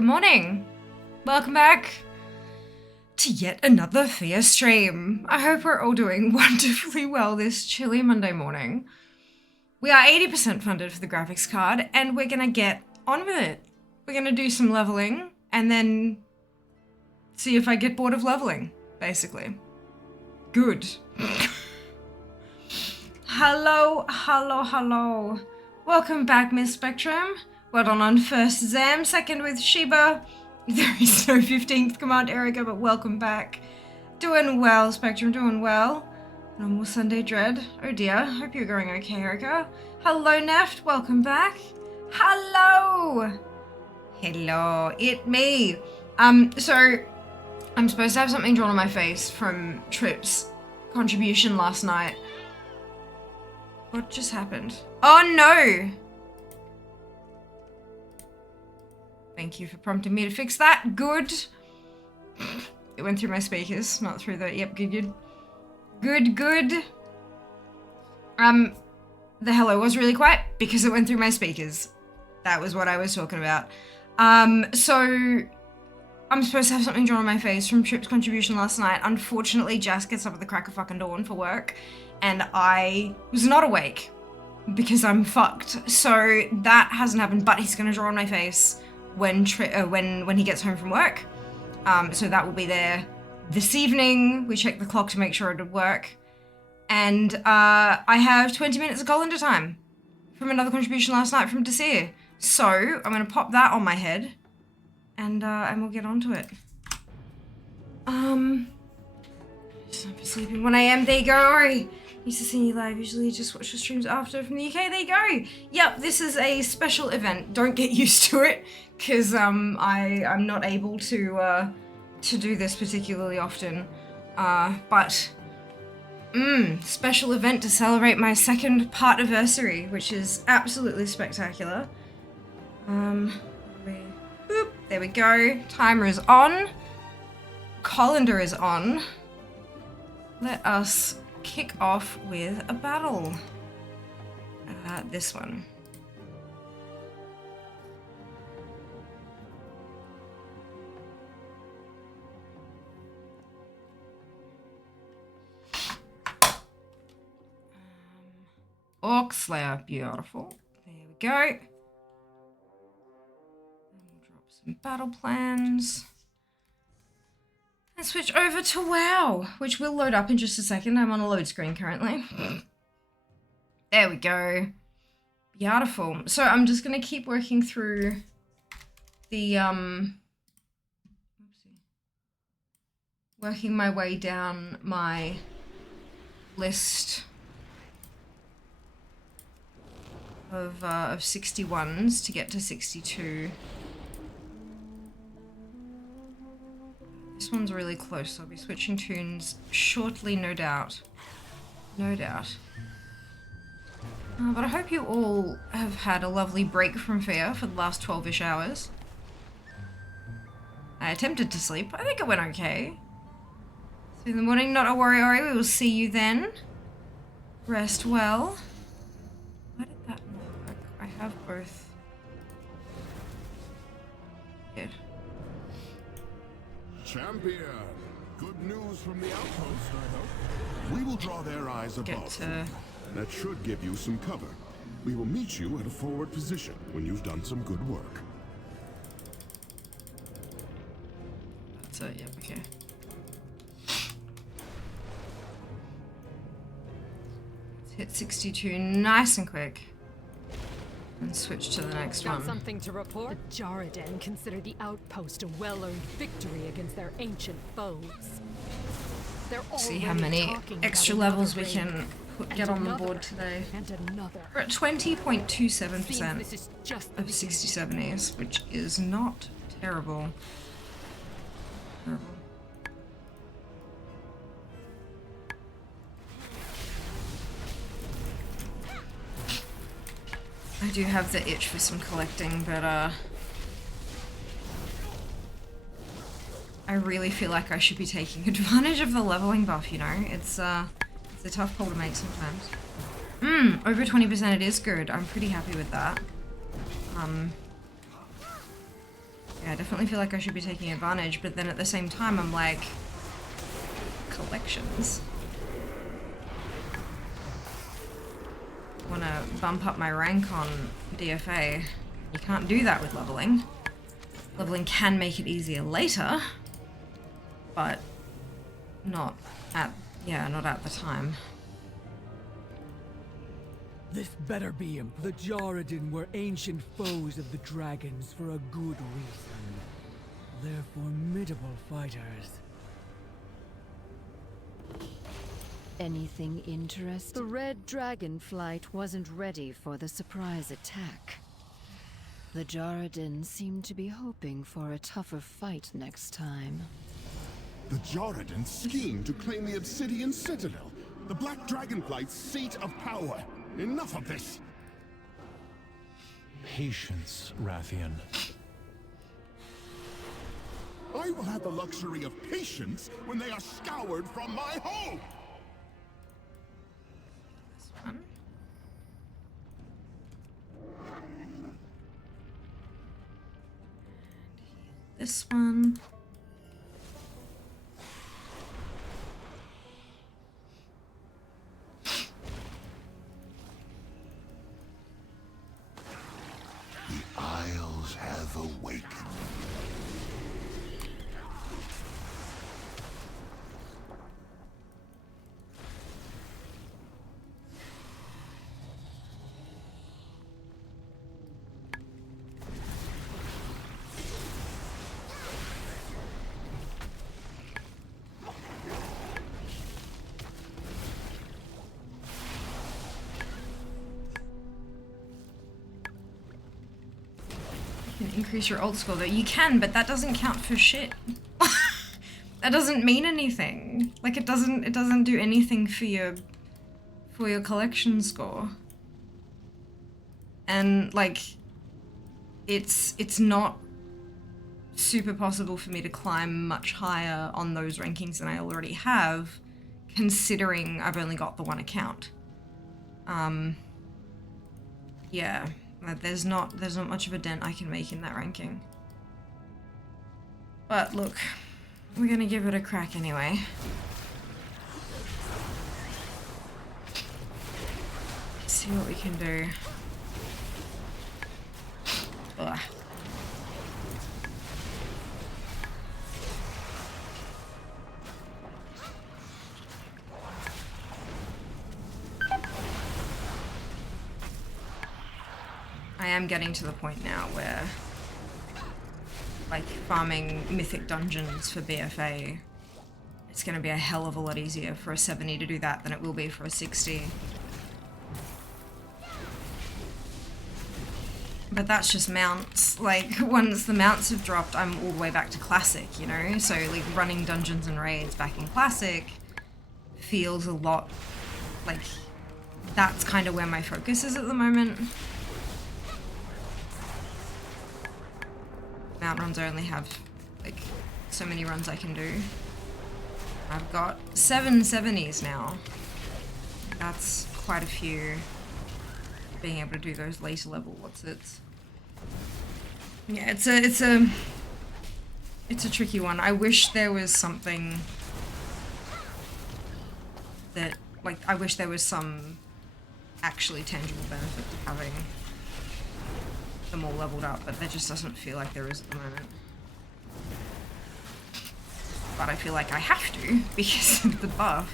Good morning. Welcome back to yet another Fear stream. I hope we're all doing wonderfully well this chilly Monday morning. We are 80% funded for the graphics card and we're gonna get on with it. We're gonna do some leveling and then see if I get bored of leveling, basically. Good. Hello. Welcome back, Miss Spectrum. Well done on first Zam, second with Sheba. There is no 15th command, Erica, but welcome back. Doing well, Spectrum, doing well. Normal Sunday dread. Oh dear, hope you're going okay, Erica. Hello, Neft, welcome back. Hello, it me. So I'm supposed to have something drawn on my face from Trip's contribution last night. What just happened? Oh no! Thank you for prompting me to fix that. Good. It went through my speakers, not through the... Yep, good. Good. The hello was really quiet because it went through my speakers. That was what I was talking about. So I'm supposed to have something drawn on my face from Trip's contribution last night. Unfortunately, Jess gets up at the crack of fucking dawn for work, and I was not awake because I'm fucked. So that hasn't happened, but he's gonna draw on my face when he gets home from work. So that will be there this evening. We checked the clock to make sure it would work. And I have 20 minutes of colander time from another contribution last night from Desir. So I'm gonna pop that on my head and we'll get onto it. Just not for sleeping 1 AM, there you go, Ori. Used to see you live, usually just watch the streams after from the UK, there you go. Yep, this is a special event. Don't get used to it, because I'm not able to do this particularly often. But special event to celebrate my second part anniversary, which is absolutely spectacular. Boop, there we go. Timer is on. Colander is on. Let us kick off with a battle. This one. Orc Slayer, beautiful. There we go. And we'll drop some battle plans. And switch over to WoW, which will load up in just a second. I'm on a load screen currently. There we go. Beautiful. So I'm just going to keep working through the, working my way down my list of 61s to get to 62. This one's really close, so I'll be switching tunes shortly, no doubt. No doubt. But I hope you all have had a lovely break from Fear for the last 12-ish hours. I attempted to sleep. I think it went okay. See you in the morning, not a worry, Ori. We will see you then. Rest well. Why did that not work? I have both. Good. Champion! Good news from the outpost, I hope. We will draw their eyes above. That should give you some cover. We will meet you at a forward position when you've done some good work. That's it, yep, okay. Let's hit 62 nice and quick. And switch to the next one. Got something to report? The Jarraden consider the outpost a well-earned victory against their ancient foes. See how many extra levels we can get on the board today. We're at 20.27% of 60-70s, which is not terrible. I do have the itch for some collecting, but I really feel like I should be taking advantage of the leveling buff, you know? It's a tough call to make sometimes. Over 20% it is good. I'm pretty happy with that. I definitely feel like I should be taking advantage, but then at the same time I'm like, collections. Want to bump up my rank on DFA. You can't do that with leveling. Leveling can make it easier later, but not at the time. This better be him. The Jaredin were ancient foes of the dragons for a good reason. They're formidable fighters. Anything interesting? The Red Dragonflight wasn't ready for the surprise attack. The Jaredin seem to be hoping for a tougher fight next time. The Jaredin scheme to claim the Obsidian Citadel, the Black Dragonflight's seat of power. Enough of this! Patience, Rathian. I will have the luxury of patience when they are scoured from my home! This one. The Isles have awakened. Increase your ult score though. You can, but that doesn't count for shit. That doesn't mean anything. Like it doesn't do anything for your collection score. And like it's not super possible for me to climb much higher on those rankings than I already have, considering I've only got the one account. Yeah. There's not much of a dent I can make in that ranking. But look, we're gonna give it a crack anyway. See what we can do. Ugh. I am getting to the point now where, like, farming mythic dungeons for BFA, it's going to be a hell of a lot easier for a 70 to do that than it will be for a 60. But that's just mounts. Like, once the mounts have dropped, I'm all the way back to Classic, you know? So, like, running dungeons and raids back in Classic feels a lot like that's kind of where my focus is at the moment. Mount runs I only have like so many runs I can do. I've got 7 70s now. That's quite a few. Being able to do those later level yeah, it's a tricky one. I wish there was something that, like, I wish there was some actually tangible benefit to having them all leveled up, but there just doesn't feel like there is at the moment. But I feel like I have to because of the buff.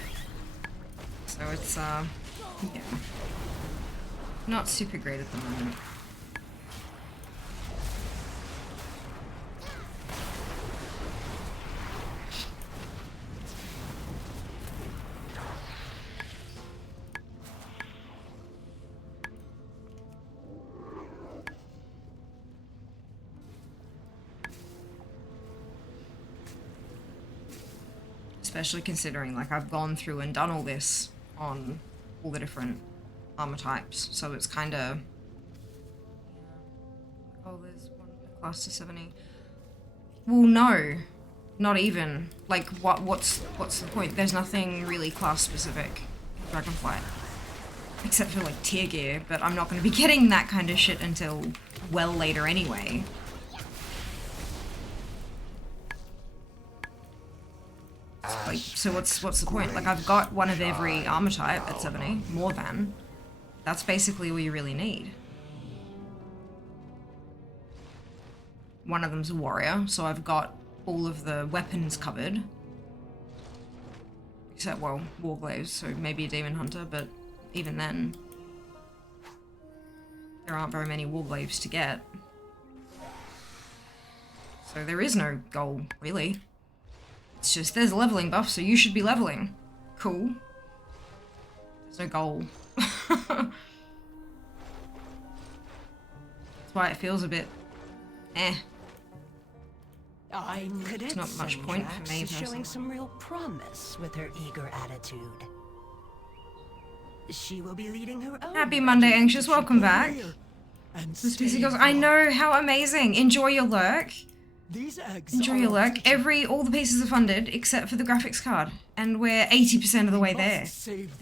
So it's yeah, not super great at the moment. Especially considering, like, I've gone through and done all this on all the different armor types, so it's kind of... Oh, there's one class to 70. Well, no. Not even. Like, what's the point? There's nothing really class-specific in Dragonflight. Except for, like, tier gear, but I'm not going to be getting that kind of shit until well later anyway. Like, so what's the point? Like, I've got one of every armor type at 70, more than. That's basically all you really need. One of them's a warrior, so I've got all of the weapons covered. Except, well, warglaves, so maybe a demon hunter, but even then, there aren't very many warglaves to get. So there is no goal, really. It's just, there's a leveling buff, so you should be leveling. Cool. There's no goal. That's why it feels a bit eh. There's not much point for me personally. Showing some real promise with her eager attitude. She will be leading her own. Happy Monday, Anxious. Welcome back. This busy goes, I know, how amazing. Enjoy your lurk. Enjoy your lurk. All the pieces are funded except for the graphics card. And we're 80% of the way there.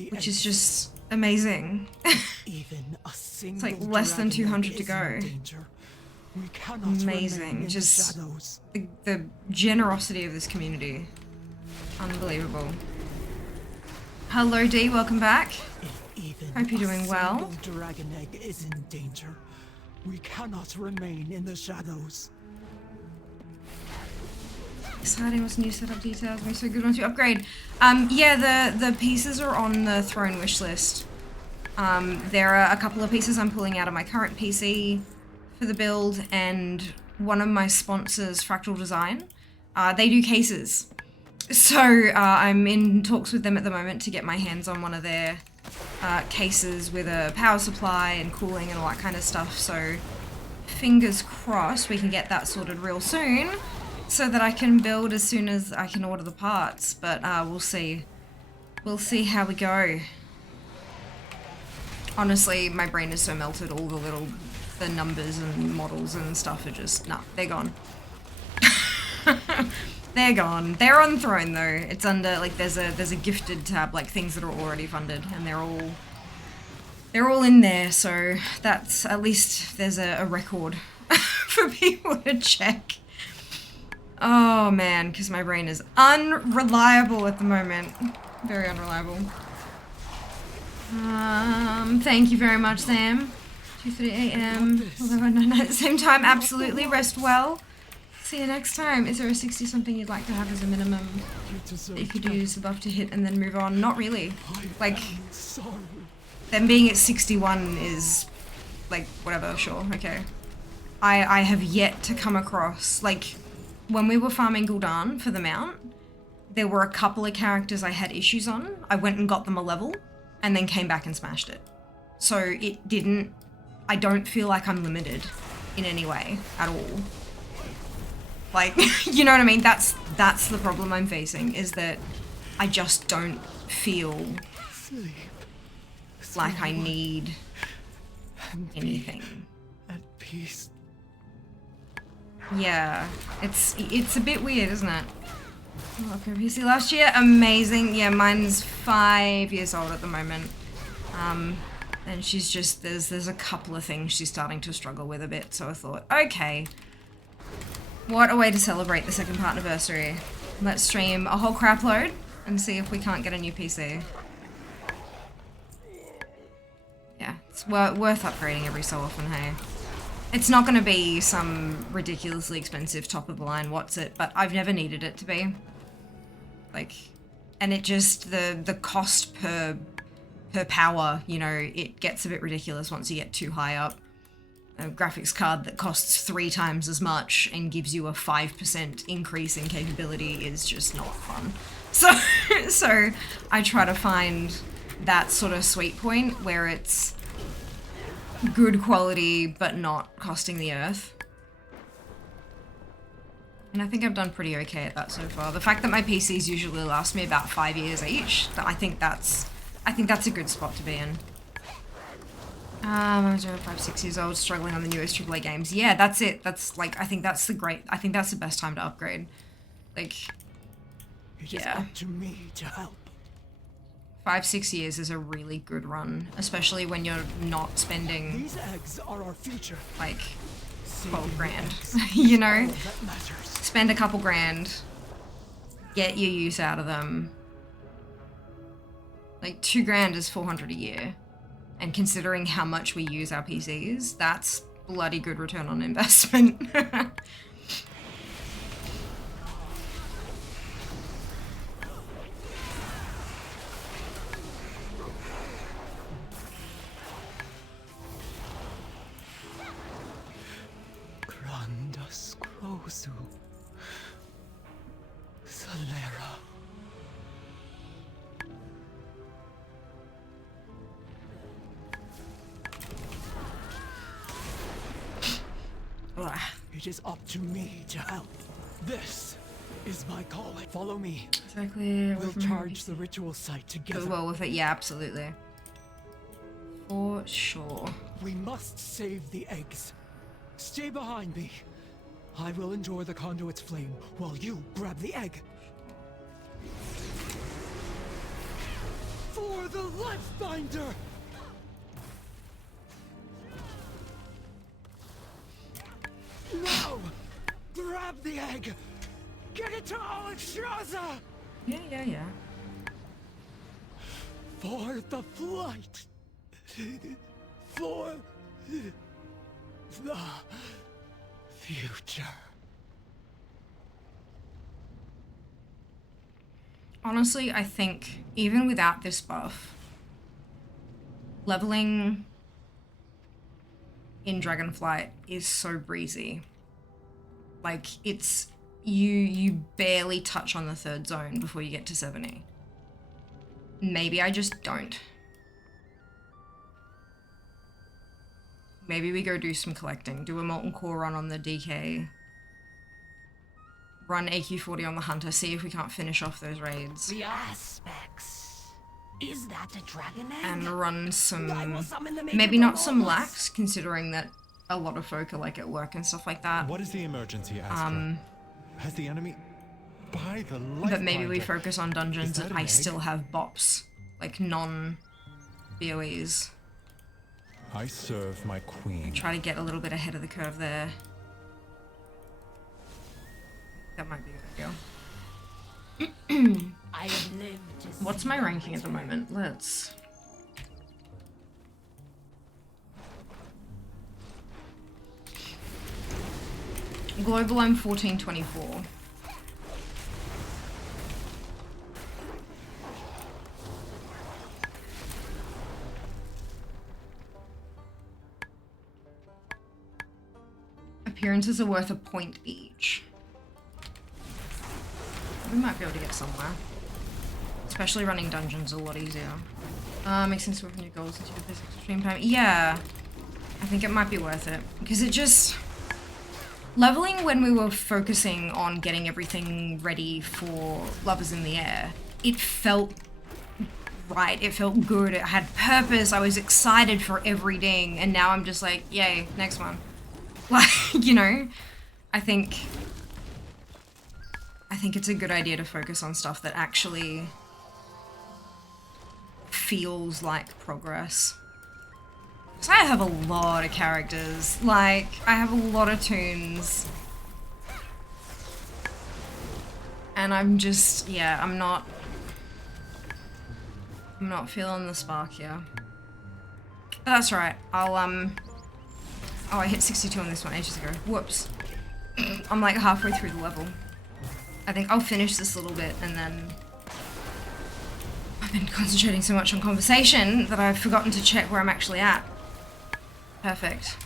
Which is just amazing. It's like less than 200 to go. Amazing. Just the generosity of this community. Unbelievable. Hello D, welcome back. Hope you're doing well. Dragon egg is in danger. We cannot remain in the shadows. Exciting, what's new setup details? We're so good once you upgrade. Yeah, the pieces are on the throne wish list. There are a couple of pieces I'm pulling out of my current PC for the build, and one of my sponsors, Fractal Design, they do cases. So I'm in talks with them at the moment to get my hands on one of their cases with a power supply and cooling and all that kind of stuff. So fingers crossed we can get that sorted real soon so that I can build as soon as I can order the parts. But we'll see. We'll see how we go. Honestly, my brain is so melted. All the numbers and models and stuff are just, nah, they're gone. They're gone. They're on Throne though. It's under, like, there's a gifted tab, like things that are already funded, and they're all in there, so that's, at least there's a record for people to check. Oh man, because my brain is unreliable at the moment. Very unreliable. Thank you very much, Sam. 2:30 a.m. Although at the same time, absolutely. Rest well. See you next time. Is there a 60 something you'd like to have as a minimum that you could use the buff to hit and then move on? Not really. Like, them being at 61 is, like, whatever, sure, okay. I have yet to come across, like, when we were farming Gul'dan for the mount, there were a couple of characters I had issues on. I went and got them a level and then came back and smashed it. So it didn't, I don't feel like I'm limited in any way at all. Like, you know what I mean? That's the problem I'm facing, is that I just don't feel like I need anything. At peace. Yeah, it's a bit weird, isn't it? Oh, okay, PC last year, amazing. Yeah, mine's 5 years old at the moment. And she's just, there's a couple of things she's starting to struggle with a bit, so I thought, okay. What a way to celebrate the second part anniversary. Let's stream a whole crap load and see if we can't get a new PC. Yeah, it's worth upgrading every so often, hey. It's not going to be some ridiculously expensive top of the line what's it, but I've never needed it to be. Like, and it just, the cost per power, you know, it gets a bit ridiculous once you get too high up. A graphics card that costs 3 times as much and gives you a 5% increase in capability is just not fun. So I try to find that sort of sweet point where it's good quality but not costing the earth. And I think I've done pretty okay at that so far. The fact that my PCs usually last me about 5 years each, I think that's a good spot to be in. I'm 5, 6 years old, struggling on the newest AAA games. Yeah, that's it. That's like, I think that's the best time to upgrade. Like, yeah. Up to me to help. 5, 6 years is a really good run, especially when you're not spending. These eggs are our future. Like 12 grand, you know? That matters. Spend a couple grand, get your use out of them. Like, 2 grand is 400 a year. And considering how much we use our PCs, that's bloody good return on investment. Grandas Crosu. Solera. It is up to me to help. This is my calling. Follow me. Exactly. We'll charge the ritual site together. Go well with it, yeah, absolutely. For sure. We must save the eggs. Stay behind me. I will endure the conduit's flame while you grab the egg. For the Lifebinder! Now! Grab the egg! Get it to Alexstrasza! Yeah. For the flight! For the future. Honestly, I think even without this buff, leveling in Dragonflight is so breezy. Like, it's you barely touch on the 3rd zone before you get to 70. Maybe I just don't. Maybe we go do some collecting. Do a Molten Core run on the DK. Run AQ40 on the Hunter. See if we can't finish off those raids. The aspects. Is that the dragon egg? And run some... I will summon the maker maybe not of some all lax, considering that a lot of folk are like at work and stuff like that. What is the emergency, Astra? Has the enemy... By the life But maybe we binder. focus on dungeons Is that that an I egg? still have bops. Like non-BOEs. I serve my queen. Try to get a little bit ahead of the curve there. That might be a good idea. I have lived to What's see my the ranking at the moment? Let's... Global, I'm 1424. Appearances are worth a point each. We might be able to get somewhere. Especially running dungeons a lot easier. Makes sense to work on your goals into the physics stream time. Yeah. I think it might be worth it. Because it just... Leveling when we were focusing on getting everything ready for Lovers in the Air, it felt right, it felt good, it had purpose, I was excited for every ding, and now I'm just like, yay, next one. Like, you know, I think it's a good idea to focus on stuff that actually feels like progress. So I have a lot of characters, like, I have a lot of tunes. And I'm just, yeah, I'm not feeling the spark here. But that's right, I'll, oh, I hit 62 on this one ages ago. Whoops. I'm like halfway through the level. I think I'll finish this little bit and then... I've been concentrating so much on conversation that I've forgotten to check where I'm actually at. Perfect.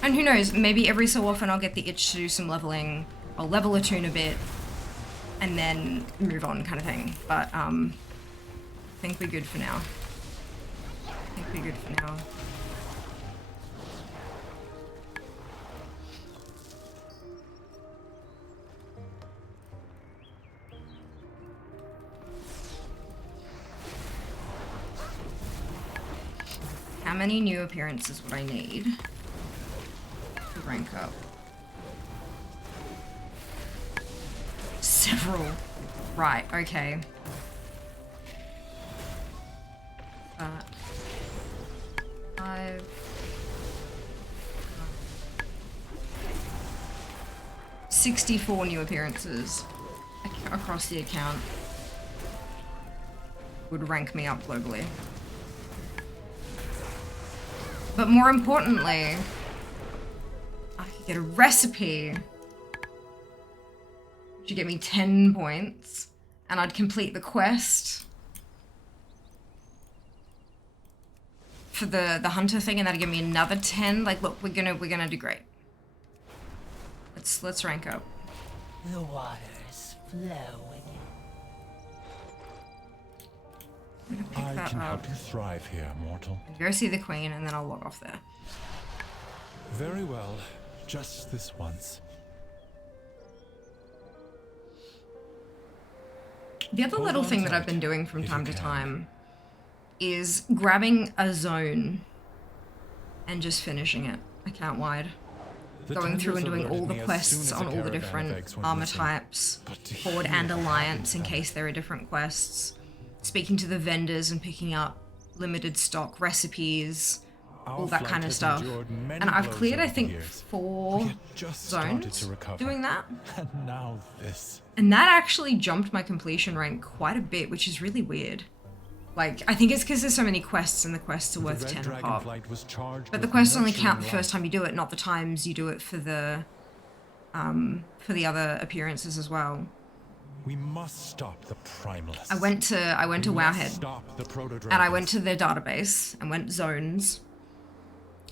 And who knows, maybe every so often I'll get the itch to do some leveling. I'll level a tune a bit and then move on kind of thing. But I think we're good for now. How many new appearances would I need to rank up? Several. Right, okay. That. 5. 64 new appearances across the account would rank me up globally. But more importantly, I could get a recipe, which would get me 10 points, and I'd complete the quest for the hunter thing, and that'd give me another 10. Like, look, we're gonna do great. Let's rank up. The waters flow within. I'm gonna pick I that can up. help you thrive here, mortal. Go see the queen, and then I'll log off there. Very well. Just this once. The other Hold little on thing that tight, I've been doing from if time you to can. time is grabbing a zone and just finishing it account-wide. The Going through and tenders doing all alerted the me as quests soon as a on all the caravan of different eggs went armor missing. types, But to Horde hear and that Alliance in happened- case there are different quests. Speaking to the vendors and picking up limited stock recipes, Our all that flight kind of has stuff. endured many And I've blows cleared, I over the think, years. 4 We had just started zones to recover. doing that. And now this. And that actually jumped my completion rank quite a bit, which is really weird. Like, I think it's because there's so many quests and the quests are The worth Red 10 Dragon pop. flight was charged But the with quests only nurturing count the life. first time you do it, not the times you do it for the other appearances as well. We must stop the primalists. I went to We must Wowhead, Stop the proto-dragons. and I went to their database and went zones,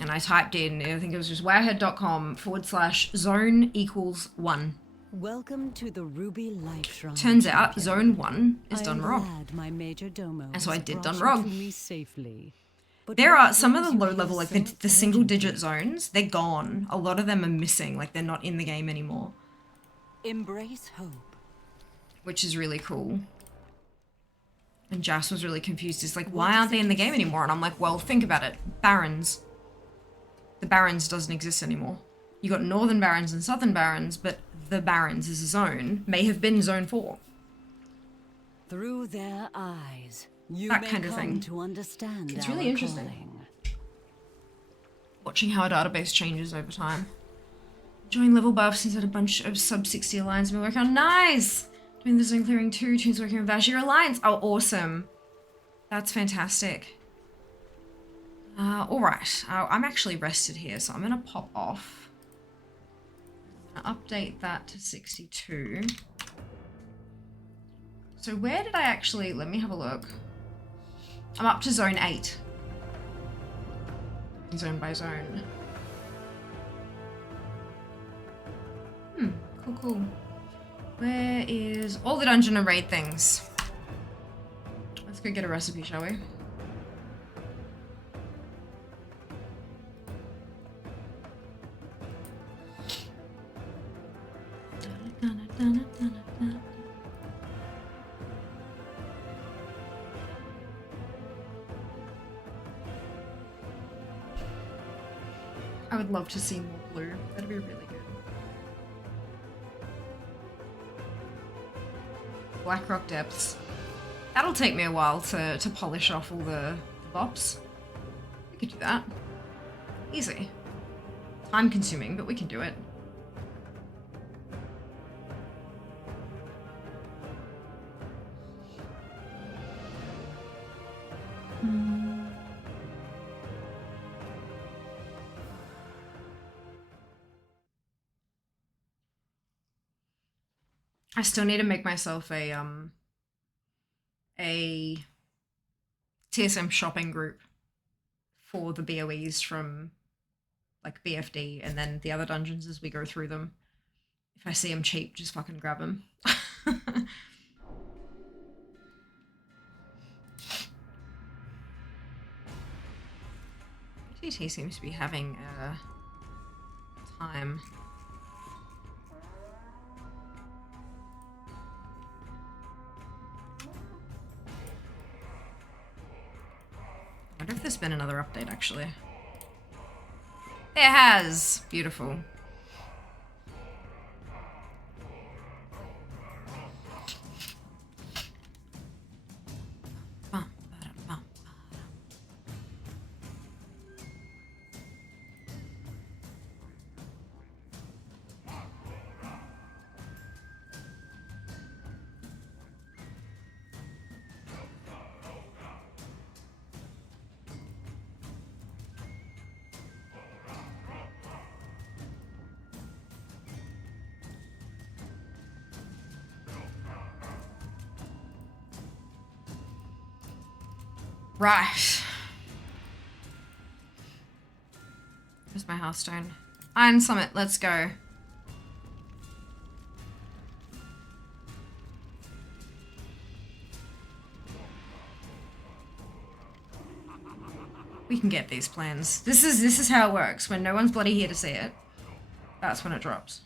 and I typed in, I think it was just wowhead.com/zone equals 1. Welcome to the Ruby Light Shrine. Turns out champion. zone 1 is I done am wrong. glad my major domo And so I has did brought done you wrong. to me safely. But There what are some of brings the you low here level, like so the single digit urgently? zones, they're gone. A lot of them are missing, like they're not in the game anymore, Embrace hope. which is really cool. And Jas was really confused. He's like, why aren't they in the game anymore? And I'm like, well, think about it. Barons. The Barons doesn't exist anymore. You got Northern Barons and Southern Barons, but the Barons as a zone may have been Zone 4. Through their eyes, you That may kind of come thing. to understand It's our really interesting. calling. Watching how a database changes over time. Enjoying level buffs instead of a bunch of sub 60 alliance been working on. Nice! Doing the zone clearing 2, Tunes working on Vashir Alliance. Oh, awesome. That's fantastic. Alright. I'm actually rested here, so I'm gonna pop off. I'm gonna update that to 62. So where did I actually... Let me have a look. I'm up to zone 8. Zone by zone. Cool, cool. Where is all the dungeon and raid things? Let's go get a recipe, shall we? I would love to see more blue. That'd be really good. Blackrock Depths. That'll take me a while to polish off all the bops. We could do that. Easy. Time consuming, but we can do it. I still need to make myself a TSM shopping group for the BOEs from like BFD and then the other dungeons as we go through them. If I see them cheap, just fucking grab them. ATT seems to be having a time. I wonder if there's been another update, actually. There has! Beautiful. Right. Where's my Hearthstone? Iron Summit, let's go. We can get these plans. This is how it works. When no one's bloody here to see it, that's when it drops.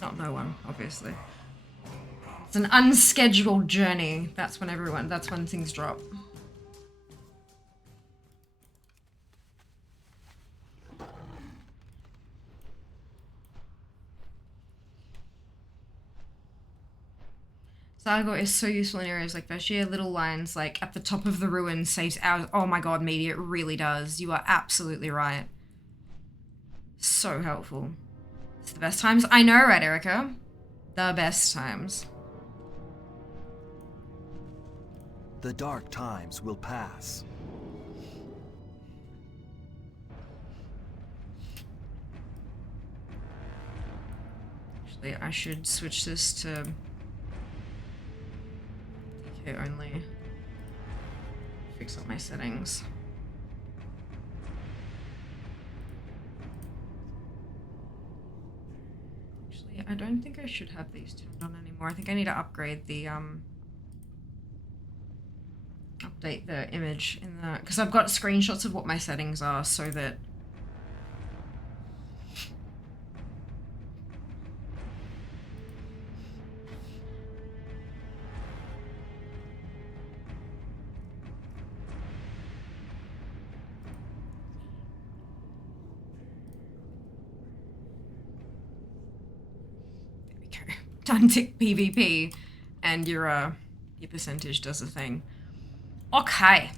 Not no one, obviously. It's an unscheduled journey. That's when things drop. Zargor is so useful in areas like Vashir. Little lines like at the top of the ruin saves hours. Oh my god, Media, it really does. You are absolutely right. So helpful. It's the best times. I know, right, Erica? The best times. The dark times will pass. Actually, I should switch this to DK only. Fix up my settings. Actually, I don't think I should have these turned on anymore. I think I need to upgrade the update the image in the, because I've got screenshots of what my settings are so that there we go. Done tick PvP and your percentage does a thing. Okay.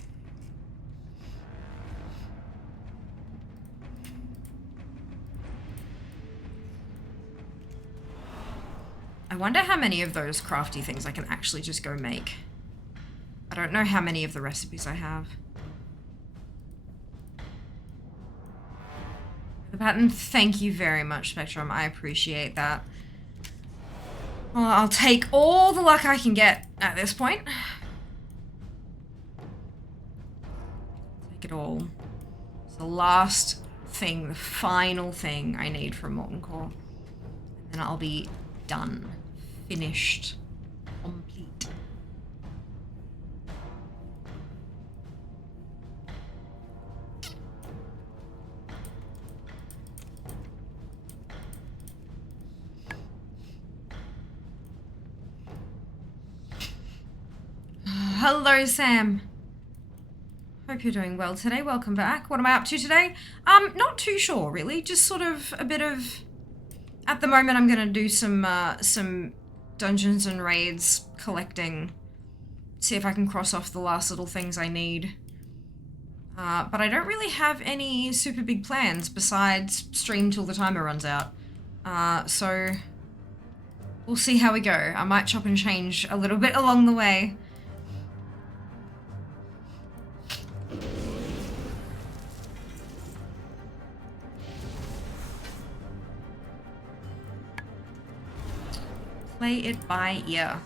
I wonder how many of those crafty things I can actually just go make. I don't know how many of the recipes I have. The pattern, thank you very much, Spectrum. I appreciate that. Well, I'll take all the luck I can get at this point. It all. It's the last thing, the final thing I need from Molten Core. And then I'll be done. Finished. Complete. Hello, Sam. Hope you're doing well today. Welcome back. What am I up to today? Not too sure, really. Just sort of a bit of... At the moment, I'm going to do some dungeons and raids collecting. See if I can cross off the last little things I need. But I don't really have any super big plans besides stream till the timer runs out. So we'll see how we go. I might chop and change a little bit along the way. Play it by ear.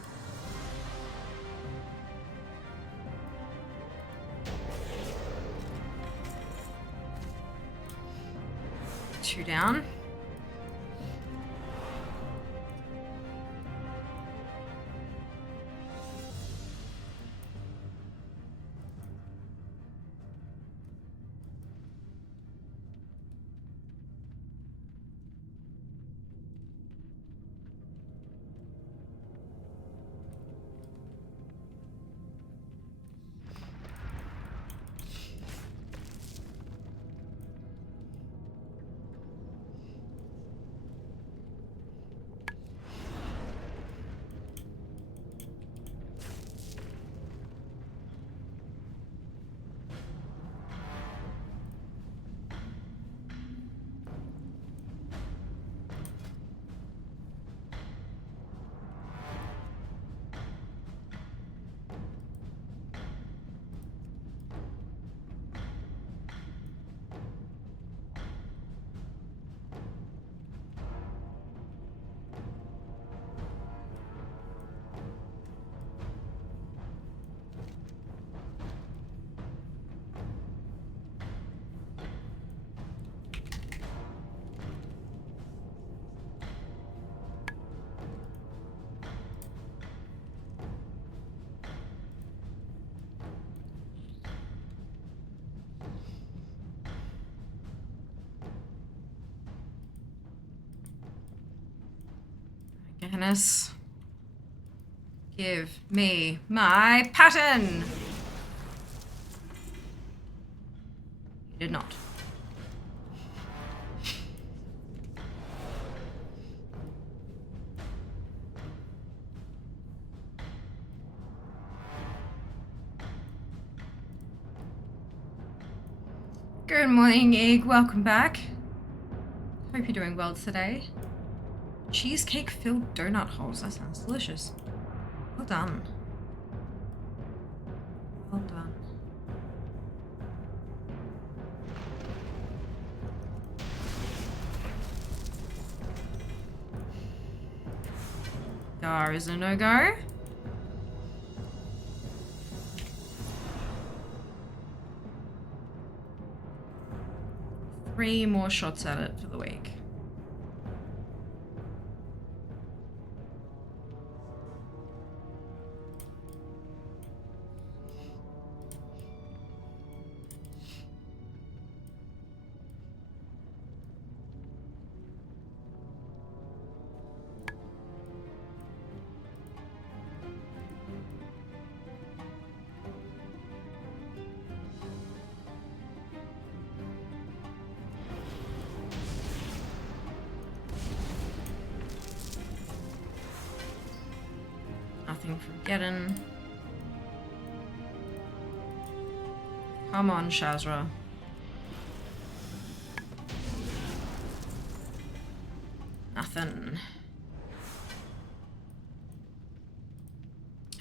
Two down. Completionist. Give me my pattern! You did not. Good morning, Egg. Welcome back. Hope you're doing well today. Cheesecake-filled donut holes. That sounds delicious. Well done. Well done. Gar is a no-go. Three more shots at it for the week. Nothing from Geddon. Come on, Shazra. Nothing.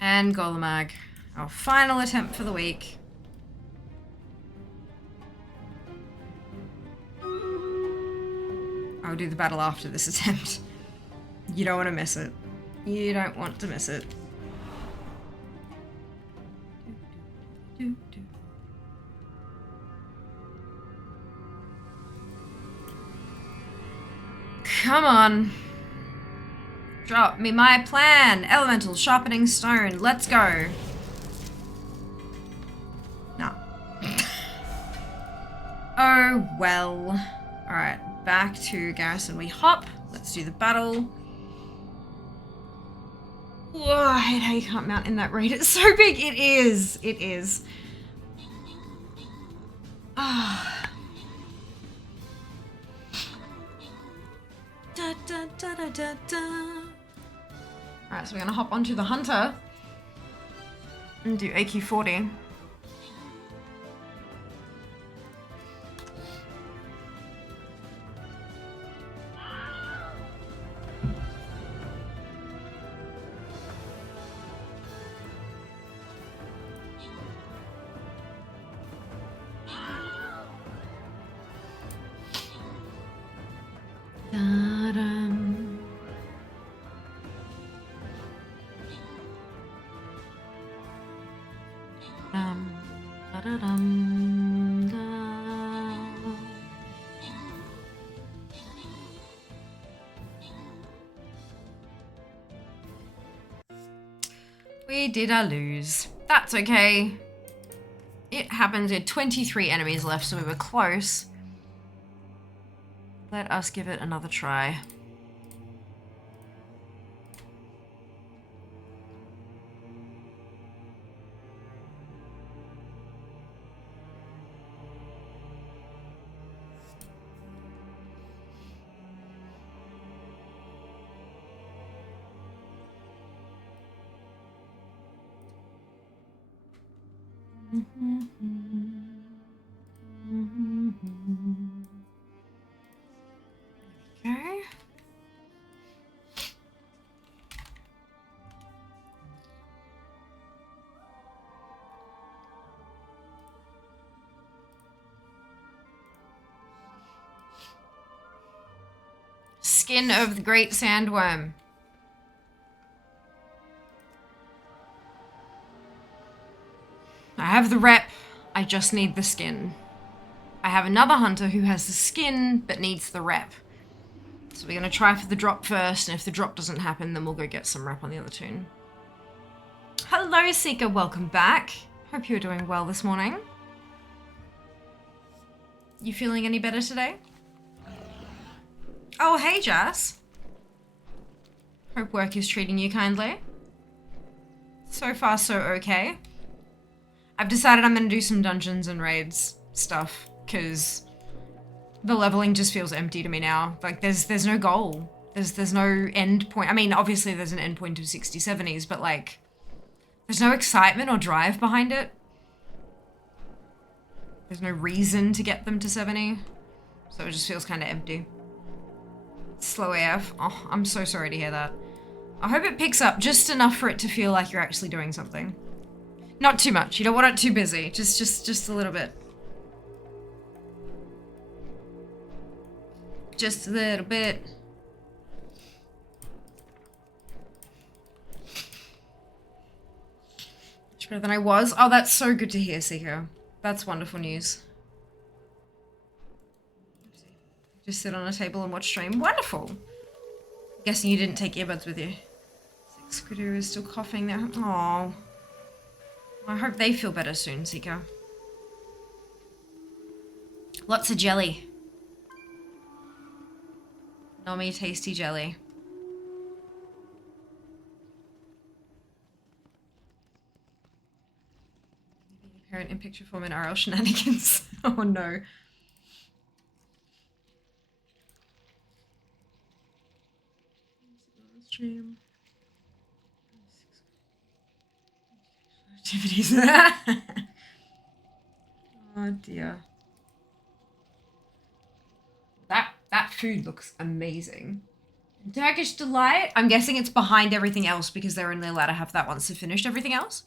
And Golemag. Our final attempt for the week. I'll do the battle after this attempt. You don't want to miss it. You don't want to miss it. Come on. Drop me my plan. Elemental sharpening stone. Let's go. Nah. Oh, well. Alright, back to Garrison we hop. Let's do the battle. Whoa, I hate how you can't mount in that raid. It's so big. It is. It is. Ah. Da, da, da, da, da, da. Alright, so we're gonna hop onto the Hunter and do AQ40. Da-dum. Da-da-dum, da. We did lose. That's okay. It happened. We had 23 enemies left, so we were close. Let us give it another try. Okay. Skin of the Great Sandworm. I have the rep, I just need the skin. I have another hunter who has the skin but needs the rep. So we're gonna try for the drop first, and if the drop doesn't happen, then we'll go get some rep on the other toon. Hello, Seeker, welcome back. Hope you're doing well this morning. You feeling any better today? Oh, hey, Jazz. Hope work is treating you kindly. So far, so okay. I've decided I'm gonna do some dungeons and raids stuff, because the leveling just feels empty to me now. Like, there's no goal. There's no end point. I mean, obviously there's an end point of 60, 70s, but like, there's no excitement or drive behind it. There's no reason to get them to 70. So it just feels kind of empty. Slow AF. Oh, I'm so sorry to hear that. I hope it picks up just enough for it to feel like you're actually doing something. Not too much. You don't want it too busy. Just a little bit. Just a little bit. Much better than I was. Oh, that's so good to hear, Seiko. That's wonderful news. Just sit on a table and watch stream. Wonderful. Guessing you didn't take earbuds with you. Squidoo is still coughing there. Oh. I hope they feel better soon, Seiko. Lots of jelly. Yummy, tasty jelly. Parent in picture form in RL shenanigans. Oh no. Stream. Activities. Oh dear. That food looks amazing. Turkish Delight? I'm guessing it's behind everything else because they're only allowed to have that once they've finished everything else?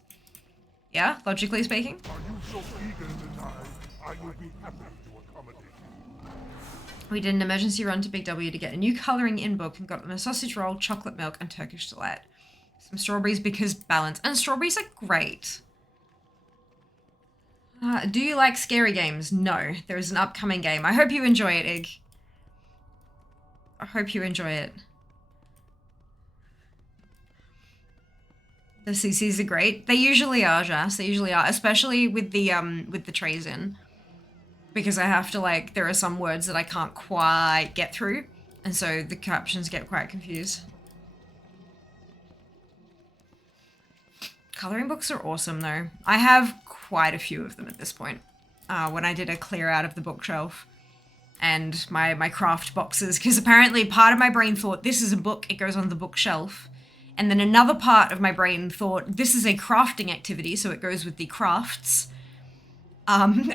Yeah, logically speaking. Are you so eager to die? I will be happy to accommodate you. We did an emergency run to Big W to get a new colouring in book and got them a sausage roll, chocolate milk, and Turkish Delight. Some strawberries because balance. And strawberries are great. Do you like scary games? No. There is an upcoming game. I hope you enjoy it, Ig. I hope you enjoy it. The CCs are great. They usually are, Jas. They usually are, especially with the trays in. Because I have to, like, there are some words that I can't quite get through, and so the captions get quite confused. Coloring books are awesome, though. I have quite a few of them at this point. When I did a clear out of the bookshelf and my craft boxes, because apparently part of my brain thought this is a book, it goes on the bookshelf. And then another part of my brain thought this is a crafting activity, so it goes with the crafts. And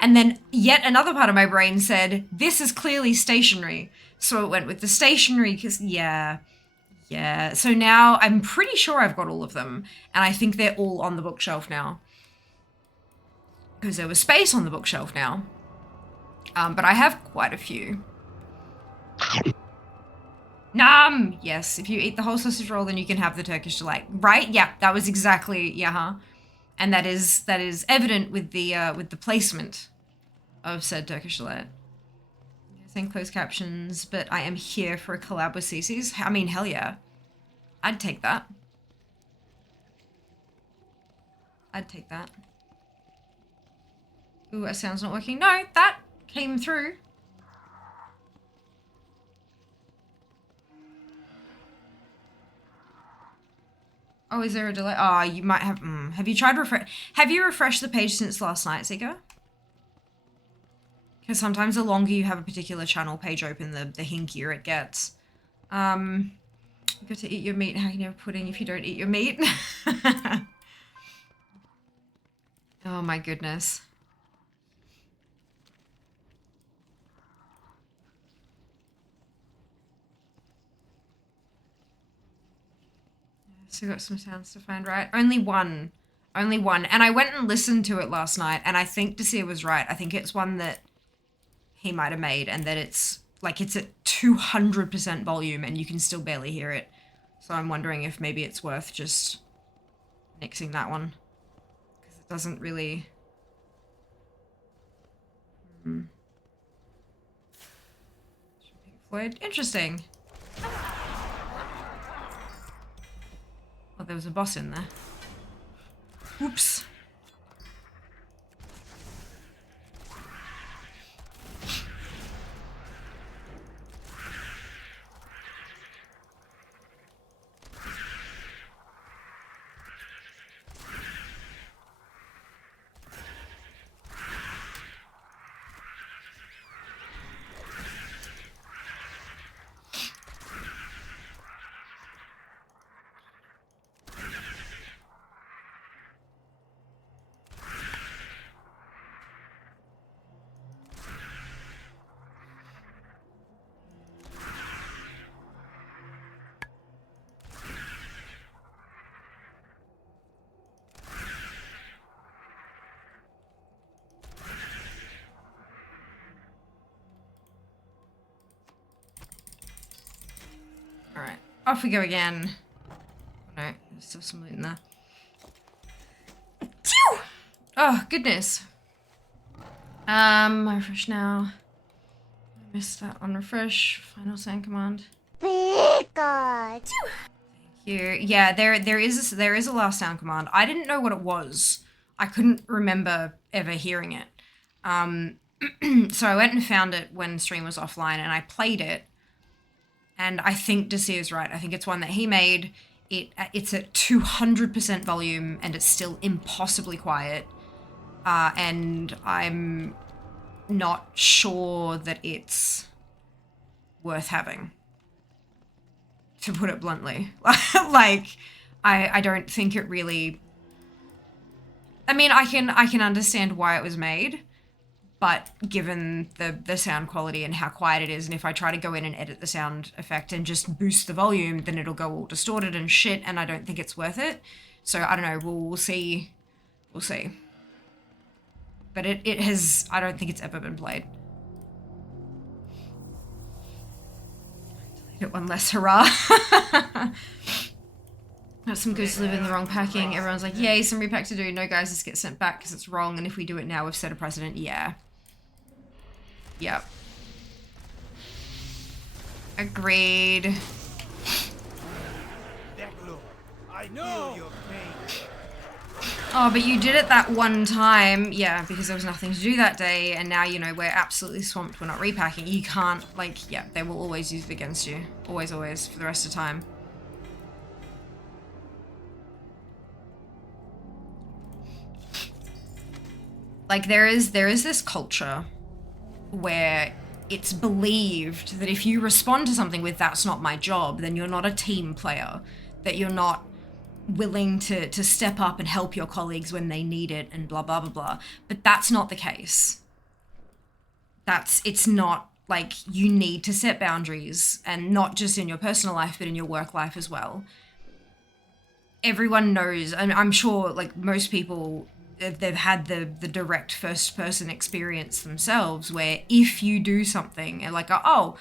then yet another part of my brain said, this is clearly stationery. So it went with the stationery, because, yeah. So now I'm pretty sure I've got all of them. And I think they're all on the bookshelf now. Because there was space on the bookshelf now. But I have quite a few. Nom! Yes, if you eat the whole sausage roll, then you can have the Turkish Delight. Right? Yeah, that was exactly, yeah, And that is evident with the placement of said Turkish Delight. Saying closed captions, but I am here for a collab with CC's. I mean, hell yeah. I'd take that. I'd take that. Ooh, our sound's not working. No, that came through. Oh, is there a delay? Oh, you might have... Have you tried Have you refreshed the page since last night, Seeker? Because sometimes the longer you have a particular channel page open, the hinkier it gets. You got to eat your meat. How can you have pudding if you don't eat your meat? Oh my goodness. So got some sounds to find, right? Only one. Only one. And I went and listened to it last night, and I think Desir was right. I think it's one that he might have made, and that it's, like, it's at 200% volume, and you can still barely hear it. So I'm wondering if maybe it's worth just nixing that one. Because it doesn't really... Pink Floyd? Interesting. Oh, there was a boss in there. Oops. Off we go again. No, there's still some loot in there. Phew! Oh, goodness. Refresh now. I missed that on refresh. Final sound command. Thank you. Yeah, there is a last sound command. I didn't know what it was. I couldn't remember ever hearing it. So I went and found it when stream was offline and I played it. And I think Desir's right. I think it's one that he made. It's at 200% volume and it's still impossibly quiet. And I'm not sure that it's worth having, to put it bluntly. Like, I don't think it really... I mean, I can understand why it was made, but given the sound quality and how quiet it is, and if I try to go in and edit the sound effect and just boost the volume, then it'll go all distorted and shit, and I don't think it's worth it. So, I don't know, we'll see. We'll see. But it has... I don't think it's ever been played. Delete it one less, hurrah. Got some goods delivered in the wrong packing. Everyone's like, yay, some repack to do. No, guys, this gets sent back because it's wrong, and if we do it now, we've set a precedent. Yeah. Yep. Agreed. I know your pain. Oh, but you did it that one time. Yeah, because there was nothing to do that day, and now, you know, we're absolutely swamped. We're not repacking. You can't, like, yeah, they will always use it against you. Always, always, for the rest of the time. Like, there is this culture where it's believed that if you respond to something with "that's not my job," then you're not a team player, that you're not willing to step up and help your colleagues when they need it, and blah, blah, blah, blah. But that's not the case. It's not, like, you need to set boundaries, and not just in your personal life, but in your work life as well. Everyone knows, and I'm sure, like, most people... they've had the direct first-person experience themselves where if you do something and like, oh,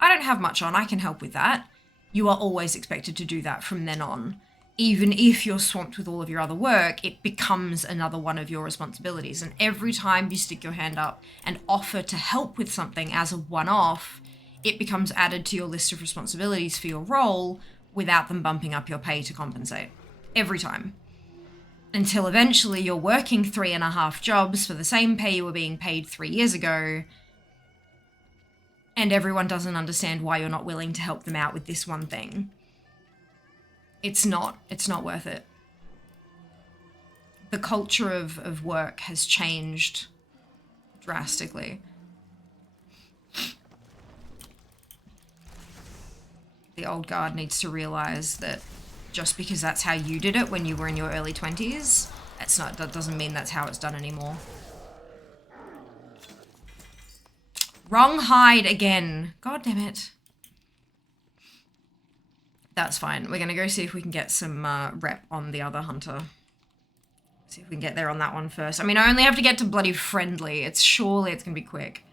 I don't have much on, I can help with that, you are always expected to do that from then on. Even if you're swamped with all of your other work, it becomes another one of your responsibilities. And every time you stick your hand up and offer to help with something as a one-off, it becomes added to your list of responsibilities for your role without them bumping up your pay to compensate. Every time. Until eventually you're working 3.5 jobs for the same pay you were being paid 3 years ago, and everyone doesn't understand why you're not willing to help them out with this one thing. It's not worth it. The culture of work has changed drastically. The old guard needs to realize that just because that's how you did it when you were in your early 20s, that doesn't mean that's how it's done anymore. Wrong hide again. God damn it. That's fine. We're gonna go see if we can get some rep on the other hunter. See if we can get there on that one first. I mean, I only have to get to bloody friendly. Surely it's gonna be quick.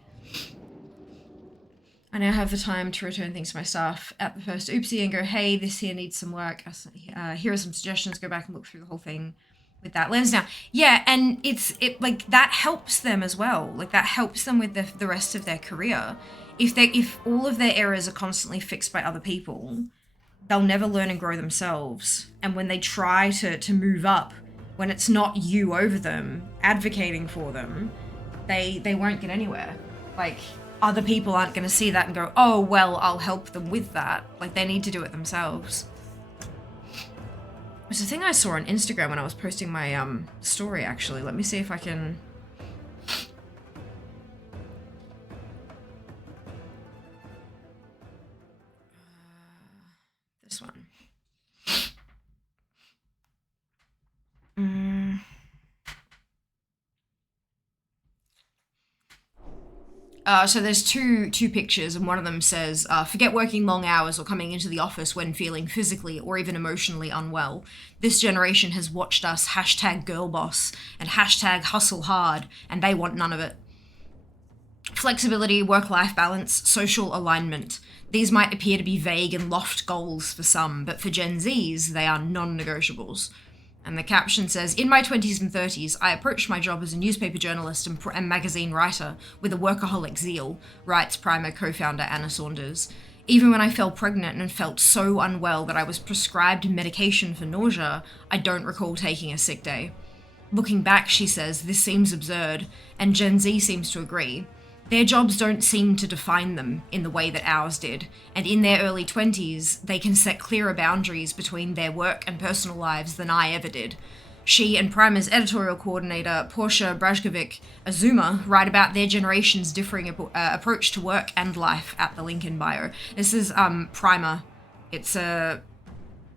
I now have the time to return things to my staff at the first oopsie and go, hey, this here needs some work. Here are some suggestions. Go back and look through the whole thing with that lens now. Yeah, and it like that helps them as well. Like that helps them with the rest of their career. If all of their errors are constantly fixed by other people, they'll never learn and grow themselves. And when they try to move up, when it's not you over them advocating for them, they won't get anywhere. Like, other people aren't going to see that and go, oh, well, I'll help them with that. Like, they need to do it themselves. It's a thing I saw on Instagram when I was posting my story, actually. Let me see if I can... this one. So there's two pictures, and one of them says, forget working long hours or coming into the office when feeling physically or even emotionally unwell. This generation has watched us #girlboss and #hustle hard, and they want none of it. Flexibility, work-life balance, social alignment. These might appear to be vague and loft goals for some, but for Gen Zs, they are non-negotiables. And the caption says, in my 20s and 30s, I approached my job as a newspaper journalist and magazine writer with a workaholic zeal, writes Primer co-founder Anna Saunders. Even when I fell pregnant and felt so unwell that I was prescribed medication for nausea, I don't recall taking a sick day. Looking back, she says, this seems absurd, and Gen Z seems to agree. Their jobs don't seem to define them in the way that ours did, and in their early 20s, they can set clearer boundaries between their work and personal lives than I ever did. She and Primer's editorial coordinator, Portia Brajkovic-Azuma, write about their generation's differing approach to work and life at the link in bio. This is Primer. It's a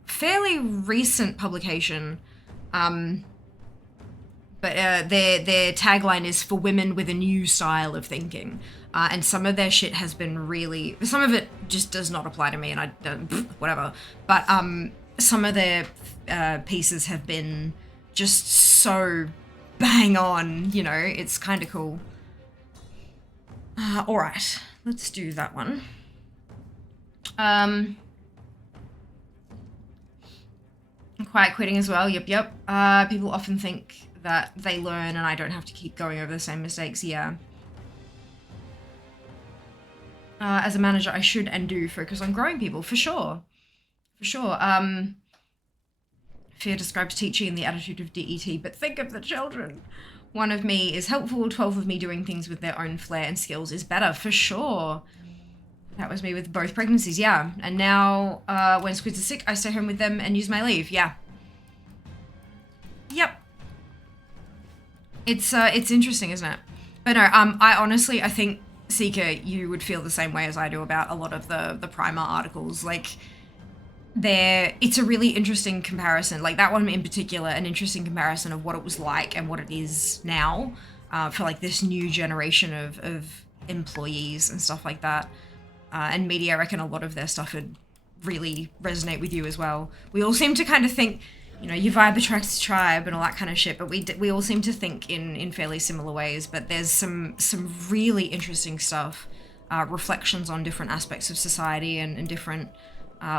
fairly recent publication, but their tagline is for women with a new style of thinking. And some of their shit has been really... Some of it just does not apply to me, and I don't... whatever. But some of their pieces have been just so bang on, you know? It's kind of cool. Alright, let's do that one. Quiet quitting as well, yep. People often think that they learn and I don't have to keep going over the same mistakes, yeah. As a manager, I should and do focus on growing people, for sure. For sure. Fear describes teaching in the attitude of DET, but think of the children. 1 of me is helpful, 12 of me doing things with their own flair and skills is better, for sure. That was me with both pregnancies, yeah. And now, when Squids are sick, I stay home with them and use my leave, yeah. Yep. It's interesting, isn't it? But no, I think, Seeker, you would feel the same way as I do about a lot of the Primer articles. Like, it's a really interesting comparison. Like, that one in particular, an interesting comparison of what it was like and what it is now for, like, this new generation of employees and stuff like that. And media, I reckon a lot of their stuff would really resonate with you as well. We all seem to kind of think, you know, your vibe attracts a tribe and all that kind of shit, but we all seem to think in fairly similar ways. But there's some really interesting stuff, reflections on different aspects of society and different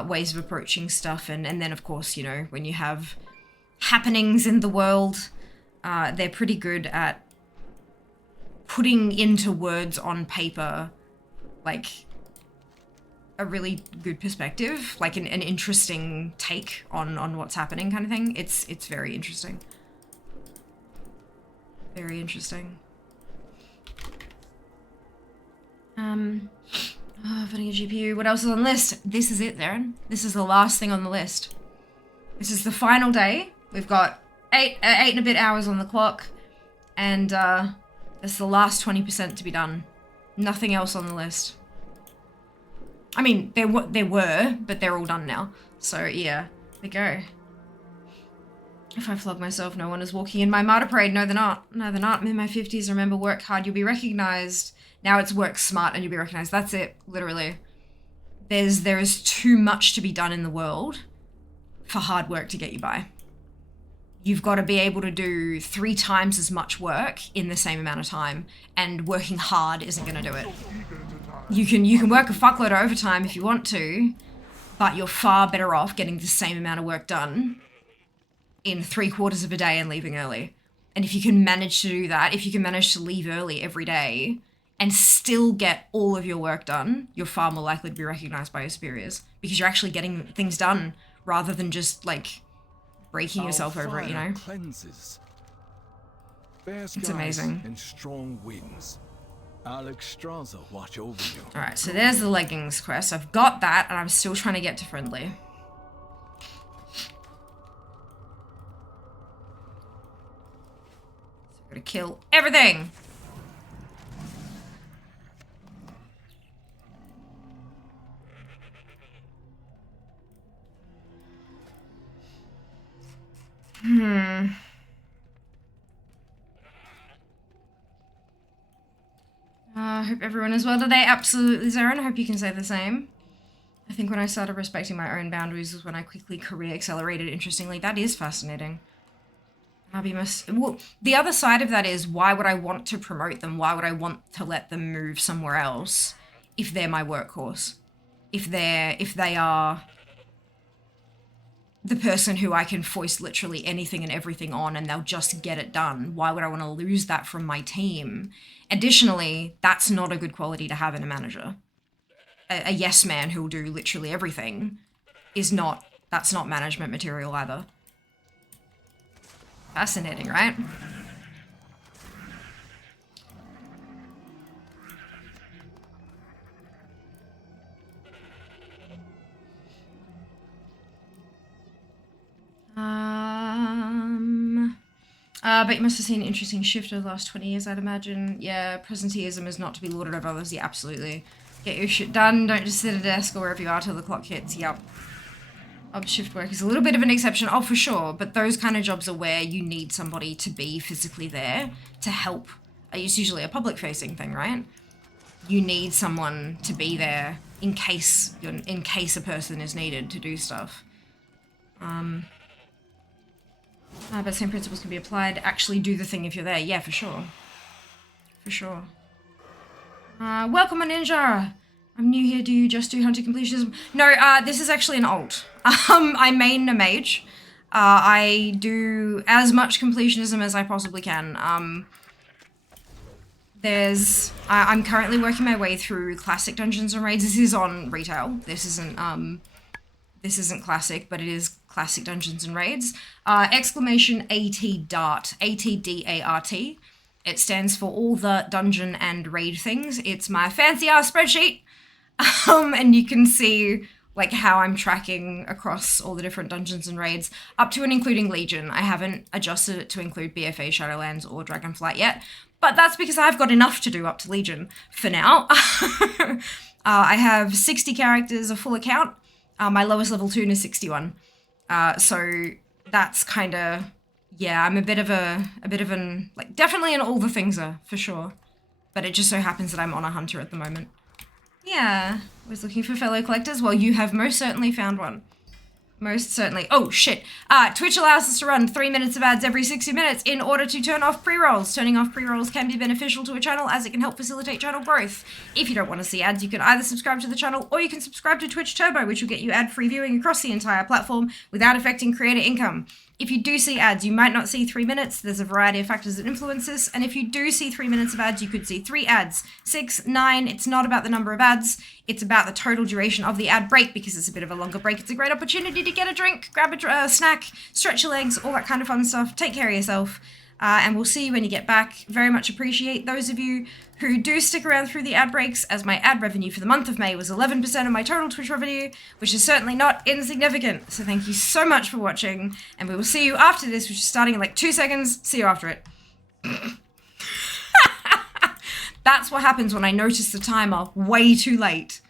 ways of approaching stuff. And then, of course, you know, when you have happenings in the world, they're pretty good at putting into words on paper, like, a really good perspective, like an interesting take on what's happening kind of thing. It's very interesting. Very interesting. Voting a GPU. What else is on the list? This is it, Darren. This is the last thing on the list. This is the final day. We've got 8 and a bit hours on the clock, and that's the last 20% to be done. Nothing else on the list. I mean, there were, but they're all done now. So, yeah, there go. If I flog myself, no one is walking in my martyr parade. No, they're not. No, they're not. I'm in my 50s. Remember, work hard, you'll be recognized. Now it's work smart and you'll be recognized. That's it, literally. There is too much to be done in the world for hard work to get you by. You've got to be able to do 3 times as much work in the same amount of time, and working hard isn't going to do it. You can work a fuckload of overtime if you want to, but you're far better off getting the same amount of work done in 3/4 of a day and leaving early. And if you can manage to do that, if you can manage to leave early every day and still get all of your work done, you're far more likely to be recognized by your superiors, because you're actually getting things done rather than just, like, breaking yourself over it, you know? Cleanses. It's amazing. And strong winds. Alex Straza watch over you. Alright, so there's the leggings quest. I've got that, and I'm still trying to get to friendly. So I'm gonna kill everything! I hope everyone is well today. Absolutely, Zarin. I hope you can say the same. I think when I started respecting my own boundaries was when I quickly career accelerated. Interestingly, that is fascinating. Well, the other side of that is, why would I want to promote them? Why would I want to let them move somewhere else if they're my workhorse? If they are the person who I can foist literally anything and everything on and they'll just get it done, why would I want to lose that from my team? Additionally, that's not a good quality to have in a manager. A yes man who'll do literally everything that's not management material either. Fascinating, right? But you must have seen an interesting shift over the last 20 years, I'd imagine. Yeah, presenteeism is not to be lauded over others. Yeah, absolutely. Get your shit done. Don't just sit at a desk or wherever you are till the clock hits. Yep. Shift work is a little bit of an exception. Oh, for sure. But those kind of jobs are where you need somebody to be physically there to help. It's usually a public-facing thing, right? You need someone to be there in case a person is needed to do stuff. But same principles can be applied. Actually do the thing if you're there. Yeah, for sure. For sure. Welcome on Ninja! I'm new here. Do you just do hunter completionism? No, this is actually an alt. I main a mage. I do as much completionism as I possibly can. I'm currently working my way through classic dungeons and raids. This is on retail. This isn't classic, but it is classic dungeons and raids. Exclamation AT-DART, ATDART. It stands for all the dungeon and raid things. It's my fancy ass spreadsheet. And you can see like how I'm tracking across all the different dungeons and raids, up to and including Legion. I haven't adjusted it to include BFA, Shadowlands, or Dragonflight yet, but that's because I've got enough to do up to Legion for now. I have 60 characters, a full account. My lowest level toon is 61. So that's kind of, yeah, I'm a bit of an, like, definitely an all the thingser, for sure. But it just so happens that I'm on a hunter at the moment. Yeah, was looking for fellow collectors. Well, you have most certainly found one. Most certainly. Oh, shit. Twitch allows us to run 3 minutes of ads every 60 minutes in order to turn off pre-rolls. Turning off pre-rolls can be beneficial to a channel as it can help facilitate channel growth. If you don't want to see ads, you can either subscribe to the channel or you can subscribe to Twitch Turbo, which will get you ad-free viewing across the entire platform without affecting creator income. If you do see ads, you might not see 3 minutes. There's a variety of factors that influence this. And if you do see 3 minutes of ads, you could see 3 ads, 6, 9. It's not about the number of ads. It's about the total duration of the ad break, because it's a bit of a longer break. It's a great opportunity to get a drink, grab a snack, stretch your legs, all that kind of fun stuff. Take care of yourself. And we'll see you when you get back. Very much appreciate those of you who do stick around through the ad breaks, as my ad revenue for the month of May was 11% of my total Twitch revenue, which is certainly not insignificant. So thank you so much for watching, and we will see you after this, which is starting in like 2 seconds. See you after it. That's what happens when I notice the timer way too late.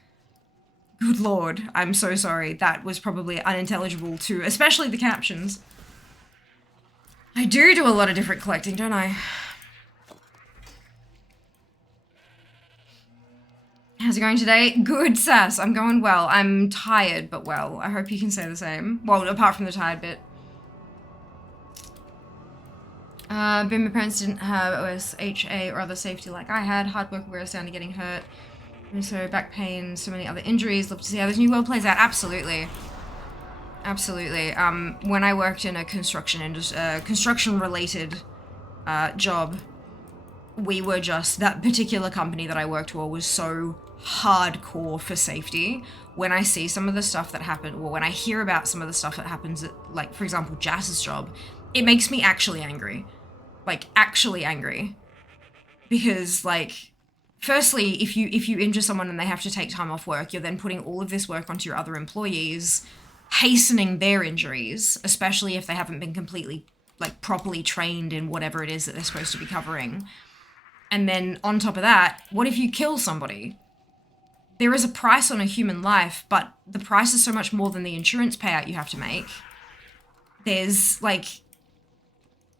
Good lord, I'm so sorry. That was probably unintelligible to, especially the captions. I do a lot of different collecting, don't I? How's it going today? Good, Sass. I'm going well. I'm tired, but well. I hope you can say the same. Well, apart from the tired bit. My parents didn't have OSHA or other safety like I had. Hard work wears down to getting hurt. And so back pain, so many other injuries. Love to see how this new world plays out. Absolutely. Absolutely. When I worked in a construction-related job, we were just, that particular company that I worked for was so hardcore for safety. When I see some of the stuff that happened, or when I hear about some of the stuff that happens at, like, for example, Jazz's job, it makes me actually angry. Like, actually angry. Because, like, firstly, if you injure someone and they have to take time off work, you're then putting all of this work onto your other employees, hastening their injuries, especially if they haven't been completely, like, properly trained in whatever it is that they're supposed to be covering. And then on top of that, what if you kill somebody? There is a price on a human life, but the price is so much more than the insurance payout you have to make. There's, like,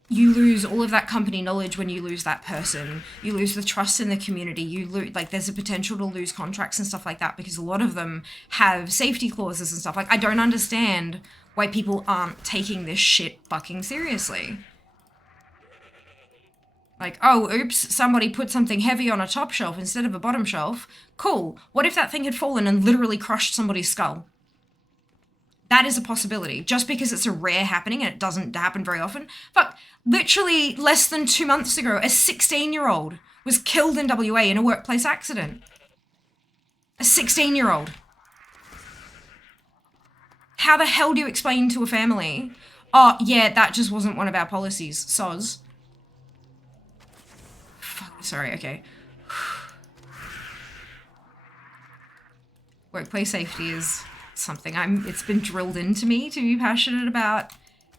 you lose all of that company knowledge when you lose that person. You lose the trust in the community. You lose, like, there's a potential to lose contracts and stuff like that, because a lot of them have safety clauses and stuff. Like, I don't understand why people aren't taking this shit fucking seriously. Like, oh, oops, somebody put something heavy on a top shelf instead of a bottom shelf. Cool. What if that thing had fallen and literally crushed somebody's skull? That is a possibility. Just because it's a rare happening and it doesn't happen very often. Fuck, literally less than 2 months ago, a 16-year-old was killed in WA in a workplace accident. A 16-year-old. How the hell do you explain to a family, oh, yeah, that just wasn't one of our policies, soz? Fuck, sorry, okay. Workplace safety is something it's been drilled into me to be passionate about,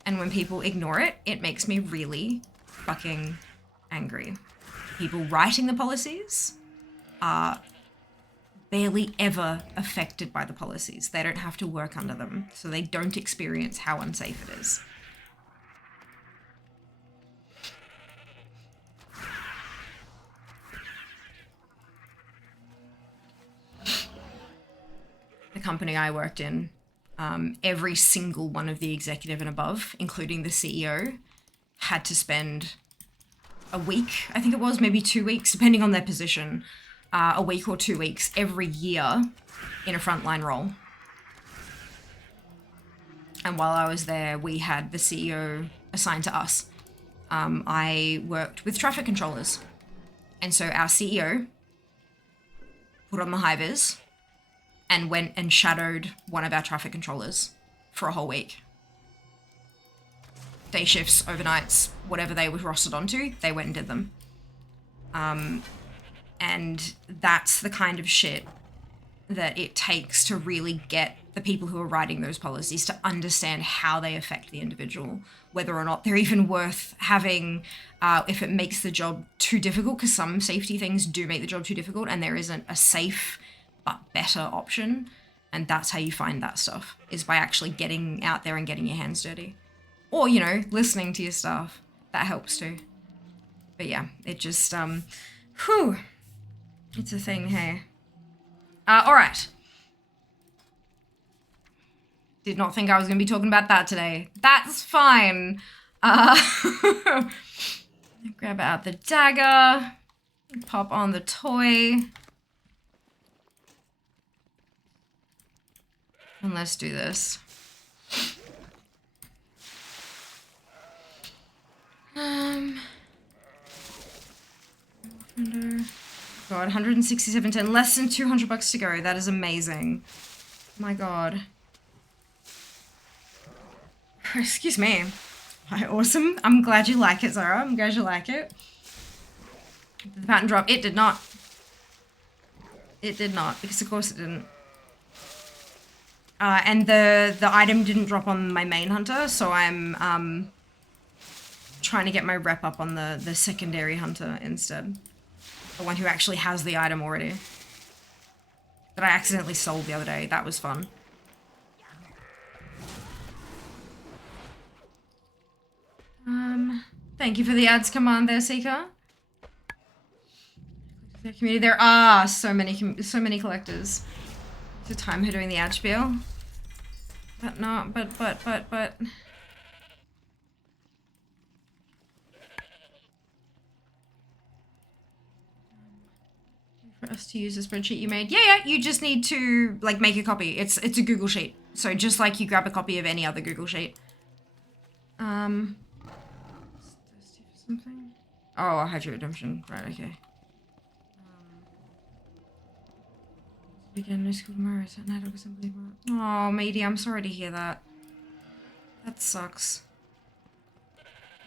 and when people ignore it, it makes me really fucking angry. People writing the policies are barely ever affected by the policies. They don't have to work under them, so they don't experience how unsafe it is. The company I worked in, every single one of the executive and above, including the CEO, had to spend a week, I think it was, maybe 2 weeks, depending on their position, a week or 2 weeks every year in a frontline role. And while I was there, we had the CEO assigned to us. I worked with traffic controllers. And so our CEO put on the high vis and went and shadowed one of our traffic controllers for a whole week. Day shifts, overnights, whatever they were rostered onto, they went and did them. And that's the kind of shit that it takes to really get the people who are writing those policies to understand how they affect the individual, whether or not they're even worth having, if it makes the job too difficult, because some safety things do make the job too difficult and there isn't a safe but better option. And that's how you find that stuff, is by actually getting out there and getting your hands dirty. Or, you know, listening to your staff. That helps too. But yeah, it just, whew. It's a thing, hey. Alright. Did not think I was going to be talking about that today. That's fine. Grab out the dagger. Pop on the toy. And let's do this. God, 167.10, less than $200 to go. That is amazing. My God. Excuse me. Hi, awesome. I'm glad you like it, Zara. I'm glad you like it. The pattern drop. It did not. It did not, because of course it didn't. And the item didn't drop on my main hunter, so I'm trying to get my rep up on the secondary hunter instead. The one who actually has the item already. That I accidentally sold the other day. That was fun. Thank you for the ads command there, Seeker. The community. There are so many collectors. The time her doing the ad spiel. But no, but. For us to use the spreadsheet you made. Yeah, you just need to, like, make a copy. It's a Google Sheet. So just like you grab a copy of any other Google Sheet. Thirsty for something? Oh, Hydro Redemption. Right, okay. Again, no school tomorrow. Is that night August? Unbelievable. Oh, matey, I'm sorry to hear that. That sucks.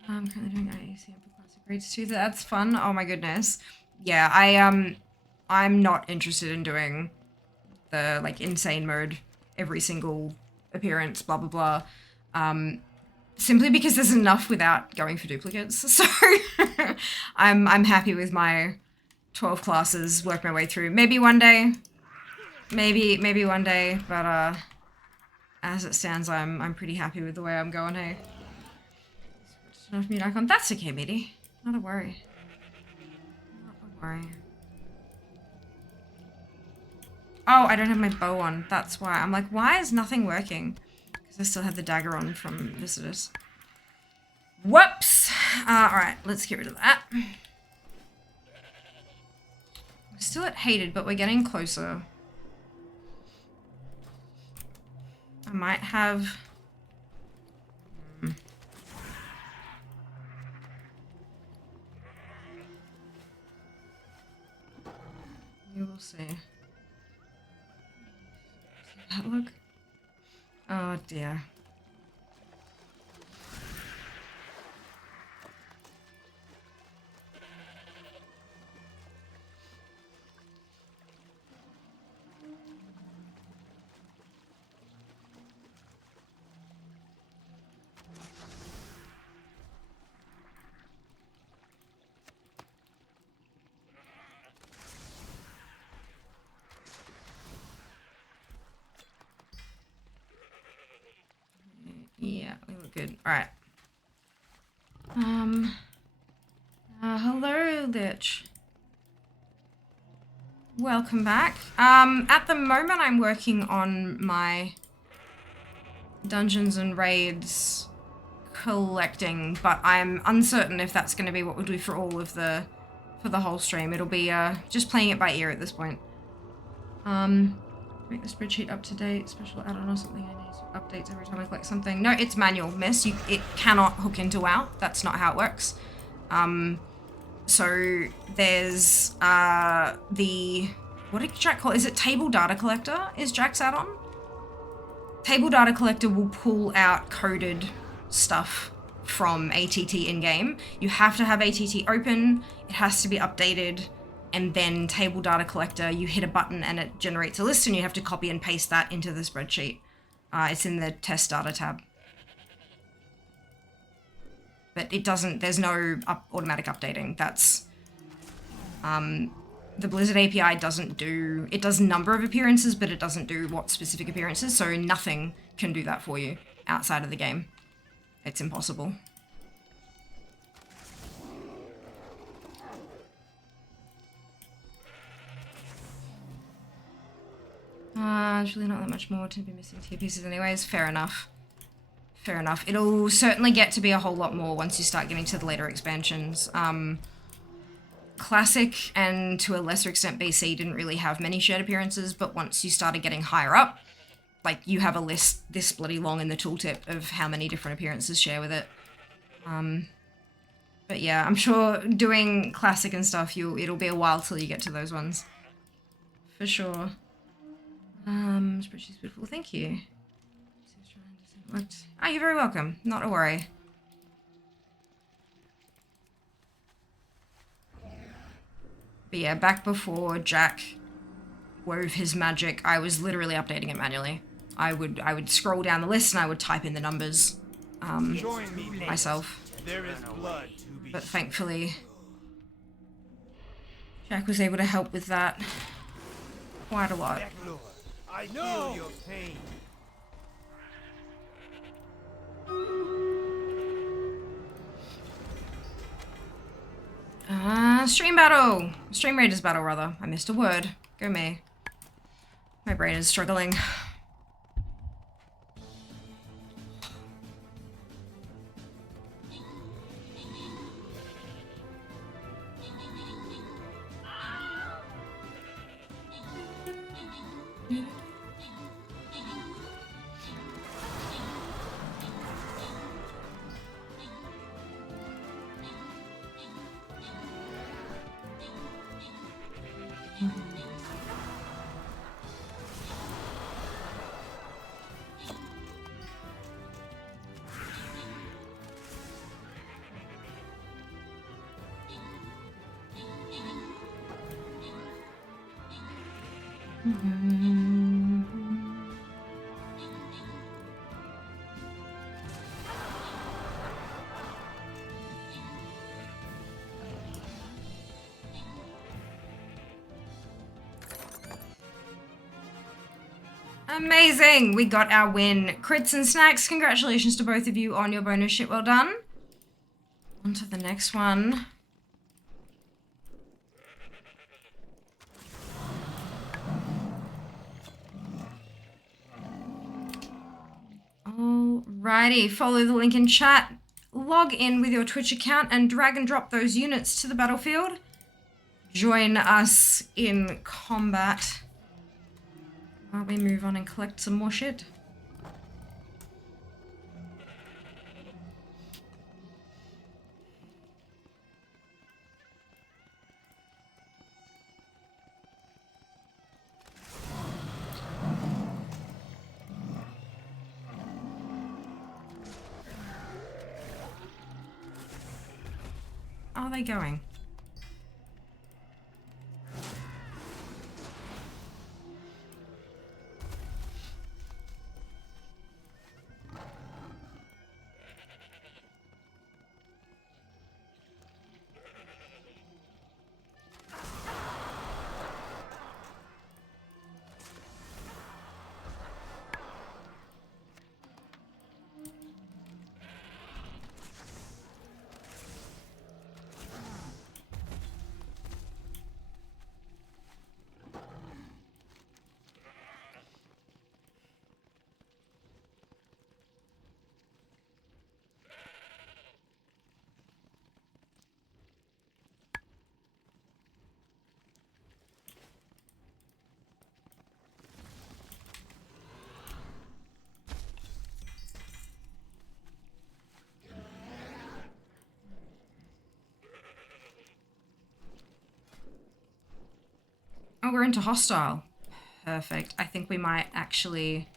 I'm currently doing IAC for classic grades too. That's fun. Oh my goodness. Yeah, I'm not interested in doing the, like, insane mode every single appearance, blah, blah, blah. Simply because there's enough without going for duplicates. So I'm happy with my 12 classes, work my way through. Maybe one day. Maybe one day, but as it stands, I'm pretty happy with the way I'm going, hey. Enough mute icon. That's okay, matey. Not a worry. Not a worry. Oh, I don't have my bow on. That's why. I'm like, why is nothing working? Because I still have the dagger on from visitors. Whoops! Alright, let's get rid of that. We're still at hated, but we're getting closer. I might have... We will see. Does that look? Oh dear. Yeah, we look good. Alright. Hello, Lich. Welcome back. At the moment I'm working on my dungeons and raids collecting, but I'm uncertain if that's going to be what we'll do for all of the, for the whole stream. It'll be, just playing it by ear at this point. Make the spreadsheet up to date, special add-on or something. I need updates every time I collect something. No, it's manual, miss. It cannot hook into WoW. That's not how it works. So there's the, what did Jack call it? Is it Table Data Collector? Is Jack's add-on? Table Data Collector will pull out coded stuff from ATT in-game. You have to have ATT open. It has to be updated. And then Table Data Collector, you hit a button and it generates a list and you have to copy and paste that into the spreadsheet. It's in the test data tab. But it doesn't, there's no automatic updating. That's, the Blizzard API doesn't do, it does number of appearances, but it doesn't do what specific appearances, so nothing can do that for you outside of the game. It's impossible. There's really not that much more to be missing tier pieces anyways. Fair enough. Fair enough. It'll certainly get to be a whole lot more once you start getting to the later expansions. Classic and to a lesser extent BC didn't really have many shared appearances, but once you started getting higher up, like you have a list this bloody long in the tooltip of how many different appearances share with it. But yeah, I'm sure doing classic and stuff, it'll be a while till you get to those ones. For sure. Spreadsheet's beautiful, thank you. Oh, you're very welcome, not a worry. But yeah, back before Jack wove his magic, I was literally updating it manually. I would scroll down the list and I would type in the numbers myself. There is blood to be but thankfully, Jack was able to help with that quite a lot. I know your pain. Stream battle! Stream Raiders battle, rather. I missed a word. Go me. My brain is struggling. Amazing! We got our win. Crits and snacks, congratulations to both of you on your bonus shit, well done. On to the next one. Alrighty, follow the link in chat, log in with your Twitch account and drag and drop those units to the battlefield. join us in combat while we move on and collect some more shit. How are they going? Oh, we're into hostile. Perfect. I think we might actually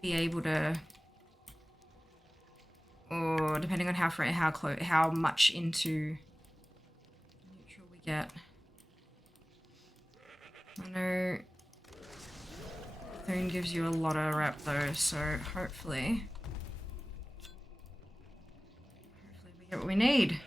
be able to, or depending on how much into neutral we get. I know Thune gives you a lot of rep though, so hopefully we get what we need.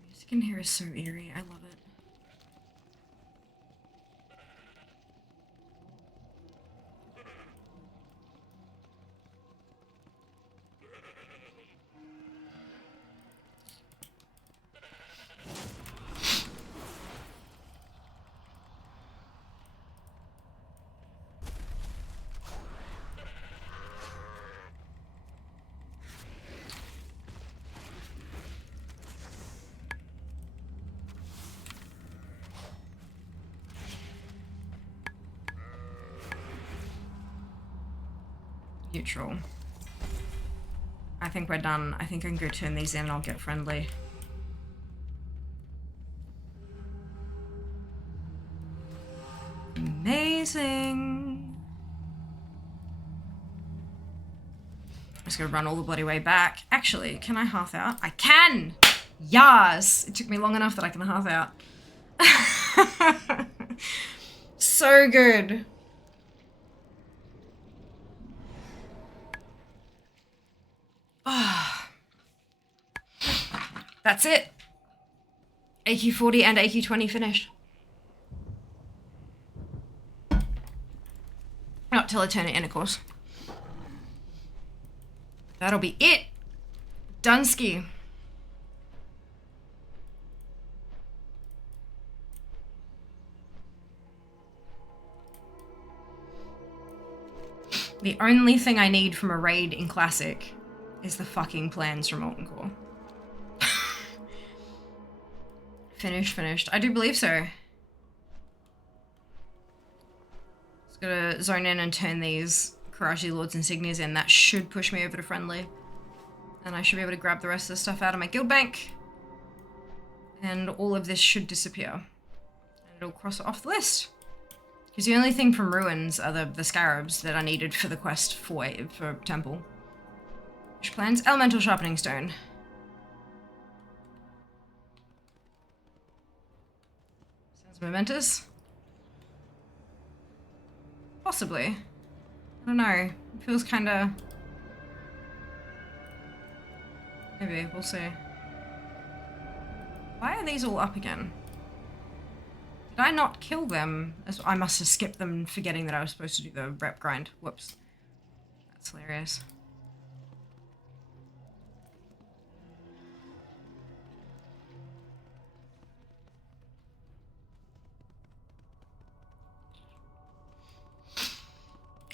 The music in here is so eerie. I love it. Neutral. I think we're done. I think I can go turn these in and I'll get friendly. Amazing. I'm just gonna run all the bloody way back. Actually, can I half out? I can! Yes! It took me long enough that I can half out. So good. That's it. AQ40 and AQ20 finished. Not till I turn it in, of course. That'll be it. Dunsky. The only thing I need from a raid in Classic is the fucking plans from Molten Core. Finished. I do believe so. Just gotta zone in and turn these Karashi Lord's insignias in. That should push me over to friendly. And I should be able to grab the rest of the stuff out of my guild bank. And all of this should disappear. And it'll cross it off the list. Because the only thing from Ruins are the scarabs that are needed for the quest for Temple. Which plans? Elemental Sharpening Stone. Sounds momentous. Possibly. don't know. It feels kind of... Maybe, we'll see. Why are these all up again? Did I not kill them? I must have skipped them, forgetting that I was supposed to do the rep grind. Whoops. That's hilarious.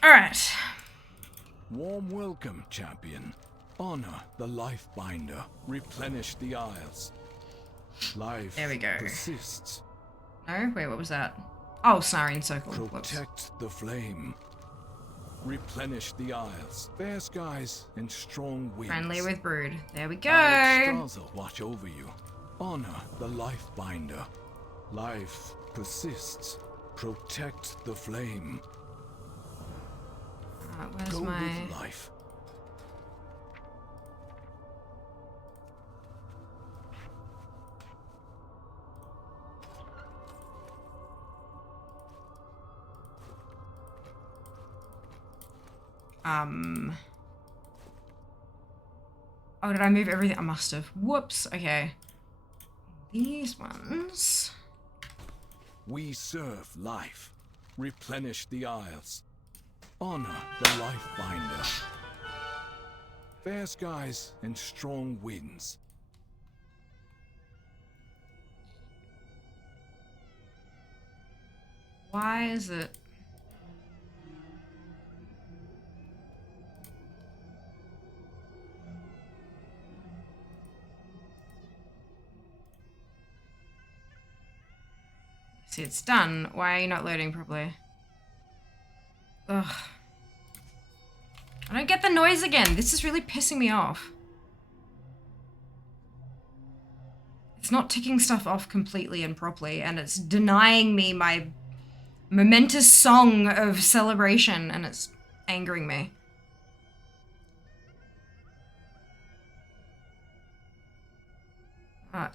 Alright. Warm welcome, champion. Honor the life binder. Replenish the isles. Life There we go. persists. No? Wait, what was that? Oh, Snarine Circle. Whoops. Protect the flame. Replenish the isles. Fair skies and strong winds. Friendly with Brood. There we go. Alexstrasza watch over you. Honor the life binder. Life persists. Protect the flame. Where's Go my... with life. Oh, did I move everything? I must have. Whoops. Okay. These ones. We serve life. Replenish the isles. Honor the life binder. Fair skies and strong winds. Why is it? See, it's done. Why are you not loading properly? Ugh. I don't get the noise again. This is really pissing me off. It's not ticking stuff off completely and properly, and it's denying me my momentous song of celebration, and it's angering me.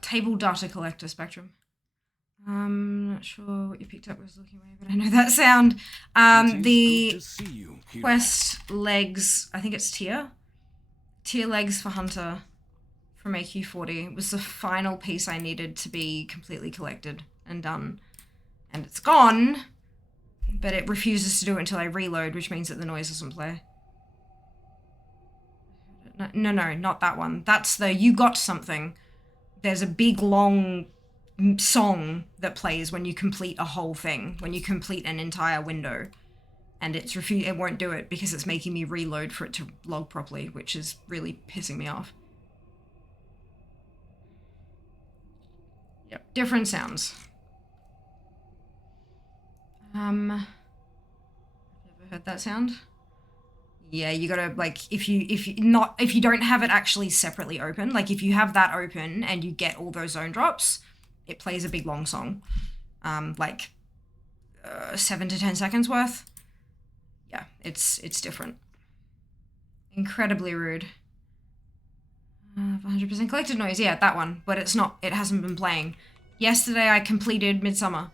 Table data collector spectrum. Not sure what you picked up was looking away, but I know that sound. The quest legs, I think it's tier legs for Hunter from AQ40 was the final piece I needed to be completely collected and done. And it's gone, but it refuses to do it until I reload, which means that the noise doesn't play. No, not that one. That's the you got something. There's a big long song that plays when you complete a whole thing, when you complete an entire window, and it won't do it because it's making me reload for it to log properly, which is really pissing me off. Yep, different sounds. Ever heard that sound? Yeah, you gotta, like, if you don't have it actually separately open, like if you have that open and you get all those zone drops, it plays a big long song, like 7 to 10 seconds worth. Yeah, it's different. Incredibly rude. 100% collected noise, yeah, that one, but it's not, it hasn't been playing. Yesterday I completed Midsummer.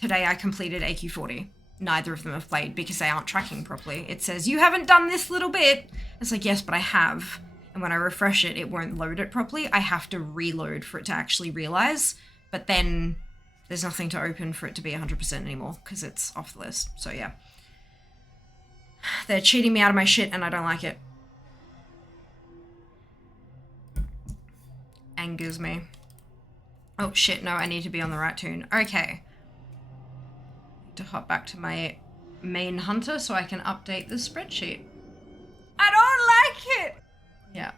Today I completed AQ40. Neither of them have played because they aren't tracking properly. It says, you haven't done this little bit. It's like, yes, but I have. And when I refresh it, it won't load it properly. I have to reload for it to actually realize. But then there's nothing to open for it to be 100% anymore because it's off the list. So yeah. They're cheating me out of my shit and I don't like it. Angers me. Oh shit, no, I need to be on the right tune. Okay. To hop back to my main Hunter so I can update the spreadsheet. I don't like it! Yeah.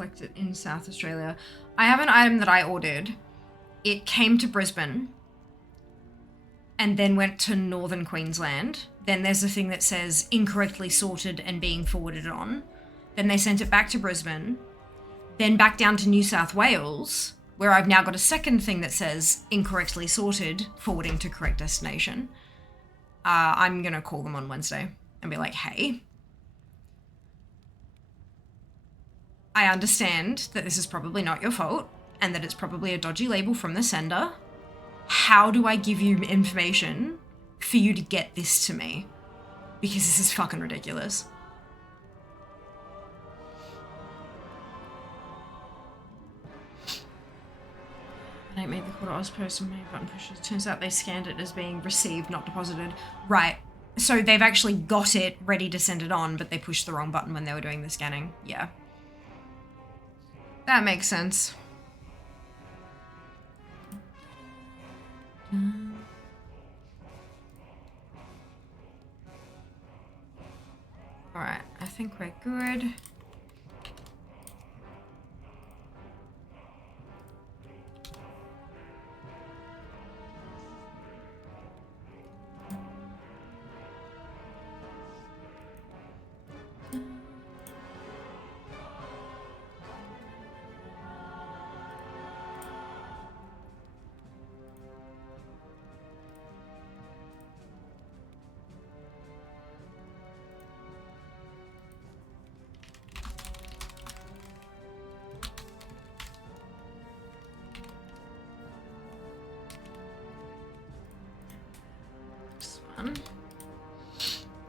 collect it in South Australia. I have an item that I ordered. It came to Brisbane and then went to Northern Queensland. Then there's a thing that says incorrectly sorted and being forwarded on. Then they sent it back to Brisbane, then back down to New South Wales, where I've now got a second thing that says incorrectly sorted, forwarding to correct destination. I'm gonna call them on Wednesday and be like, hey, I understand that this is probably not your fault and that it's probably a dodgy label from the sender. How do I give you information for you to get this to me? Because this is fucking ridiculous. I made the call to Ozpost and made button pushes. Turns out they scanned it as being received, not deposited. Right. So they've actually got it ready to send it on, but they pushed the wrong button when they were doing the scanning. Yeah. That makes sense. Alright, I think we're good.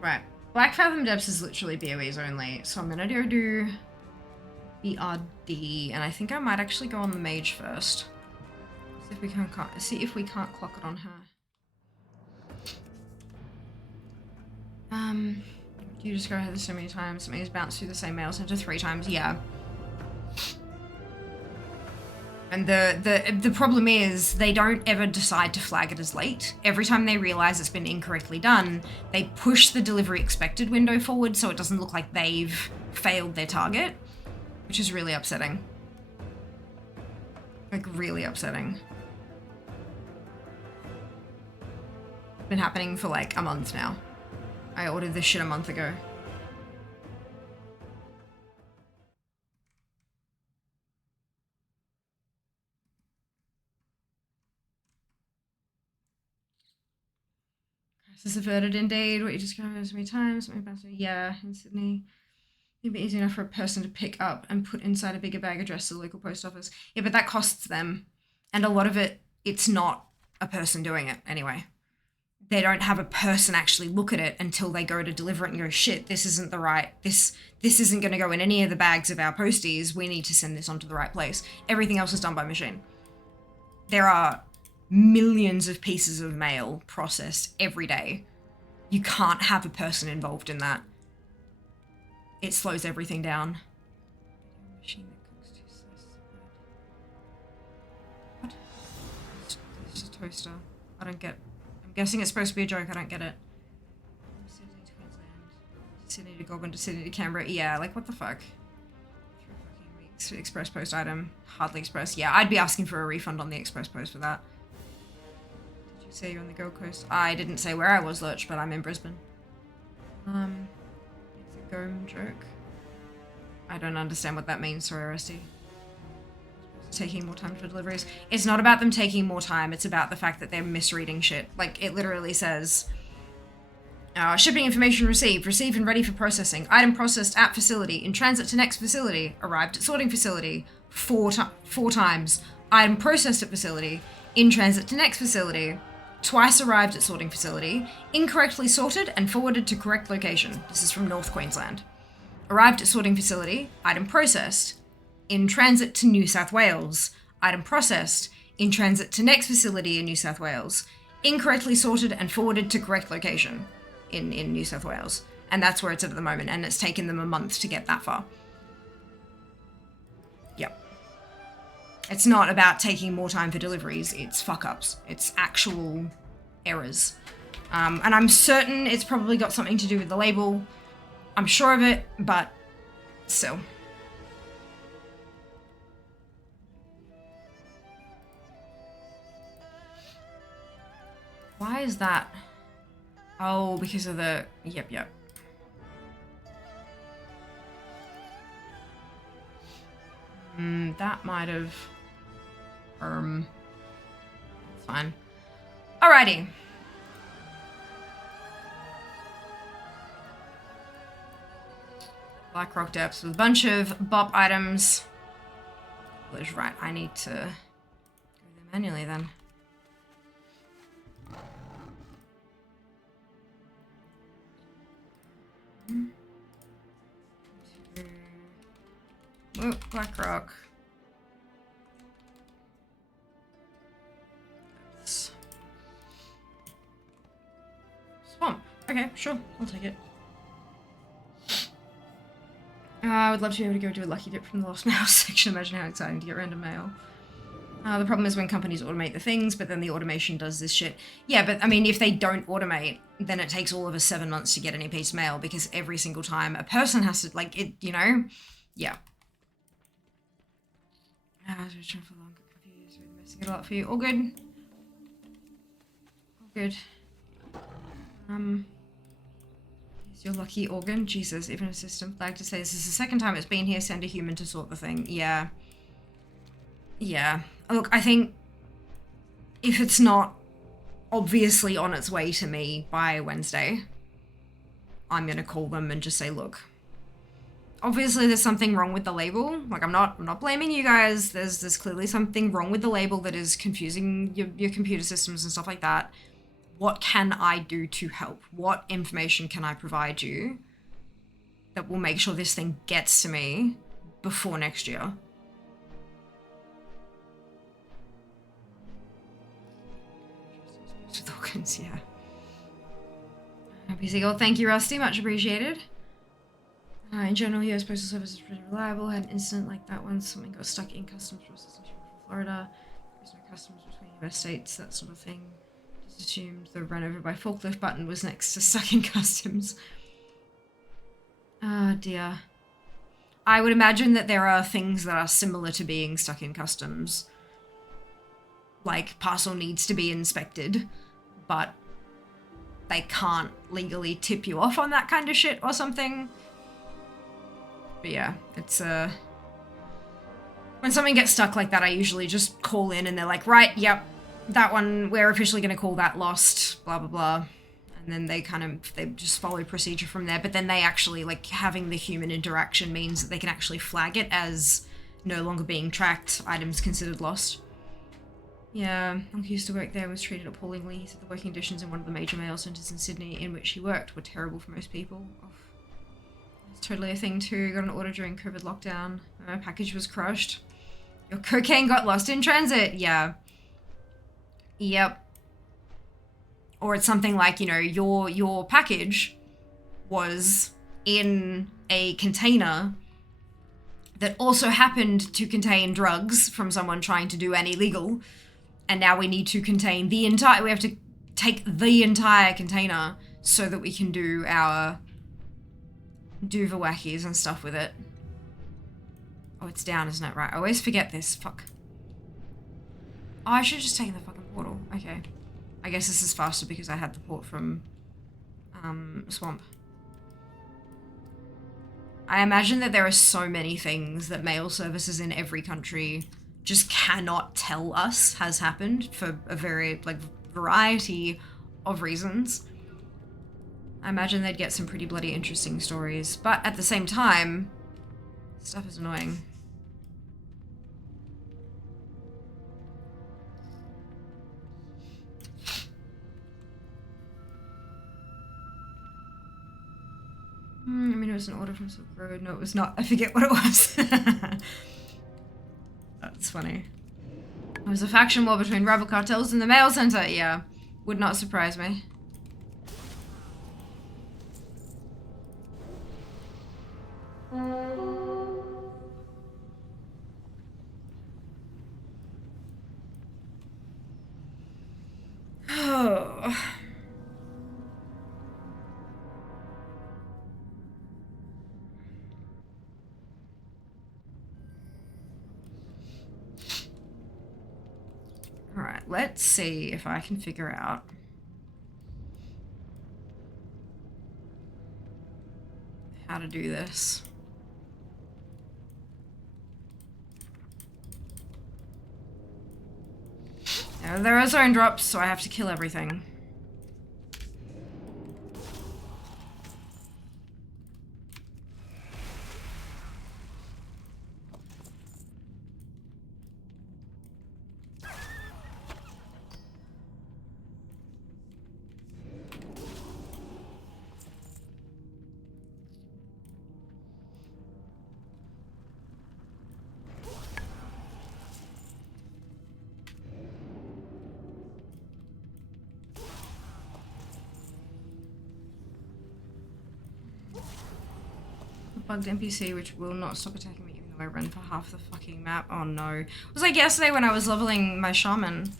Right. Black Fathom Depths is literally BOEs only, so I'm gonna go do VOD, and I think I might actually go on the mage first. See if we can't clock it on her. You just go ahead so many times. Something's bounced through the same mail center 3 times. Yeah. And the problem is they don't ever decide to flag it as late. Every time they realize it's been incorrectly done, they push the delivery expected window forward so it doesn't look like they've failed their target, which is really upsetting. Like, really upsetting. It's been happening for like a month now. I ordered this shit a month ago. Crisis averted indeed. What you just got so many times. Yeah, in Sydney. It'd be easy enough for a person to pick up and put inside a bigger bag addressed to the local post office. Yeah, but that costs them. And a lot of it, it's not a person doing it anyway. They don't have a person actually look at it until they go to deliver it and go, shit, this isn't the right, this isn't going to go in any of the bags of our posties. We need to send this onto the right place. Everything else is done by machine. There are millions of pieces of mail processed every day. You can't have a person involved in that. It slows everything down. Machine that cooks what? It's a toaster. I don't get. I'm guessing it's supposed to be a joke. I don't get it. Sydney to Queensland. Sydney to Goulburn to Sydney to Canberra. Yeah, like what the fuck? 3 fucking weeks. Express post item. Hardly express. Yeah, I'd be asking for a refund on the express post for that. Did you say you're on the Gold Coast? I didn't say where I was, Lurch, but I'm in Brisbane. It's a Gome joke. I don't understand what that means, sorry, RSD. Taking more time for deliveries. It's not about them taking more time, it's about the fact that they're misreading shit. Like, it literally says, shipping information received and ready for processing. Item processed at facility, in transit to next facility, arrived at sorting facility, 4 times. Item processed at facility, in transit to next facility, twice arrived at sorting facility, incorrectly sorted and forwarded to correct location. This is from North Queensland. Arrived at sorting facility, item processed, in transit to New South Wales, item processed, in transit to next facility in New South Wales, incorrectly sorted and forwarded to correct location in New South Wales. And that's where it's at the moment, and it's taken them a month to get that far. Yep. It's not about taking more time for deliveries, it's fuck-ups. It's actual errors. And I'm certain it's probably got something to do with the label. I'm sure of it, but still. Why is that? Oh, because of the... Yep. That might have... It's fine. Alrighty. Black Rock Depths with a bunch of bop items. Right, I need to go there manually then. Oh, Black Rock. Swamp. Okay, sure. I'll take it. I would love to be able to go do a lucky dip from the Lost Mail section. Imagine how exciting to get random mail. The problem is when companies automate the things, but then the automation does this shit. Yeah, but I mean, if they don't automate, then it takes all of us 7 months to get any piece of mail because every single time a person has to, like, it, you know? Yeah. I was trying for long, confused, messing it a lot for you. All good. All good. Here's your lucky organ. Jesus, even a system flag to say this is the second time it's been here. Send a human to sort the thing. Yeah. Yeah. Look, I think if it's not obviously on its way to me by Wednesday, I'm gonna call them and just say, look, obviously there's something wrong with the label. Like, I'm not blaming you guys. There's clearly something wrong with the label that is confusing your computer systems and stuff like that. What can I do to help? What information can I provide you that will make sure this thing gets to me before next year? With organs, yeah. Happy Seagull, thank you, Rusty, much appreciated. In general, US Postal Service is pretty reliable. Had an incident like that once. Something got stuck in customs process in Florida. There's no customs between US states, that sort of thing. Just assumed the run over by forklift button was next to stuck in customs. Oh dear. I would imagine that there are things that are similar to being stuck in customs. Like, parcel needs to be inspected, but they can't legally tip you off on that kind of shit or something. But yeah, it's when something gets stuck like that, I usually just call in and they're like, right, yep, that one, we're officially gonna call that lost, blah, blah, blah. And then they just follow procedure from there. But then they actually, like, having the human interaction means that they can actually flag it as no longer being tracked, items considered lost. Yeah, Uncle used to work there, was treated appallingly. He said the working conditions in one of the major mail centres in Sydney in which he worked were terrible for most people. Oh, it's totally a thing too. Got an order during COVID lockdown. My package was crushed. Your cocaine got lost in transit. Yeah. Yep. Or it's something like, you know, your package was in a container that also happened to contain drugs from someone trying to do an illegal. And now we need to contain we have to take the entire container so that we can do our Duvawackies and stuff with it. Oh, it's down, isn't it? Right, I always forget this. Fuck. Oh, I should have just taken the fucking portal. Okay. I guess this is faster because I had the port from, Swamp. I imagine that there are so many things that mail services in every country just cannot tell us has happened for a very, like, variety of reasons. I imagine they'd get some pretty bloody interesting stories, but at the same time, stuff is annoying. I mean, it was an order from Silk Road. No, it was not. I forget what it was. That's funny. It was a faction war between rebel cartels and the mail center. Yeah, would not surprise me. Oh. Alright, let's see if I can figure out how to do this. Yeah, there are zone drops, so I have to kill everything. Bugged NPC which will not stop attacking me even though I run for half the fucking map. Oh no. It was like yesterday when I was leveling my shaman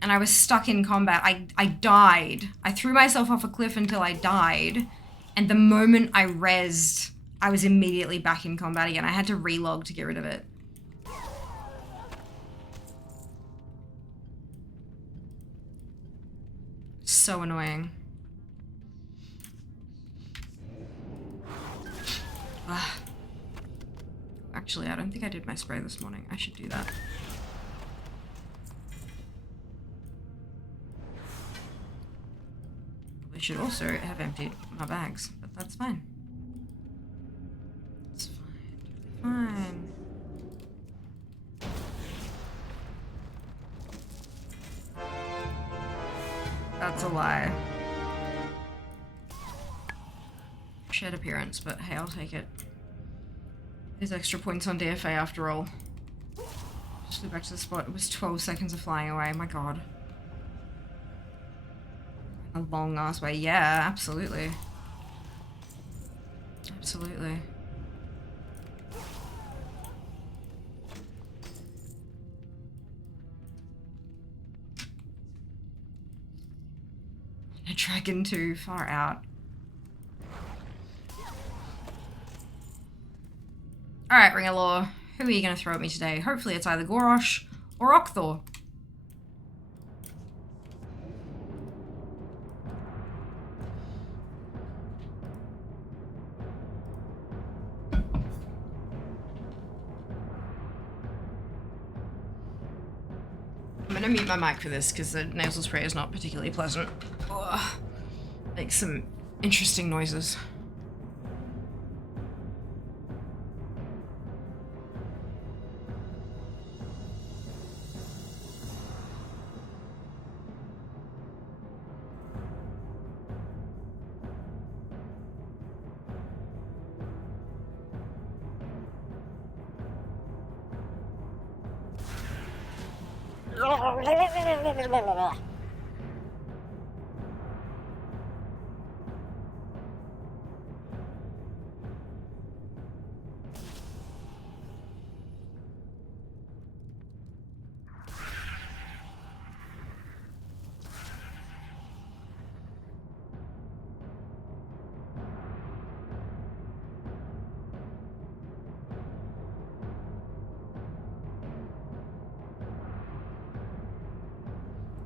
and I was stuck in combat. I died. I threw myself off a cliff until I died, and the moment I rezzed, I was immediately back in combat again. I had to relog to get rid of it. So annoying. Ugh. Actually, I don't think I did my spray this morning. I should do that. We should also have emptied my bags, but that's fine. It's fine. That's a lie. Shared appearance, but hey, I'll take it. There's extra points on DFA after all. Just go back to the spot. It was 12 seconds of flying away. My god. A long ass way. Yeah, absolutely. Absolutely. A dragon too far out. Alright, Ring of Law. Who are you going to throw at me today? Hopefully it's either Gorosh or Okthor. I'm going to mute my mic for this because the nasal spray is not particularly pleasant. Ugh. Makes some interesting noises.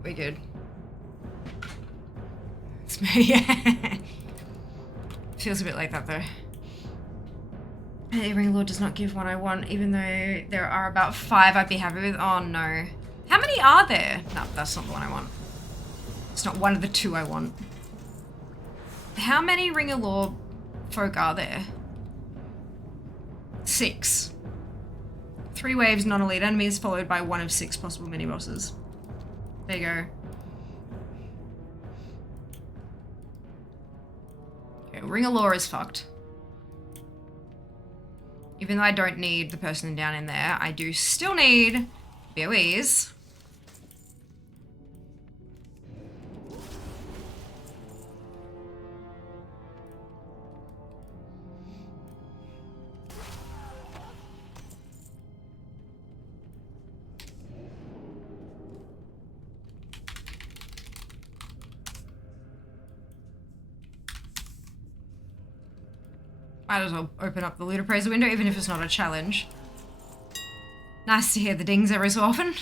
We good. It's me, yeah. Feels a bit like that though. The Ring Lord does not give what I want, even though there are about 5 I'd be happy with. Oh no. How many are there? No, that's not the one I want. It's not one of the 2 I want. How many Ring of Law folk are there? 6. 3 waves non-elite enemies followed by 1 of 6 possible mini-bosses. There you go. Okay, Ring of Law is fucked. Even though I don't need the person down in there, I do still need BOEs. Might as well open up the loot appraiser window, even if it's not a challenge. Nice to hear the dings every so often.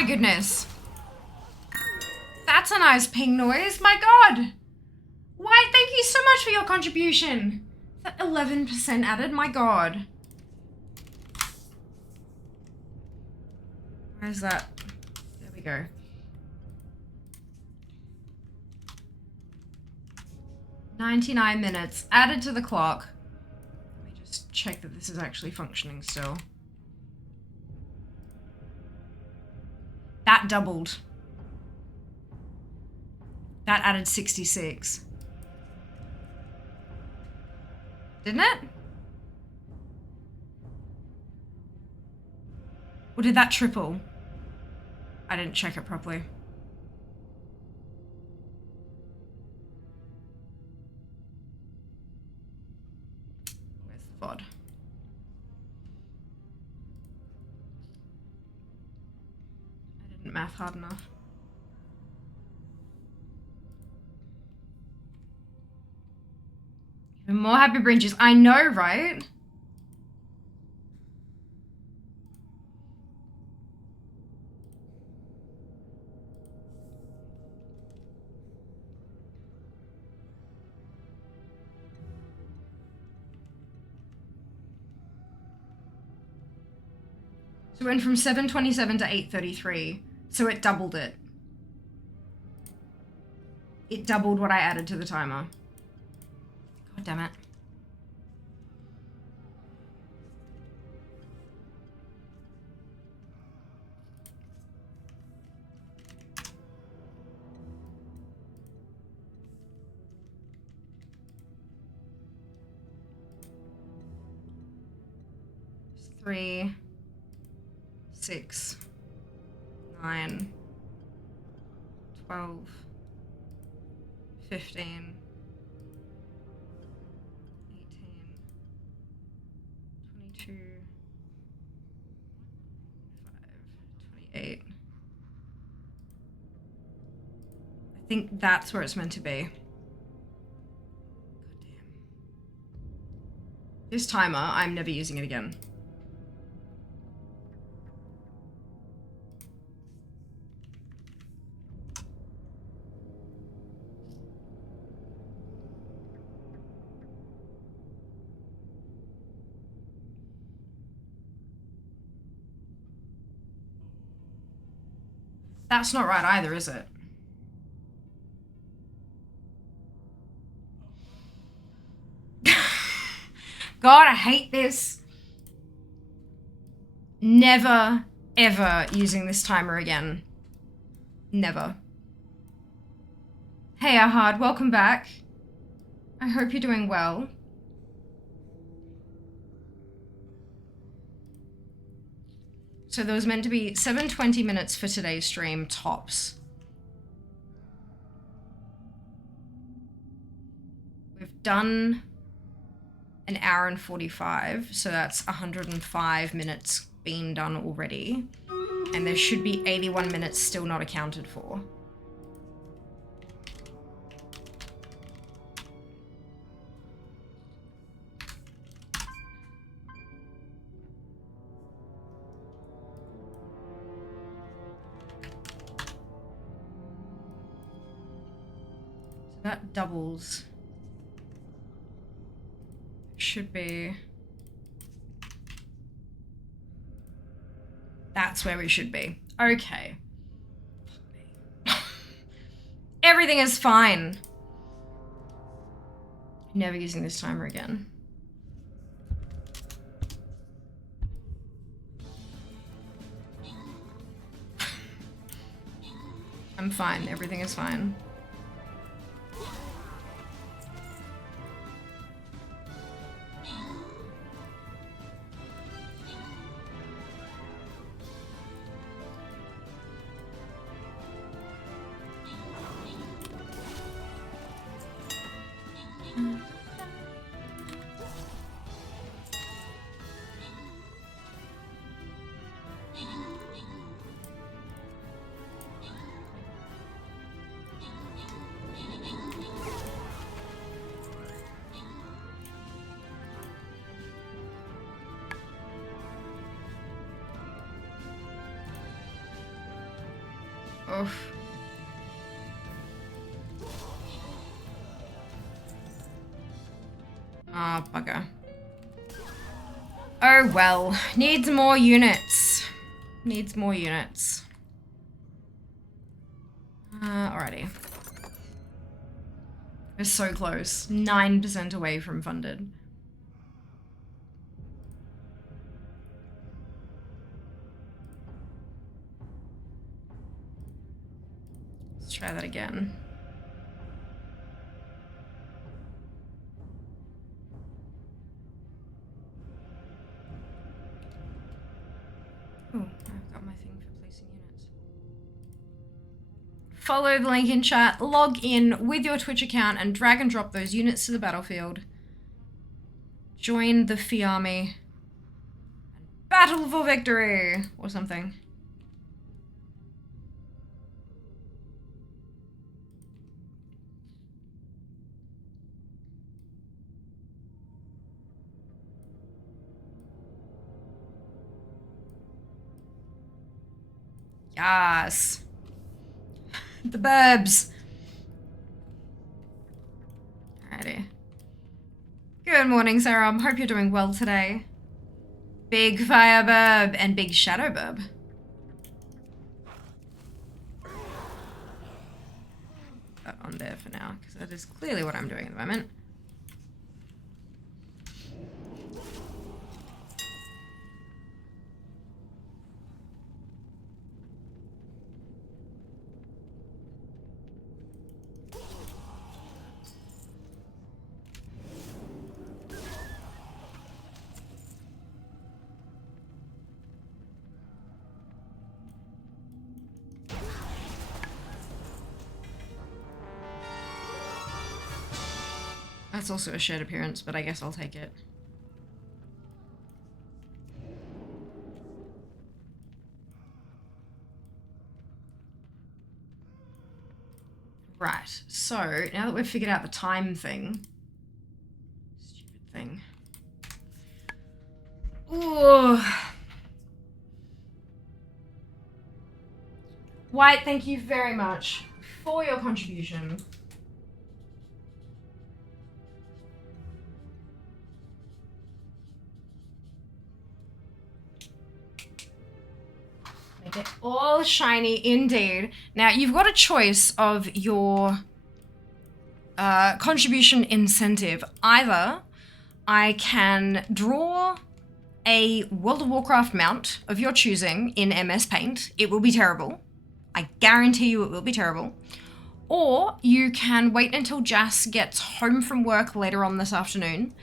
my goodness. That's a nice ping noise. My God. Why, thank you so much for your contribution. That 11% added, my God. Where's that? There we go. 99 minutes added to the clock. Let me just check that this is actually functioning still. That doubled. That added 66. Didn't it? Or did that triple? I didn't check it properly. Where's the VOD? I didn't math hard enough. Even more happy bridges. I know, right? So it went from 7:27 to 8:33. So it doubled it. It doubled what I added to the timer. God damn it. Three, 6, 9, 12, 15, 18, 22, 28. I think that's where it's meant to be. God damn. This timer, I'm never using it again. That's not right either, is it? God, I hate this. Never, ever using this timer again. Never. Hey, Ahad, welcome back. I hope you're doing well. So there was meant to be 7:20 minutes for today's stream, tops. We've done an hour and 45, so that's 105 minutes being done already. And there should be 81 minutes still not accounted for. That doubles. Should be. That's where we should be. Okay. Everything is fine. Never using this timer again. I'm fine. Everything is fine. Oof. Ah, bugger. Oh well. Needs more units. Needs more units. Alrighty. We're so close. 9% away from funded. Let's try that again. Oh, I've got my thing for placing units. Follow the link in chat, log in with your Twitch account, and drag and drop those units to the battlefield. Join the Fee Army. And battle for victory! Or something. Yes. The burbs. Alrighty. Good morning, Sarah. Hope you're doing well today. Big fire burb and big shadow burb. That on there for now, because that is clearly what I'm doing at the moment. That's also a shared appearance, but I guess I'll take it. Right, so now that we've figured out the time thing. Stupid thing. Ooh. White, thank you very much for your contribution. Make it all shiny indeed. Now, you've got a choice of your contribution incentive. Either I can draw a World of Warcraft mount of your choosing in MS Paint. It will be terrible. I guarantee you it will be terrible. Or you can wait until Jas gets home from work later on this afternoon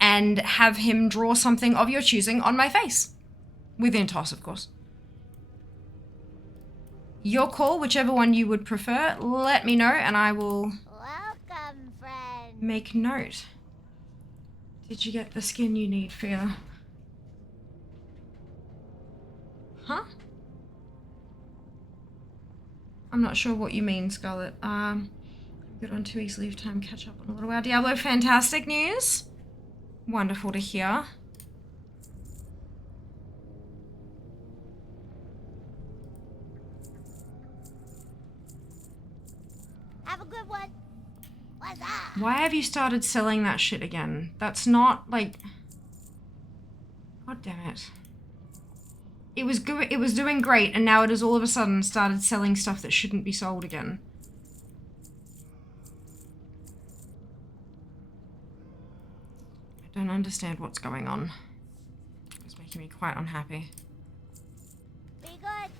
and have him draw something of your choosing on my face. Within toss, of course. Your call, whichever one you would prefer, let me know and I will Welcome, friend. make note. Did you get the skin you need, Fia? Huh? I'm not sure what you mean, Scarlet. Good on 2 weeks leave time, catch up on a little while. Diablo, fantastic news. Wonderful to hear. Have a good one. What's up? Why have you started selling that shit again? That's not, like... God damn it. It was good. It was doing great, and now it has all of a sudden started selling stuff that shouldn't be sold again. I don't understand what's going on. It's making me quite unhappy. Be good.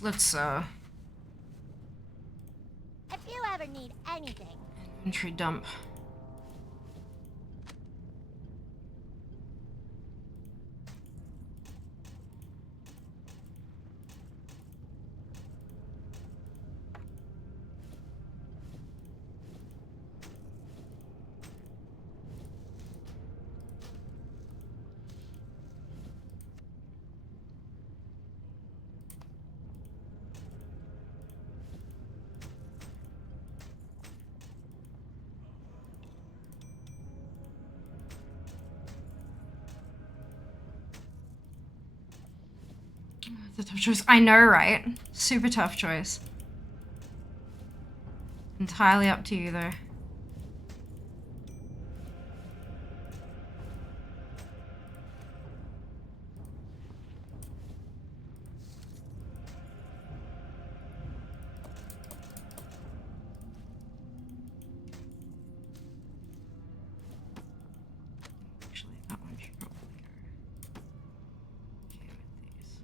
Let's If you ever need anything. inventory dump. It's a tough choice. I know, right? Super tough choice. Entirely up to you, though. Actually, that one should probably go. Okay, with these.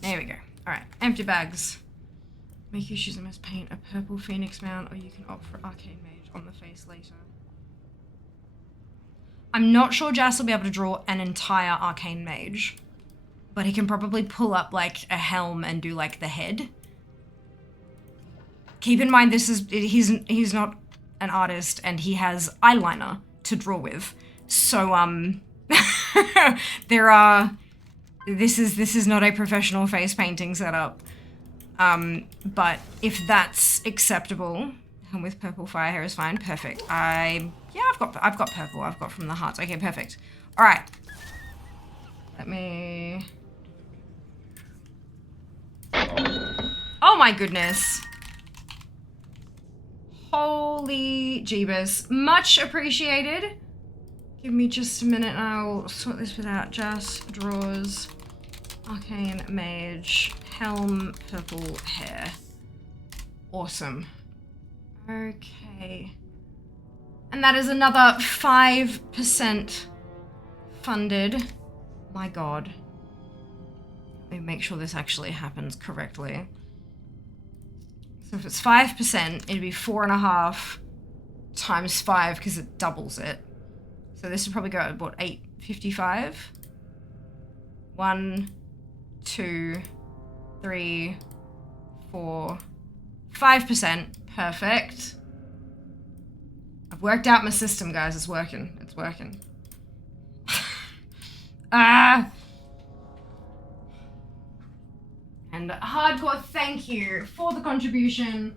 There we go. Alright, empty bags. Make use of MS Paint, a purple Phoenix mount, or you can opt for Arcane Mage on the face later. I'm not sure Jas will be able to draw an entire Arcane Mage, but he can probably pull up like a helm and do like the head. Keep in mind he's not an artist and he has eyeliner to draw with. So this is not a professional face painting setup. But if that's acceptable, and with purple fire hair is fine, perfect. I've got purple. I've got from the hearts. Okay, perfect. All right. Let me. Oh my goodness. Holy Jeebus. Much appreciated. Give me just a minute and I'll sort this without just draws. Arcane Mage. Helm. Purple hair. Awesome. Okay. And that is another 5% funded. My god. Let me make sure this actually happens correctly. So if it's 5%, it'd be 4.5 times 5 because it doubles it. So this would probably go at what, 855? 1, 2, 3, 4, 5%. Perfect. I've worked out my system, guys. It's working. It's working. And Hardcore, thank you for the contribution.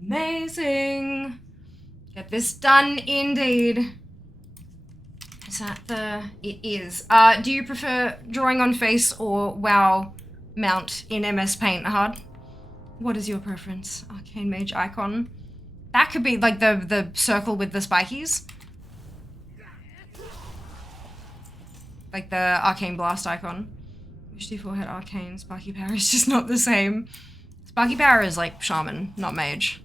Amazing. Get this done indeed. Is that the... It is. Do you prefer drawing on face or WoW mount in MS Paint, Hard? What is your preference? Arcane Mage icon. That could be like the circle with the spikies. Like the Arcane Blast icon. Wish D4 had Arcane. Sparky Power is just not the same. Sparky Power is like Shaman, not Mage.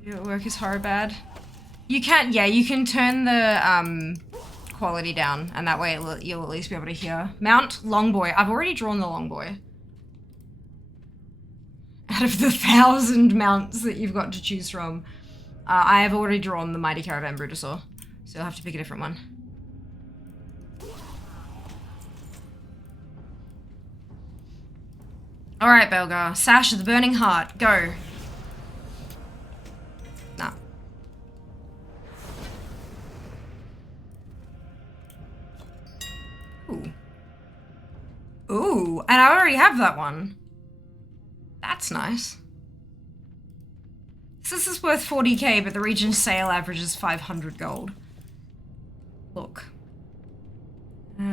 Your work is horror bad. You can, yeah, you can turn the quality down, and that way you'll at least be able to hear. Mount Longboy. I've already drawn the Longboy. Out of the 1,000 mounts that you've got to choose from, I have already drawn the Mighty Caravan Brutosaur, so you'll have to pick a different one. All right, Belgar. Sash of the Burning Heart. Go. Nah. Ooh. Ooh, and I already have that one. That's nice. So this is worth 40k, but the region sale average is 500 gold. Look.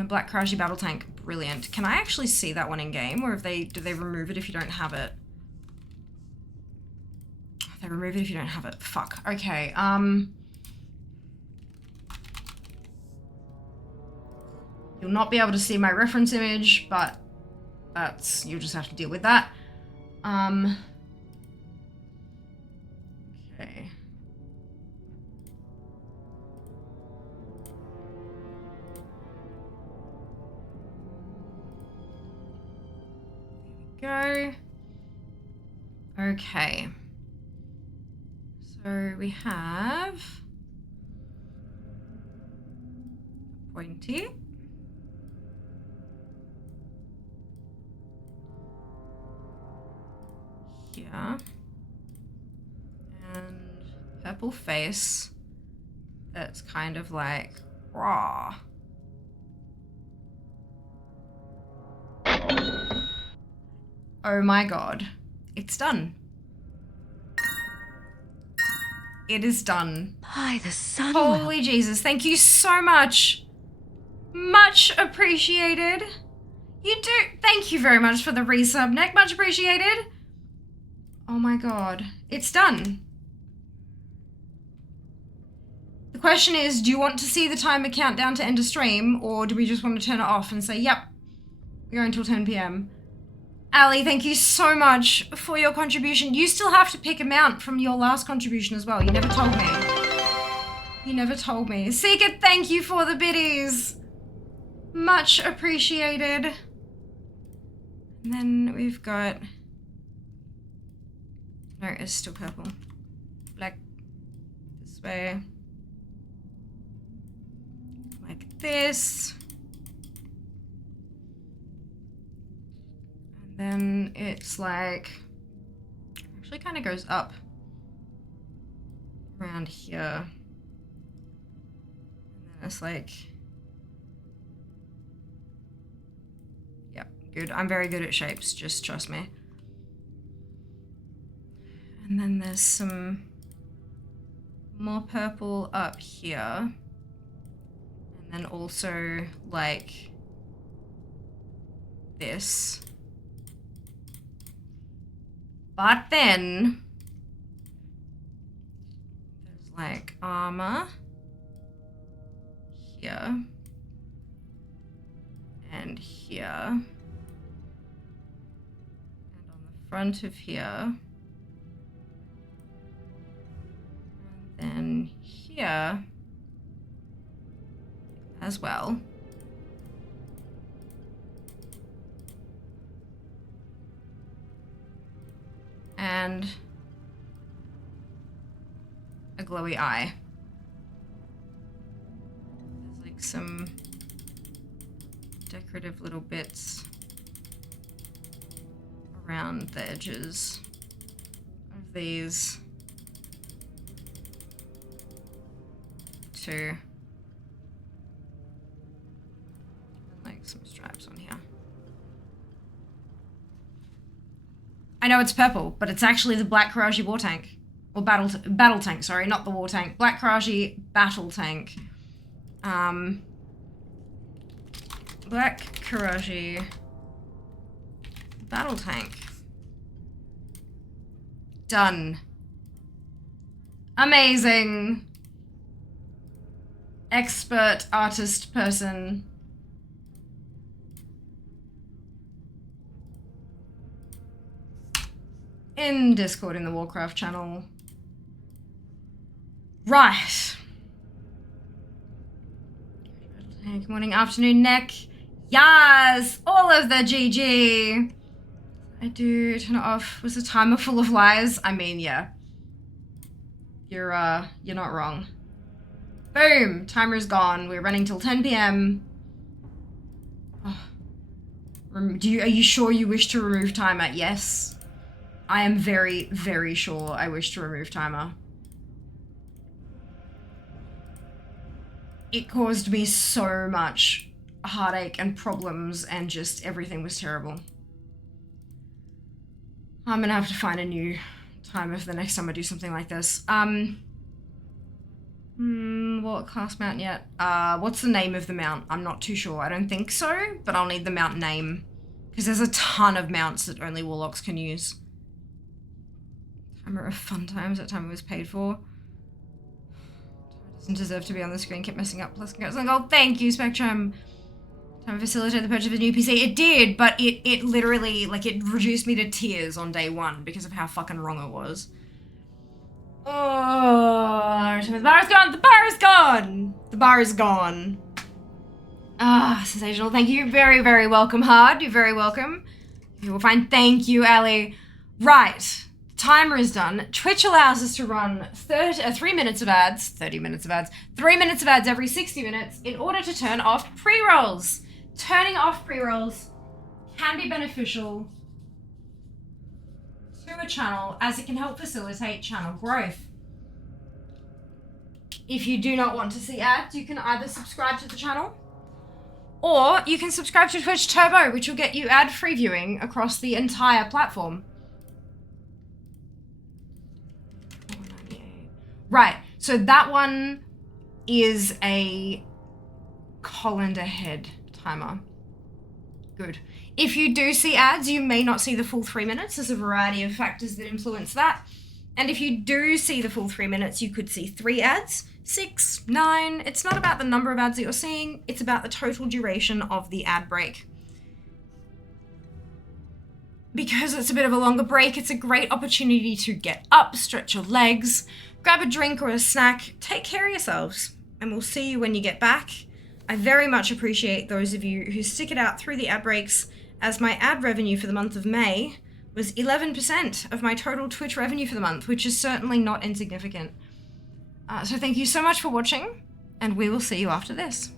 Black Karashi Battle Tank. Brilliant. Can I actually see that one in game, or do they remove it if you don't have it? They remove it if you don't have it. Fuck. Okay, you'll not be able to see my reference image, but you'll just have to deal with that. Okay. There we go. Okay. So we have pointy. Here. And purple face that's kind of like raw. Oh my god. It's done. It is done. By the sun. Holy Jesus, thank you so much. Much appreciated. You do. Thank you very much for the resub, Nick. Much appreciated. Oh my god. It's done. The question is, do you want to see the timer countdown to end a stream, or do we just want to turn it off and say, yep, we're going until 10 p.m.? Ali, thank you so much for your contribution. You still have to pick a mount from your last contribution as well. You never told me. You never told me. Seeker, thank you for the biddies. Much appreciated. And then we've got... No, it's still purple. Black this way. Like this. And then it's like... Actually kind of goes up. Around here. And then it's like... Yep, good. I'm very good at shapes, just trust me. And then there's some more purple up here. And then also like this. But then there's like armor here and here. And on the front of here. Then here as well. And a glowy eye. There's like some decorative little bits around the edges of these. Too. Like some stripes on here. I know it's purple, but it's actually the Black Karaji war tank. Or battle tank, sorry, not the war tank. Black Karaji battle tank. Black Karaji battle tank. Done. Amazing. Expert artist person. In Discord in the Warcraft channel. Right. Good morning, afternoon, Nick. Yes! All of the GG. I do turn it off. Was the timer full of lies? I mean, yeah. You're not wrong. Boom! Timer's gone. We're running till 10 p.m. Oh. Are you sure you wish to remove timer? Yes. I am very, very sure I wish to remove timer. It caused me so much heartache and problems and just everything was terrible. I'm gonna have to find a new timer for the next time I do something like this. What class mount yet? What's the name of the mount? I'm not too sure. I don't think so, but I'll need the mount name. Because there's a ton of mounts that only Warlocks can use. Timer of fun times that timer was paid for. Doesn't deserve to be on the screen, kept messing up. Plus, oh, thank you, Spectrum. Time facilitate the purchase of a new PC. It did, but it literally, like, it reduced me to tears on day one because of how fucking wrong it was. Oh, the bar is gone! The bar is gone! The bar is gone. Ah, sensational. Thank you. Very, very welcome, Hard. You're very welcome. You will find. Thank you, Ali. Right. timer is done. Twitch allows us to run 3 minutes of ads, 30 minutes of ads, 3 minutes of ads every 60 minutes in order to turn off pre-rolls. Turning off pre-rolls can be beneficial to a channel as it can help facilitate channel growth. If you do not want to see ads, you can either subscribe to the channel or you can subscribe to Twitch Turbo, which will get you ad-free viewing across the entire platform. Right, so that one is a colander head timer. Good. If you do see ads, you may not see the full 3 minutes. There's a variety of factors that influence that. And if you do see the full 3 minutes, you could see 3 ads, 6, 9. It's not about the number of ads that you're seeing. It's about the total duration of the ad break. Because it's a bit of a longer break, it's a great opportunity to get up, stretch your legs, grab a drink or a snack, take care of yourselves, and we'll see you when you get back. I very much appreciate those of you who stick it out through the ad breaks, as my ad revenue for the month of May was 11% of my total Twitch revenue for the month, which is certainly not insignificant. So thank you so much for watching, and we will see you after this.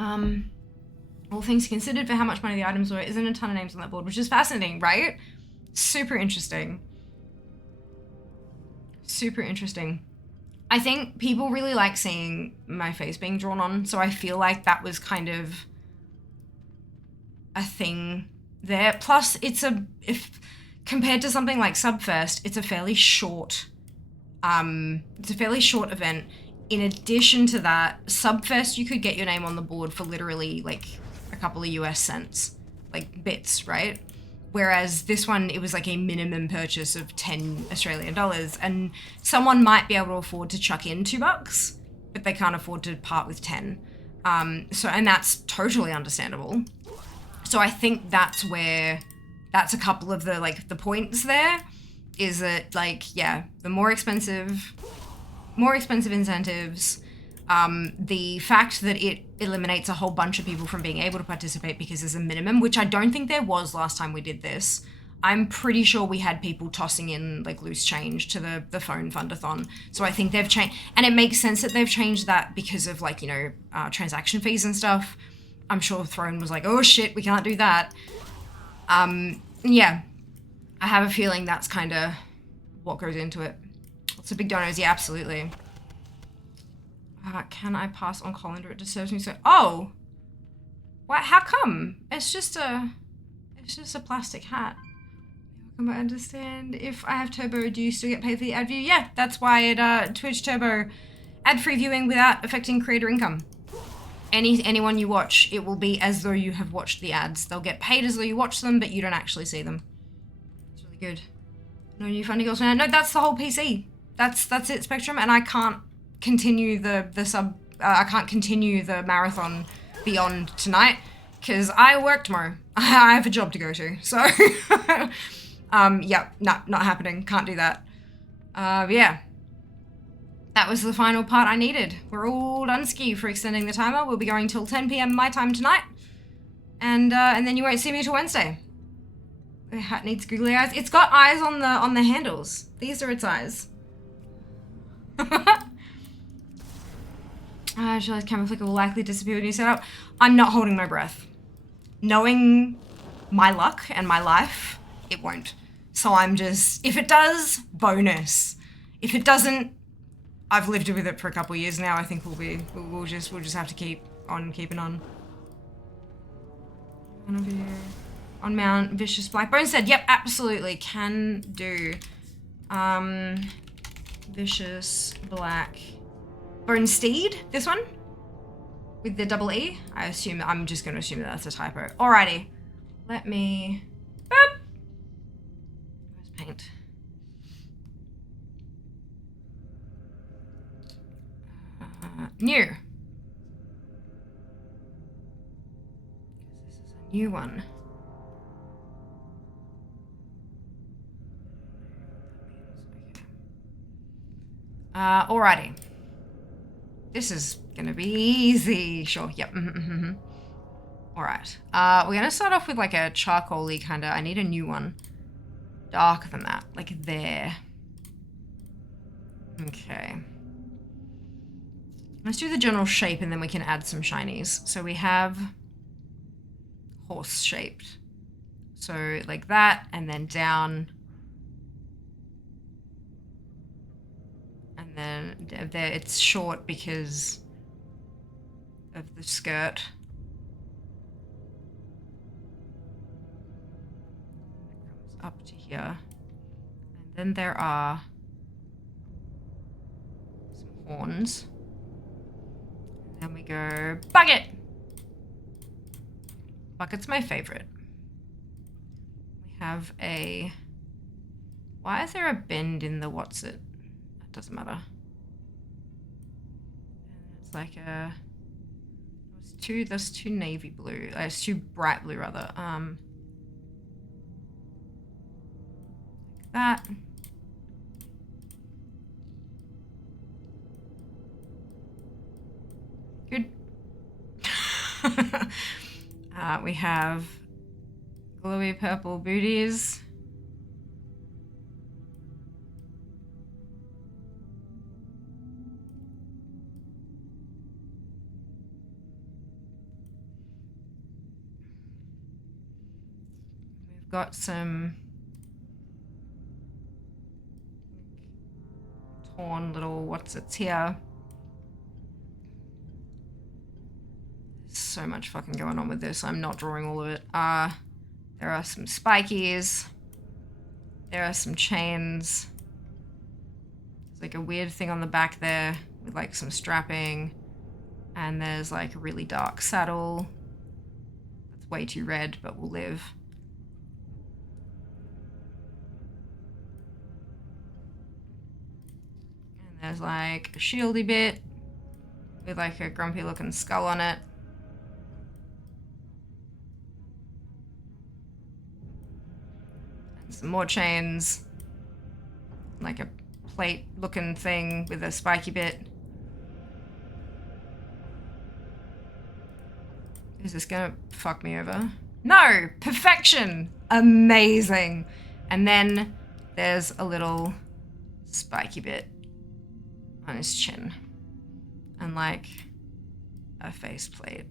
All things considered, for how much money the items were, isn't a ton of names on that board, which is fascinating, right? Super interesting. Super interesting. I think people really like seeing my face being drawn on, so I feel like that was kind of a thing there. Plus, if compared to something like Subfirst, it's a fairly short event. In addition to that, Subfirst, you could get your name on the board for literally like a couple of US cents, like bits, right? Whereas this one, it was like a minimum purchase of 10 Australian dollars, and someone might be able to afford to chuck in $2, but they can't afford to part with 10. And that's totally understandable. So I think that's a couple of the points there, is that the more expensive incentives, the fact that it eliminates a whole bunch of people from being able to participate because there's a minimum, which I don't think there was last time we did this. I'm pretty sure we had people tossing in like loose change to the phone Fund-A-Thon. So I think they've changed, and it makes sense that they've changed that because of transaction fees and stuff. I'm sure Throne was like, oh shit, we can't do that. Yeah, I have a feeling that's kind of what goes into it. Lots of big donors, yeah, absolutely. Can I pass on colander? It disturbs me so. Oh, what? How come? It's just a plastic hat. I understand. If I have Turbo, do you still get paid for the ad view? Yeah, that's why it Twitch Turbo ad-free viewing without affecting creator income. Anyone you watch, it will be as though you have watched the ads. They'll get paid as though you watch them, but you don't actually see them. It's really good. No new funding goals now. No, that's the whole PC. That's it, Spectrum, and I can't continue I can't continue the marathon beyond tonight because I work tomorrow. I have a job to go to, so yeah, not happening. Can't do that. Yeah, that was the final part I needed. We're all done ski for extending the timer. We'll be going till 10 p.m. my time tonight, and then you won't see me till Wednesday. The hat needs googly eyes. It's got eyes on the handles. These are its eyes. I realize camera flicker will likely disappear when you set up. I'm not holding my breath. Knowing my luck and my life, it won't. So I'm just, if it does, bonus. If it doesn't, I've lived with it for a couple of years now. I think we'll just have to keep on keeping on. On Mount Vicious Blackbone said, yep, absolutely, can do. Vicious Black Bone Steed, this one with the double E. I'm just going to assume that that's a typo. Alrighty, let me. Boop. Where's paint? New. This is a new one. Alrighty. This is gonna be easy. Sure, yep. Alright. We're gonna start off with like a charcoal-y kind of... I need a new one. Darker than that. Like there. Okay. Let's do the general shape and then we can add some shinies. So we have horse-shaped. So like that and then down. And then there it's short because of the skirt. It comes up to here. And then there are some horns. And then we go bucket. Bucket's my favorite. We have a... Why is there a bend in the what's it? That doesn't matter. And it's like a... There's two navy blue. It's two bright blue rather. Like that. Good. We have glowy purple booties. We've got some torn little what's-its here. So much fucking going on with this. I'm not drawing all of it. There are some spikies. There are some chains. There's like a weird thing on the back there with like some strapping. And there's like a really dark saddle. That's way too red, but will live. And there's like a shieldy bit with like a grumpy looking skull on it. Some more chains, like a plate looking thing with a spiky bit. Is this gonna fuck me over? No! Perfection! Amazing! And then there's a little spiky bit on his chin. And like a faceplate.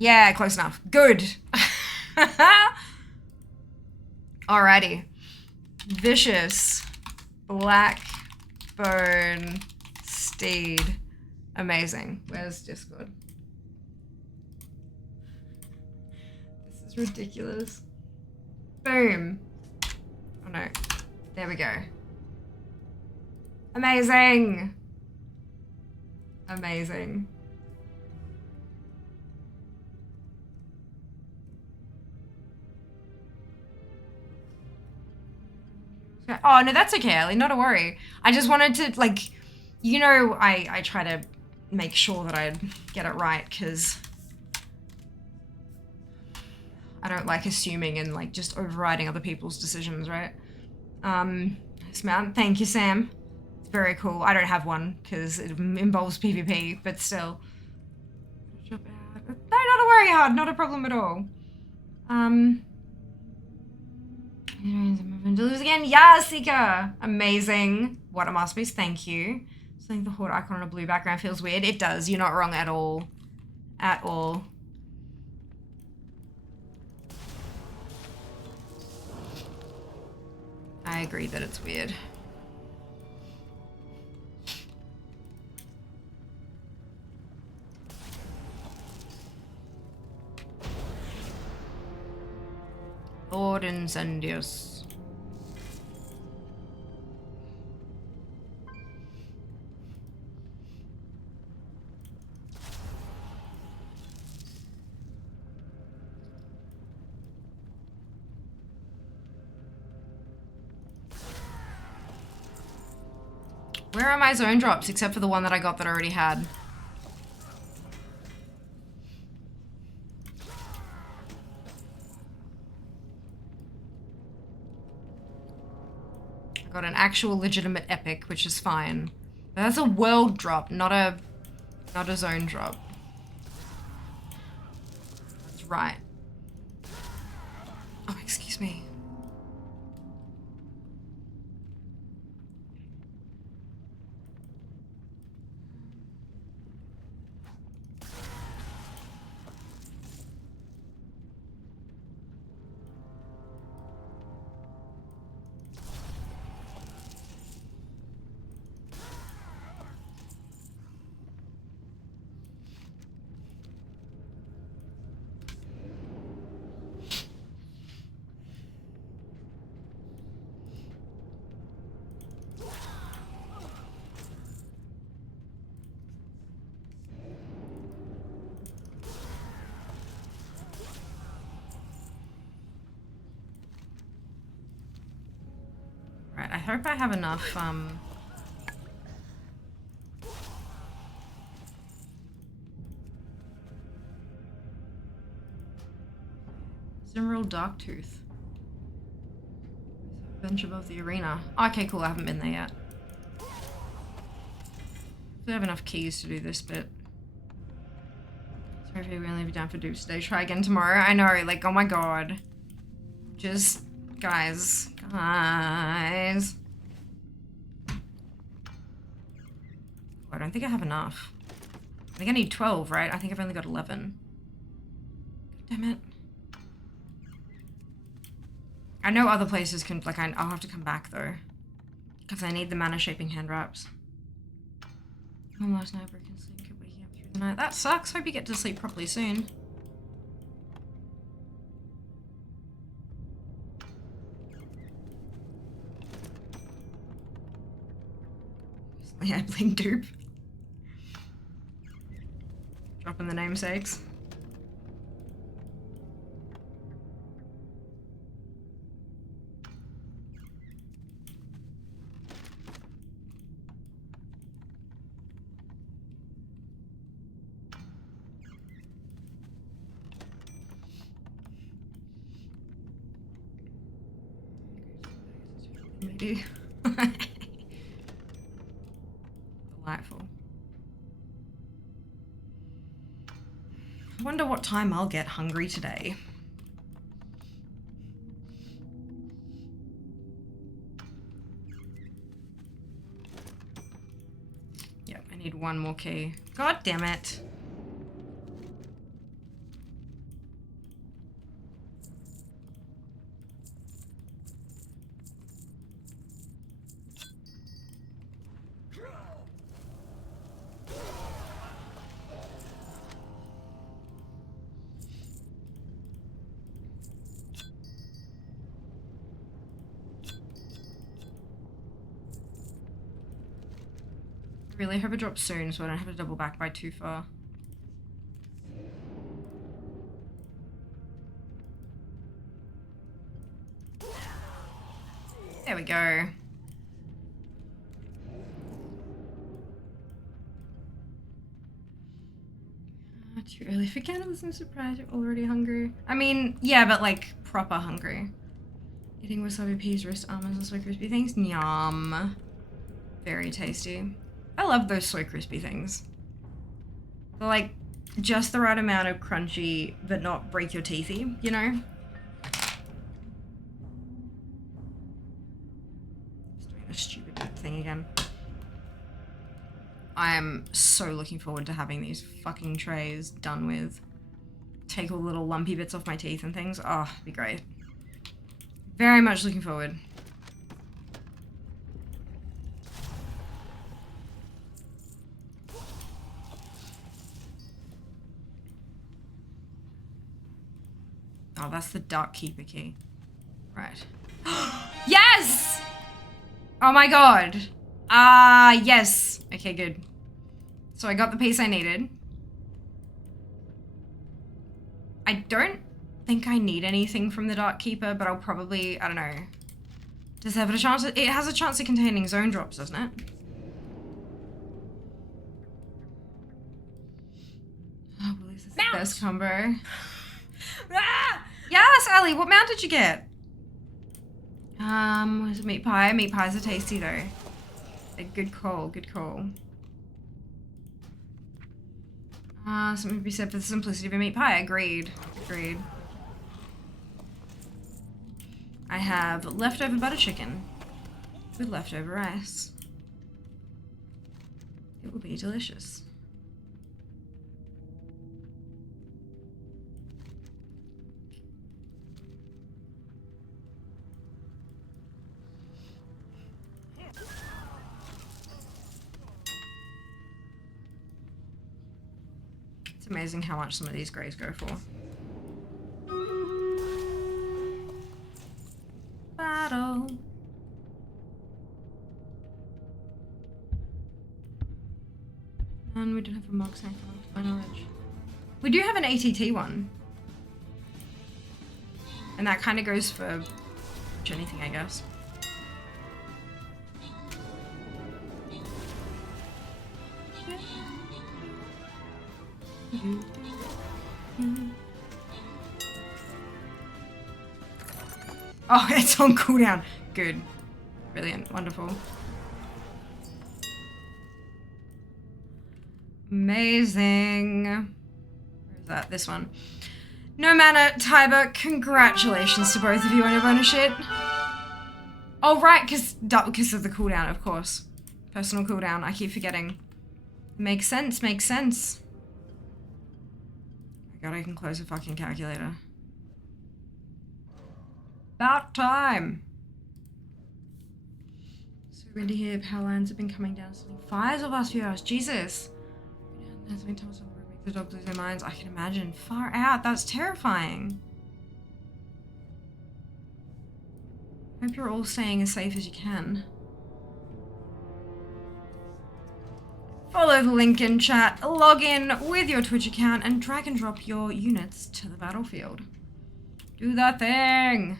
Yeah, close enough. Good. Alrighty. Vicious. Black bone steed. Amazing. Where's Discord? This is ridiculous. Boom. Oh no. There we go. Amazing. Amazing. Oh, no, that's okay, Ellie. Not a worry. I just wanted to, like, you know, I try to make sure that I get it right, because I don't like assuming and, like, just overriding other people's decisions, right? Mount, thank you, Sam. It's very cool. I don't have one, because it involves PvP, but still. No, not a worry, hard. Not a problem at all. To lose again. Yeah, Seeker. Amazing. What a masterpiece. Thank you. Saying the horde icon on a blue background feels weird. It does. You're not wrong at all. At all. I agree that it's weird. Lord Incendious. Where are my zone drops, except for the one that I got that I already had? I got an actual legitimate epic, which is fine. That's a world drop, not a zone drop. That's right. Oh, excuse me. Right, I hope I have enough, Emerald Darktooth. Bench above the arena. Okay, cool, I haven't been there yet. I have enough keys to do this bit. Sorry if you really be down for dupes today. Try again tomorrow. I know, like, oh my god. Just, guys. Guys. Oh, I don't think I have enough. I think I need 12, right? I think I've only got 11. God damn it. I know other places can, like, I'll have to come back, though. Because I need the mana-shaping hand wraps. One last night, broken sleep, kept waking up through the night. That sucks. Hope you get to sleep properly soon. Yeah, playing dupe. Dropping the namesakes. Maybe. Delightful. I wonder what time I'll get hungry today. Yep, I need one more key. God damn it. Really hope it drops soon so I don't have to double back by too far. There we go. Too early for candles. I'm surprised you're already hungry. I mean, yeah, but like proper hungry. Eating wasabi peas, roast almonds, and soy crispy things. Yum. Very tasty. I love those soy crispy things. They're like just the right amount of crunchy, but not break your teethy, you know? Just doing the stupid thing again. I am so looking forward to having these fucking trays done with. Take all the little lumpy bits off my teeth and things. Oh, it'd be great. Very much looking forward. Oh, that's the Dark Keeper key. Right. Yes! Oh my god. Yes. Okay, good. So I got the piece I needed. I don't think I need anything from the Dark Keeper, but I'll probably, I don't know. Does it have a chance? It has a chance of containing zone drops, doesn't it? Oh, well, this is the best combo. Ah! Yes, Ellie, what mount did you get? Was it meat pie? Meat pies are tasty though. A good call, good call. Something to be said for the simplicity of a meat pie. Agreed. Agreed. I have leftover butter chicken with leftover rice. It will be delicious. It's amazing how much some of these greys go for. Battle. And we don't have a mog snack to my knowledge. We do have an ATT one. And that kind of goes for anything, I guess. Oh, it's on cooldown. Good. Brilliant. Wonderful. Amazing. Where is that? This one. No mana, Tiber. Congratulations to both of you on your bonus shit. Oh, right, because of the cooldown, of course. Personal cooldown. I keep forgetting. Makes sense, makes sense. Oh my god, I can close a fucking calculator. About time. So good to hear power lines have been coming down. Fires over the last few hours. Jesus. There's been times where we make the dogs lose their minds. I can imagine. Far out. That's terrifying. Hope you're all staying as safe as you can. Follow the link in chat, log in with your Twitch account, and drag and drop your units to the battlefield. Do that thing!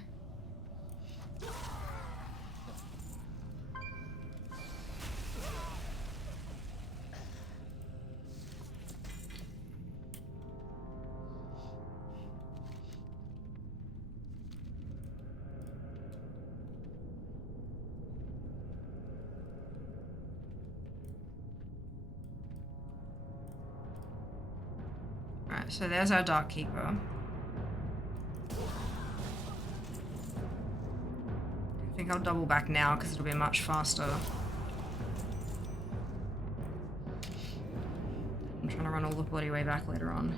Right, so there's our Dark Keeper. I think I'll double back now because it'll be much faster. I'm trying to run all the bloody way back later on.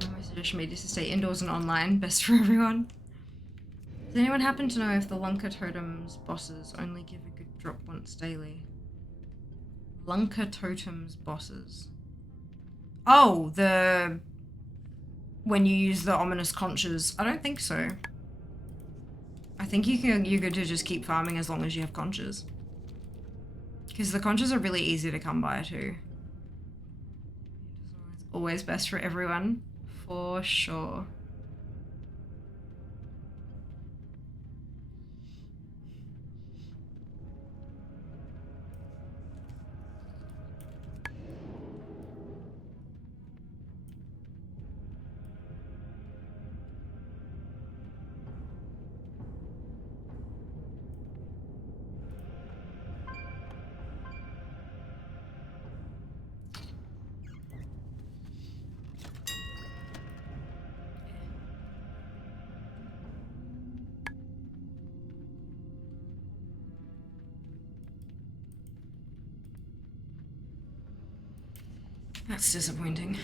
My suggestion made is to stay indoors and online. Best for everyone. Does anyone happen to know if the Lunka Totem's bosses only give a good drop once daily? Lunka Totem's bosses. Oh, when you use the ominous conches. I don't think so. I think you're good to just keep farming as long as you have conches. Because the conches are really easy to come by too. It's always best for everyone. For sure. That's disappointing.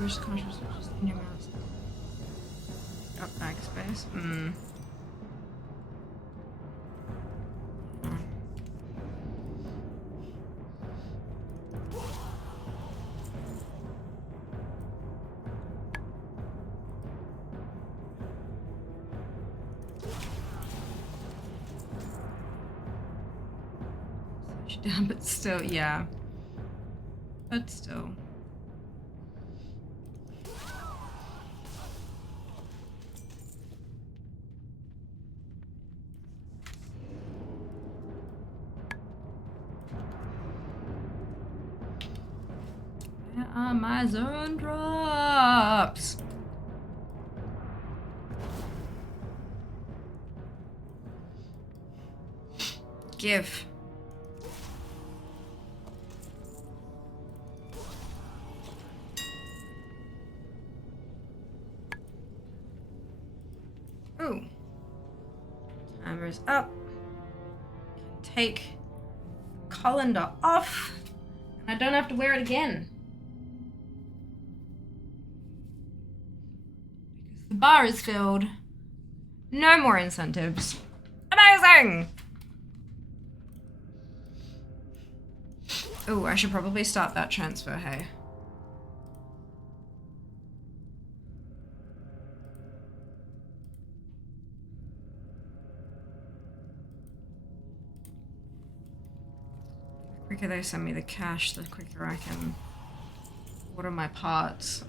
wish the controls were just in your mouse. Got backspace. Down, but still, yeah. But still. Where are my zone drops? Give. Ooh. Timer's up. Can take colander off. And I don't have to wear it again. Because the bar is filled. No more incentives. Amazing! Ooh, I should probably start that transfer, hey. The quicker they send me the cash, the quicker I can order my parts.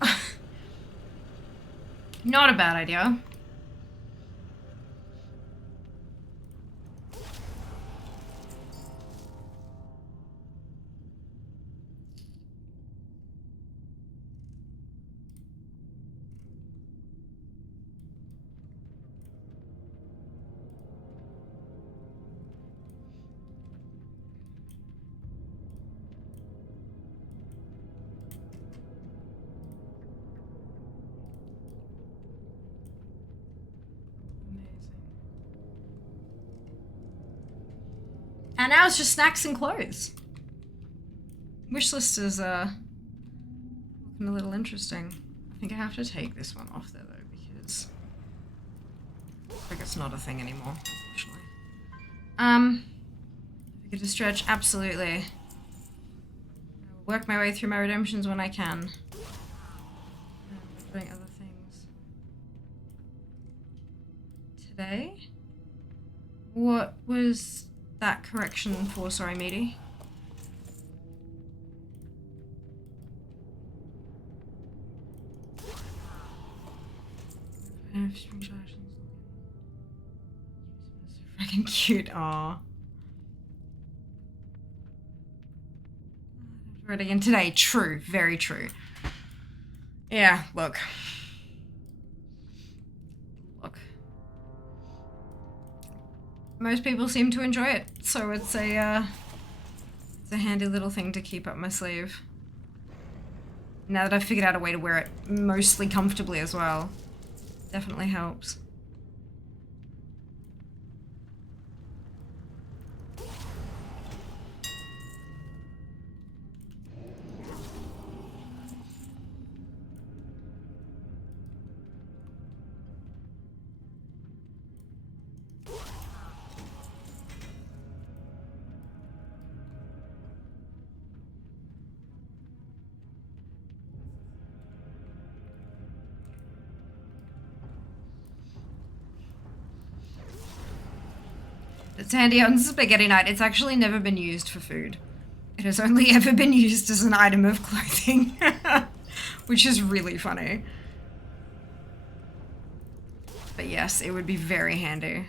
Not a bad idea. And now it's just snacks and clothes. Wishlist is looking a little interesting. I think I have to take this one off there though because I think it's not a thing anymore, unfortunately. If I get to stretch, absolutely. I will work my way through my redemptions when I can. Doing other things. Today? What was that correction for? Sorry, Meaty. Freaking cute, aw. Read again today. True, very true. Yeah, look. Look. Most people seem to enjoy it, so it's a handy little thing to keep up my sleeve. Now that I've figured out a way to wear it mostly comfortably as well. Definitely helps. It's handy on spaghetti night. It's actually never been used for food. It has only ever been used as an item of clothing. Which is really funny. But yes, it would be very handy.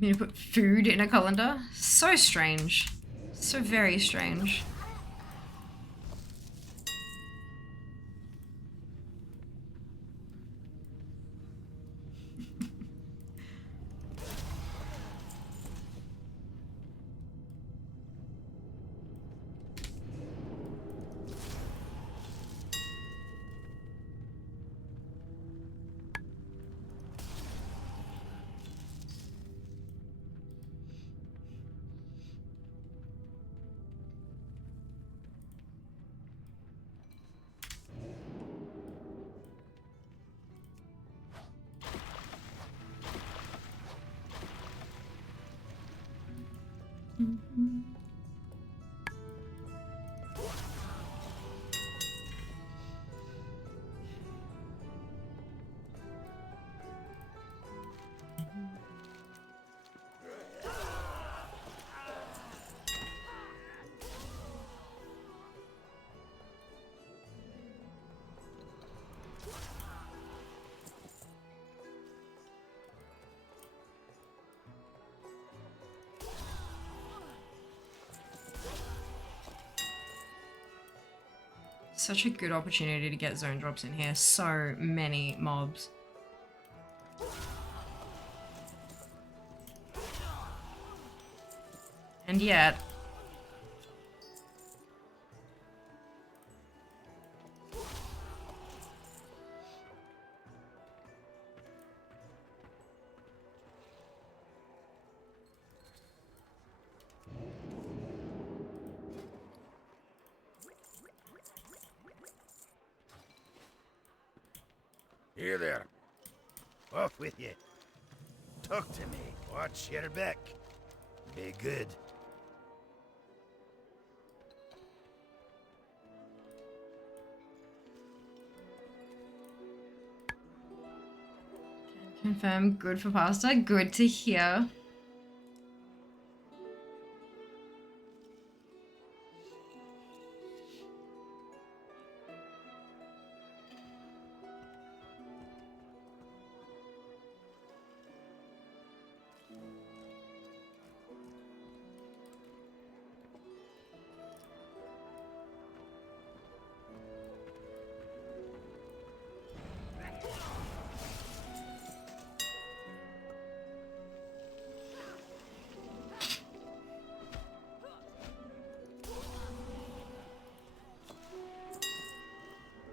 Want me to put food in a colander? So strange. So very strange. Such a good opportunity to get zone drops in here. So many mobs. And yet... Here there. Off with you. Talk to me. Watch your back. Be good. Confirm, good for pasta. Good to hear.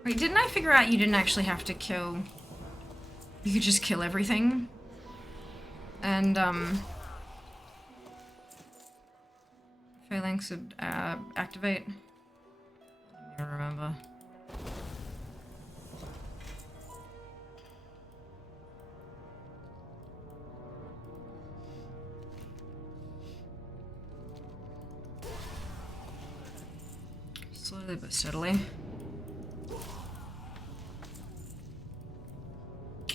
Wait, didn't I figure out you didn't actually have to kill... You could just kill everything? And, Phalanx would, activate? I don't remember. Slowly but steadily.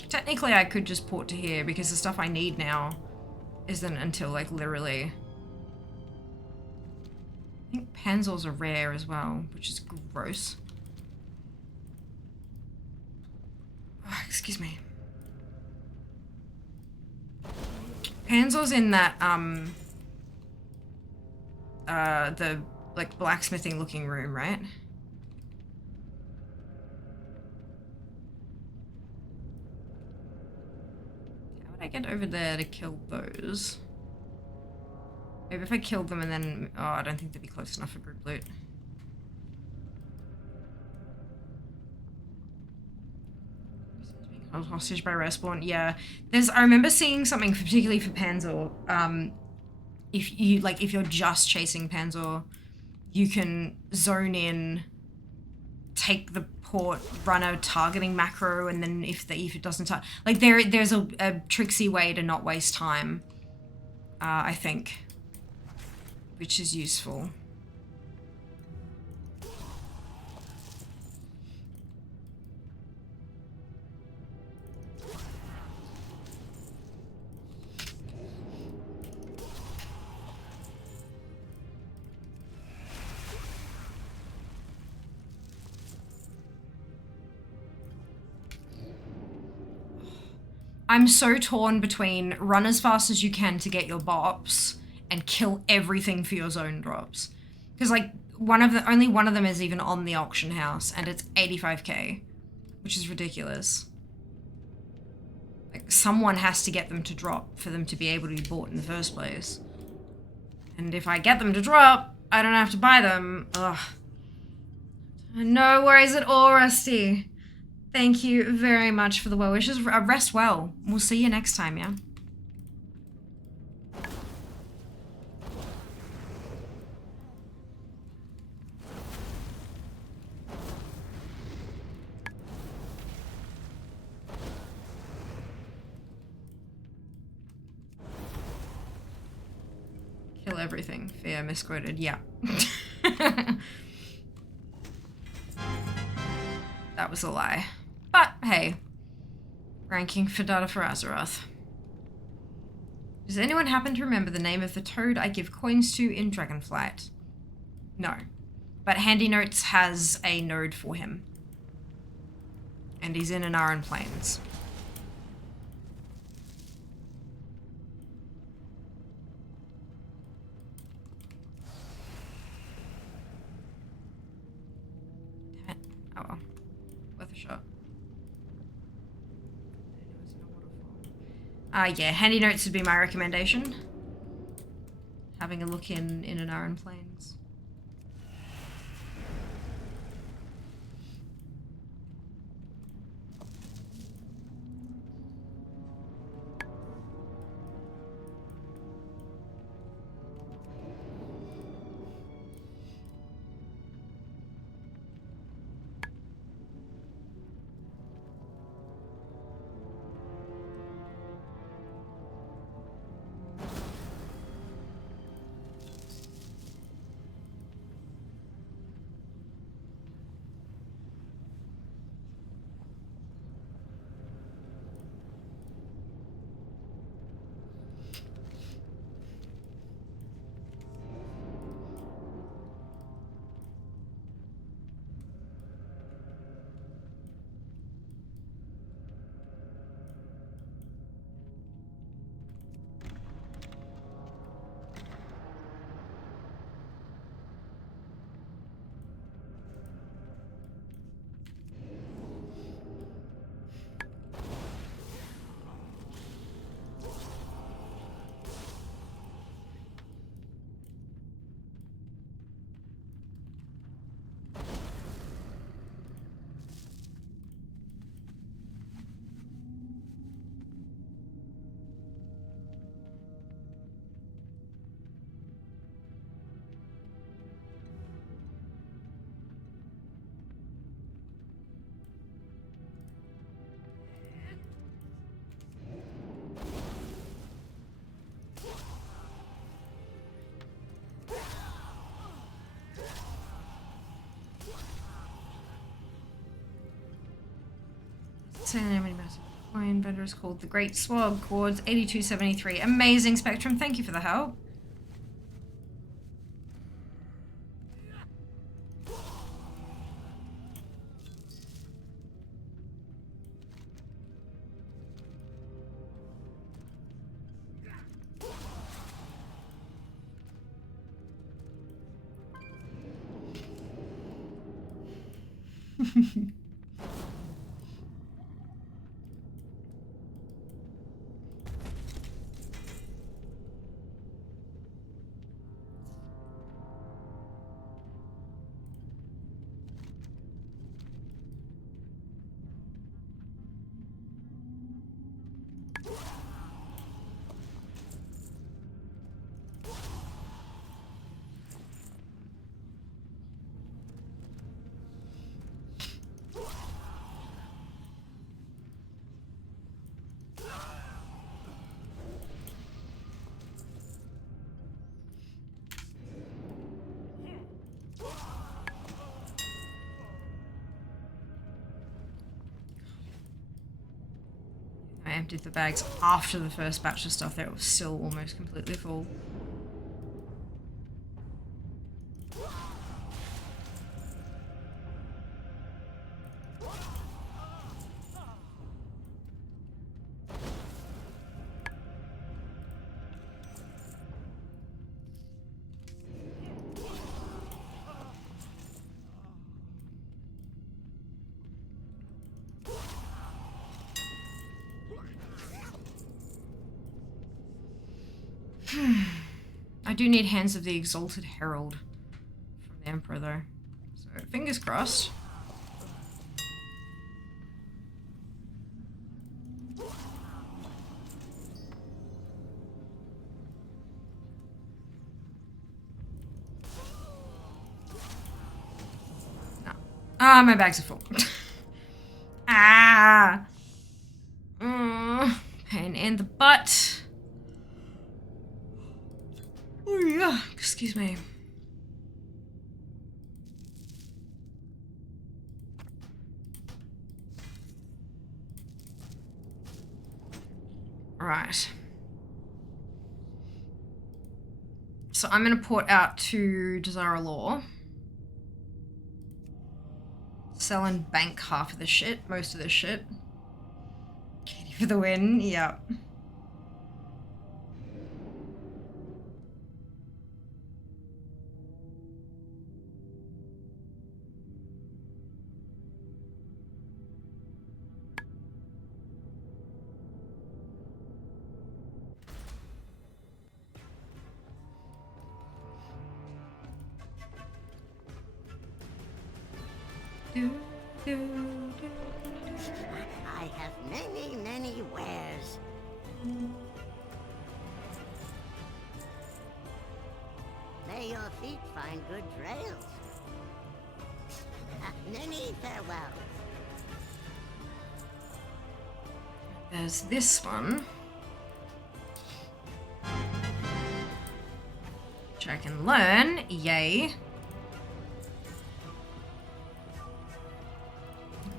Technically, I could just port to here because the stuff I need now isn't until, like, literally... I think Panzors are rare as well, which is gross. Oh, excuse me. Panzors in that, the, like, blacksmithing looking room, right? I get over there to kill those. Maybe if I killed them and then... Oh, I don't think they'd be close enough for group loot. Held hostage by respawn. Yeah. I remember seeing something particularly for Panzer. If you're just chasing Panzer, you can zone in, take the port, run a targeting macro, and then if it doesn't like there's a tricksy way to not waste time, I think, which is useful. I'm so torn between run as fast as you can to get your bops and kill everything for your zone drops. Because like only one of them is even on the auction house and it's 85k, which is ridiculous. Like someone has to get them to drop for them to be able to be bought in the first place. And if I get them to drop, I don't have to buy them. Ugh. No worries at all, Rusty. Thank you very much for the well wishes. Rest well. We'll see you next time, yeah? Kill everything. Fear misquoted. Yeah. That was a lie. But, hey. Ranking for data for Azeroth. Does anyone happen to remember the name of the toad I give coins to in Dragonflight? No. But Handy Notes has a node for him. And he's in Anaran Plains. Damn it. Oh well. Worth a shot. Yeah, Handy Notes would be my recommendation. Having a look in Anaran Plains. Coin vendor is called the Great Swag. Chords 8273. Amazing, Spectrum. Thank you for the help. I emptied the bags after the first batch of stuff there. It was still almost completely full. do need Hands of the Exalted Herald from the Emperor, though. So, fingers crossed. No. Ah, my bags are full. Ah! Pain in the butt. Oh, yeah. Excuse me. Right. So I'm going to port out to Desire Law. Sell and bank half of the shit, most of the shit. Katie for the win, yep. I have many, many wares. May your feet find good trails. Many farewells. There's this one. Which I can learn, yay.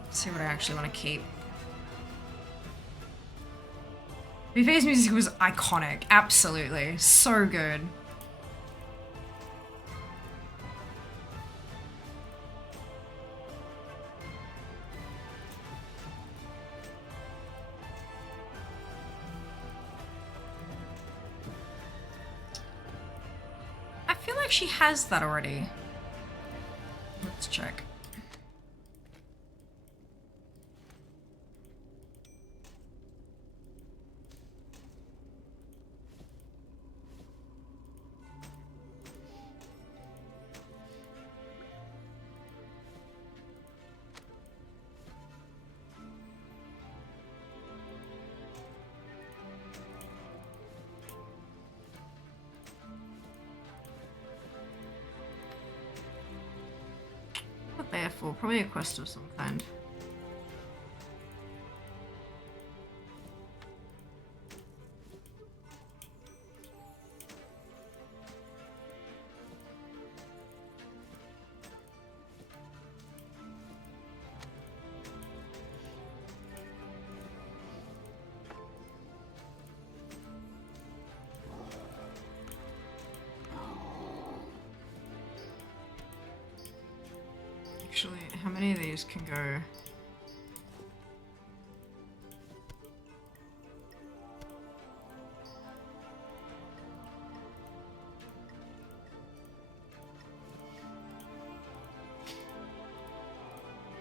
Let's see what I actually want to keep. Buffet's music was iconic, absolutely. So good. I feel like she has that already. Let's check. What there for? Probably a quest of some kind. Actually, how many of these can go?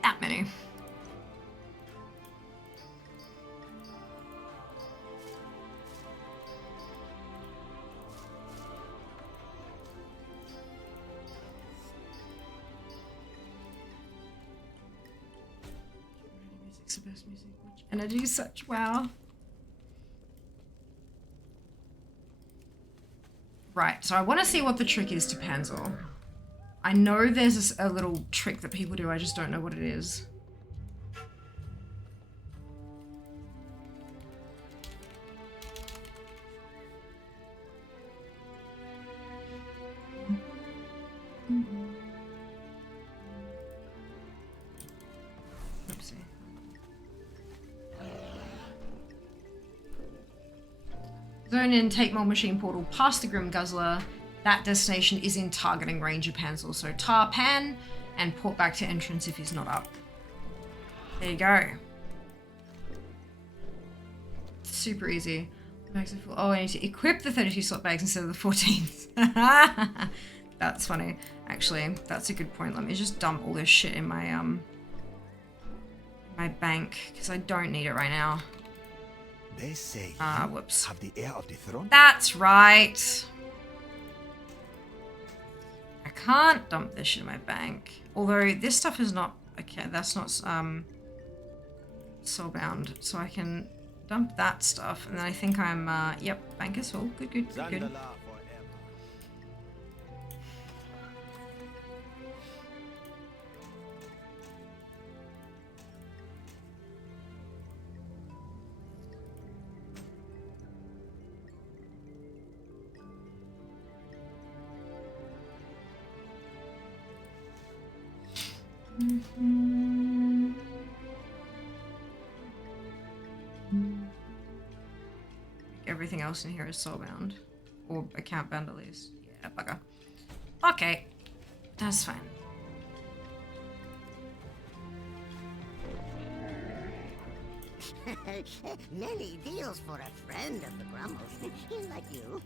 That many. Music's the best music. Much energy, such wow. Right, so I want to see what the trick is to Panzer. I know there's a little trick that people do, I just don't know what it is. Oopsie. Zone in, take more machine portal past the Grim Guzzler. That destination is in targeting range of Panzer, so tar Pan and port back to entrance if he's not up. There you go. Super easy. Bags are full. Oh, I need to equip the 32 slot bags instead of the 14s. That's funny. Actually, that's a good point. Let me just dump all this shit in my my bank because I don't need it right now. They say Whoops. have the heir of the throne. That's right. I can't dump this shit in my bank. Although this stuff is not, okay, that's not soulbound. So I can dump that stuff. And then I think I'm, yep, bank is full. Good, good, good, good. Everything else in here is soulbound. Or account bound at least. Yeah, bugger. Okay. That's fine. Many deals for a friend of the Grummles. Like you.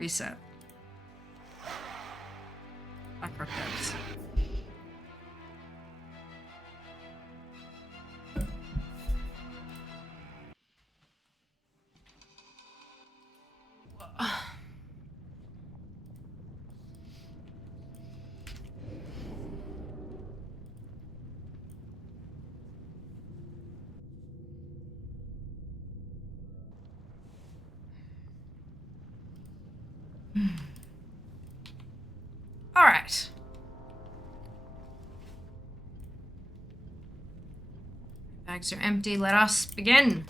Reset. Blackrock devs. All right. Bags are empty. Let us begin.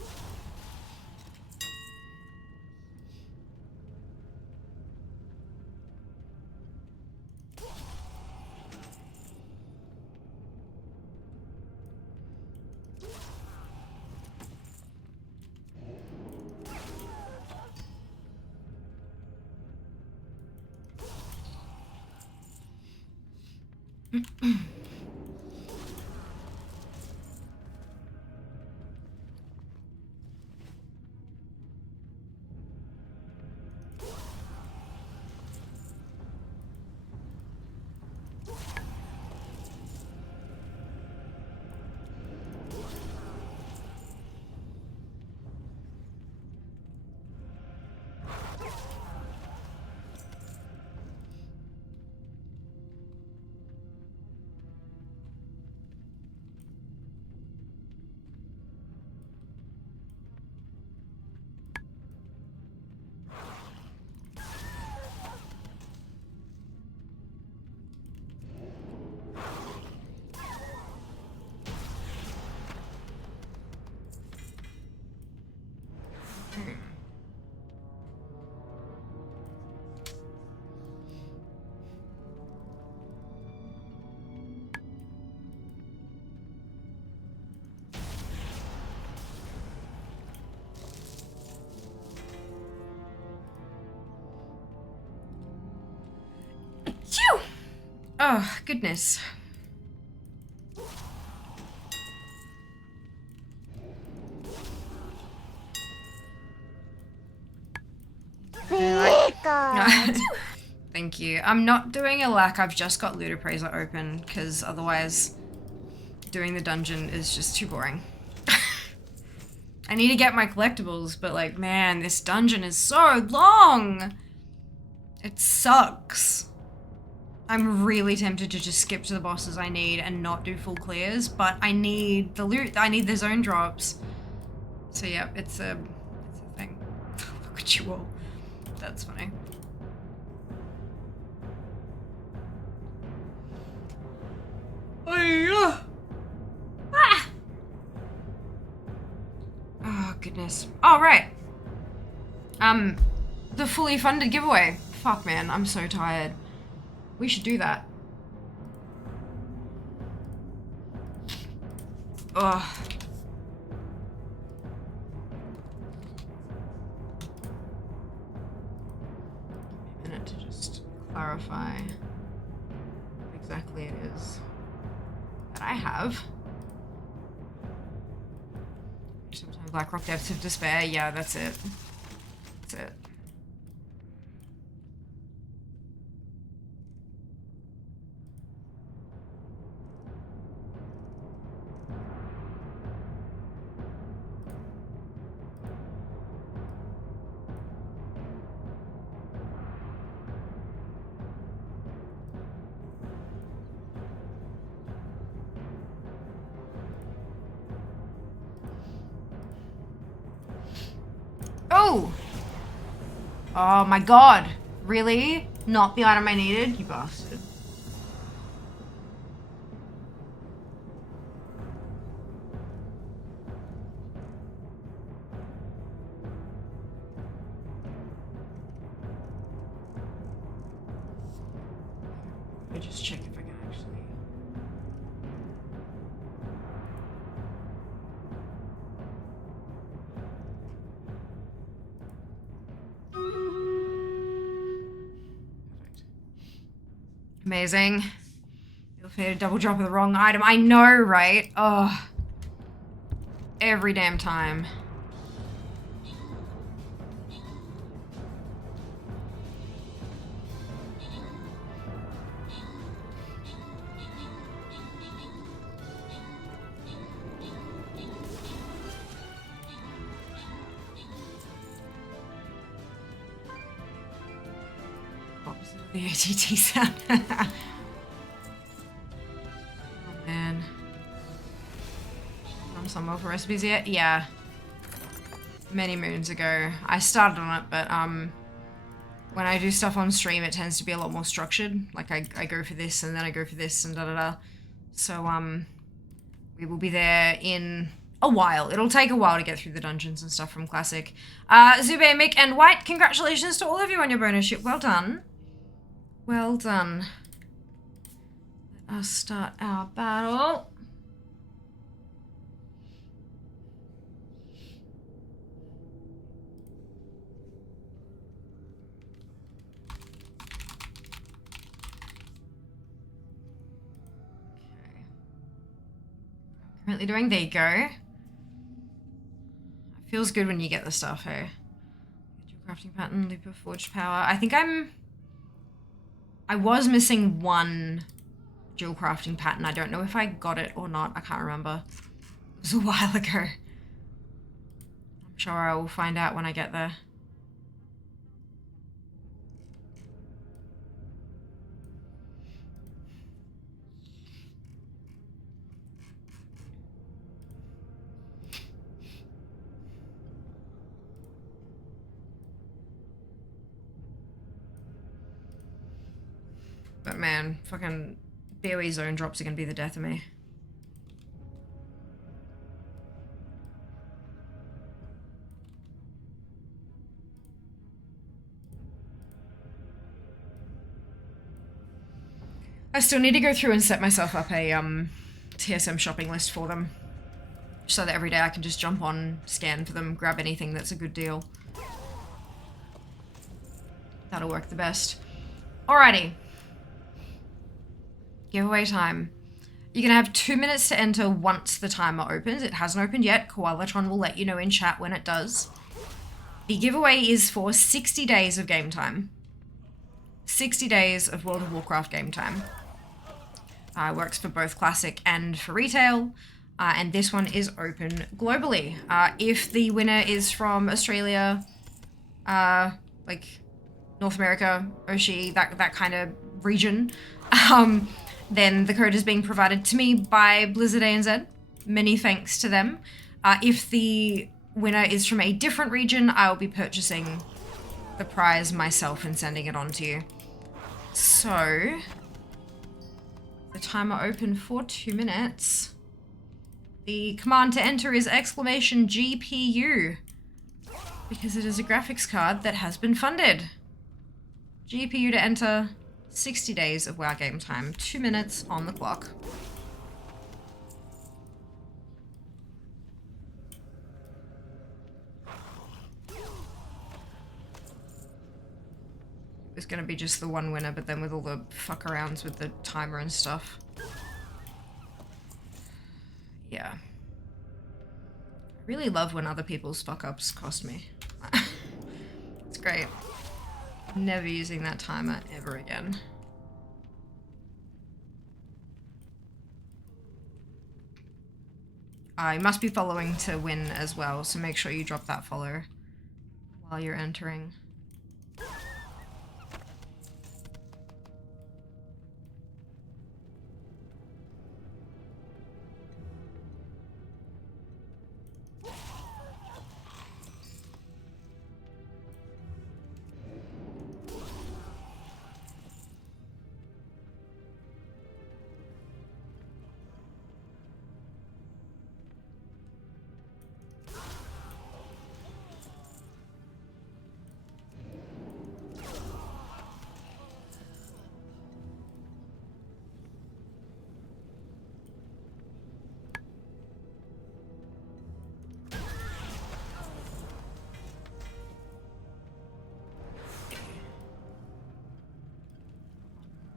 Phew! Oh, goodness. Thank you. I'm not doing a lack, I've just got Loot Appraiser open, because otherwise doing the dungeon is just too boring. I need to get my collectibles, but like, man, this dungeon is so long! It sucks. I'm really tempted to just skip to the bosses I need and not do full clears, but I need the loot, I need the zone drops. So yeah, it's a thing. Look at you all. That's funny. Ah! Oh, goodness. Oh, right. The fully funded giveaway. Fuck, man, I'm so tired. We should do that. Ugh. Give me a minute to just clarify. exactly it is that I have. Sometimes Blackrock Depths of Despair. Yeah, that's it. That's it. Oh! Oh my god. Really? Not the item I needed? You bastard. Let me just check if I can actually... Amazing. You'll fade a double drop of the wrong item. I know, right? Oh. Every damn time. Opposite of the ATT sound. Oh man. I'm somewhere for recipes yet? Yeah. Many moons ago. I started on it, but when I do stuff on stream it tends to be a lot more structured. Like I go for this and then I go for this and da-da-da. So we will be there in a while. It'll take a while to get through the dungeons and stuff from Classic. Zube, Mick, and White, congratulations to all of you on your bonus ship. Well done. Well done. Let us start our battle. Okay. Currently doing there you go. It feels good when you get the stuff, hey? Dual crafting pattern, loop of forged power. I think I was missing one dual crafting pattern. I don't know if I got it or not. I can't remember. It was a while ago. I'm sure I will find out when I get there. But man, fucking BOE zone drops are gonna be the death of me. I still need to go through and set myself up a TSM shopping list for them. So that every day I can just jump on, scan for them, grab anything that's a good deal. That'll work the best. Alrighty. Giveaway time. You're gonna have 2 minutes to enter once the timer opens. It hasn't opened yet. Koalatron will let you know in chat when it does. The giveaway is for 60 days of game time. 60 days of World of Warcraft game time. Works for both classic and for retail. And this one is open globally. If the winner is from Australia, like North America, Oshi, that kind of region, then the code is being provided to me by Blizzard ANZ. Many thanks to them. If the winner is from a different region, I will be purchasing the prize myself and sending it on to you. So, the timer open for 2 minutes. The command to enter is exclamation GPU, because it is a graphics card that has been funded. GPU to enter, 60 days of WoW game time, 2 minutes on the clock. was gonna be just the one winner, but then with all the fuck arounds with the timer and stuff. Yeah. I really love when other people's fuck ups cost me. It's great. Never using that timer ever again. You must be following to win as well, so make sure you drop that follow while you're entering.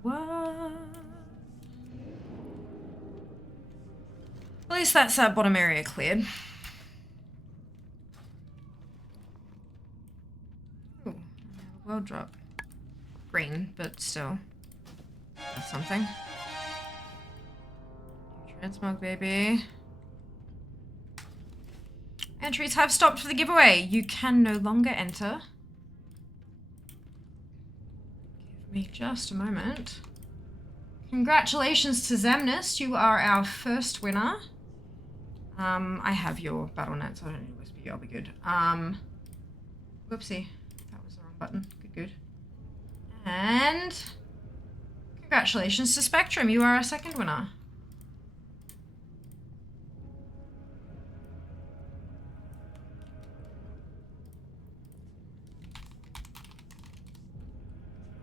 What? At least that's that bottom area cleared. Ooh, well drop. Green, but still. That's something. Transmog, baby. Entries have stopped for the giveaway. You can no longer enter. Give me just a moment. Congratulations to Zemnist. You are our first winner. I have your BattleNet, so I don't need to whisper you. I'll be good. Whoopsie. That was the wrong button. Good, good. And congratulations to Spectrum. You are our second winner.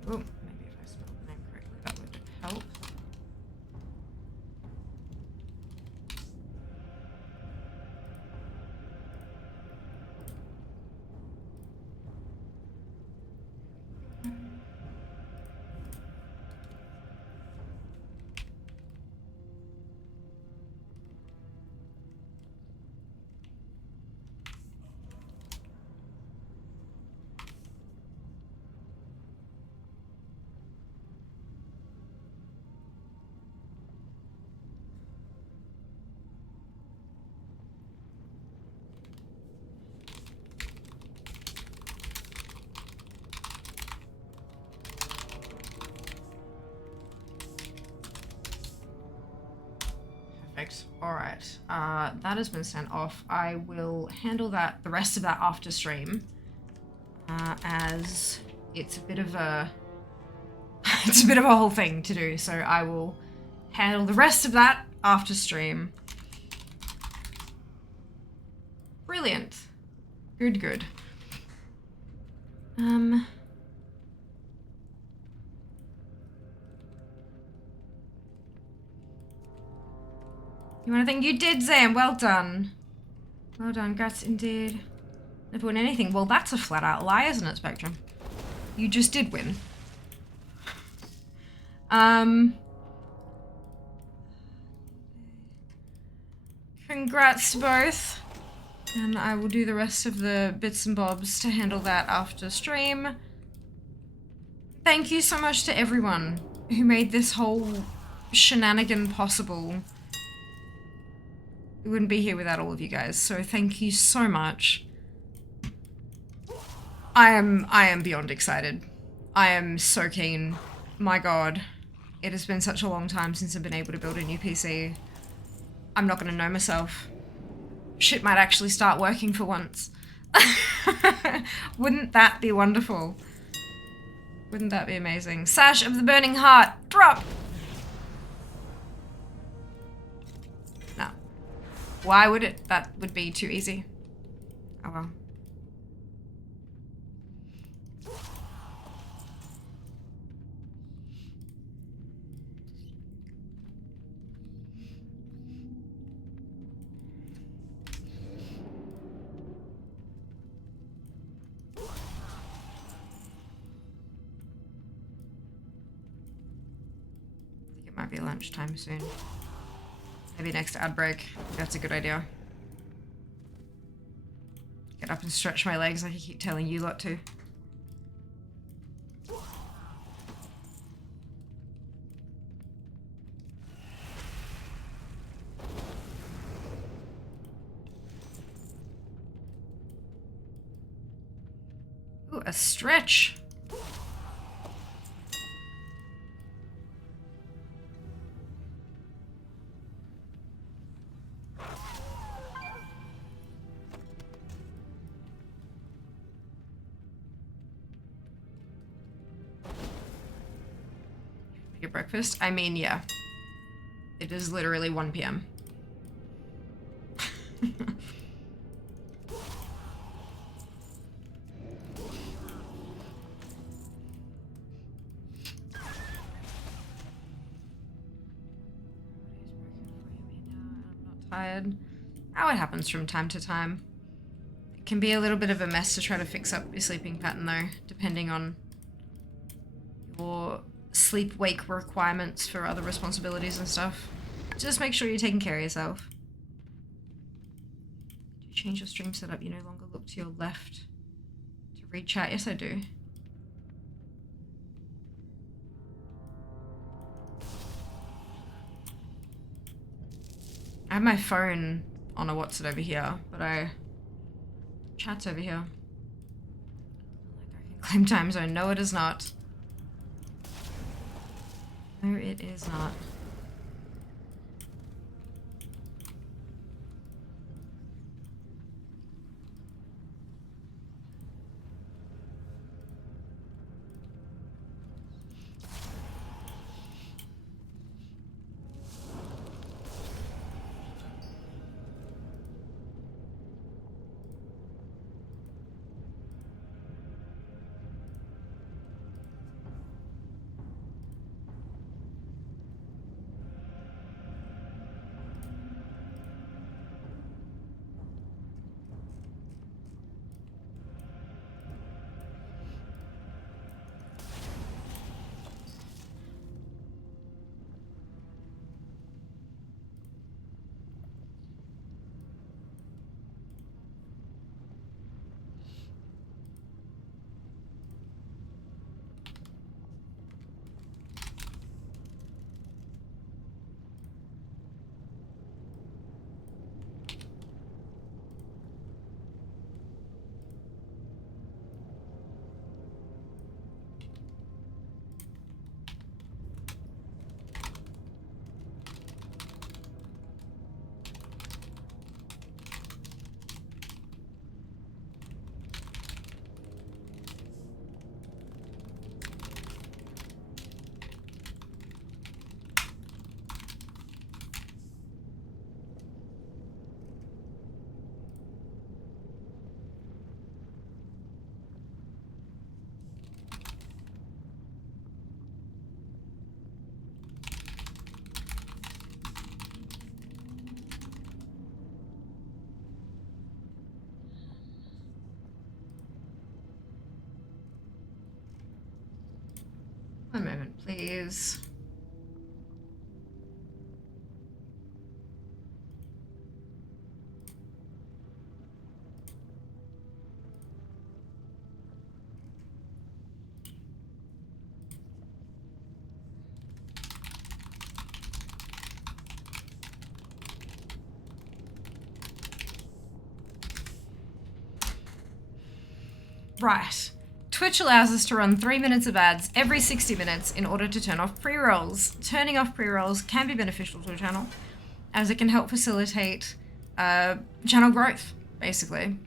Oh, maybe if I spelled the name correctly, that would help. Perfect. Alright. That has been sent off. I will handle that, the rest of that after stream. As it's a bit of a it's a bit of a whole thing to do, so I will handle the rest of that after stream. Brilliant. Good, good. You want to think you did, Zam? Well done. Well done, Guts, indeed. Never win anything. Well, that's a flat-out lie, isn't it, Spectrum? You just did win. Congrats to both. And I will do the rest of the bits and bobs to handle that after stream. Thank you so much to everyone who made this whole shenanigan possible. We wouldn't be here without all of you guys, so thank you so much. I am beyond excited. I am so keen. My god. It has been such a long time since I've been able to build a new PC. I'm not gonna know myself. Shit might actually start working for once. Wouldn't that be wonderful? Wouldn't that be amazing? Sash of the Burning Heart, drop! No. Why would it? That would be too easy. Oh well. it might be lunchtime soon. Maybe next ad break. That's a good idea. Get up and stretch my legs like I keep telling you lot to. Ooh, a stretch. Your breakfast? I mean, yeah. It is literally 1 p.m. Tired. Oh, it happens from time to time. It can be a little bit of a mess to try to fix up your sleeping pattern though, depending on your sleep-wake requirements for other responsibilities and stuff. Just make sure you're taking care of yourself. Do you change your stream setup? You no longer look to your left to read chat? Yes, I do. I have my phone on a what's it over here, but chat's over here. Like I can claim time zone. No, it is not. No, it is not. One moment, please. Right. Twitch allows us to run 3 minutes of ads every 60 minutes in order to turn off pre-rolls. Turning off pre-rolls can be beneficial to a channel, as it can help facilitate channel growth, basically.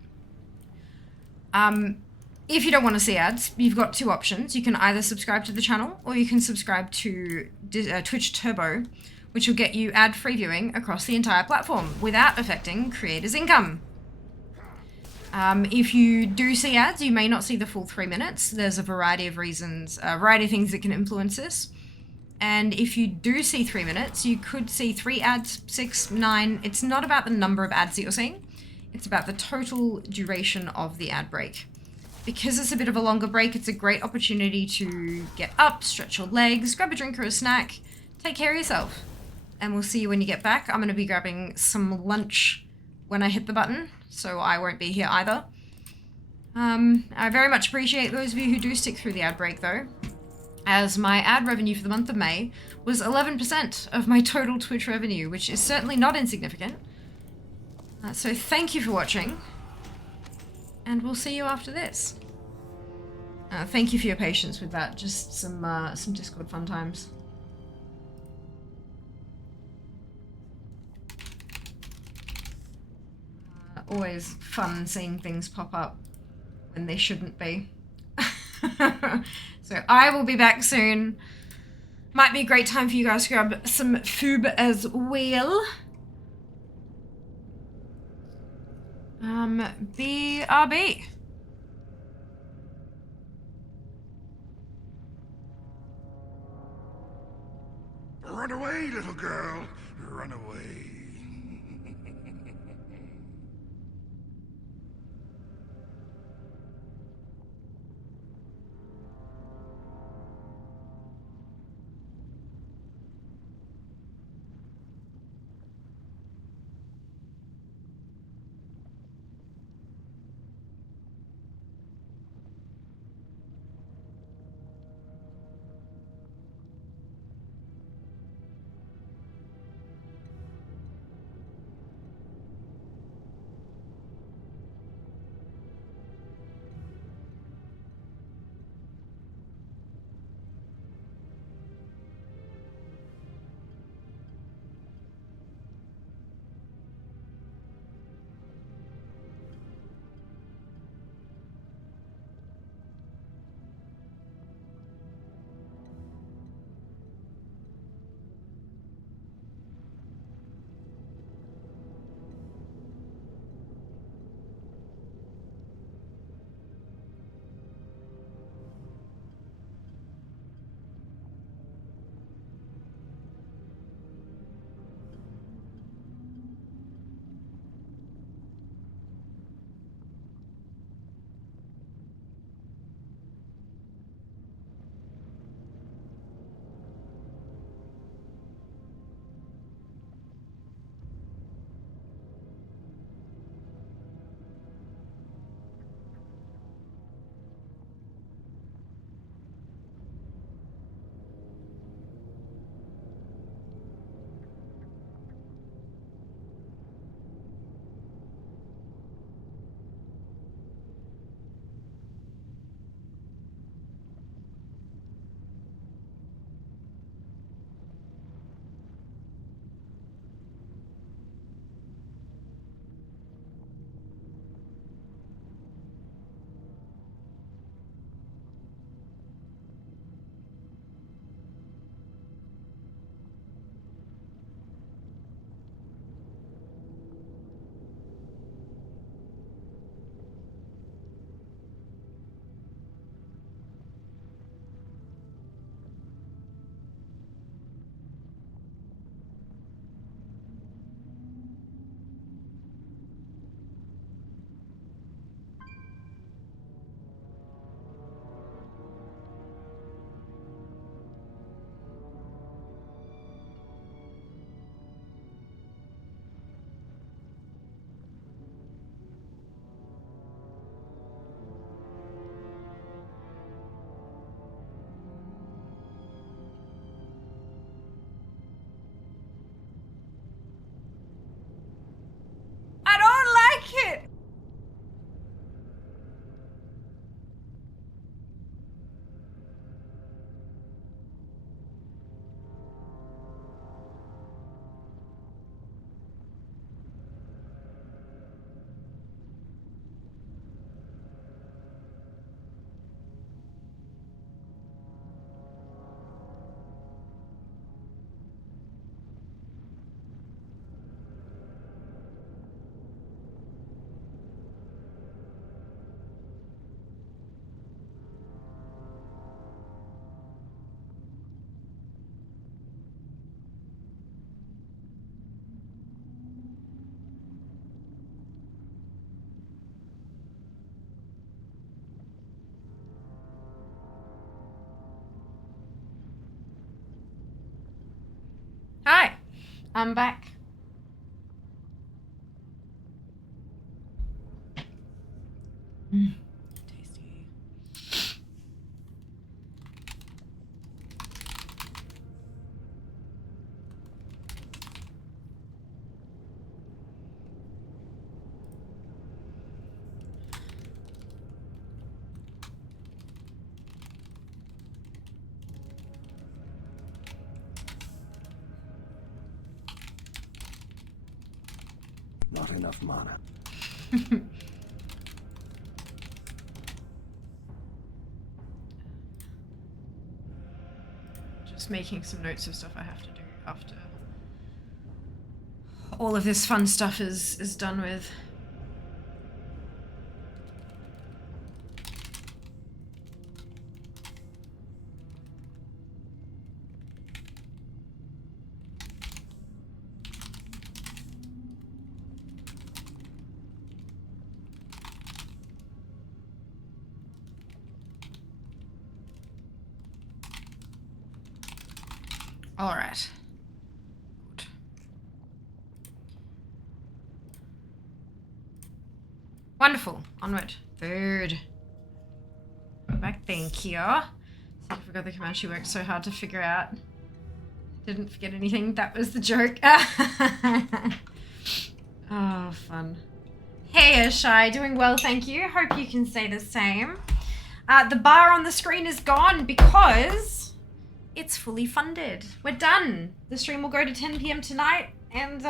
If you don't want to see ads, you've got two options. You can either subscribe to the channel, or you can subscribe to Twitch Turbo, which will get you ad-free viewing across the entire platform without affecting creators' income. If you do see ads, you may not see the full 3 minutes. There's a variety of reasons, a variety of things that can influence this. And if you do see 3 minutes, you could see 3 ads, 6, 9. It's not about the number of ads that you're seeing. It's about the total duration of the ad break. Because it's a bit of a longer break, it's a great opportunity to get up, stretch your legs, grab a drink or a snack, take care of yourself. And we'll see you when you get back. I'm going to be grabbing some lunch when I hit the button, so I won't be here either. I very much appreciate those of you who do stick through the ad break, though, as my ad revenue for the month of May was 11% of my total Twitch revenue, which is certainly not insignificant. So thank you for watching, and we'll see you after this. Thank you for your patience with that. Just some Discord fun times. Always fun seeing things pop up when they shouldn't be. So I will be back soon. Might be a great time for you guys to grab some food as well. BRB. Run away, little girl. Run away. Hi, I'm back. Tasty. Not enough mana. Just making some notes of stuff I have to do after all of this fun stuff is done with. All right. Good. Wonderful. Onward. Bird. Back thank you. I forgot the command she worked so hard to figure out. Didn't forget anything. That was the joke. Oh, fun. Hey, Ashai. Doing well, thank you. Hope you can say the same. The bar on the screen is gone because it's fully funded. We're done. The stream will go to 10 p.m. tonight, and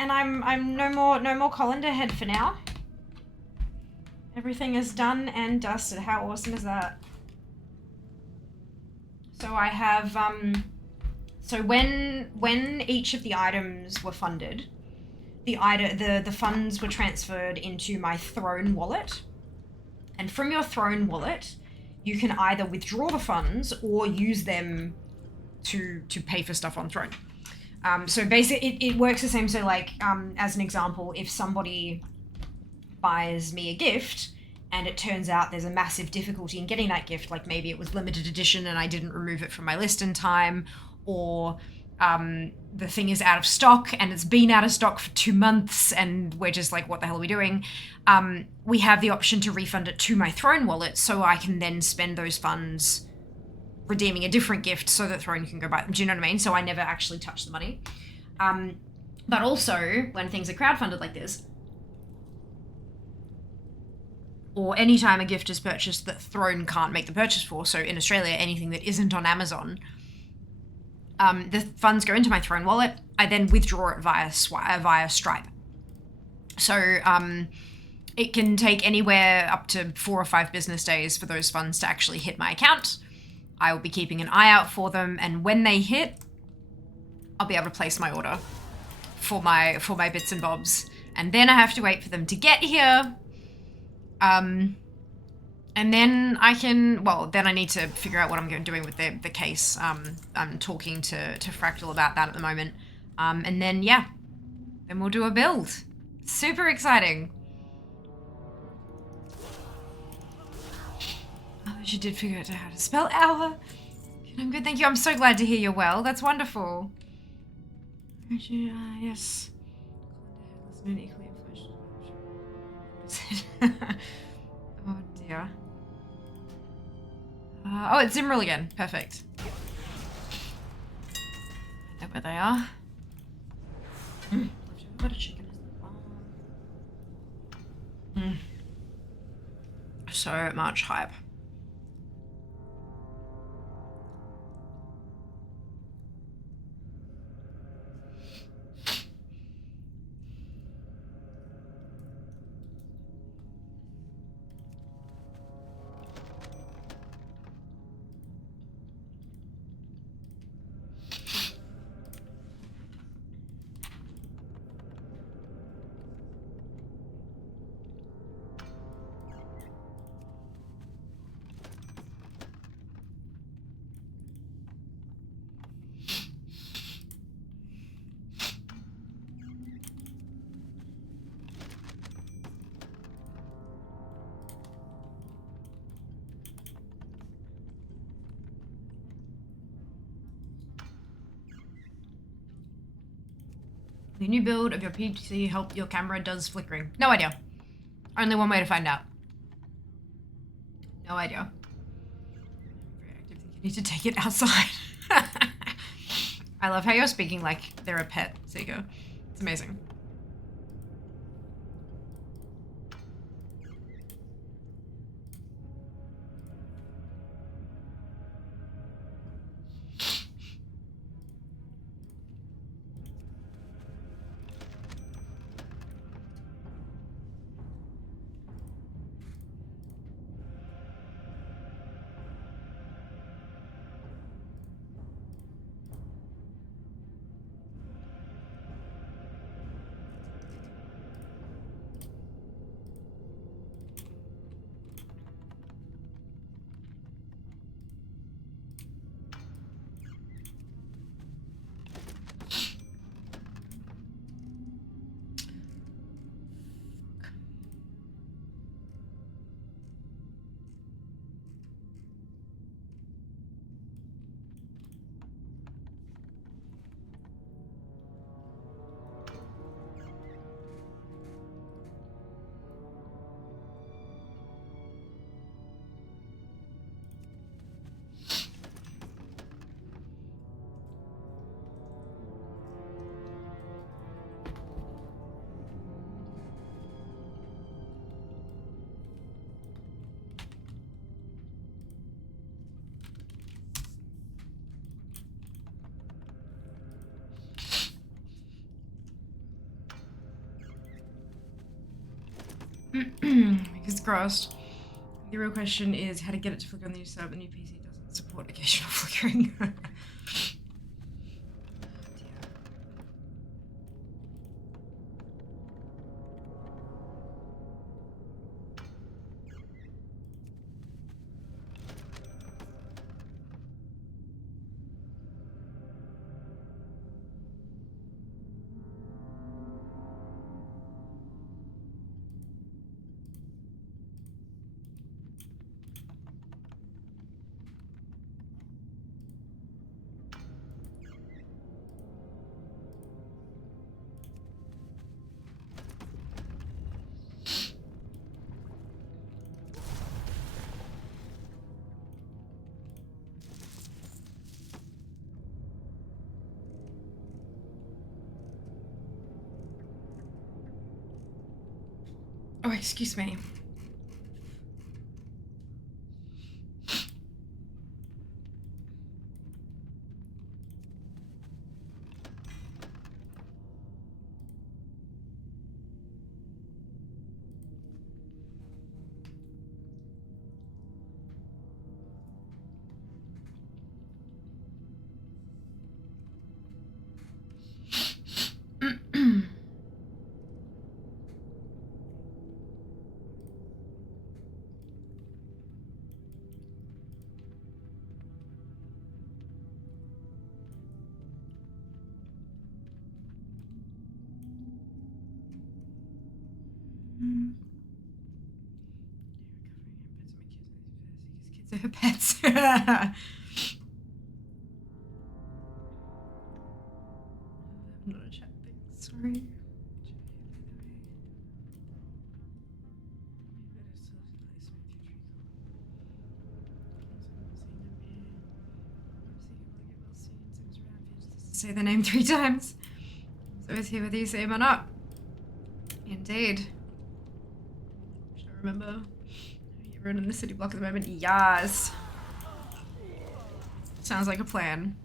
I'm no more colander head for now. Everything is done and dusted. How awesome is that? So I have so when each of the items were funded, the funds were transferred into my Throne wallet, and from your Throne wallet, you can either withdraw the funds or use them to pay for stuff on Throne. So basically, it works the same. So like, as an example, if somebody buys me a gift and it turns out there's a massive difficulty in getting that gift, like maybe it was limited edition and I didn't remove it from my list in time, or the thing is out of stock and it's been out of stock for 2 months and we're just like, what the hell are we doing? We have the option to refund it to my Throne wallet, so I can then spend those funds redeeming a different gift so that Throne can go buy them. Do you know what I mean? So I never actually touch the money. But also, when things are crowdfunded like this, or anytime a gift is purchased that Throne can't make the purchase for, so in Australia, anything that isn't on Amazon, the funds go into my Throne wallet. I then withdraw it via Stripe. So it can take anywhere up to 4 or 5 business days for those funds to actually hit my account. I will be keeping an eye out for them, and when they hit, I'll be able to place my order for my bits and bobs. And then I have to wait for them to get here. And then I can, well, then I need to figure out what I'm doing with the case. I'm talking to Fractal about that at the moment. And then, yeah, then we'll do a build. Super exciting. Oh, she did figure out how to spell hour. I'm good, thank you. I'm so glad to hear you're well. That's wonderful. Yes. Oh dear. Oh, it's Zimmerl again. Perfect. I know where they are. What a chicken is So much hype. The new build of your PC help your camera does flickering. No idea. Only one way to find out. No idea. Very active. Think you need to take it outside. I love how you're speaking like they're a pet, Seiko. It's amazing. Because grossed. The real question is how to get it to flicker on the new setup. The new PC doesn't support occasional flickering. Oh, excuse me. Kids are her pets. I'm not a chat thing, sorry. Say the name 3 times. So is he whether you say him or not? Indeed. Should I remember? Everyone in the city block at the moment. Yas. Sounds like a plan.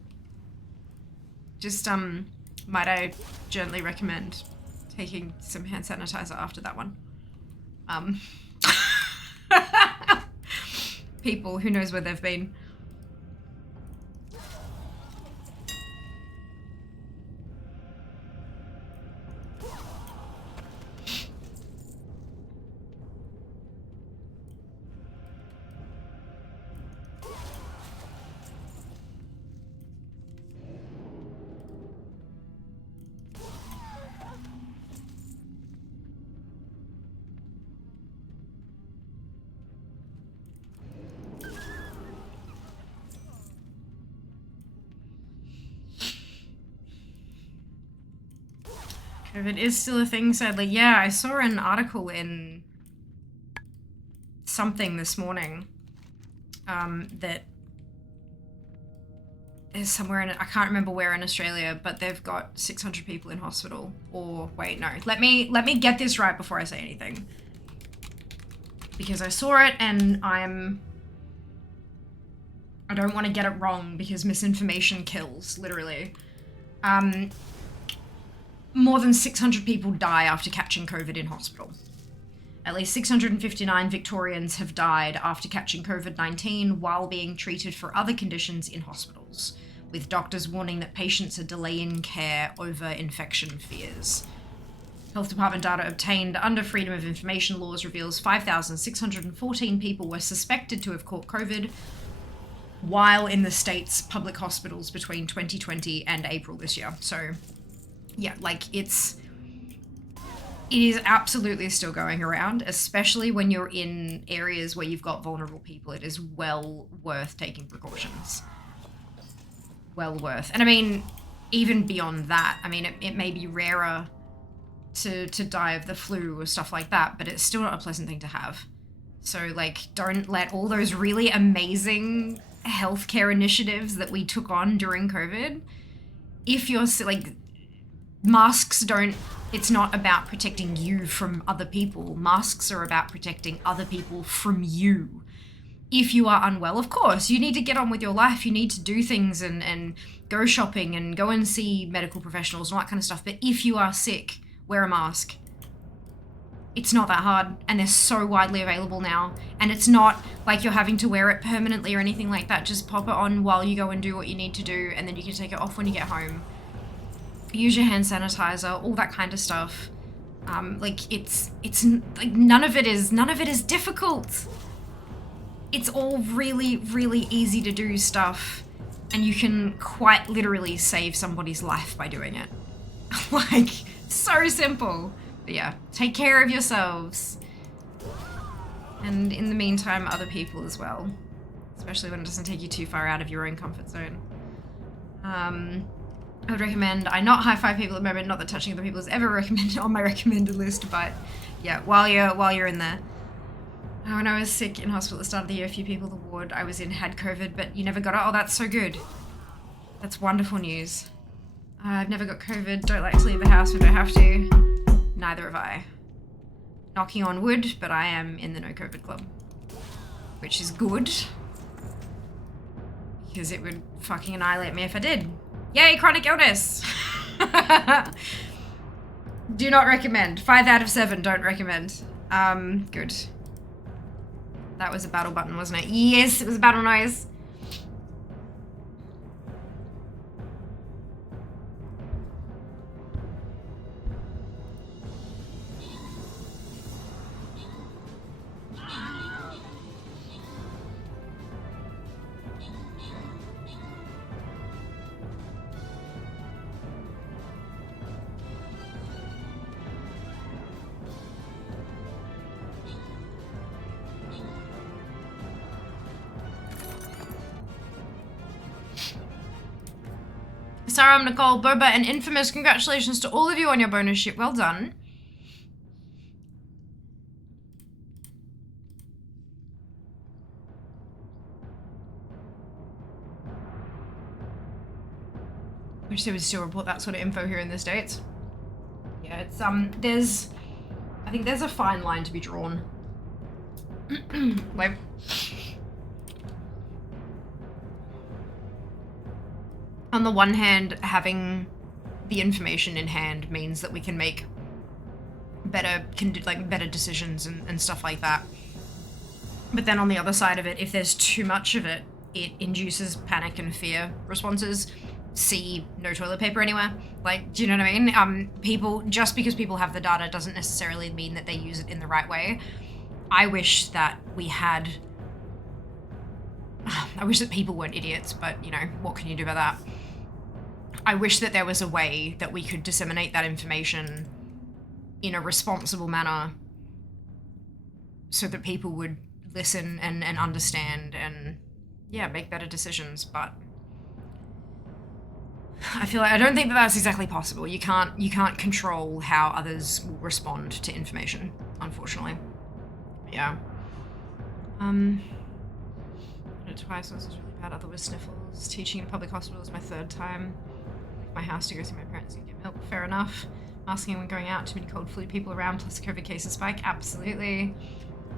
Just might I gently recommend taking some hand sanitizer after that one. People, who knows where they've been. COVID is still a thing, sadly. Yeah, I saw an article in something this morning that is somewhere in, I can't remember where in Australia, but they've got 600 people in hospital. Or wait, no, let me get this right before I say anything, because I saw it and I don't want to get it wrong because misinformation kills, literally. More than 600 people die after catching COVID in hospital. At least 659 Victorians have died after catching COVID-19 while being treated for other conditions in hospitals, with doctors warning that patients are delaying care over infection fears. Health Department data obtained under Freedom of Information laws reveals 5,614 people were suspected to have caught COVID while in the state's public hospitals between 2020 and April this year. So, yeah, like it is absolutely still going around, especially when you're in areas where you've got vulnerable people. It is well worth taking precautions. Well worth. And I mean, even beyond that, I mean, it may be rarer to die of the flu or stuff like that, but it's still not a pleasant thing to have. So, like, don't let all those really amazing healthcare initiatives that we took on during COVID, if you're, like, masks don't, it's not about protecting you from other people. Masks are about protecting other people from you. If you are unwell, of course, you need to get on with your life. You need to do things and go shopping and go and see medical professionals and all that kind of stuff. But if you are sick, wear a mask. It's not that hard, and they're so widely available now. And it's not like you're having to wear it permanently or anything like that. Just pop it on while you go and do what you need to do, and then you can take it off when you get home. Use your hand sanitizer, all that kind of stuff. Like it's like none of it is difficult. It's all really, really easy to do stuff, and you can quite literally save somebody's life by doing it. Like, so simple. But yeah, take care of yourselves. And in the meantime, other people as well. Especially when it doesn't take you too far out of your own comfort zone. I would recommend, I not high five people at the moment, not that touching other people is ever recommended on my recommended list, but yeah, while you're in there. When I was sick in hospital at the start of the year, a few people in the ward I was in had COVID, but you never got it? Oh, that's so good. That's wonderful news. I've never got COVID, don't like to leave the house if I have to. Neither have I. Knocking on wood, but I am in the no COVID club. Which is good. Because it would fucking annihilate me if I did. Yay, chronic illness! Do not recommend. 5 out of 7, don't recommend. Good. That was a battle button, wasn't it? Yes, it was a battle noise. Sarah, Nicole, Boba, and Infamous, congratulations to all of you on your bonus ship. Well done. Wish they would still report that sort of info here in the States. Yeah, it's, I think there's a fine line to be drawn. Like, on the one hand, having the information in hand means that we can make better decisions and stuff like that. But then on the other side of it, if there's too much of it, it induces panic and fear responses. See no toilet paper anywhere. Like, do you know what I mean? Just because people have the data doesn't necessarily mean that they use it in the right way. I wish that people weren't idiots, but you know, what can you do about that? I wish that there was a way that we could disseminate that information in a responsible manner so that people would listen and understand and, yeah, make better decisions, but I feel like I don't think that that's exactly possible. You can't control how others will respond to information, unfortunately. Yeah. Did it twice. I was really bad. Other with sniffles. Teaching in a public hospital is my 3rd time. Leave my house to go see my parents and get milk. Fair enough. Asking when going out. Too many cold flu people around. Plus COVID cases spike. Absolutely.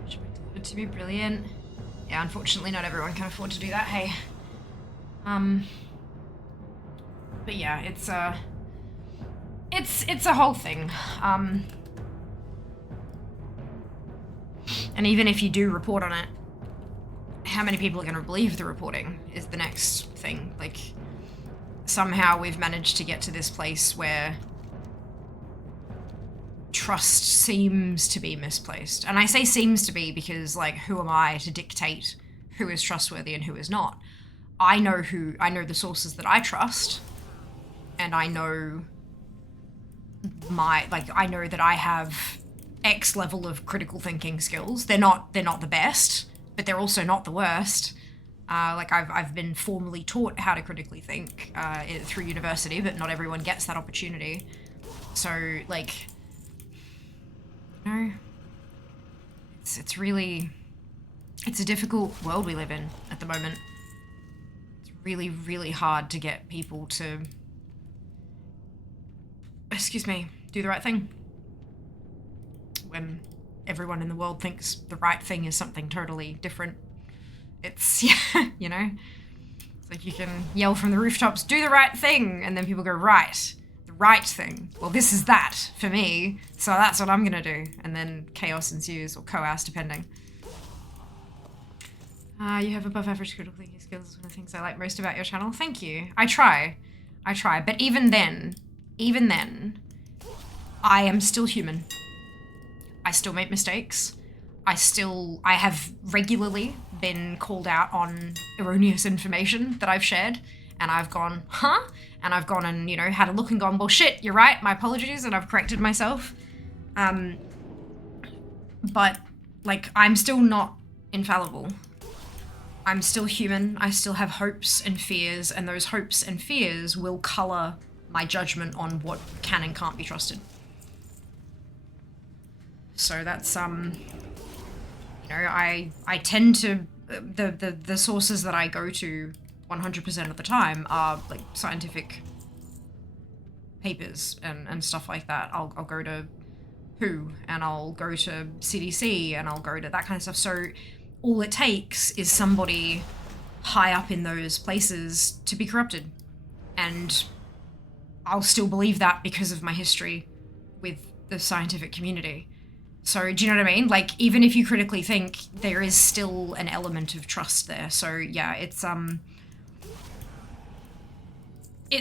Should be delivered to be brilliant. Yeah, unfortunately, not everyone can afford to do that. Hey. But yeah, it's a whole thing. And even if you do report on it, how many people are going to believe the reporting is the next thing. Like, somehow we've managed to get to this place where trust seems to be misplaced. And I say seems to be because, like, who am I to dictate who is trustworthy and who is not? I know the sources that I trust, and I know I know that I have X level of critical thinking skills. They're not the best, but they're also not the worst. Like I've been formally taught how to critically think through university, but not everyone gets that opportunity. So like, you know, it's a difficult world we live in at the moment. It's really, really hard to get people to, do the right thing when everyone in the world thinks the right thing is something totally different. It's, yeah, you know? It's like you can yell from the rooftops, do the right thing, and then people go, right, the right thing. Well, this is that for me, so that's what I'm gonna do. And then chaos ensues, or chaos, depending. You have above average critical thinking skills. One of the things I like most about your channel. Thank you. I try. But even then, I am still human. I still make mistakes. I have regularly been called out on erroneous information that I've shared, and I've gone, huh? And I've gone and, you know, had a look and gone, well, shit, you're right, my apologies, and I've corrected myself. But, like, I'm still not infallible. I'm still human. I still have hopes and fears, and those hopes and fears will color my judgment on what can and can't be trusted. So that's, you know, I tend to, the sources that I go to 100% of the time are, like, scientific papers and stuff like that. I'll go to WHO, and I'll go to CDC, and I'll go to that kind of stuff. So all it takes is somebody high up in those places to be corrupted. And I'll still believe that because of my history with the scientific community. So, do you know what I mean? Like, even if you critically think, there is still an element of trust there. So, yeah, it's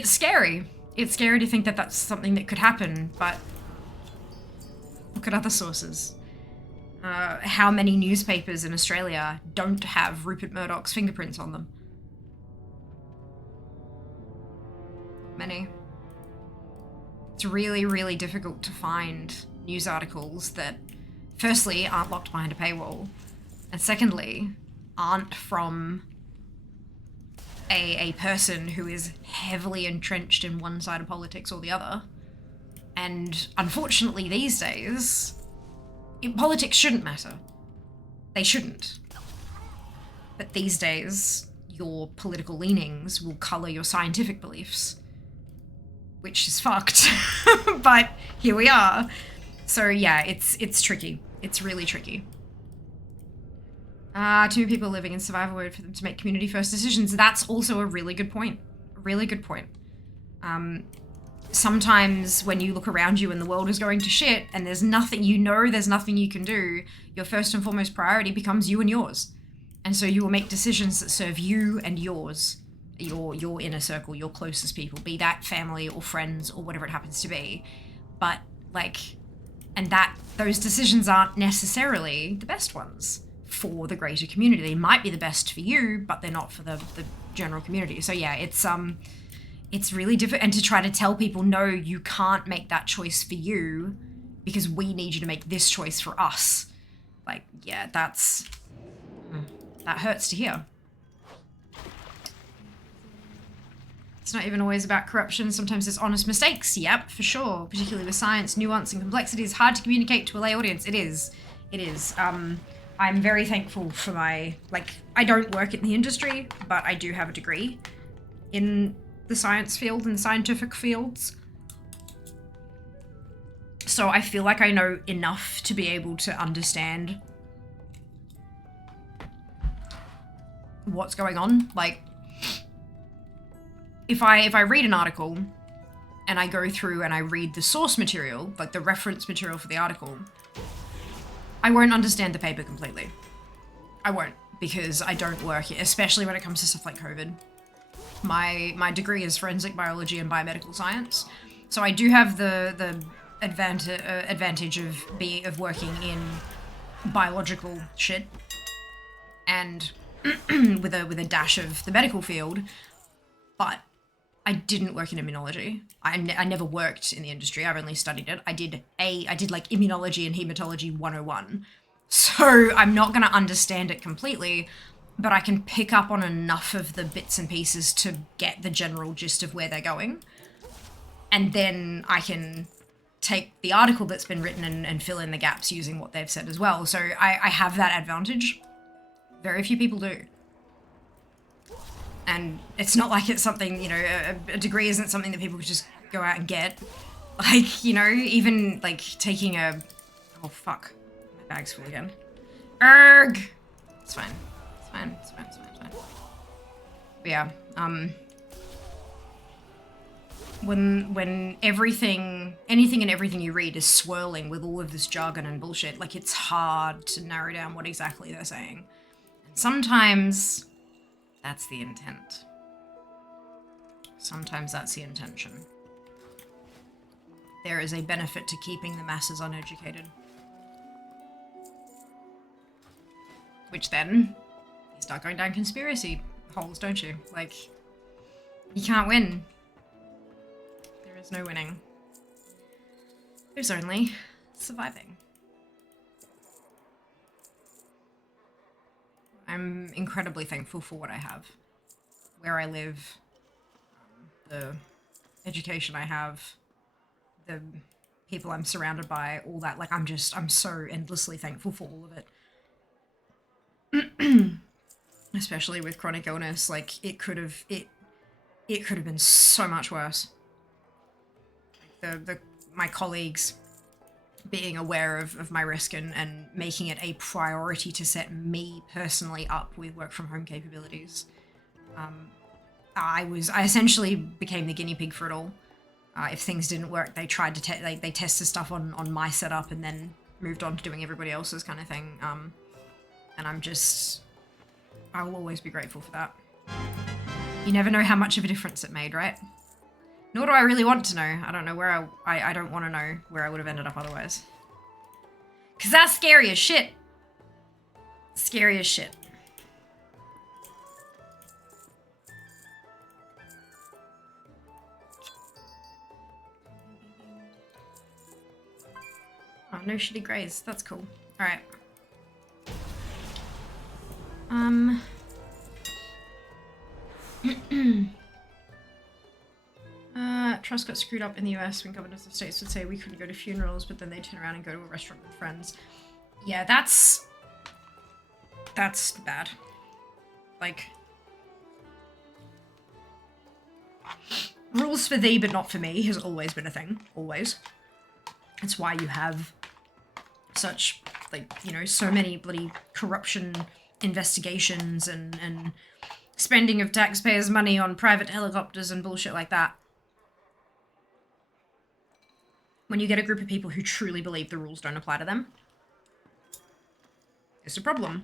scary. It's scary to think that that's something that could happen, but look at other sources. How many newspapers in Australia don't have Rupert Murdoch's fingerprints on them? Many. It's really, really difficult to find news articles that, firstly, aren't locked behind a paywall, and secondly, aren't from a person who is heavily entrenched in one side of politics or the other. And unfortunately these days, politics shouldn't matter. They shouldn't. But these days, your political leanings will colour your scientific beliefs, which is fucked. But here we are. So yeah, it's tricky. It's really tricky. Too many people living in survival mode for them to make community first decisions. That's also a really good point. A really good point. Sometimes when you look around you and the world is going to shit and there's nothing, you know, there's nothing you can do, your first and foremost priority becomes you and yours. And so you will make decisions that serve you and yours, your inner circle, your closest people, be that family or friends or whatever it happens to be. But like, and that those decisions aren't necessarily the best ones for the greater community. They might be the best for you, but they're not for the general community. So yeah, it's really difficult. And to try to tell people, no, you can't make that choice for you because we need you to make this choice for us. Like, yeah, that hurts to hear. It's not even always about corruption. Sometimes there's honest mistakes. Yep, for sure. Particularly with science, nuance and complexity is hard to communicate to a lay audience. It is. It is. I'm very thankful for my, like, I don't work in the industry, but I do have a degree in the science field and scientific fields. So I feel like I know enough to be able to understand what's going on. Like, if I read an article and I go through and I read the source material, like the reference material for the article, I won't understand the paper completely. I won't, because I don't work here, especially when it comes to stuff like COVID. My degree is forensic biology and biomedical science, so I do have the advantage of working in biological shit and with a dash of the medical field, but I didn't work in immunology. I never worked in the industry. I've only studied it. I did like immunology and hematology 101. So I'm not going to understand it completely, but I can pick up on enough of the bits and pieces to get the general gist of where they're going. And then I can take the article that's been written and fill in the gaps using what they've said as well. So I have that advantage. Very few people do. And it's not like it's something, you know, a degree isn't something that people could just go out and get. Like, you know, even like taking a, oh fuck, my bag's full again. Erg! It's fine. It's fine. It's fine. It's fine. It's fine. But yeah, when anything and everything you read is swirling with all of this jargon and bullshit, like it's hard to narrow down what exactly they're saying. And sometimes that's the intent. Sometimes that's the intention. There is a benefit to keeping the masses uneducated. Which then, you start going down conspiracy holes, don't you? Like, you can't win. There is no winning. There's only surviving. I'm incredibly thankful for what I have. Where I live, the education I have, the people I'm surrounded by, all that. Like, I'm so endlessly thankful for all of it. Especially with chronic illness, like, it could have been so much worse. Like my colleagues being aware of my risk and making it a priority to set me personally up with work from home capabilities. I essentially became the guinea pig for it all. If things didn't work, they tried to they tested stuff on my setup and then moved on to doing everybody else's kind of thing. And I will always be grateful for that. You never know how much of a difference it made, right? Nor do I really want to know. I don't know where I don't want to know where I would have ended up otherwise. Cause that's scary as shit. Scary as shit. Oh, no shitty greys. That's cool. Alright. Trust got screwed up in the US when governors of states would say we couldn't go to funerals, but then they'd turn around and go to a restaurant with friends. Yeah, that's bad. Like, rules for thee but not for me has always been a thing. Always. That's why you have such, like, you know, so many bloody corruption investigations and spending of taxpayers' money on private helicopters and bullshit like that. When you get a group of people who truly believe the rules don't apply to them, it's a problem.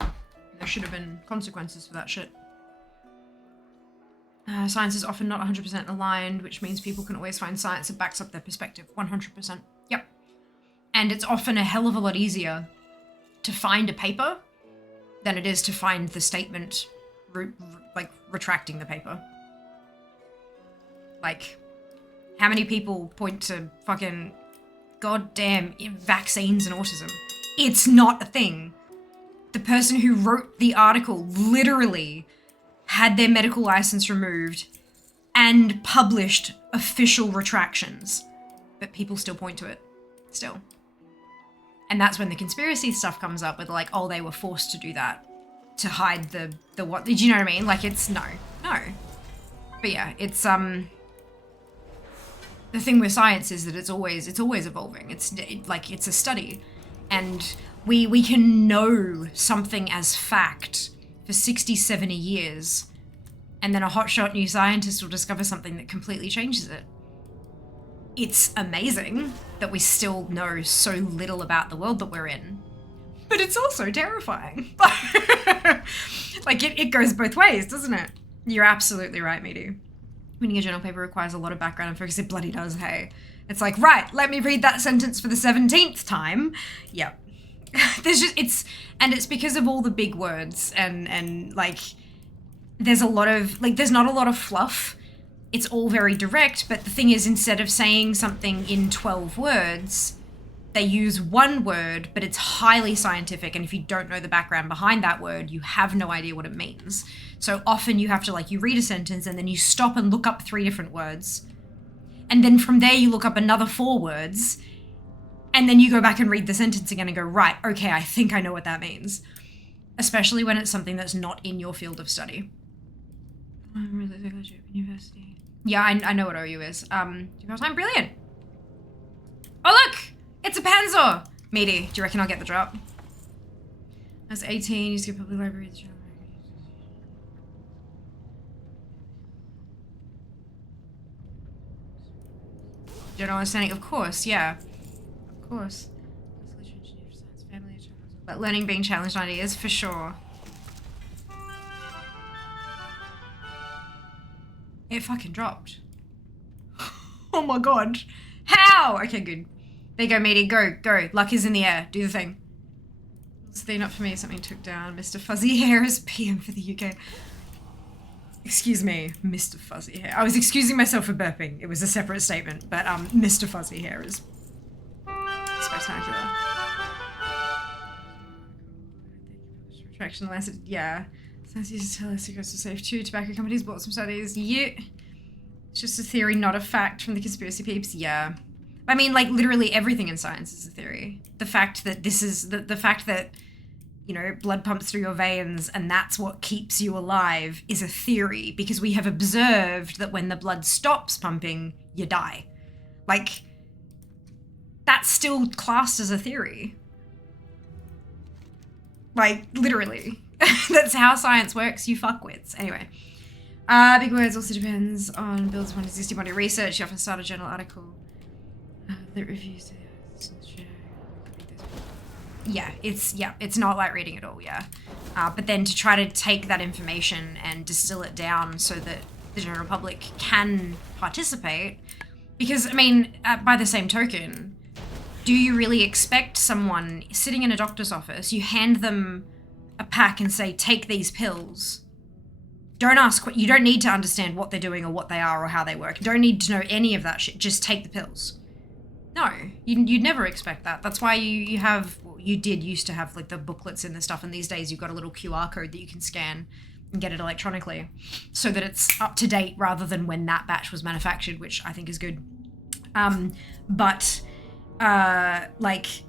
There should have been consequences for that shit. Science is often not 100% aligned, which means people can always find science that backs up their perspective. 100%. Yep. And it's often a hell of a lot easier to find a paper than it is to find the statement, like, retracting the paper. Like, how many people point to fucking goddamn vaccines and autism? It's not a thing. The person who wrote the article literally had their medical license removed and published official retractions. But people still point to it. Still. And that's when the conspiracy stuff comes up with like, oh, they were forced to do that to hide the what, did you know what I mean? Like it's no. But yeah, it's the thing with science is that it's always evolving. It's a study, and we can know something as fact for 60, 70 years, and then a hotshot new scientist will discover something that completely changes it. It's amazing that we still know so little about the world that we're in, but it's also terrifying. Like it goes both ways, doesn't it? You're absolutely right, Meaty. Reading a journal paper requires a lot of background and focus. It bloody does, hey. It's like, right, let me read that sentence for the 17th time. Yep. It's because of all the big words and like, there's not a lot of fluff. It's all very direct, but the thing is, instead of saying something in 12 words, they use one word, but it's highly scientific, and if you don't know the background behind that word, you have no idea what it means. So often you have to, like, you read a sentence and then you stop and look up 3 different words, and then from there you look up another 4 words, and then you go back and read the sentence again and go, right, okay, I think I know what that means. Especially when it's something that's not in your field of study. University. Yeah, I know what OU is. Do you have time? Brilliant. Oh, look! It's a Panzer! Meaty, do you reckon I'll get the drop? I was 18, used to go to public library. General understanding, of course, yeah. Of course. But learning being challenged ideas, for sure. It fucking dropped. Oh my god. How? Okay, good. There you go, Meaty. Go. Luck is in the air. Do the thing. It's the thing up for me. Something took down. Mr. Fuzzy Hair is PM for the UK. Excuse me, Mr. Fuzzy Hair. I was excusing myself for burping. It was a separate statement, but Mr. Fuzzy Hair is spectacular. Retraction lasted, yeah. Science used to tell us secrets to save 2 tobacco companies, bought some studies. Yeah. It's just a theory, not a fact from the conspiracy peeps. Yeah. I mean, like, literally everything in science is a theory. The fact that the fact that, you know, blood pumps through your veins and that's what keeps you alive is a theory, because we have observed that when the blood stops pumping, you die. Like, that's still classed as a theory. Like, literally. That's how science works, you fuckwits. Anyway. Big words also depends on builds upon existing body research. You often start a journal article. That reviews yeah, it's not like reading it all, yeah. But then to try to take that information and distill it down so that the general public can participate, because, I mean, by the same token, do you really expect someone sitting in a doctor's office, you hand them a pack and say, take these pills. You don't need to understand what they're doing or what they are or how they work. You don't need to know any of that shit. Just take the pills. No, you'd never expect that. That's why you used to have like the booklets and the stuff, and these days you've got a little QR code that you can scan and get it electronically so that it's up to date rather than when that batch was manufactured, which I think is good. Like,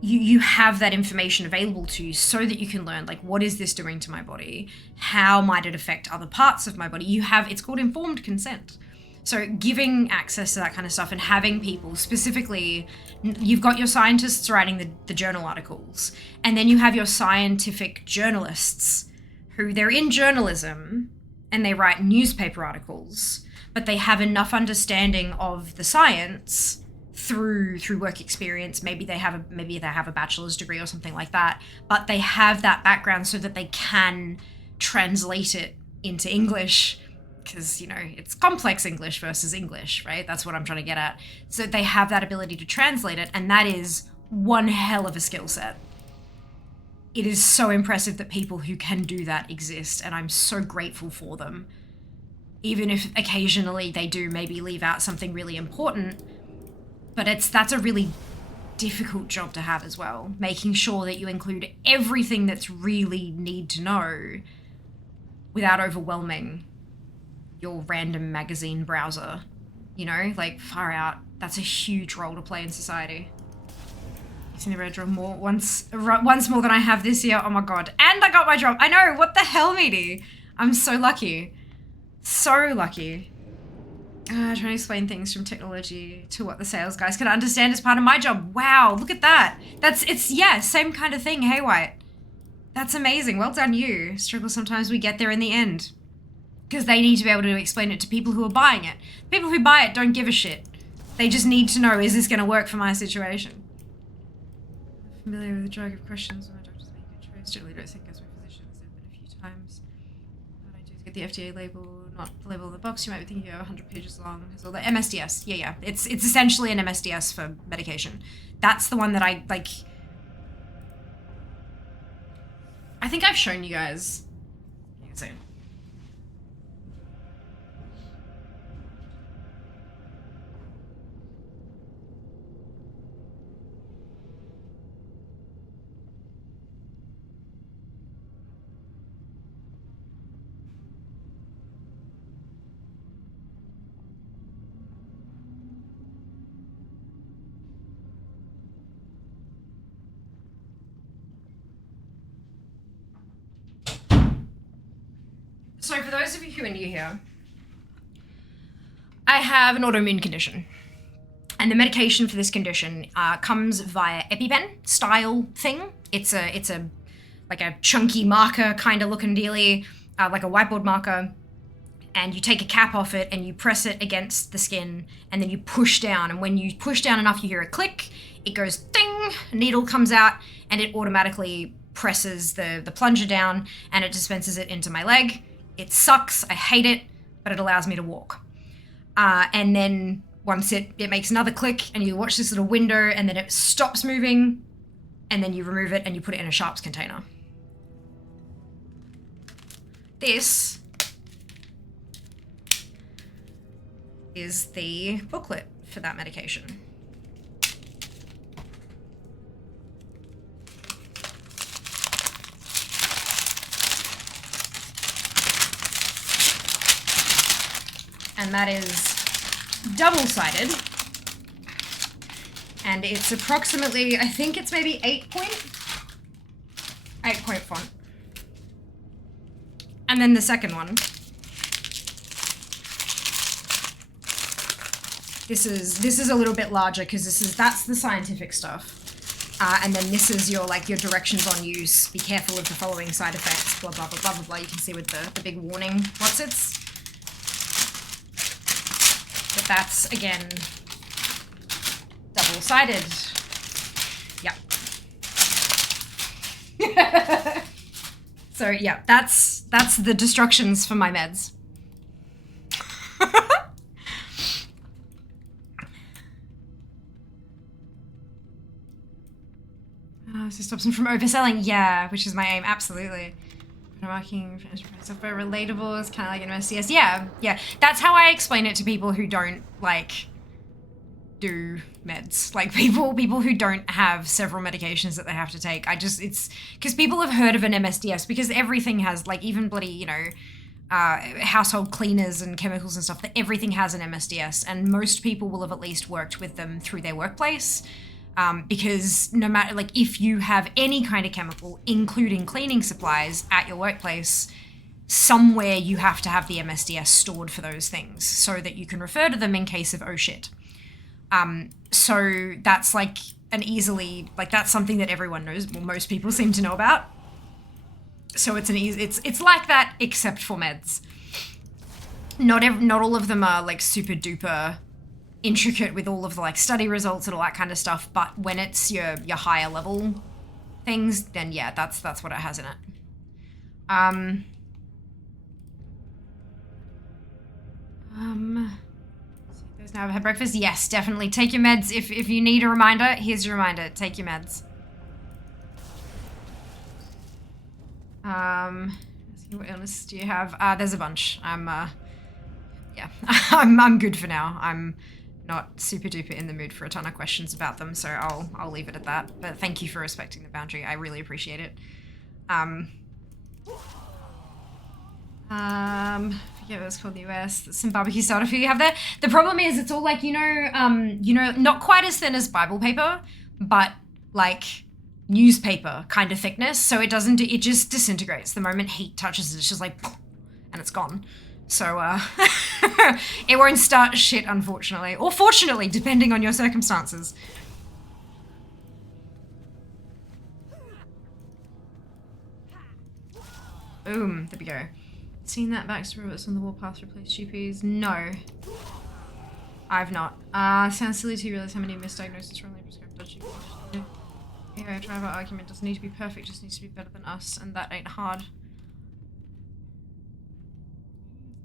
you have that information available to you so that you can learn, like, what is this doing to my body? How might it affect other parts of my body? It's called informed consent. So giving access to that kind of stuff and having people specifically, you've got your scientists writing the journal articles, and then you have your scientific journalists who they're in journalism and they write newspaper articles, but they have enough understanding of the science through work experience. Maybe they have a bachelor's degree or something like that, but they have that background so that they can translate it into English, because, you know, it's complex English versus English, right? That's what I'm trying to get at. So they have that ability to translate it, and that is one hell of a skill set. It is so impressive that people who can do that exist, and I'm so grateful for them. Even if occasionally they do maybe leave out something really important, but that's a really difficult job to have as well, making sure that you include everything that's really need to know without overwhelming your random magazine browser. You know, like, far out. That's a huge role to play in society. Using the red draw once more than I have this year. Oh my god. And I got my job. I know, what the hell, matey? I'm so lucky. So lucky. Trying to explain things from technology to what the sales guys can understand as part of my job. Wow, look at that. Yeah, same kind of thing, hey White. That's amazing, well done you. Struggle sometimes we get there in the end. Because they need to be able to explain it to people who are buying it. People who buy it don't give a shit. They just need to know, is this going to work for my situation? Familiar with the drug of questions when my doctors make a choice. Generally don't think as my physicians. There have been a few times. What I do is get the FDA label, not the label on the box. You might be thinking, 100 pages long. Has all the MSDS. Yeah. It's essentially an MSDS for medication. That's the one that I, like... I think I've shown you guys. You can see. So for those of you who are new here, I have an autoimmune condition. And the medication for this condition comes via EpiPen style thing. It's a like a chunky marker kind of looking dealy, like a whiteboard marker. And you take a cap off it and you press it against the skin and then you push down. And when you push down enough, you hear a click, it goes ding, a needle comes out and it automatically presses the plunger down and it dispenses it into my leg. It sucks, I hate it, but it allows me to walk. And then once it makes another click and you watch this little window and then it stops moving and then you remove it and you put it in a sharps container. This is the booklet for that medication. And that is double-sided. And it's approximately, I think it's maybe 8 point font. And then the second one. This is a little bit larger because that's the scientific stuff. And then this is your directions on use. Be careful of the following side effects, blah, blah, blah, blah, blah, blah. You can see with the big warning what's-its. But that's, again, double-sided. Yep. So, yeah, that's the destructions for my meds. So stops them from overselling. Yeah, which is my aim, absolutely. Marking software relatable is kind of like an MSDS. Yeah. That's how I explain it to people who don't do meds. Like people who don't have several medications that they have to take. It's because people have heard of an MSDS because everything has even bloody, household cleaners and chemicals and stuff, that everything has an MSDS, and most people will have at least worked with them through their workplace. Because no matter, if you have any kind of chemical, including cleaning supplies at your workplace, somewhere you have to have the MSDS stored for those things so that you can refer to them in case of oh shit. So that's that's something that everyone knows, well, most people seem to know about. So it's it's like that except for meds. Not all of them are super duper intricate with all of the study results and all that kind of stuff, but when it's your higher level things, then yeah, that's what it has in it. Those now have had breakfast. Yes, definitely take your meds. If you need a reminder, here's your reminder. Take your meds. What illness do you have? There's a bunch. I'm good for now. I'm not super duper in the mood for a ton of questions about them, so I'll leave it at that. But thank you for respecting the boundary. I really appreciate it. Forget what it's called in the US. There's some barbecue starter food you have there. The problem is it's all like, not quite as thin as Bible paper, but like newspaper kind of thickness. So it doesn't, it just disintegrates. The moment heat touches it, it's just like, and it's gone. So, it won't start shit, unfortunately. Or fortunately, depending on your circumstances. Boom, there we go. Seen that backstory what's on the warpath replace GPs? No. I've not. Sounds silly to realize how many misdiagnoses wrongly prescribed dodgy. Yeah, driver argument doesn't need to be perfect, just needs to be better than us, and that ain't hard.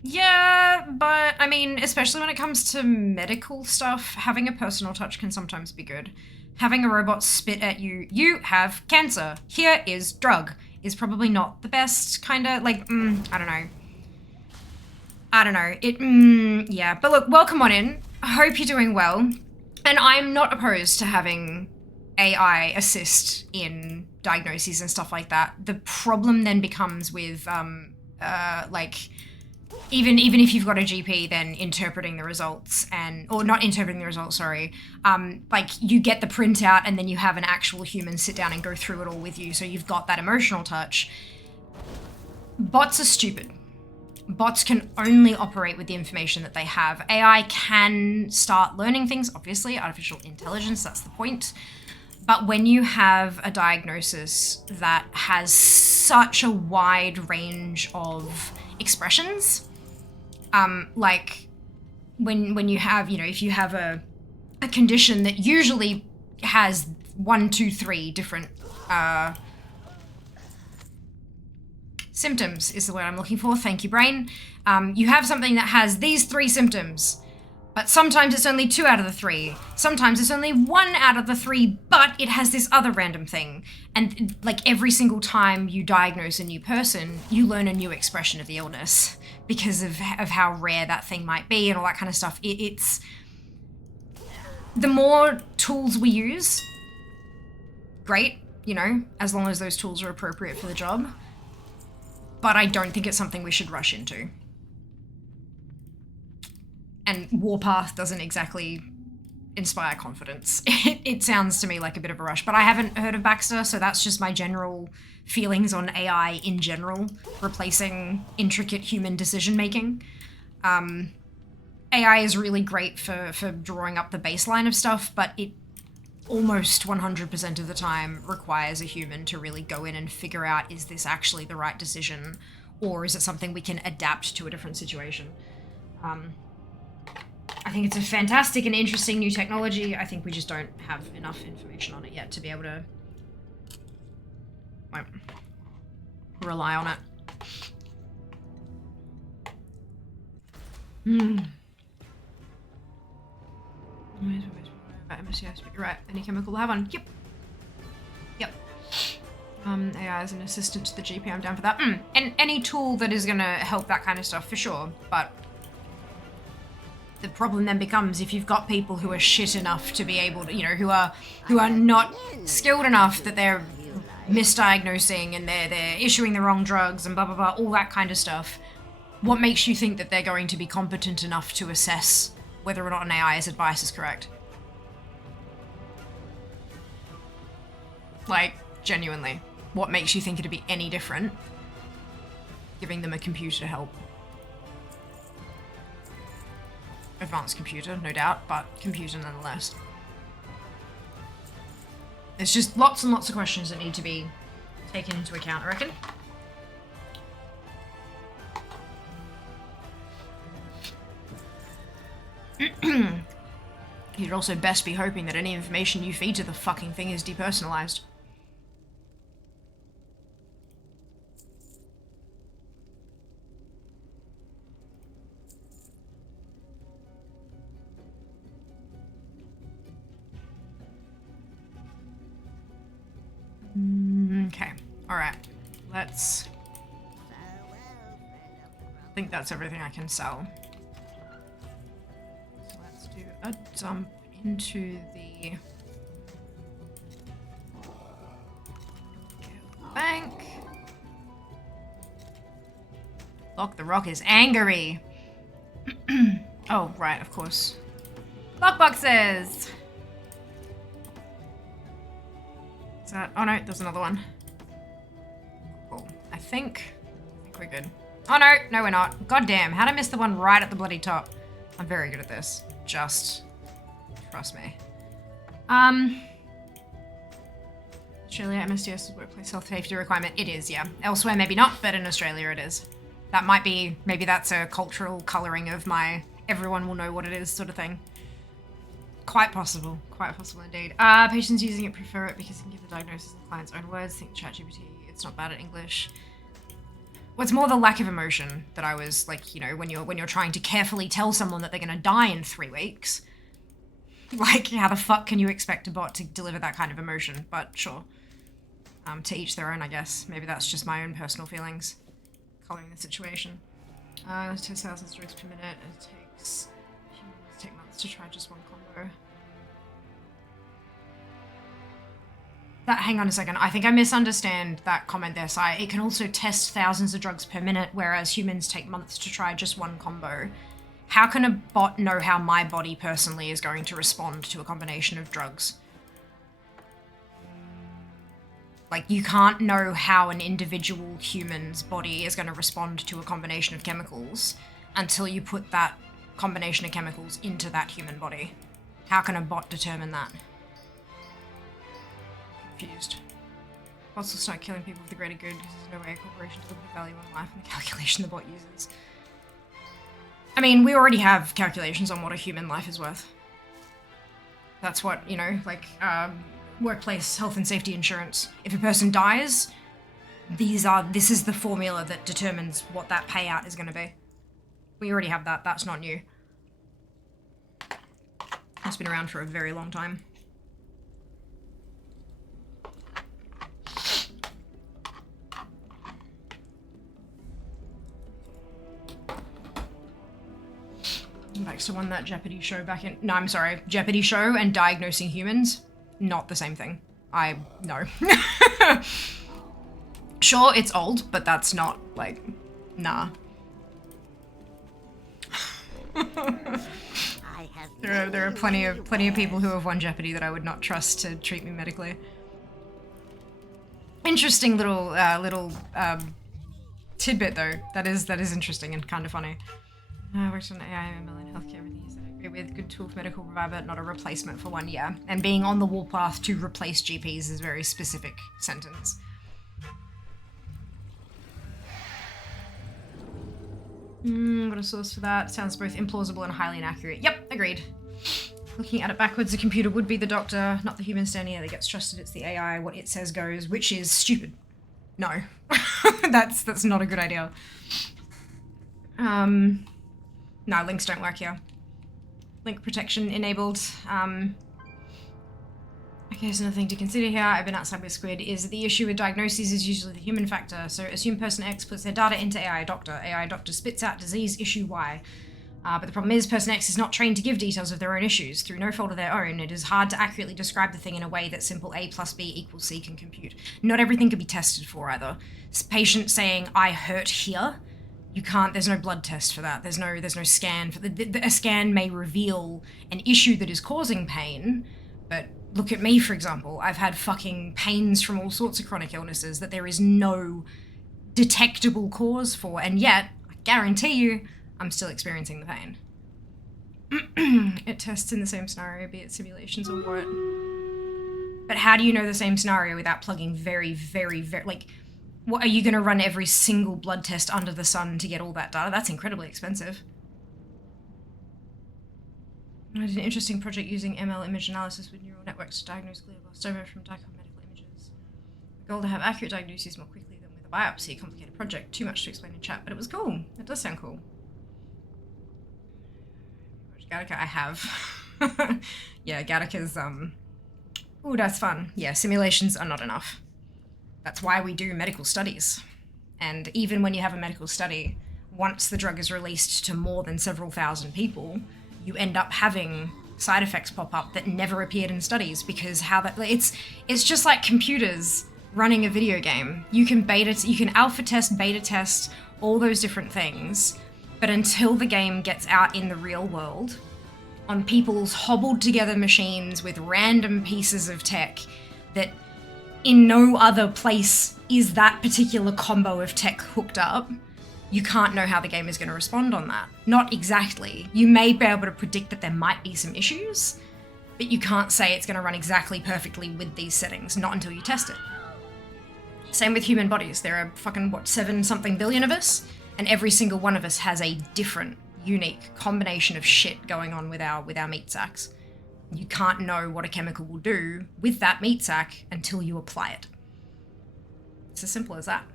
Yeah, but I mean, especially when it comes to medical stuff, having a personal touch can sometimes be good. Having a robot spit at you, you have cancer, here is drug, is probably not the best kind of, like, I don't know. Yeah, but look, welcome on in. I hope you're doing well. And I'm not opposed to having AI assist in diagnoses and stuff like that. The problem then becomes with, even if you've got a GP, then interpreting the results or not interpreting the results, sorry. Like you get the printout and then you have an actual human sit down and go through it all with you. So you've got that emotional touch. Bots are stupid. Bots can only operate with the information that they have. AI can start learning things, obviously, artificial intelligence, that's the point. But when you have a diagnosis that has such a wide range of expressions, like when you have, if you have a condition that usually has 1, 2, 3 different symptoms is the word I'm looking for. Thank you, brain. You have something that has these 3 symptoms, but sometimes it's only 2 out of the 3. Sometimes it's only 1 out of the 3, but it has this other random thing. And like every single time you diagnose a new person, you learn a new expression of the illness because of how rare that thing might be and all that kind of stuff. It's the more tools we use, great, as long as those tools are appropriate for the job. But I don't think it's something we should rush into. And Warpath doesn't exactly inspire confidence. It sounds to me like a bit of a rush, but I haven't heard of Baxter, so that's just my general feelings on AI in general, replacing intricate human decision-making. AI is really great for drawing up the baseline of stuff, but it almost 100% of the time requires a human to really go in and figure out, is this actually the right decision, or is it something we can adapt to a different situation? I think it's a fantastic and interesting new technology. I think we just don't have enough information on it yet to be able to rely on it. MSCI, you're right. Any chemical will have one. Yep. AI as an assistant to the GP, I'm down for that. And any tool that is going to help that kind of stuff, for sure. But the problem then becomes if you've got people who are shit enough to be able to, who are not skilled enough that they're misdiagnosing and they're issuing the wrong drugs and blah, blah, blah, all that kind of stuff. What makes you think that they're going to be competent enough to assess whether or not an AI's advice is correct? Like, genuinely, what makes you think it'd be any different giving them a computer to help? Advanced computer, no doubt, but computer nonetheless. There's just lots and lots of questions that need to be taken into account, I reckon. You'd also best be hoping that any information you feed to the fucking thing is depersonalized. Okay, alright. Let's... I think that's everything I can sell. So let's do a dump into the bank. Lock the Rock is angry. Oh, right, of course. Lockboxes! Is that... Oh no, there's another one. Cool. I think we're good. Oh no, no we're not. God damn, how'd I miss the one right at the bloody top? I'm very good at this. Just trust me. Australia, MSDS is workplace health safety requirement. It is, yeah. Elsewhere, maybe not, but in Australia it is. That might be, maybe that's a cultural colouring of my everyone will know what it is sort of thing. Quite possible indeed. Patients using it prefer it because it can give the diagnosis in the client's own words. Think ChatGPT, it's not bad at English. Well, it's more the lack of emotion that I was like, you know, when you're trying to carefully tell someone that they're gonna die in 3 weeks. Like, how the fuck can you expect a bot to deliver that kind of emotion? But sure. To each their own, I guess. Maybe that's just my own personal feelings coloring the situation. 10,000 strokes per minute. It takes humans take months to try just one combo. Hang on a second. I think I misunderstand that comment there. So it can also test thousands of drugs per minute, whereas humans take months to try just one combo. How can a bot know how my body personally is going to respond to a combination of drugs? Like, you can't know how an individual human's body is going to respond to a combination of chemicals until you put that combination of chemicals into that human body. How can a bot determine that? Confused. Bots will start killing people for the greater good because there's no way a corporation to look at the value on life and the calculation the bot uses. I mean, we already have calculations on what a human life is worth. That's what, you know, like, workplace health and safety insurance. If a person dies, this is the formula that determines what that payout is going to be. We already have that. That's not new. It's been around for a very long time. Back to one that Jeopardy show back in... No, I'm sorry. Jeopardy show and diagnosing humans. Not the same thing. No. Sure, it's old, but that's not, like, nah. There are plenty of people who have won Jeopardy that I would not trust to treat me medically. Interesting little tidbit though. That is interesting and kind of funny. I worked on AI, ML, and healthcare. Everything you said I agree with. Good tool for medical provider, not a replacement for one. Yeah, and being on the warpath to replace GPs is a very specific sentence. Got a source for that. Sounds both implausible and highly inaccurate. Yep, agreed. Looking at it backwards, the computer would be the doctor, not the human standing there that gets trusted. It's the AI. What it says goes, which is stupid. No, that's not a good idea. No, links don't work here. Link protection enabled. Okay, here's another thing to consider here. I've been outside with Squid. Is the issue with diagnoses is usually the human factor. So assume person X puts their data into AI doctor. AI doctor spits out disease issue Y. But the problem is person X is not trained to give details of their own issues. Through no fault of their own, it is hard to accurately describe the thing in a way that simple A plus B equals C can compute. Not everything can be tested for either. Patient saying, I hurt here. You can't, there's no blood test for that. There's no scan for a scan may reveal an issue that is causing pain, but look at me, for example. I've had fucking pains from all sorts of chronic illnesses that there is no detectable cause for, and yet, I guarantee you, I'm still experiencing the pain. It tests in the same scenario, be it simulations or what. But how do you know the same scenario without plugging very, like, what, are you going to run every single blood test under the sun to get all that data? That's incredibly expensive. I did an interesting project using ML image analysis with neural networks to diagnose glioblastoma from DICOM medical images. The goal to have accurate diagnoses more quickly than with a biopsy. Complicated project. Too much to explain in chat, but it was cool. It does sound cool. Gattaca, I have. Yeah, Gattaca's, ooh, that's fun. Yeah, simulations are not enough. That's why we do medical studies. And even when you have a medical study, once the drug is released to more than several thousand people, you end up having side effects pop up that never appeared in studies because it's just like computers running a video game. You can alpha test, beta test, all those different things, but until the game gets out in the real world, on people's hobbled together machines with random pieces of tech that in no other place is that particular combo of tech hooked up, you can't know how the game is going to respond on that. Not exactly. You may be able to predict that there might be some issues, but you can't say it's going to run exactly perfectly with these settings, not until you test it. Same with human bodies. There are fucking, 7-something billion of us, and every single one of us has a different, unique combination of shit going on with our meat sacks. You can't know what a chemical will do with that meat sack until you apply it. It's as simple as that.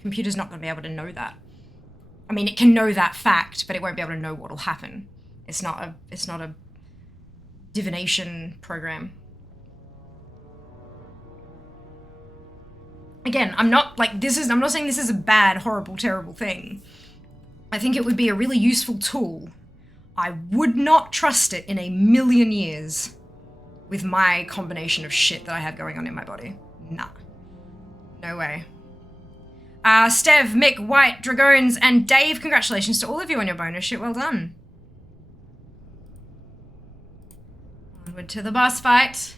Computer's not going to be able to know that. I mean, it can know that fact, but it won't be able to know what'll happen. It's not a divination program. Again, I'm not saying this is a bad, horrible, terrible thing. I think it would be a really useful tool. I would not trust it in a million years with my combination of shit that I have going on in my body. Nah. No way. Stev, Mick, White, Dragones, and Dave, congratulations to all of you on your bonus shit. Well done. Onward to the boss fight.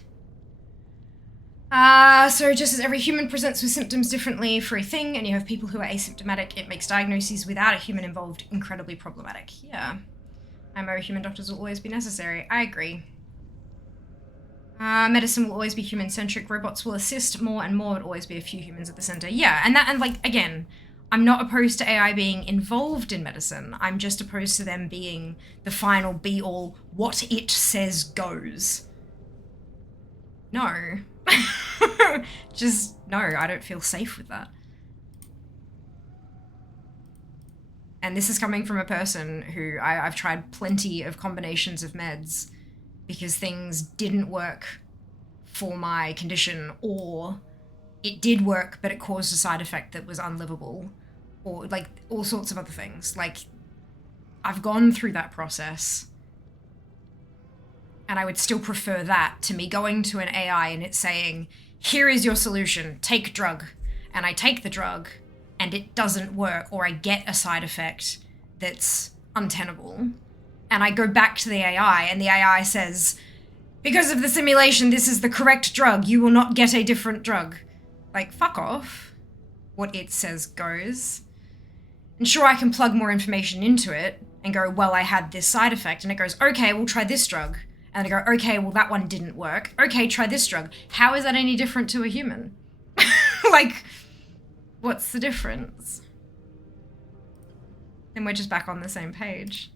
So just as every human presents with symptoms differently for a thing, and you have people who are asymptomatic, it makes diagnoses without a human involved incredibly problematic. Yeah. I know human doctors will always be necessary. I agree. Medicine will always be human-centric. Robots will assist more and more. It'll always be a few humans at the center. Yeah, and like, again, I'm not opposed to AI being involved in medicine. I'm just opposed to them being the final be-all, what it says goes. No. Just, no, I don't feel safe with that. And this is coming from a person who I've tried plenty of combinations of meds because things didn't work for my condition, or it did work but it caused a side effect that was unlivable, or like all sorts of other things. Like, I've gone through that process, and I would still prefer that to me going to an AI and it saying, here is your solution, take drug. And I take the drug and it doesn't work, or I get a side effect that's untenable. And I go back to the AI and the AI says, because of the simulation, this is the correct drug. You will not get a different drug. Like, fuck off. What it says goes. And sure, I can plug more information into it and go, well, I had this side effect. And it goes, okay, we'll try this drug. And I go, okay, well, that one didn't work. Okay, try this drug. How is that any different to a human? Like, what's the difference? Then we're just back on the same page.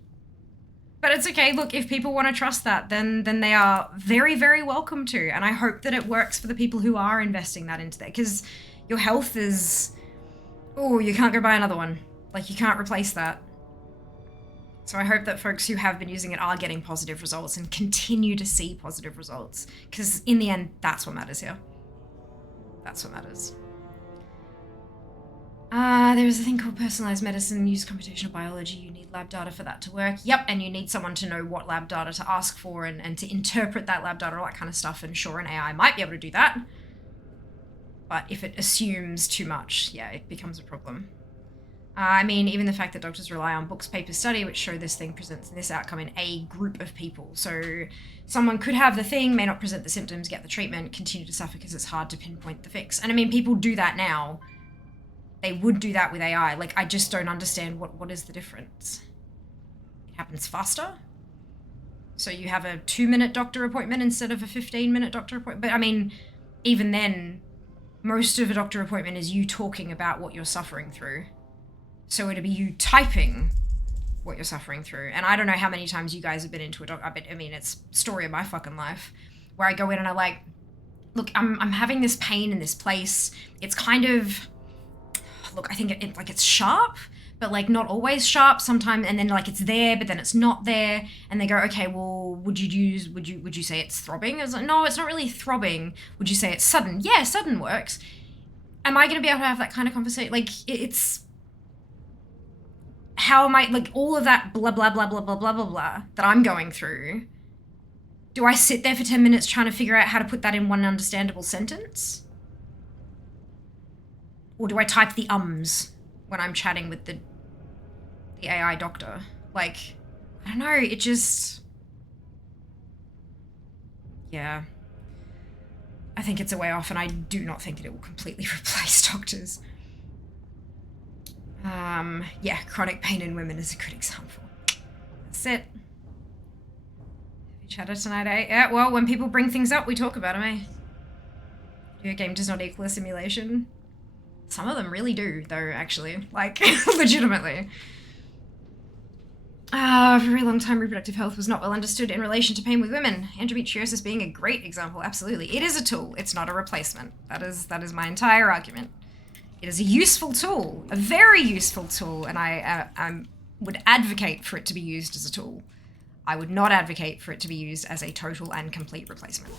But it's okay. Look, if people want to trust that, then they are very, very welcome to. And I hope that it works for the people who are investing that into that. Because your health is... Oh, you can't go buy another one. Like, you can't replace that. So I hope that folks who have been using it are getting positive results and continue to see positive results. Because in the end, that's what matters here. That's what matters. There's a thing called personalized medicine. Use computational biology. You need lab data for that to work. Yep, and you need someone to know what lab data to ask for and to interpret that lab data, all that kind of stuff. And sure, an AI might be able to do that. But if it assumes too much, yeah, it becomes a problem. I mean, even the fact that doctors rely on books, papers, study, which show this thing presents this outcome in a group of people. So someone could have the thing, may not present the symptoms, get the treatment, continue to suffer because it's hard to pinpoint the fix. And I mean, people do that now. They would do that with AI. Like, I just don't understand what is the difference. It happens faster. So you have a 2-minute doctor appointment instead of a 15-minute doctor appointment. But I mean, even then, most of a doctor appointment is you talking about what you're suffering through. So it'd be you typing what you're suffering through. And I don't know how many times you guys have been into a doctor. I mean, it's story of my fucking life. Where I go in and I'm like, look, I'm having this pain in this place. It's kind of... Look, I think it's sharp, but like not always sharp sometimes, and then like it's there, but then it's not there. And they go, okay, well, would you say it's throbbing? I was like, no, it's not really throbbing. Would you say it's sudden? Yeah, sudden works. Am I going to be able to have that kind of conversation? Like, it's... How am I, like, all of that blah, blah, blah, blah, blah, blah, blah, blah that I'm going through, Do I sit there for 10 minutes trying to figure out how to put that in one understandable sentence? Or do I type the ums when I'm chatting with the AI doctor? Like, I don't know, it just... Yeah. I think it's a way off, and I do not think that it will completely replace doctors. Yeah, chronic pain in women is a good example. That's it. Have you chatted tonight, eh? Yeah, well, when people bring things up, we talk about them, eh? Video game does not equal a simulation. Some of them really do, though, actually. Like, legitimately. For a very long time, reproductive health was not well understood in relation to pain with women. Endometriosis being a great example, absolutely. It is a tool. It's not a replacement. That is my entire argument. It is a useful tool, a very useful tool, and I would advocate for it to be used as a tool. I would not advocate for it to be used as a total and complete replacement.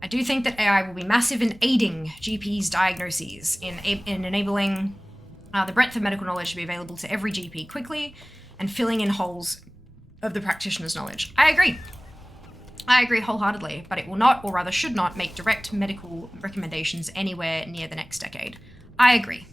I do think that AI will be massive in aiding GPs' diagnoses, in enabling the breadth of medical knowledge to be available to every GP quickly, and filling in holes of the practitioner's knowledge. I agree. I agree wholeheartedly, but it will not, or rather should not, make direct medical recommendations anywhere near the next decade. I agree.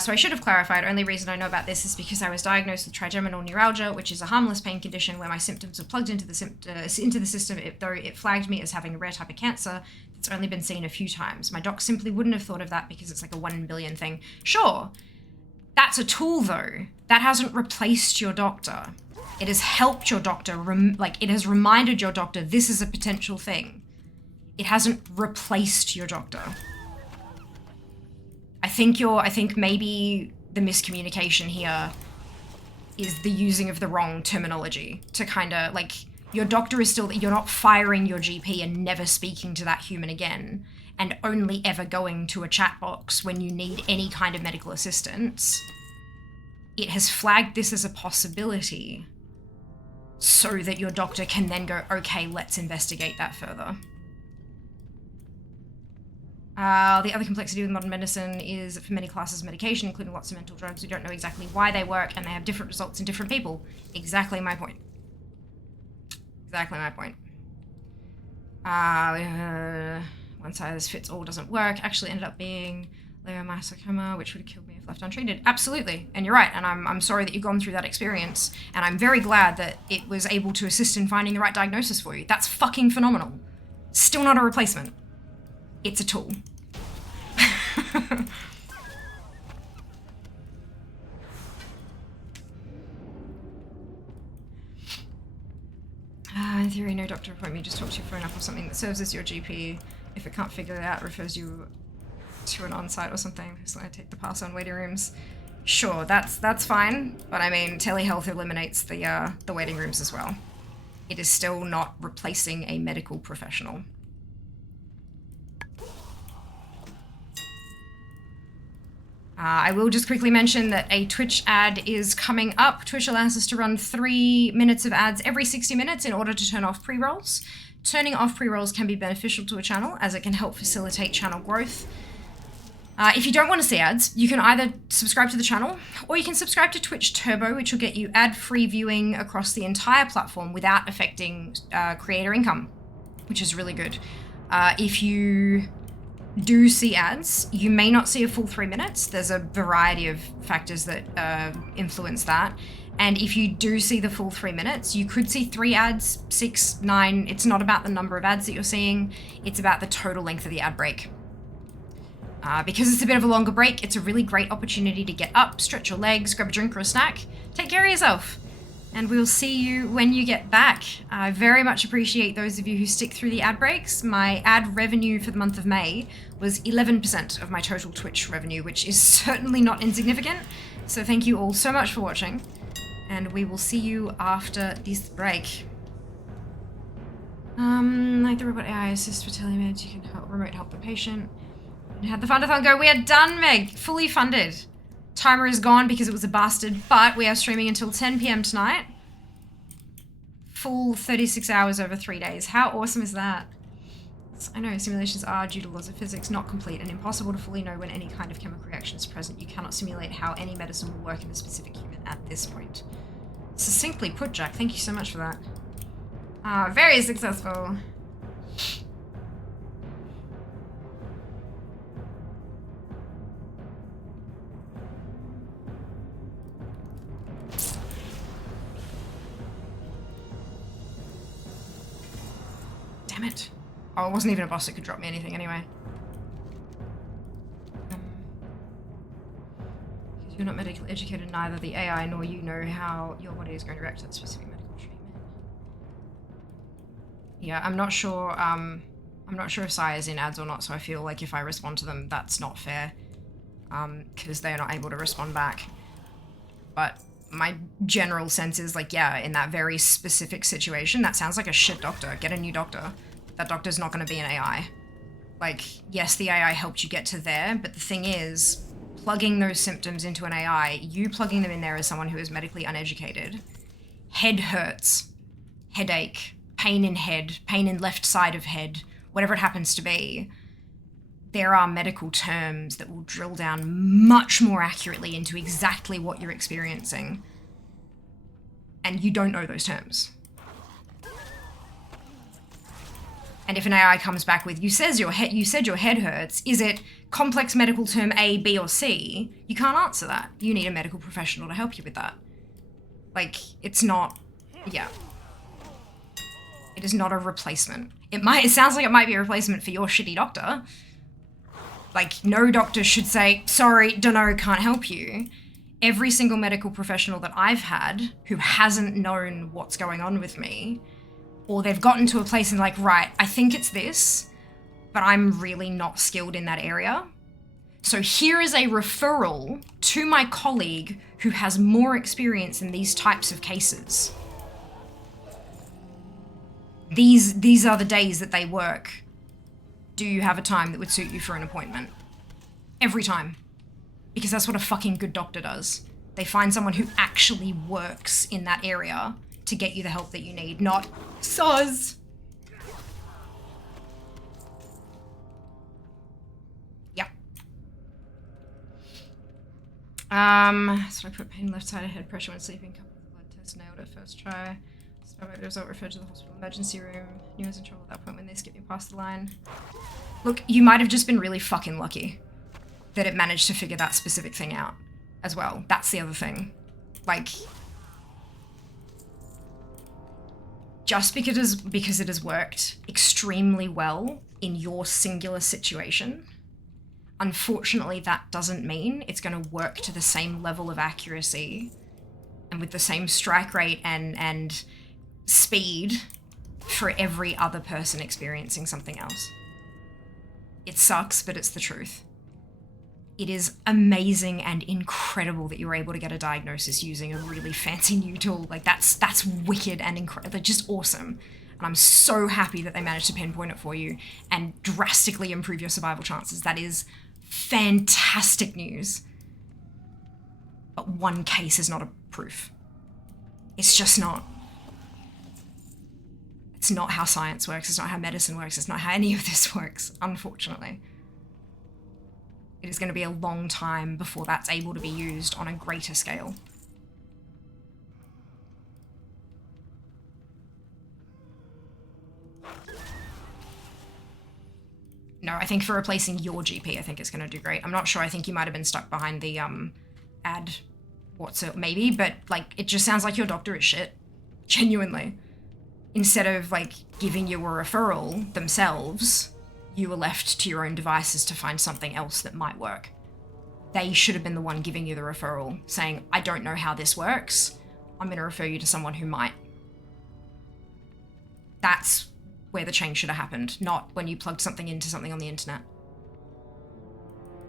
So I should have clarified, only reason I know about this is because I was diagnosed with trigeminal neuralgia, which is a harmless pain condition where my symptoms are plugged into the system, though it flagged me as having a rare type of cancer that's only been seen a few times. My doc simply wouldn't have thought of that because it's like a 1 in a billion thing. Sure, that's a tool though. That hasn't replaced your doctor. It has helped your doctor, it has reminded your doctor this is a potential thing. It hasn't replaced your doctor. I think maybe the miscommunication here is the using of the wrong terminology to kind of, like, your doctor is still, you're not firing your GP and never speaking to that human again, and only ever going to a chat box when you need any kind of medical assistance. It has flagged this as a possibility so that your doctor can then go, okay, let's investigate that further. The other complexity with modern medicine is that for many classes of medication, including lots of mental drugs, we don't know exactly why they work, and they have different results in different people. Exactly my point. Exactly my point. One size fits all doesn't work. Actually ended up being leiomyosarcoma, which would have killed me if left untreated. Absolutely, and you're right, and I'm sorry that you've gone through that experience, and I'm very glad that it was able to assist in finding the right diagnosis for you. That's fucking phenomenal. Still not a replacement. It's a tool. In theory, no doctor appointment, just talk to your phone up or something that serves as your GP. If it can't figure it out, refers you to an on-site or something. So I take the pass on waiting rooms. Sure, that's fine, but I mean, telehealth eliminates the waiting rooms as well. It is still not replacing a medical professional. I will just quickly mention that a Twitch ad is coming up. Twitch allows us to run 3 minutes of ads every 60 minutes in order to turn off pre-rolls. Turning off pre-rolls can be beneficial to a channel as it can help facilitate channel growth. If you don't want to see ads, you can either subscribe to the channel or you can subscribe to Twitch Turbo, which will get you ad-free viewing across the entire platform without affecting creator income, which is really good. If you do see ads, you may not see a full 3 minutes. There's a variety of factors that influence that. And if you do see the full 3 minutes, you could see 3 ads, 6, 9. It's not about the number of ads that you're seeing. It's about the total length of the ad break. Because it's a bit of a longer break, it's a really great opportunity to get up, stretch your legs, grab a drink or a snack. Take care of yourself. And we'll see you when you get back. I very much appreciate those of you who stick through the ad breaks. My ad revenue for the month of May was 11% of my total Twitch revenue, which is certainly not insignificant. So thank you all so much for watching, and we will see you after this break. Like the robot AI assist for telemeds, you can remote help the patient. And had the Fund-A-Thon go. We are done, Meg. Fully funded. Timer is gone because it was a bastard, but we are streaming until 10 PM tonight. Full 36 hours over 3 days. How awesome is that? I know simulations are, due to laws of physics, not complete and impossible to fully know when any kind of chemical reaction is present. You cannot simulate how any medicine will work in a specific human at this point. Succinctly put, Jack. Thank you so much for that. Very successful. Damn it. Oh, it wasn't even a boss that could drop me anything anyway. Because you're not medically educated, neither the AI nor you know how your body is going to react to that specific medical treatment. Yeah, I'm not sure if Sai is in ads or not, so I feel like if I respond to them, that's not fair. Because they're not able to respond back. But my general sense is like, yeah, in that very specific situation, that sounds like a shit doctor. Get a new doctor. That doctor's not going to be an AI. Like, yes, the AI helped you get to there, but the thing is, plugging those symptoms into an AI, you plugging them in there as someone who is medically uneducated, head hurts, headache, pain in head, pain in left side of head, whatever it happens to be, there are medical terms that will drill down much more accurately into exactly what you're experiencing. And you don't know those terms. And if an AI comes back with, you said your head hurts, is it complex medical term A, B, or C? You can't answer that. You need a medical professional to help you with that. Like, it's not, yeah. It is not a replacement. It sounds like it might be a replacement for your shitty doctor. Like, no doctor should say, sorry, dunno, can't help you. Every single medical professional that I've had who hasn't known what's going on with me, or they've gotten to a place and like, right, I think it's this, but I'm really not skilled in that area. So here is a referral to my colleague who has more experience in these types of cases. These are the days that they work. Do you have a time that would suit you for an appointment? Every time. Because that's what a fucking good doctor does. They find someone who actually works in that area to get you the help that you need, not soz. Yep. So I put pain left side of head pressure when sleeping, couple of blood tests, nailed it first try. Despite the result, referred to the hospital emergency room. Knew I was in trouble at that point when they skipped me past the line. Look, you might have just been really fucking lucky that it managed to figure that specific thing out as well. That's the other thing. Like, just because it has worked extremely well in your singular situation, unfortunately that doesn't mean it's going to work to the same level of accuracy and with the same strike rate and speed for every other person experiencing something else. It sucks, but it's the truth. It is amazing and incredible that you were able to get a diagnosis using a really fancy new tool. Like, that's wicked and incredible, just awesome. And I'm so happy that they managed to pinpoint it for you and drastically improve your survival chances. That is fantastic news. But one case is not a proof. It's just not. It's not how science works, it's not how medicine works, it's not how any of this works, unfortunately. It is going to be a long time before that's able to be used on a greater scale. No, I think for replacing your GP, I think it's going to do great. I'm not sure, I think you might have been stuck behind the ad, maybe, but like, it just sounds like your doctor is shit. Genuinely. Instead of like giving you a referral themselves, you were left to your own devices to find something else that might work. They should have been the one giving you the referral, saying, I don't know how this works. I'm going to refer you to someone who might. That's where the change should have happened, not when you plugged something into something on the internet.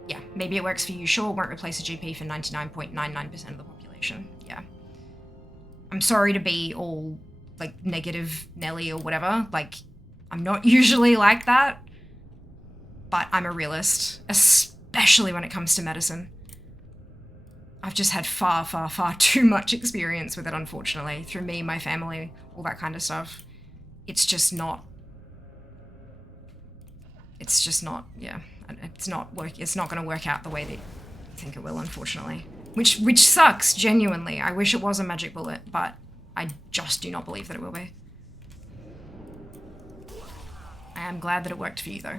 Yeah, maybe it works for you, sure, won't replace a GP for 99.99% of the population. Yeah. I'm sorry to be all, like, negative Nelly or whatever. Like, I'm not usually like that. But I'm a realist, especially when it comes to medicine. I've just had far, far, far too much experience with it, unfortunately, through me, my family, all that kind of stuff. It's just not, yeah, it's not going to work out the way that you think it will, unfortunately. Which sucks, genuinely. I wish it was a magic bullet, but I just do not believe that it will be. I am glad that it worked for you, though.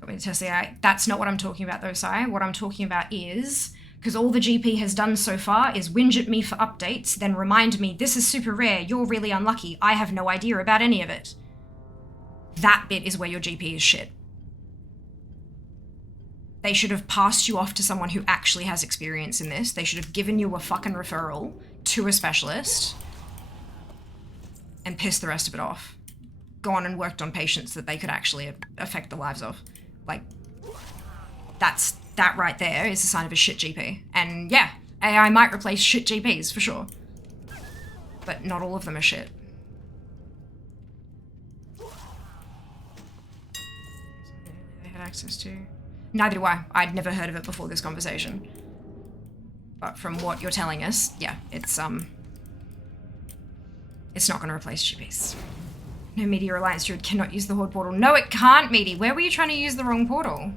Got me to test the AI. That's not what I'm talking about, though, Sai. What I'm talking about is, because all the GP has done so far is whinge at me for updates, then remind me, this is super rare, you're really unlucky, I have no idea about any of it. That bit is where your GP is shit. They should have passed you off to someone who actually has experience in this. They should have given you a fucking referral to a specialist and pissed the rest of it off. Gone and worked on patients that they could actually affect the lives of. Like, that right there is a sign of a shit GP. And yeah, AI might replace shit GPs for sure. But not all of them are shit. They had access to. Neither do I. I'd never heard of it before this conversation. But from what you're telling us, yeah, it's not going to replace GPs. No Meteor Alliance druid cannot use the Horde portal. No, it can't, Meaty. Where were you trying to use the wrong portal?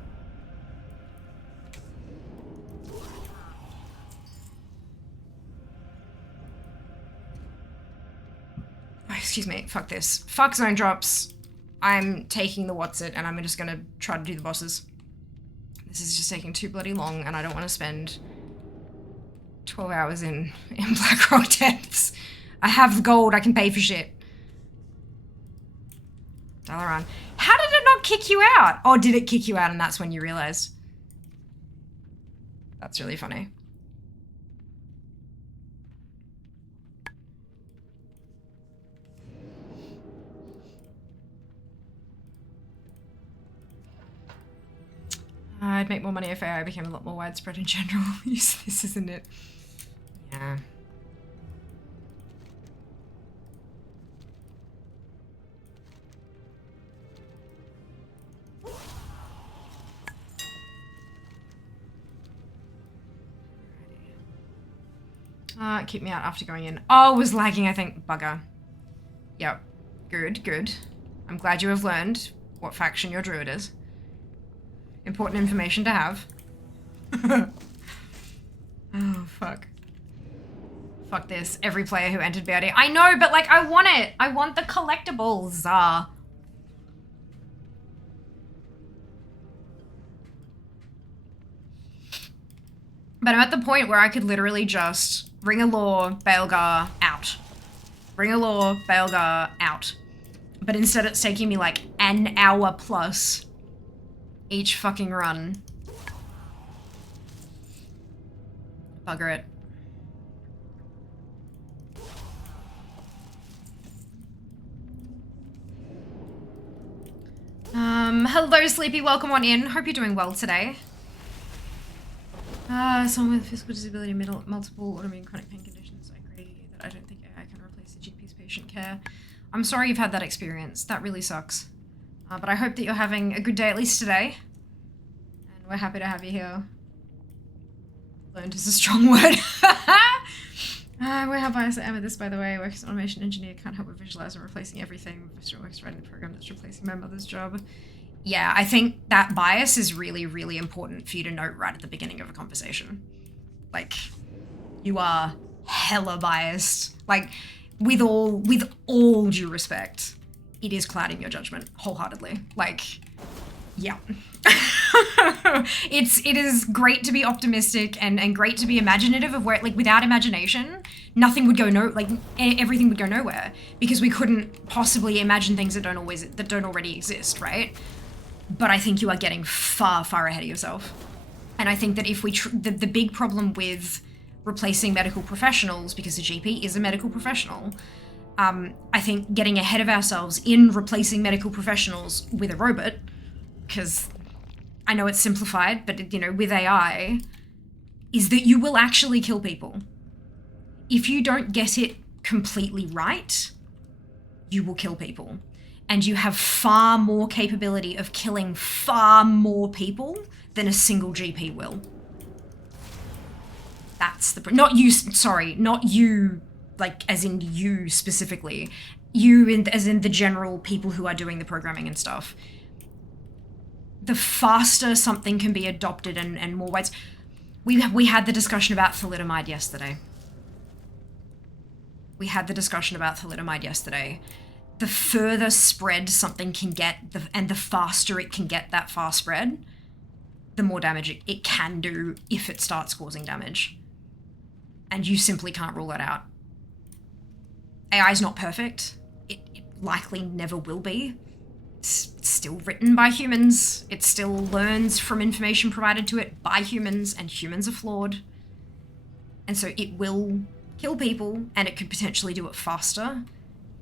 Oh, excuse me. Fuck this. Fuck zone drops. I'm taking the what's it, and I'm just going to try to do the bosses. This is just taking too bloody long, and I don't want to spend 12 hours in Blackrock Depths. I have the gold, I can pay for shit. Dalaran. How did it not kick you out? Or did it kick you out and that's when you realized? That's really funny. I'd make more money if AI became a lot more widespread in general. Use this, isn't it? Yeah. Keep me out after going in. Oh, it was lagging, I think. Bugger. Yep. Good, good. I'm glad you have learned what faction your druid is. Important information to have. Oh, fuck. Fuck this. Every player who entered VOD. I know, but like, I want it. I want the collectibles. But I'm at the point where I could literally just Ring of Law, Baelgar, out. Ring of Law, Baelgar, out. But instead it's taking me like an hour plus each fucking run. Bugger it. Hello Sleepy, welcome on in. Hope you're doing well today. Someone with physical disability, multiple autoimmune chronic pain conditions. I agree that I don't think AI can replace the GP's patient care. I'm sorry you've had that experience. That really sucks. But I hope that you're having a good day at least today. And we're happy to have you here. Learned is a strong word. We're how biased I am at this, by the way. Works as an automation engineer, can't help but visualize I'm replacing everything. Mr. Works writing the program that's replacing my mother's job. Yeah, I think that bias is really, really important for you to note right at the beginning of a conversation. Like, you are hella biased. Like, with all due respect, it is clouding your judgment wholeheartedly. Like, yeah. It is great to be optimistic and great to be imaginative of where, like, without imagination, nothing would go everything would go nowhere because we couldn't possibly imagine things that don't already exist, right? But I think you are getting far, far ahead of yourself. And I think that if we, the big problem with replacing medical professionals, because the GP is a medical professional, I think getting ahead of ourselves in replacing medical professionals with a robot, because I know it's simplified, but you know, with AI, is that you will actually kill people. If you don't get it completely right, you will kill people. And you have far more capability of killing far more people than a single GP will. That's the... Not you, like, as in you specifically. You, as in the general people who are doing the programming and stuff. the faster something can be adopted and more ways. We had the discussion about thalidomide yesterday. The further spread something can get, and the faster it can get that far spread, the more damage it can do if it starts causing damage. And you simply can't rule that out. AI is not perfect. It likely never will be. It's still written by humans. It still learns from information provided to it by humans, and humans are flawed. And so it will kill people, and it could potentially do it faster.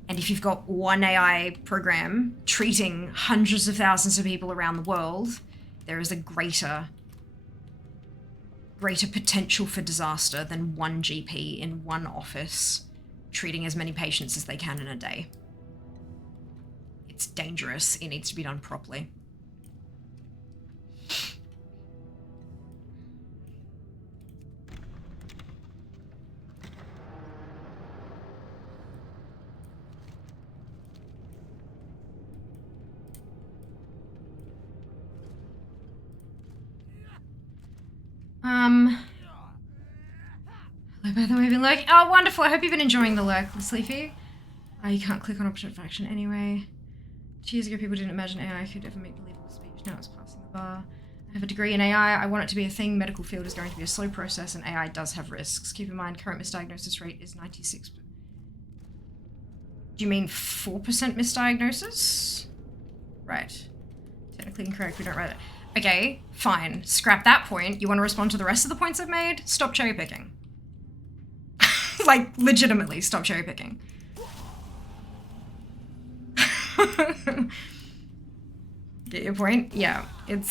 And if you've got one AI program treating hundreds of thousands of people around the world, there is a greater potential for disaster than one GP in one office treating as many patients as they can in a day. It's dangerous. It needs to be done properly. Hello, by the way, been lurking. Oh, wonderful. I hope you've been enjoying the lurk, Sleepy. Oh, you can't click on option of action anyway. 2 years ago, people didn't imagine AI could ever make believable speech. Now it's passing the bar. I have a degree in AI. I want it to be a thing. Medical field is going to be a slow process, and AI does have risks. Keep in mind, current misdiagnosis rate is 96%. Do you mean 4% misdiagnosis? Right. Technically incorrect. We don't write it. Okay, fine. Scrap that point. You want to respond to the rest of the points I've made? Stop cherry picking. Like, legitimately, stop cherry picking. Get your point? Yeah, the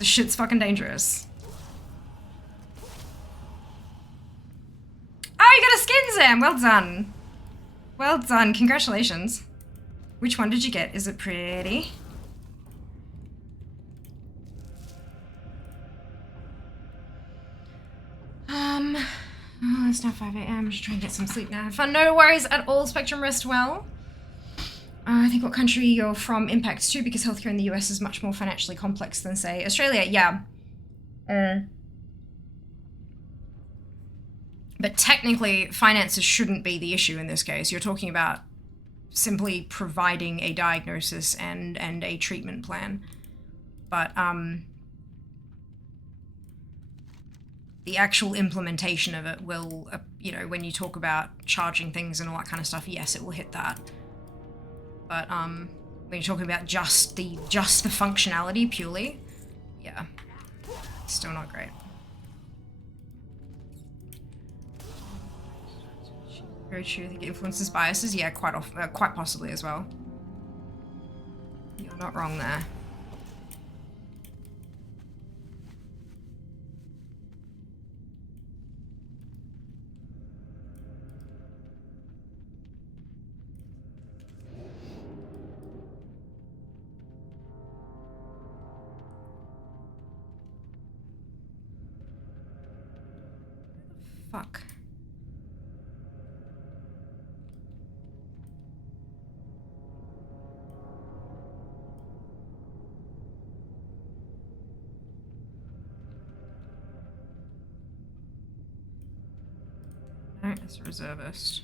shit's fucking dangerous. Oh, you got a skin, Sam! Well done. Well done, congratulations. Which one did you get? Is it pretty? Oh, it's now 5 AM. Just trying to get some sleep now. Have fun. No worries at all. Spectrum, rest well. I think what country you're from impacts too, because healthcare in the US is much more financially complex than, say, Australia. Yeah. But technically, finances shouldn't be the issue in this case. You're talking about simply providing a diagnosis and a treatment plan. But, the actual implementation of it will, you know, when you talk about charging things and all that kind of stuff, yes, it will hit that. But when you're talking about just the functionality purely, yeah, it's still not great. Very true. I think it influences biases. Yeah, quite possibly as well. You're not wrong there. Fuck. Alright, that's a reservist.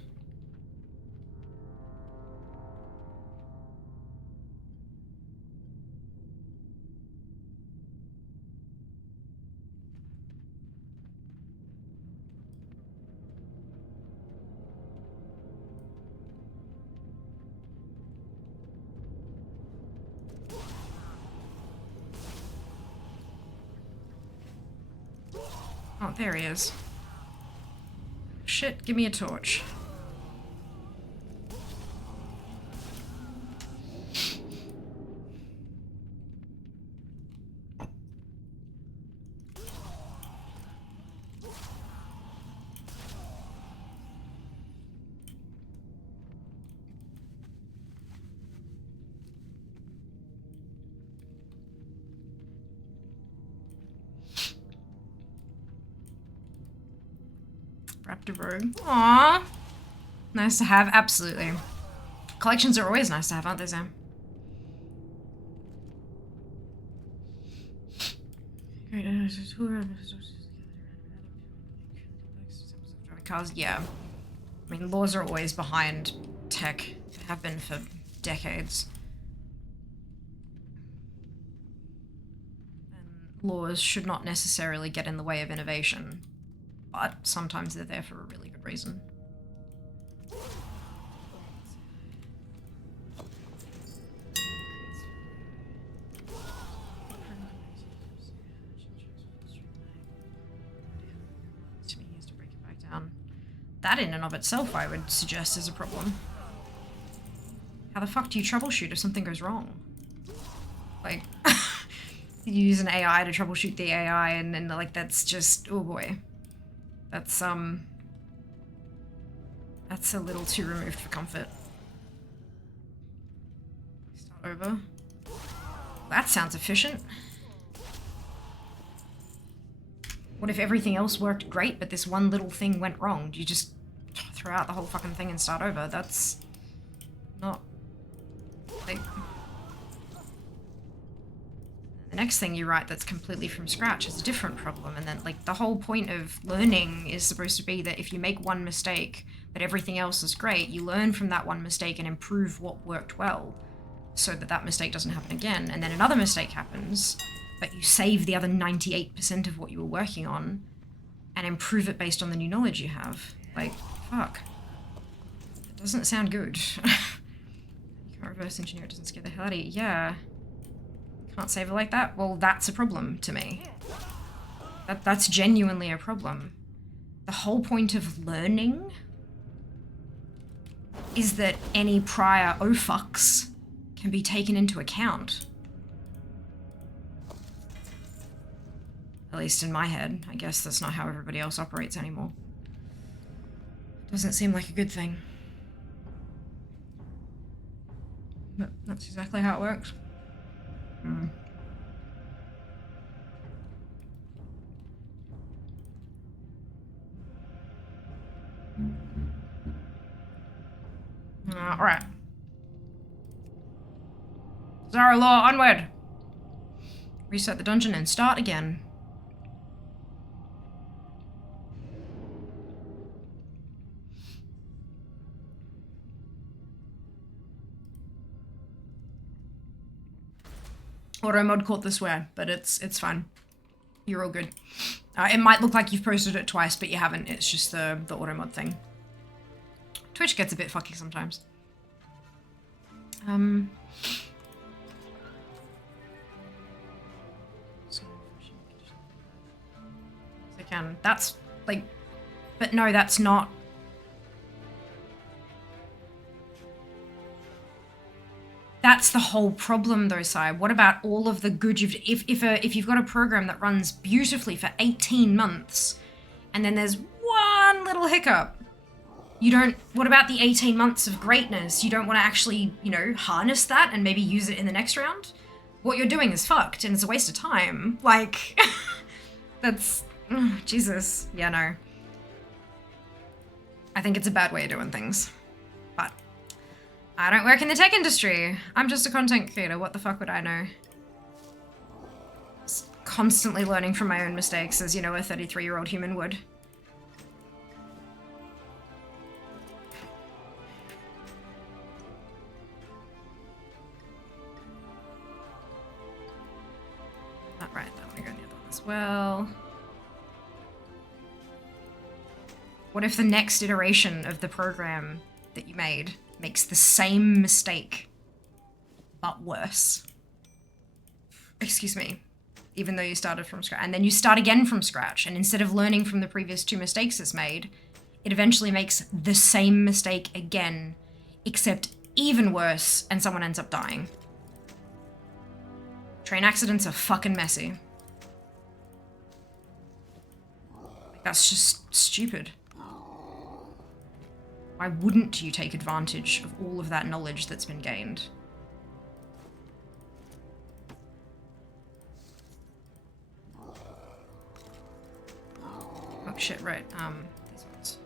Oh, there he is. Shit, give me a torch. Raptor robe. Aww. Nice to have, absolutely. Collections are always nice to have, aren't they, Sam? Cars, yeah. I mean, laws are always behind tech. They have been for decades. And laws should not necessarily get in the way of innovation, but sometimes they're there for a really good reason. That in and of itself, I would suggest, is a problem. How the fuck do you troubleshoot if something goes wrong? Like, you use an AI to troubleshoot the AI, and then like that's just, oh boy, that's a little too removed for comfort. Start over. That sounds efficient. What if everything else worked great, but this one little thing went wrong? Do you just throw out the whole fucking thing and start over? That's not... like... The next thing you write that's completely from scratch is a different problem, and then, like, the whole point of learning is supposed to be that if you make one mistake, but everything else is great, you learn from that one mistake and improve what worked well, so that that mistake doesn't happen again, and then another mistake happens, but you save the other 98% of what you were working on and improve it based on the new knowledge you have. Like, fuck. It doesn't sound good. You can't reverse engineer, it doesn't scare the hell out of you. Yeah. Can't save it like that? Well, that's a problem to me. That's genuinely a problem. The whole point of learning is that any prior oh-fucks can be taken into account. At least in my head. I guess that's not how everybody else operates anymore. Doesn't seem like a good thing. But that's exactly how it works. Alright. Zara Law, onward! Reset the dungeon and start again. Auto mod caught the swear, but it's fine. You're all good. It might look like you've posted it twice, but you haven't. It's just the auto mod thing. Twitch gets a bit fucky sometimes. I can. That's like, but no, that's not. That's the whole problem, though, Sai. What about all of the good you've... If you've got a program that runs beautifully for 18 months, and then there's one little hiccup, you don't... What about the 18 months of greatness? You don't want to actually, you know, harness that and maybe use it in the next round? What you're doing is fucked, and it's a waste of time. Like, that's... Jesus. Yeah, no. I think it's a bad way of doing things. But... I don't work in the tech industry. I'm just a content creator. What the fuck would I know? Just constantly learning from my own mistakes, as, you know, a 33-year-old human would. Alright, I want to go near that as well. What if the next iteration of the program that you made makes the same mistake, but worse? Excuse me. Even though you started from scratch. And then you start again from scratch, and instead of learning from the previous 2 mistakes it's made, it eventually makes the same mistake again, except even worse, and someone ends up dying. Train accidents are fucking messy. That's just stupid. Why wouldn't you take advantage of all of that knowledge that's been gained? Oh shit, right, these ones.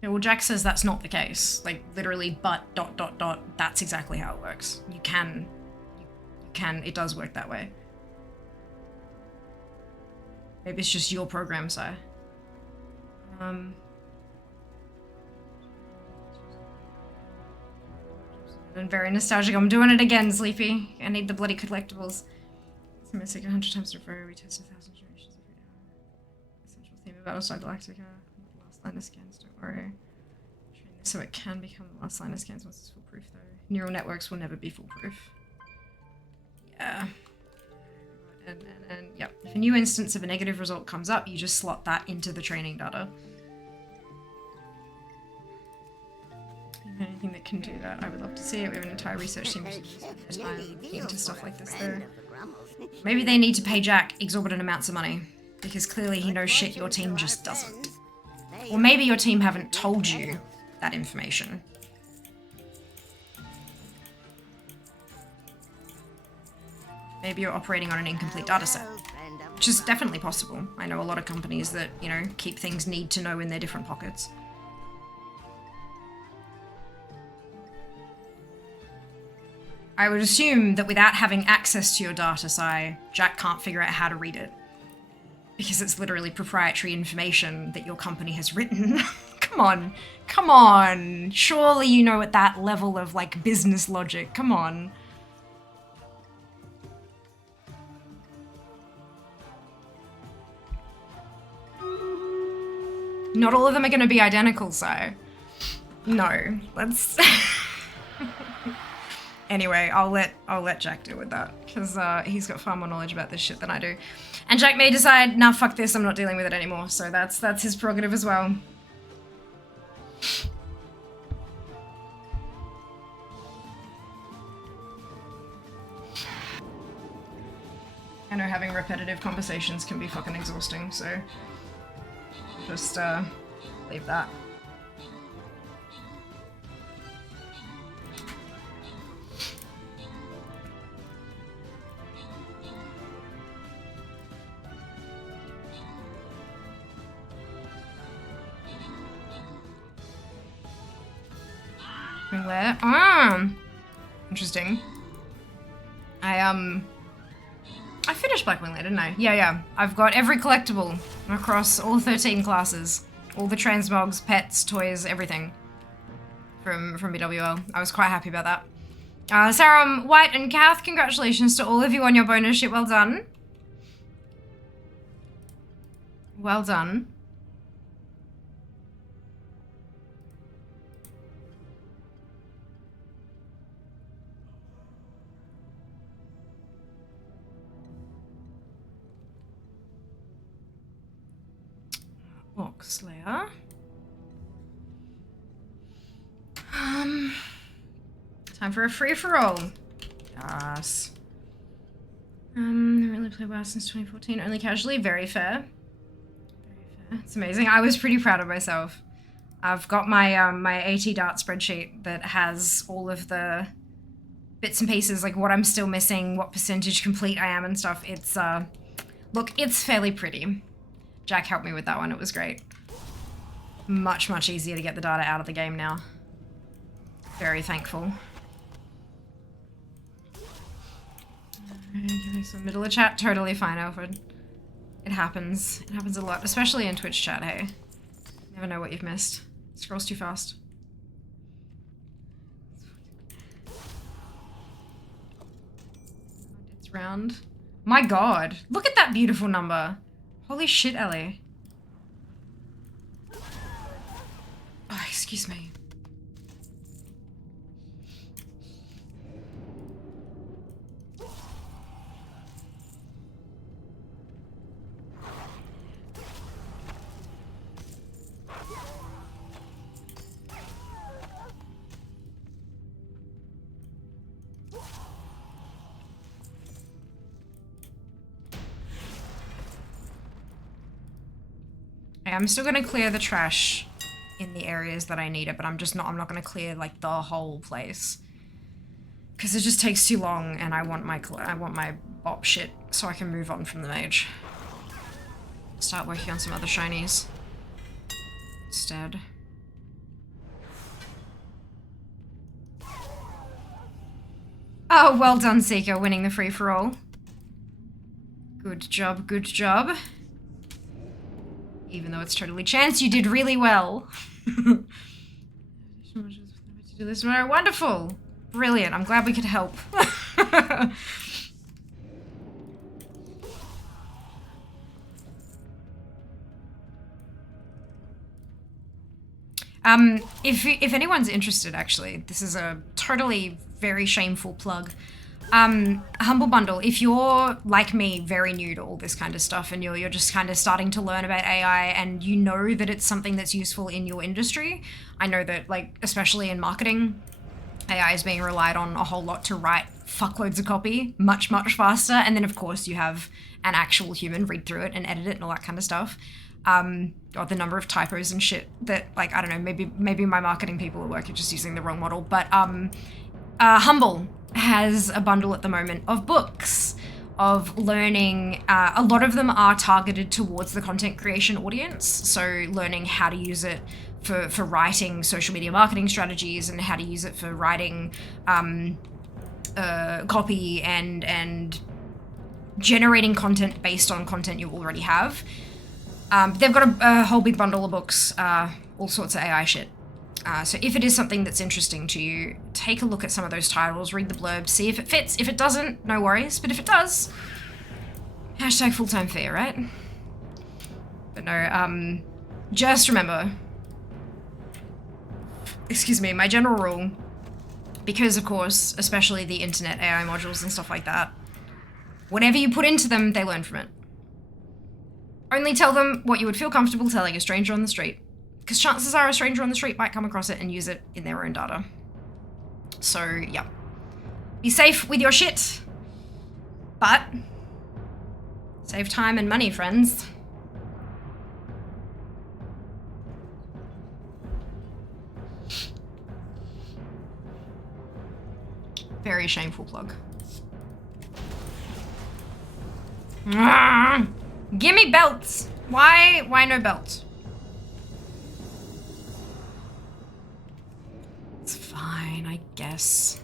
Yeah, well, Jack says that's not the case. Like, literally, but ... That's exactly how it works. You can, it does work that way. Maybe it's just your program, sire. I'm very nostalgic. I'm doing it again, Sleepy. I need the bloody collectibles. It's missing 100 times to we test 1,000 generations every hour. Essential theme of Battlestar Galactica. Last line of scans, don't worry. Train this so it can become the last line of scans once it's foolproof, though. Neural networks will never be foolproof. Yeah. And yep. If a new instance of a negative result comes up, you just slot that into the training data. Anything that can do that, I would love to see it. We have an entire research team into stuff like this though. Maybe they need to pay Jack exorbitant amounts of money, because clearly he knows shit your team just doesn't. Or maybe your team haven't told you that information. Maybe you're operating on an incomplete data set, which is definitely possible. I know a lot of companies that, you know, keep things need to know in their different pockets. I would assume that without having access to your data, Jack can't figure out how to read it. Because it's literally proprietary information that your company has written. Come on. Come on. Surely you know at that level of, like, business logic. Come on. Not all of them are going to be identical, no. Let's... Anyway, I'll let Jack deal with that, because he's got far more knowledge about this shit than I do. And Jack may decide, nah, fuck this, I'm not dealing with it anymore, so that's his prerogative as well. I know having repetitive conversations can be fucking exhausting, so just leave that. Where? Interesting. I finished Blackwing Lair, didn't I? Yeah. I've got every collectible across all 13 classes. All the transmogs, pets, toys, everything. From BWL. I was quite happy about that. Sarah, White, and Kath, congratulations to all of you on your bonus ship. Well done. Well done. Slayer. Time for a free-for-all. Yes. I really played WoW since 2014. Only casually. Very fair. Very fair. It's amazing. I was pretty proud of myself. I've got my my AT Dart spreadsheet that has all of the bits and pieces, like what I'm still missing, what percentage complete I am and stuff. It's look, it's fairly pretty. Jack helped me with that one. It was great. Much, much easier to get the data out of the game now. Very thankful. Okay, so middle of chat, totally fine, Alfred. It happens. It happens a lot, especially in Twitch chat, hey. Never know what you've missed. It scrolls too fast. It's round. My god, look at that beautiful number. Holy shit, Ellie. Oh, excuse me. I'm still gonna clear the trash in the areas that I need it, but I'm not gonna clear like the whole place. Cause it just takes too long and I want my bop shit so I can move on from the mage. Start working on some other shinies instead. Oh, well done, Seeker, winning the free-for-all. Good job, good job. Even though it's totally chance, you did really well. Do this tomorrow. Wonderful. Brilliant. I'm glad we could help. If anyone's interested, actually, this is a totally very shameful plug. Humble Bundle, if you're, like me, very new to all this kind of stuff and you're just kind of starting to learn about AI and you know that it's something that's useful in your industry, I know that, like, especially in marketing, AI is being relied on a whole lot to write fuckloads of copy much, much faster. And then, of course, you have an actual human read through it and edit it and all that kind of stuff. God, the number of typos and shit that, like, I don't know, maybe my marketing people at work are just using the wrong model. But Humble has a bundle at the moment of books, of learning. A lot of them are targeted towards the content creation audience. So learning how to use it for writing social media marketing strategies and how to use it for writing copy and generating content based on content you already have. They've got a whole big bundle of books, all sorts of AI shit. So if it is something that's interesting to you, take a look at some of those titles, read the blurb, see if it fits. If it doesn't, no worries. But if it does, hashtag full-time fee, right? But no, just remember, excuse me, my general rule, because of course, especially the internet AI modules and stuff like that, whatever you put into them, they learn from it. Only tell them what you would feel comfortable telling a stranger on the street, because chances are a stranger on the street might come across it and use it in their own data. So, yeah. Be safe with your shit, but save time and money, friends. Very shameful plug. Gimme belts! Why no belts? It's fine, I guess.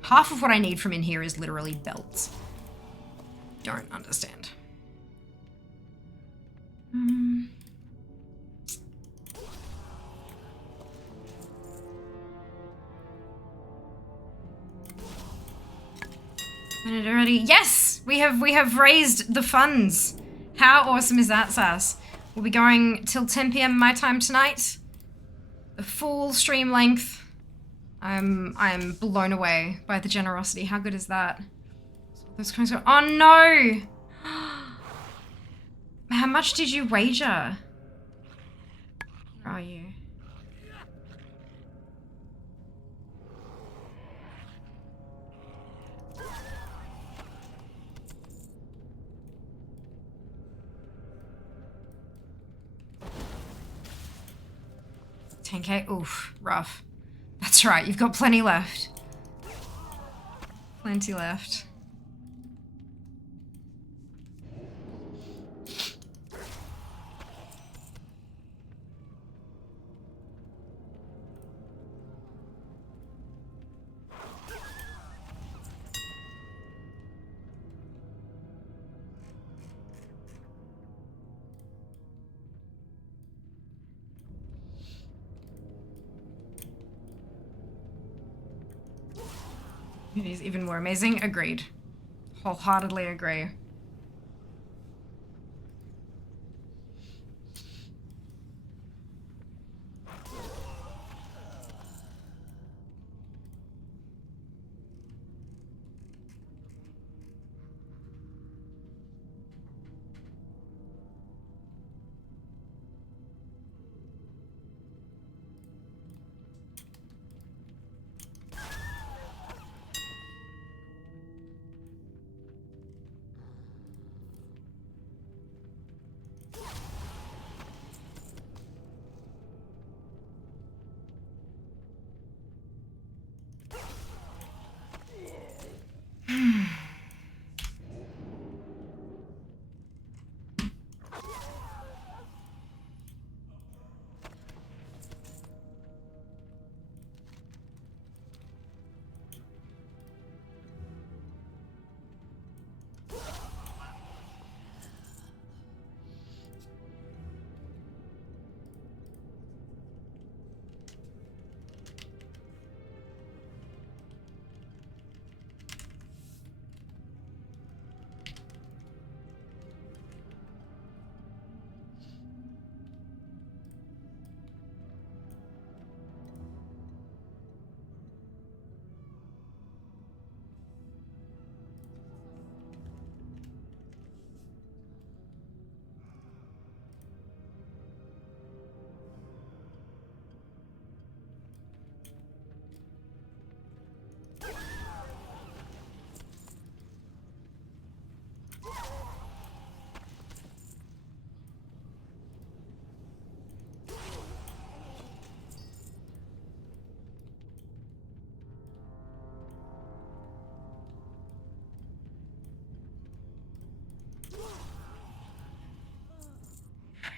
Half of what I need from in here is literally belts. Don't understand. Minute already. Yes! We have raised the funds. How awesome is that, Sass? We'll be going till 10 PM my time tonight. The full stream length. I'm blown away by the generosity. How good is that? Those coins go. Oh no! How much did you wager? Where are you? $10K? Oof, rough. That's right, you've got plenty left. Plenty left. It is even more amazing. Agreed. Wholeheartedly agree.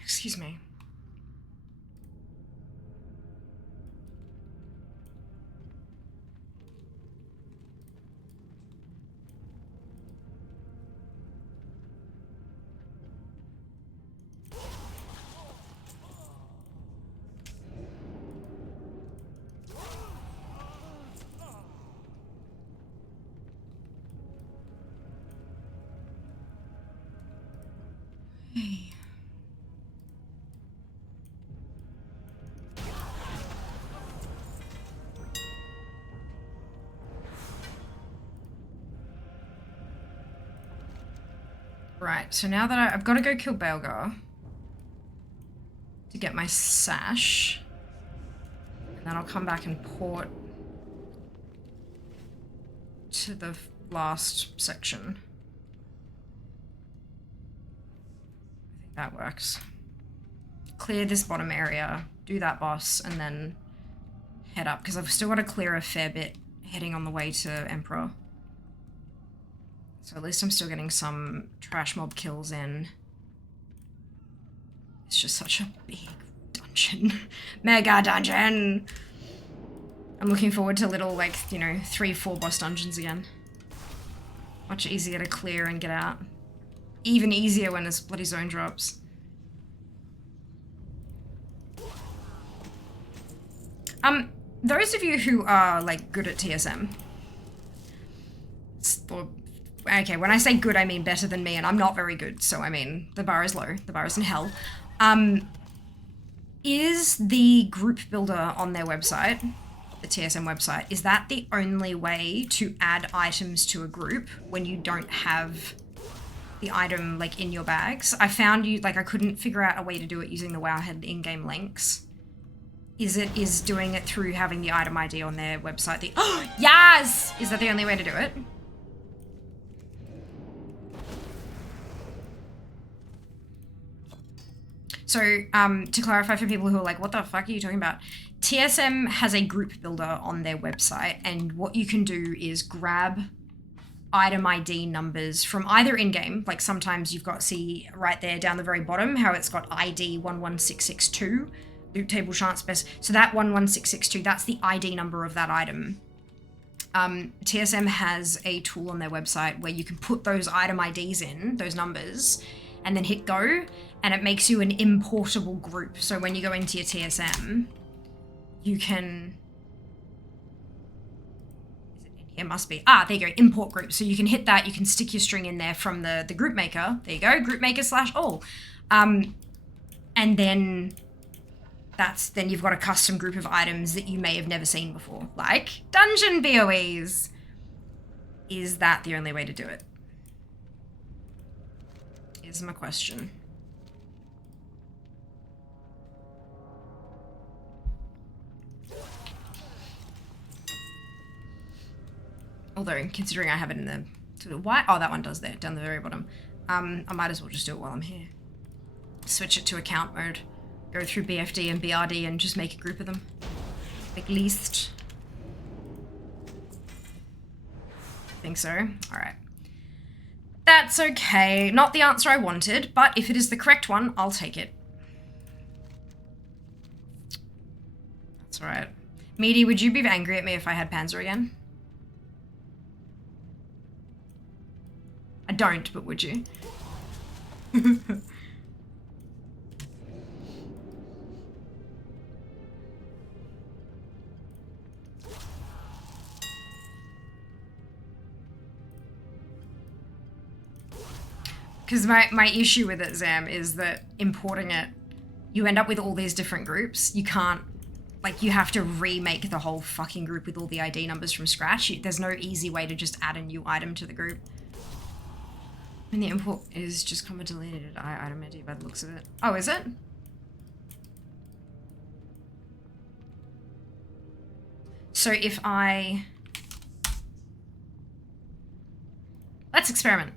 Excuse me. Right, so now that I've got to go kill Belgar to get my sash, and then I'll come back and port to the last section. I think that works. Clear this bottom area, do that boss, and then head up, because I've still got to clear a fair bit heading on the way to Emperor. So at least I'm still getting some trash mob kills in. It's just such a big dungeon. Mega dungeon! I'm looking forward to little, like, you know, 3-4 boss dungeons again. Much easier to clear and get out. Even easier when this bloody zone drops. Those of you who are, like, good at TSM, okay, when I say good, I mean better than me, and I'm not very good, so I mean, the bar is low, the bar is in hell. Is the group builder on their website, the TSM website, is that the only way to add items to a group when you don't have the item, like, in your bags? I found I couldn't figure out a way to do it using the Wowhead in-game links. Is doing it through having the item ID on their website oh, yes! Is that the only way to do it? So, to clarify for people who are like, what the fuck are you talking about? TSM has a group builder on their website, and what you can do is grab item ID numbers from either in-game, like sometimes you've got, see right there down the very bottom, how it's got ID 11662, loot table chance best. So that 11662, that's the ID number of that item. TSM has a tool on their website where you can put those item IDs in, those numbers, and then hit go, and it makes you an importable group. So when you go into your TSM, you can... It must be. Ah, there you go, import group. So you can hit that, you can stick your string in there from the group maker. There you go, group maker /all. And then then you've got a custom group of items that you may have never seen before, like dungeon BOEs. Is that the only way to do it? Is my question. Although, considering I have it in the white, oh, that one does there, down the very bottom. I might as well just do it while I'm here. Switch it to account mode. Go through BFD and BRD and just make a group of them. Like least. I think so. Alright. That's okay. Not the answer I wanted, but if it is the correct one, I'll take it. That's alright. Meaty, would you be angry at me if I had Panzer again? I don't, but would you? Because my issue with it, Zam, is that importing it, you end up with all these different groups. You can't, like, you have to remake the whole fucking group with all the ID numbers from scratch. There's no easy way to just add a new item to the group. And the import is just comma deleted item ID by the looks of it. Oh, is it? So if let's experiment.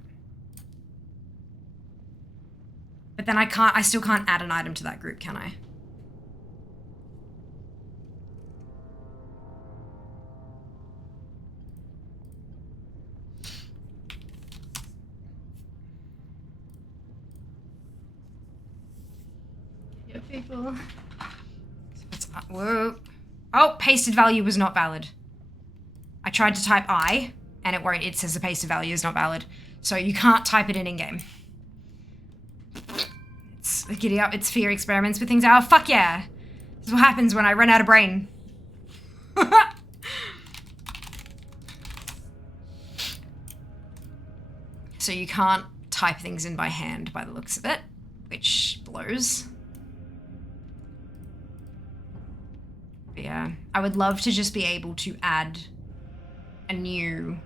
But then I still can't add an item to that group, can I? People. Whoa. Oh, pasted value was not valid. I tried to type I, and it won't. It says the pasted value is not valid. So you can't type it in game. It's giddy up. It's fear experiments with things. Oh, fuck yeah. This is what happens when I run out of brain. So you can't type things in by hand by the looks of it, which blows. But yeah, I would love to just be able to add a new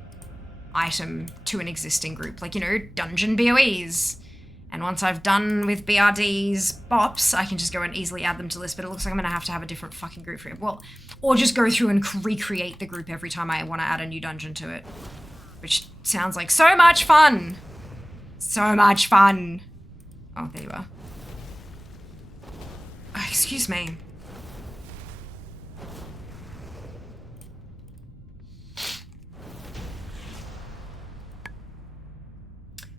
item to an existing group, like, you know, dungeon BOEs. And once I've done with BRD's bops, I can just go and easily add them to the list, but it looks like I'm gonna have to have a different fucking group for it. Well, or just go through and recreate the group every time I want to add a new dungeon to it. Which sounds like so much fun! So much fun! Oh, there you are. Oh, excuse me.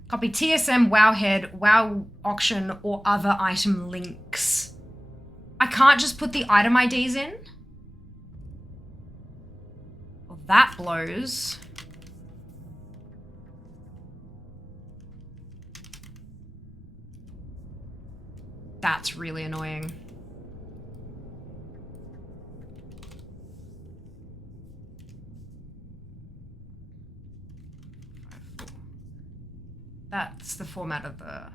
Copy TSM, Wowhead, Wow Auction, or other item links. I can't just put the item IDs in? Well, that blows. That's really annoying. That's the format of the...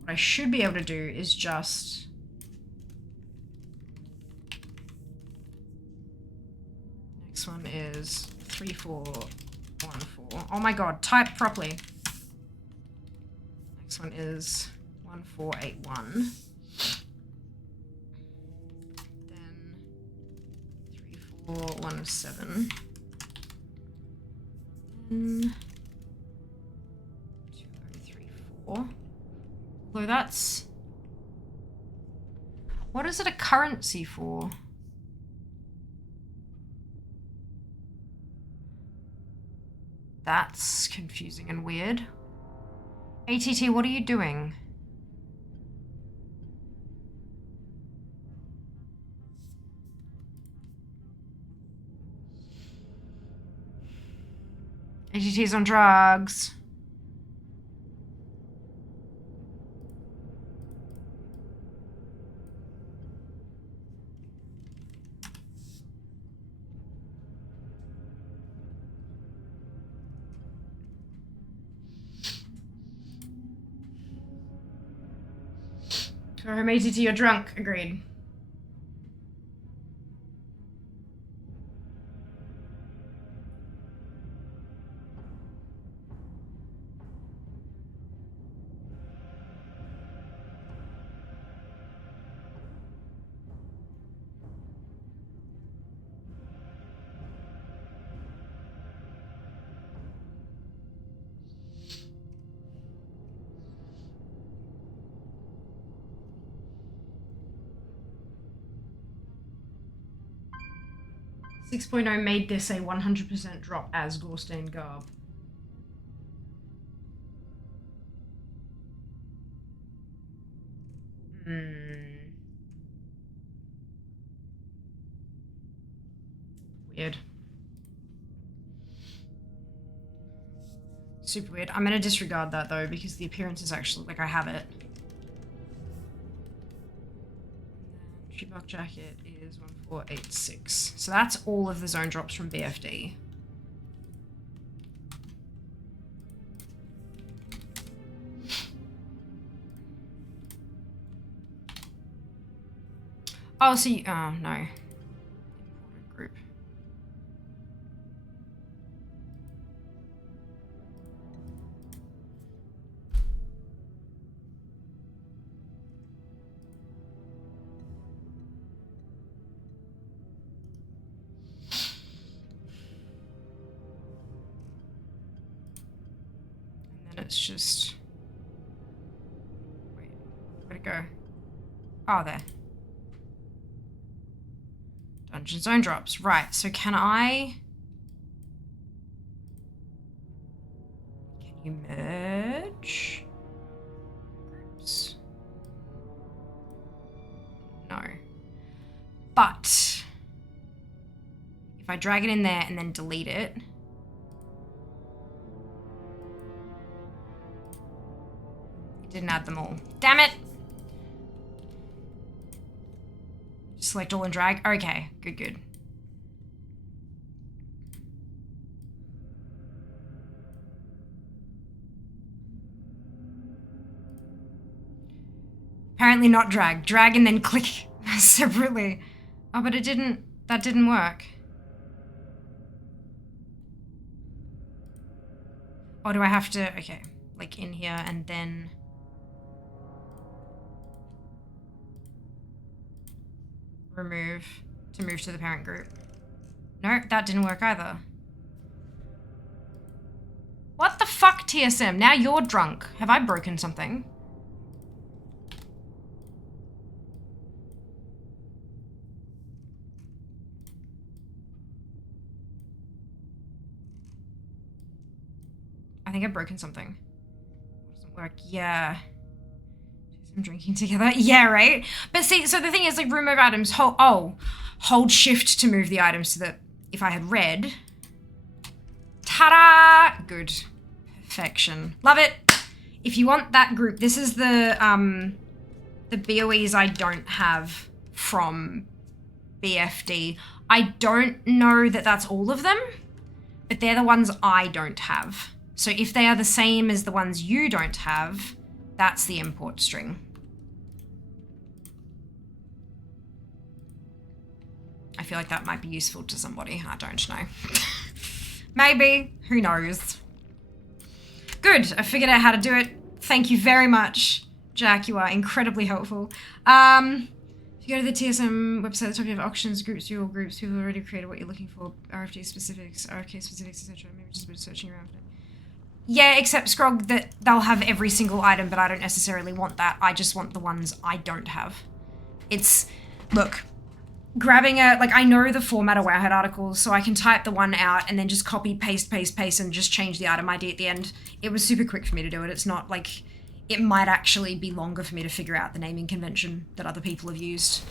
What I should be able to do is just... Next one is 3414. Oh my god, type properly. Next one is 1481. Then 3417. 2034. Although that's... What is it a currency for? That's confusing and weird. ATT, what are you doing? ATT's on drugs. Go home, ATT, you're drunk. Agreed. Six point oh made this a 100% drop as Gorstein Garb. Weird. Super weird. I'm gonna disregard that though because the appearance is actually like I have it. Shoebox jacket is 1486. So that's all of the zone drops from BFD. Oh, see, oh no. Imported group. It's just... Wait, where'd it go? Oh, there. Dungeon zone drops. Right, so can you merge? If I drag it in there and then delete it. It didn't add them all. Damn it! Select all and drag. Okay, good. Apparently not drag. Drag and then click separately. Oh, but that didn't work. Or do I have to, okay, like in here and then... remove to move to the parent group. No, that didn't work either. What the fuck, TSM? Now you're drunk. Have I broken something? I think I've broken something. Doesn't work. Yeah. I'm drinking together. Yeah, right? But see, so the thing is, like, remove items. Hold shift to move the items so that if I had red. Ta-da! Good. Perfection. Love it. If you want that group, this is the BOEs I don't have from BFD. I don't know that that's all of them, but they're the ones I don't have. So if they are the same as the ones you don't have, that's the import string. I feel like that might be useful to somebody. I don't know. Maybe. Who knows? Good. I figured out how to do it. Thank you very much, Jack. You are incredibly helpful. If you go to the TSM website, at the top you have auctions, groups, dual groups. People already created what you're looking for. RFD specifics, RFK specifics, etc. Maybe just a bit of searching around for it. Yeah, except Scrog, that they'll have every single item, but I don't necessarily want that. I just want the ones I don't have. It's, look, grabbing I know the format of Wowhead articles, so I can type the one out and then just copy, paste, and just change the item ID at the end. It was super quick for me to do it. It's not like, it might actually be longer for me to figure out the naming convention that other people have used.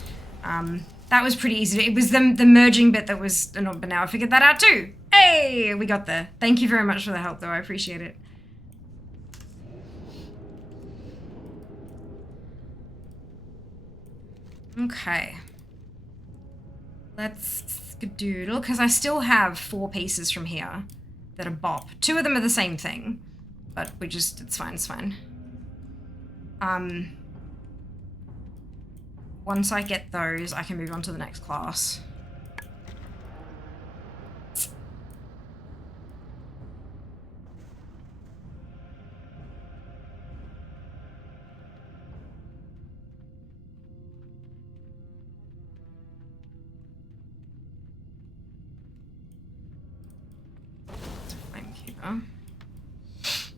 That was pretty easy. It was the merging bit that was, but now I figured that out too. Hey, we got there. Thank you very much for the help though, I appreciate it. Okay. Let's skadoodle, because I still have 4 pieces from here that are bop. 2 of them are the same thing, but it's fine. Once I get those, I can move on to the next class. Flamekeeper. Is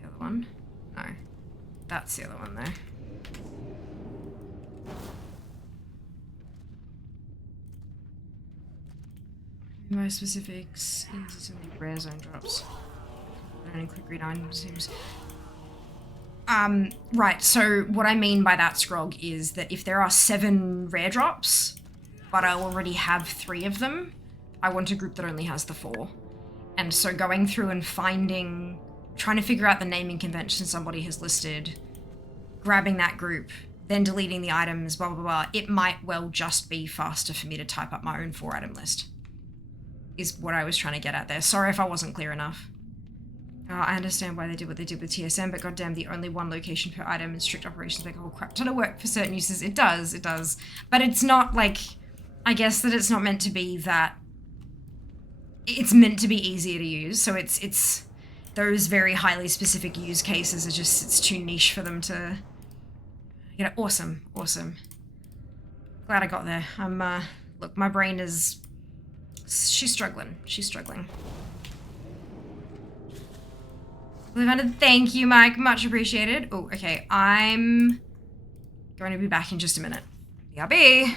that the other one? No. That's the other one there. My specifics is only rare zone drops. I don't include green items. Right, so what I mean by that, Scrog, is that if there are 7 rare drops, but I already have 3 of them, I want a group that only has the 4. And so going through and trying to figure out the naming convention somebody has listed, grabbing that group, then deleting the items, blah, blah, blah, it might well just be faster for me to type up my own 4-item list, is what I was trying to get at there. Sorry if I wasn't clear enough. I understand why they did what they did with TSM, but goddamn, the only 1 location per item in strict operations make a whole crap ton of work for certain uses. It does. But it's not like, I guess that it's not meant to be that, it's meant to be easier to use, so it's those very highly specific use cases are just, it's too niche for them to, you know, awesome. Glad I got there. Look, my brain is, she's struggling. Thank you, Mike. Much appreciated. Oh, okay. I'm going to be back in just a minute. BRB.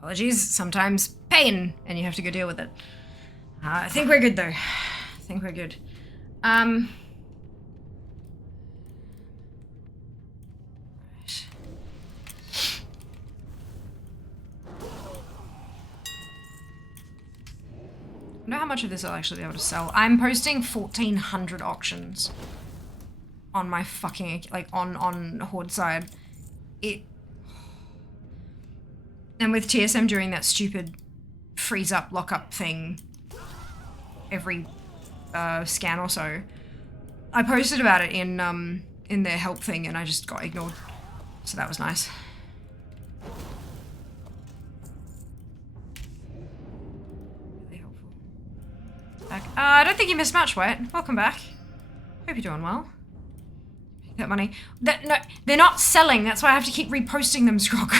Apologies, sometimes pain, and you have to go deal with it. I think we're good though. I think we're good. Right. I don't know how much of this I'll actually be able to sell. I'm posting 1,400 auctions on my fucking, like, on Horde side. And with TSM doing that stupid freeze up, lock up thing every scan or so, I posted about it in their help thing and I just got ignored. So that was nice. Really helpful. Back. I don't think you missed much, White. Welcome back. Hope you're doing well. Make that money. No, they're not selling. That's why I have to keep reposting them, Scrog.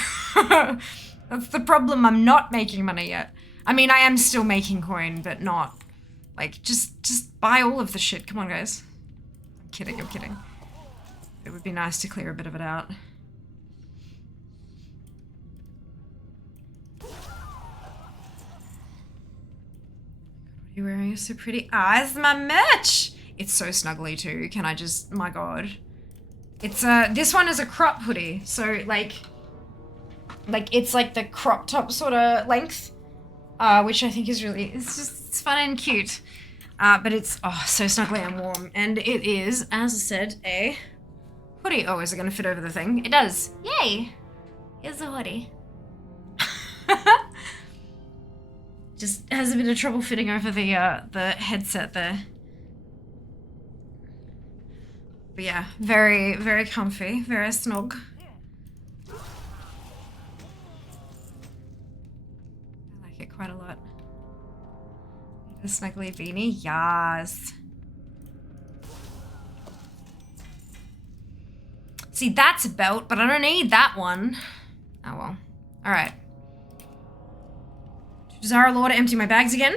That's the problem. I'm not making money yet. I mean, I am still making coin, but not. Like, just buy all of the shit. Come on, guys. I'm kidding, I'm kidding. It would be nice to clear a bit of it out. What are you wearing? It's so pretty. Ah, it's my merch! It's so snuggly too. Can I just, my god. It's this one is a crop hoodie. So like it's like the crop top sort of length, which I think is really, it's fun and cute. But it's, oh, so snuggly and warm. And it is, as I said, a hoodie. Oh, is it gonna fit over the thing? It does. Yay! Here's a hoodie. Just has a bit of trouble fitting over the headset there. But yeah, very, very comfy, very snug. I like it quite a lot. A snuggly beanie, yes. See, that's a belt, but I don't need that one. Oh well. Alright. Desire Law to empty my bags again.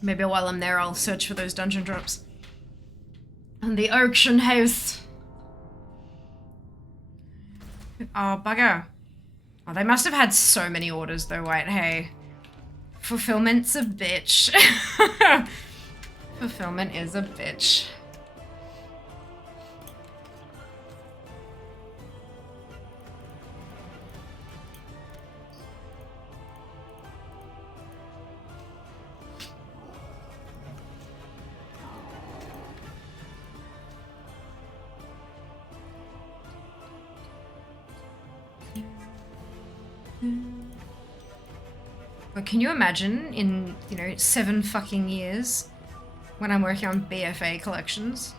Maybe while I'm there, I'll search for those dungeon drops. And the auction house. Oh, bugger. Oh, they must have had so many orders though, White. Hey. Fulfillment's a bitch. Fulfillment is a bitch. But can you imagine in, 7 fucking years when I'm working on BFA collections?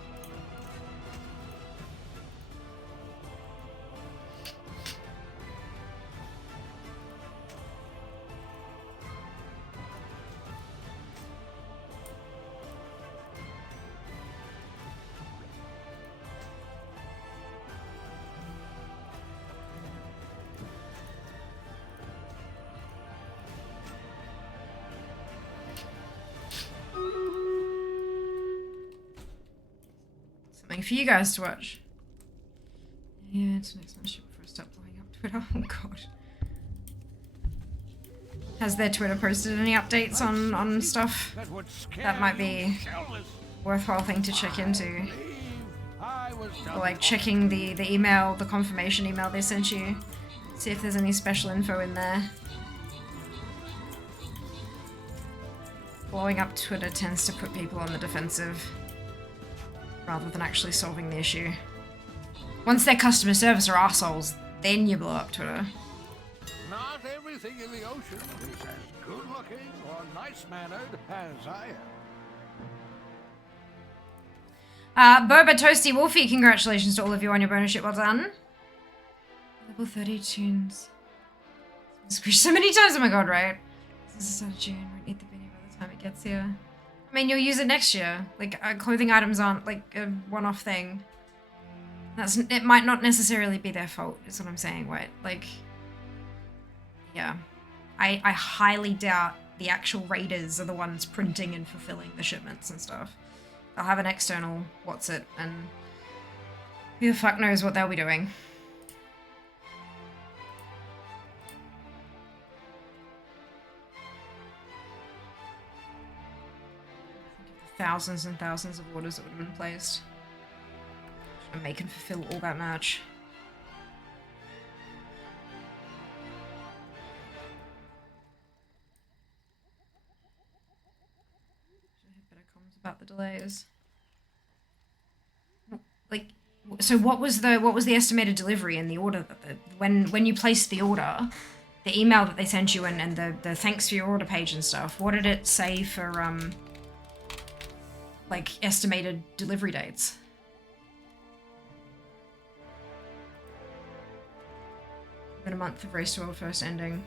For you guys to watch. Yeah, it's next one shit before I start blowing up Twitter. Oh god. Has their Twitter posted any updates on stuff? That might be worthwhile thing to check into. Or like checking the email, the confirmation email they sent you. See if there's any special info in there. Blowing up Twitter tends to put people on the defensive, rather than actually solving the issue. Once their customer service are assholes, then you blow up Twitter. Not everything in the ocean is as good looking or nice mannered as I am. Boba Toasty Wolfie, congratulations to all of you on your bonus ship, well done. Level 30 tunes. Squished so many times, oh my god, right? This is start of June, won't eat the beanie by the time it gets here. I mean, you'll use it next year. Like, clothing items aren't, like, a one-off thing. It might not necessarily be their fault, is what I'm saying, right? Like, yeah. I highly doubt the actual raiders are the ones printing and fulfilling the shipments and stuff. They'll have an external what's-it, and who the fuck knows what they'll be doing. thousands and thousands of orders that would have been placed. And make and fulfill all that merch. Should I have better comms about the delays? Like, so what was the estimated delivery in the order that when you placed the order, the email that they sent you and the thanks for your order page and stuff, what did it say for like estimated delivery dates? Within a month of Race to World first ending.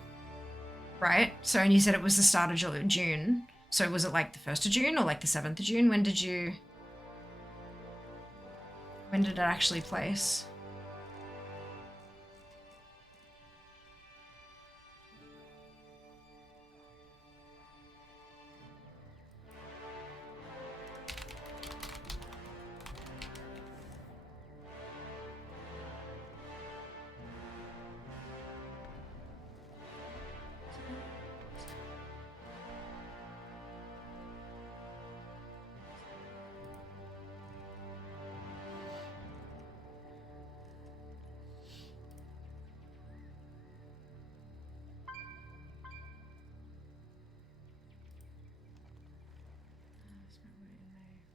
Right? So, and you said it was the start of June. So was it like the 1st of June or like the 7th of June? When did it actually place?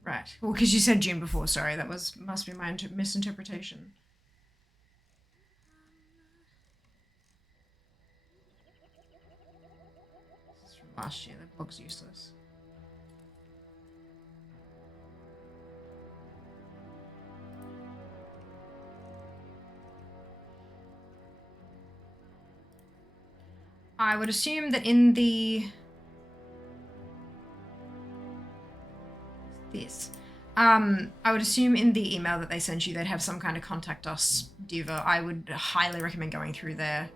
Right. Well, because you said June before. Sorry, that must be my misinterpretation. This is from last year. That blog's useless. I would assume that in the... This. I would assume in the email that they sent you, they'd have some kind of contact us diva. I would highly recommend going through their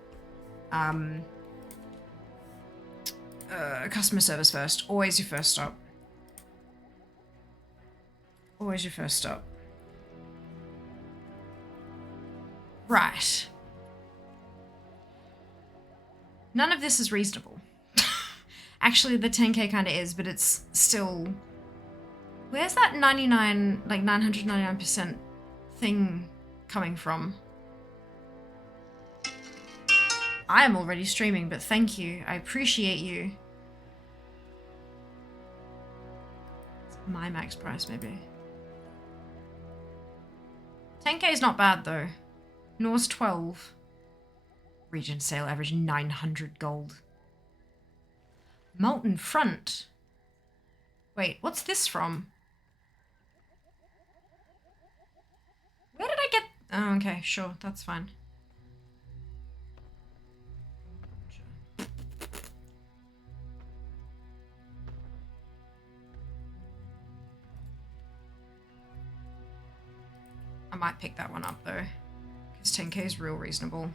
customer service first. Always your first stop. Always your first stop. Right. None of this is reasonable. Actually, the 10k kind of is, but it's still... Where's that 999% thing coming from? I am already streaming, but thank you. I appreciate you. It's my max price, maybe. 10k is not bad, though. Nor's 12. Region sale average 900 gold. Molten Front. Wait, what's this from? Where did I get... Oh, okay, sure, that's fine. I might pick that one up, though. Because 10k is real reasonable.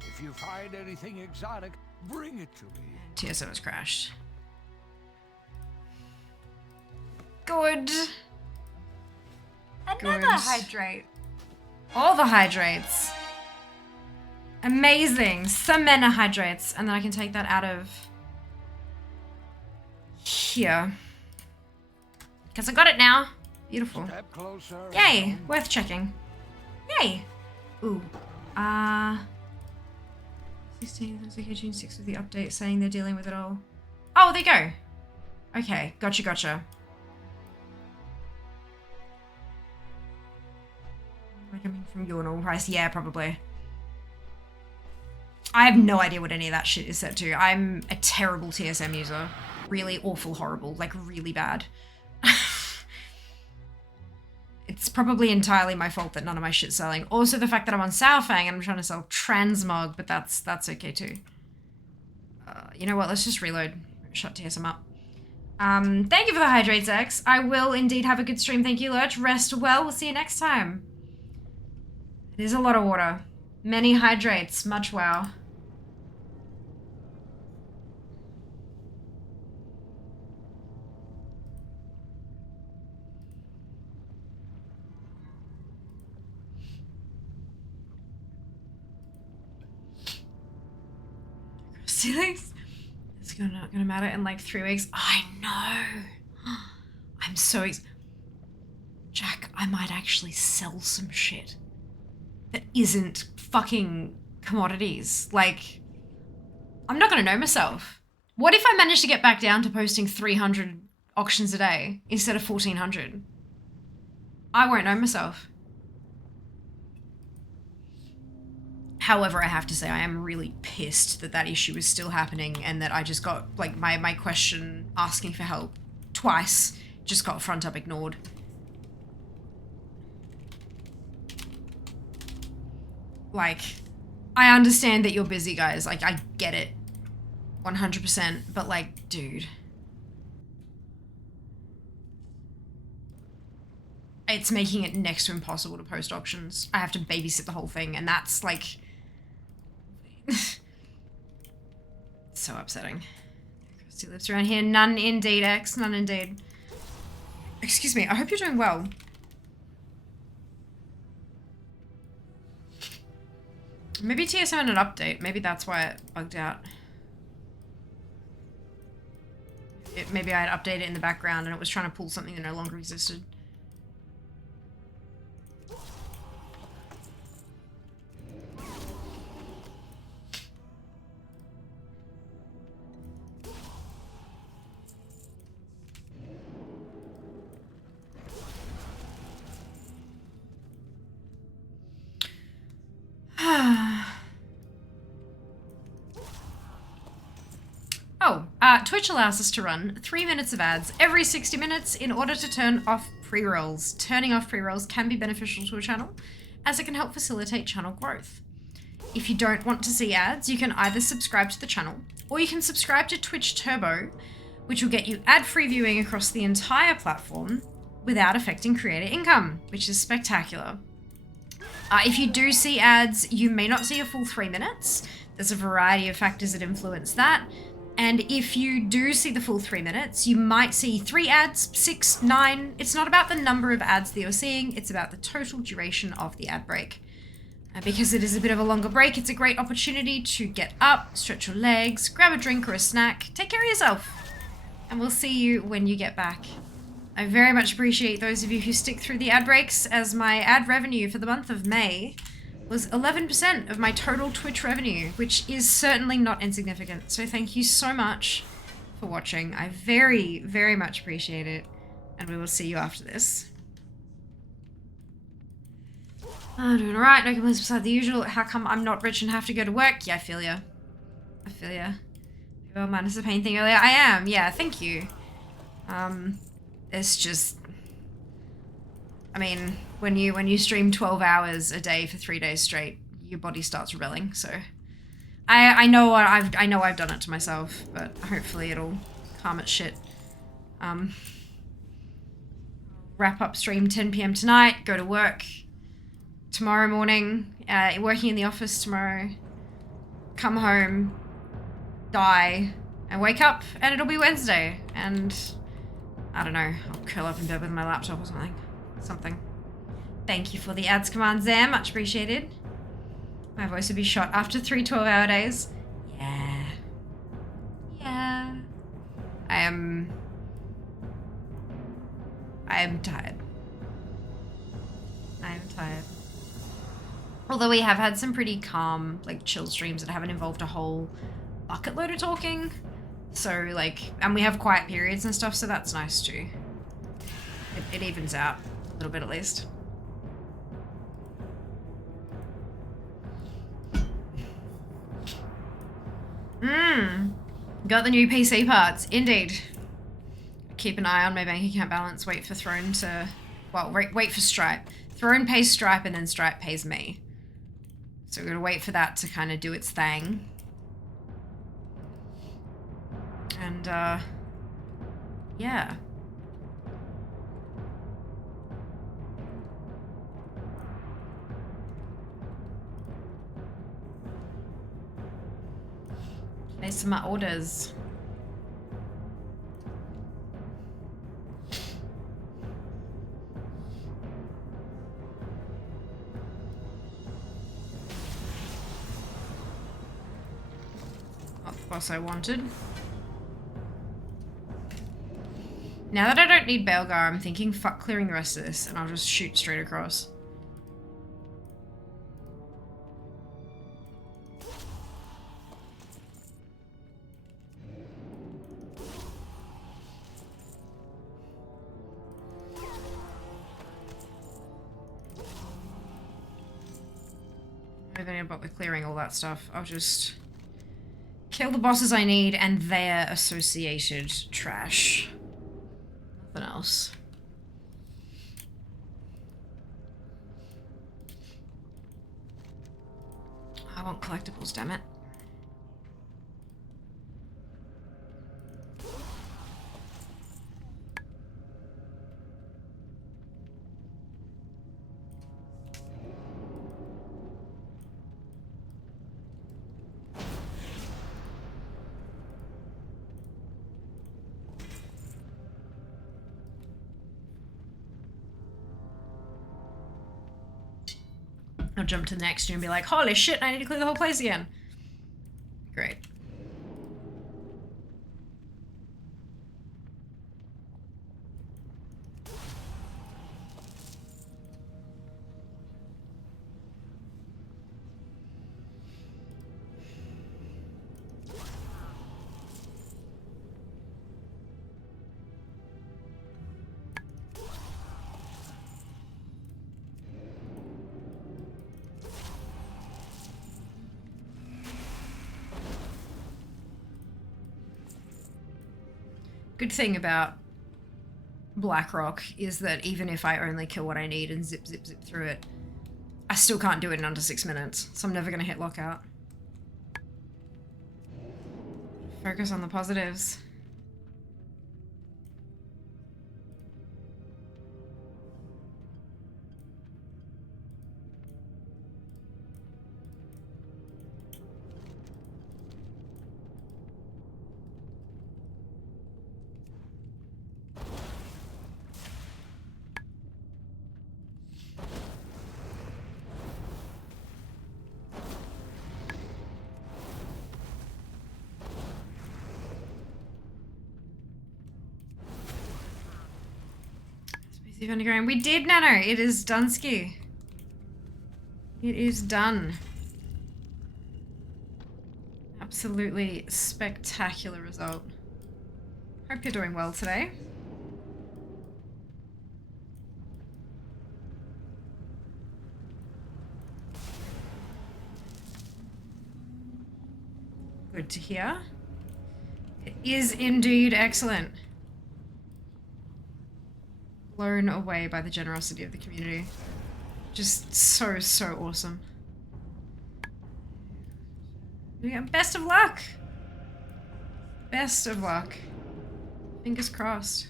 If you find anything exotic, bring it to me. TSM has crashed. Good. Another Good. hydrate. All the hydrates. Amazing. Some mana hydrates. And then I can take that out of here. Because I got it now. Beautiful. Step closer. Yay. Worth checking. Yay. Ooh. 16, that's okay, June 6th with the update saying they're dealing with it all. Oh, there you go. Okay, gotcha. Like, I mean, from your normal price? Yeah, probably. I have no idea what any of that shit is set to. I'm a terrible TSM user. Really awful, horrible, like really bad. It's probably entirely my fault that none of my shit's selling. Also the fact that I'm on Sourfang and I'm trying to sell Transmog, but that's okay too. You know what, let's just reload. Shut TSM up. Thank you for the hydrates, X. I will indeed have a good stream. Thank you, Lurch. Rest well. We'll see you next time. It is a lot of water. Many hydrates. Much wow. Ceilings? It's not gonna matter in like 3 weeks. I know. I'm so Jack, I might actually sell some shit that isn't fucking commodities. Like, I'm not gonna know myself. What if I manage to get back down to posting 300 auctions a day instead of 1,400? I won't know myself. However, I have to say I am really pissed that that issue is still happening and that I just got, like, my question asking for help twice just got front up ignored. Like, I understand that you're busy, guys. Like, I get it. 100%. But, like, dude. It's making it next to impossible to post auctions. I have to babysit the whole thing, and that's, like... so upsetting. Christy lives around here. None indeed, X. None indeed. Excuse me. I hope you're doing well. Maybe TSM had an update. Maybe that's why it bugged out. Maybe I had updated it in the background and it was trying to pull something that no longer existed. Twitch allows us to run 3 minutes of ads every 60 minutes in order to turn off pre-rolls. Turning off pre-rolls can be beneficial to a channel, as it can help facilitate channel growth. If you don't want to see ads, you can either subscribe to the channel, or you can subscribe to Twitch Turbo, which will get you ad-free viewing across the entire platform without affecting creator income, which is spectacular. If you do see ads, you may not see a full 3 minutes. There's a variety of factors that influence that. And if you do see the full 3 minutes, you might see 3 ads, 6, 9. It's not about the number of ads that you're seeing, it's about the total duration of the ad break. Because it is a bit of a longer break, it's a great opportunity to get up, stretch your legs, grab a drink or a snack, take care of yourself. And we'll see you when you get back. I very much appreciate those of you who stick through the ad breaks, as my ad revenue for the month of May was 11% of my total Twitch revenue, which is certainly not insignificant. So thank you so much for watching. I very, very much appreciate it. And we will see you after this. I'm doing alright, no complaints beside the usual. How come I'm not rich and have to go to work? Yeah, I feel ya. I feel ya. Well, minus the pain thing earlier. I am, yeah, thank you. It's just... I mean, when you stream 12 hours a day for 3 days straight, your body starts rebelling. So, I know I've done it to myself, but hopefully it'll calm its shit. Wrap up stream 10 PM tonight. Go to work tomorrow morning. Working in the office tomorrow. Come home, die, and wake up, and it'll be Wednesday. And I don't know. I'll curl up in bed with my laptop or something. Thank you for the ads command, Zam. Much appreciated. My voice would be shot after 3 12-hour days. Yeah. Yeah. I am tired. I am tired. Although we have had some pretty calm, like, chill streams that haven't involved a whole bucket load of talking. So, like, and we have quiet periods and stuff, so that's nice too. It evens out a little bit at least. Got the new PC parts. Indeed. Keep an eye on my bank account balance. Wait for Throne to... Well, wait for Stripe. Throne pays Stripe and then Stripe pays me. So we're gonna wait for that to kind of do its thing. And, yeah. Place some of my orders. Not the boss I wanted. Now that I don't need Belgar, I'm thinking fuck clearing the rest of this and I'll just shoot straight across. I don't know about clearing all that stuff. I'll just kill the bosses I need and their associated trash. Nothing else. I want collectibles, damn it. I'll jump to the next and be like, holy shit, I need to clear the whole place again. Great. Good thing about Blackrock is that even if I only kill what I need and zip, zip, zip through it, I still can't do it in under 6 minutes, so I'm never gonna hit lockout. Focus on the positives. Underground. We did, Nano. It is Dunsky. It is done. Absolutely spectacular result. Hope you're doing well today. Good to hear. It is indeed excellent. Blown away by the generosity of the community. Just so, so awesome. Yeah, best of luck! Best of luck. Fingers crossed.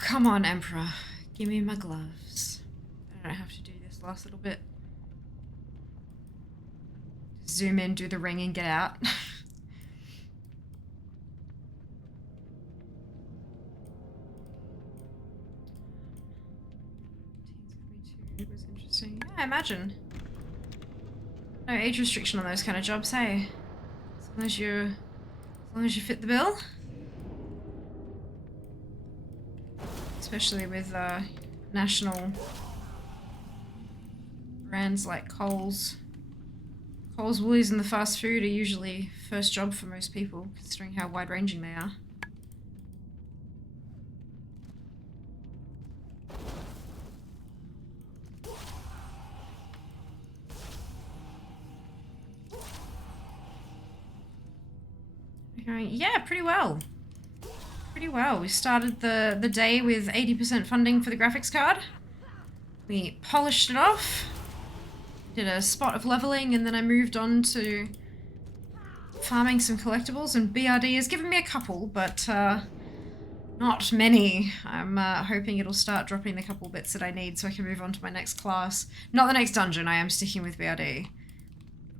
Come on, Emperor. Give me my gloves. I don't have to do this last little bit. Zoom in, do the ring, and get out. It was interesting. Yeah, I imagine. No age restriction on those kind of jobs, hey? As long as you fit the bill. Especially with national brands like Coles. Coles, Woolies, and the fast food are usually first job for most people, considering how wide-ranging they are. Yeah, pretty well. Pretty well. We started the day with 80% funding for the graphics card. We polished it off, did a spot of leveling, and then I moved on to farming some collectibles, and BRD has given me a couple, but not many. I'm hoping it'll start dropping the couple bits that I need so I can move on to my next class. Not the next dungeon, I am sticking with BRD,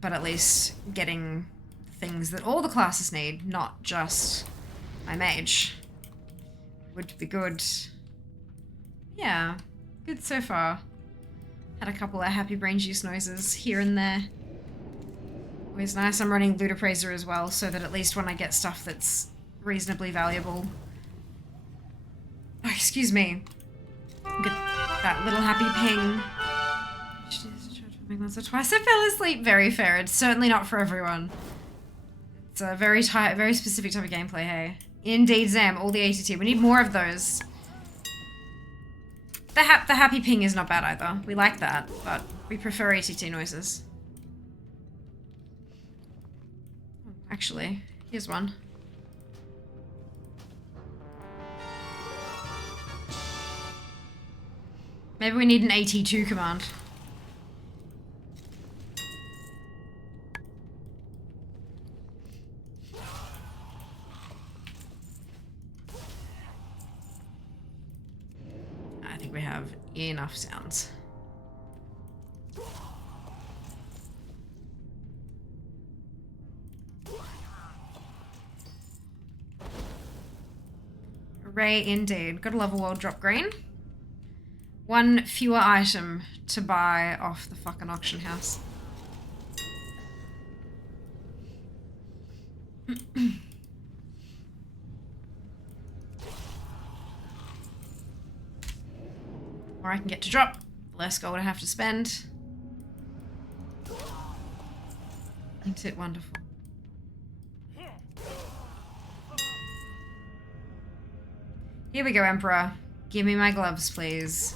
but at least getting things that all the classes need, not just my mage. Would be good. Yeah, good so far. Had a couple of happy brain juice noises here and there. Always nice. I'm running Loot Appraiser as well, so that at least when I get stuff that's reasonably valuable. Oh, excuse me. Get that little happy ping. Once or twice I fell asleep. Very fair. It's certainly not for everyone. It's a very specific type of gameplay, hey? Indeed, Zam. All the ATT. We need more of those. The happy ping is not bad either. We like that, but we prefer ATT noises. Actually, here's one. Maybe we need an AT2 command. I think we have enough sounds. Array indeed. Gotta love a world drop green. One fewer item to buy off the fucking auction house. Or I can get to drop. Less gold I have to spend. Ain't it wonderful? Here we go, Emperor. Give me my gloves, please.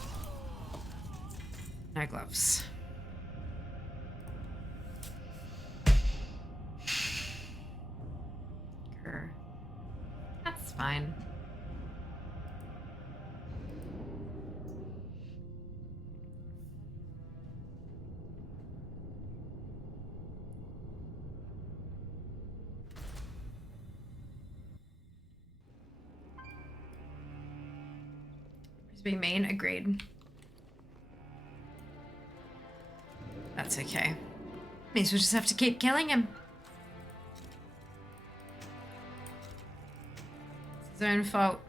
No gloves. Grr. That's fine. He's being mean. Agreed. That's okay. Means we'll just have to keep killing him. It's his own fault.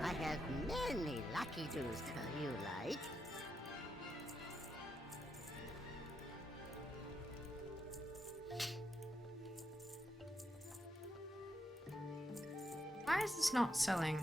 I have many lucky do's you like. Why is this not selling?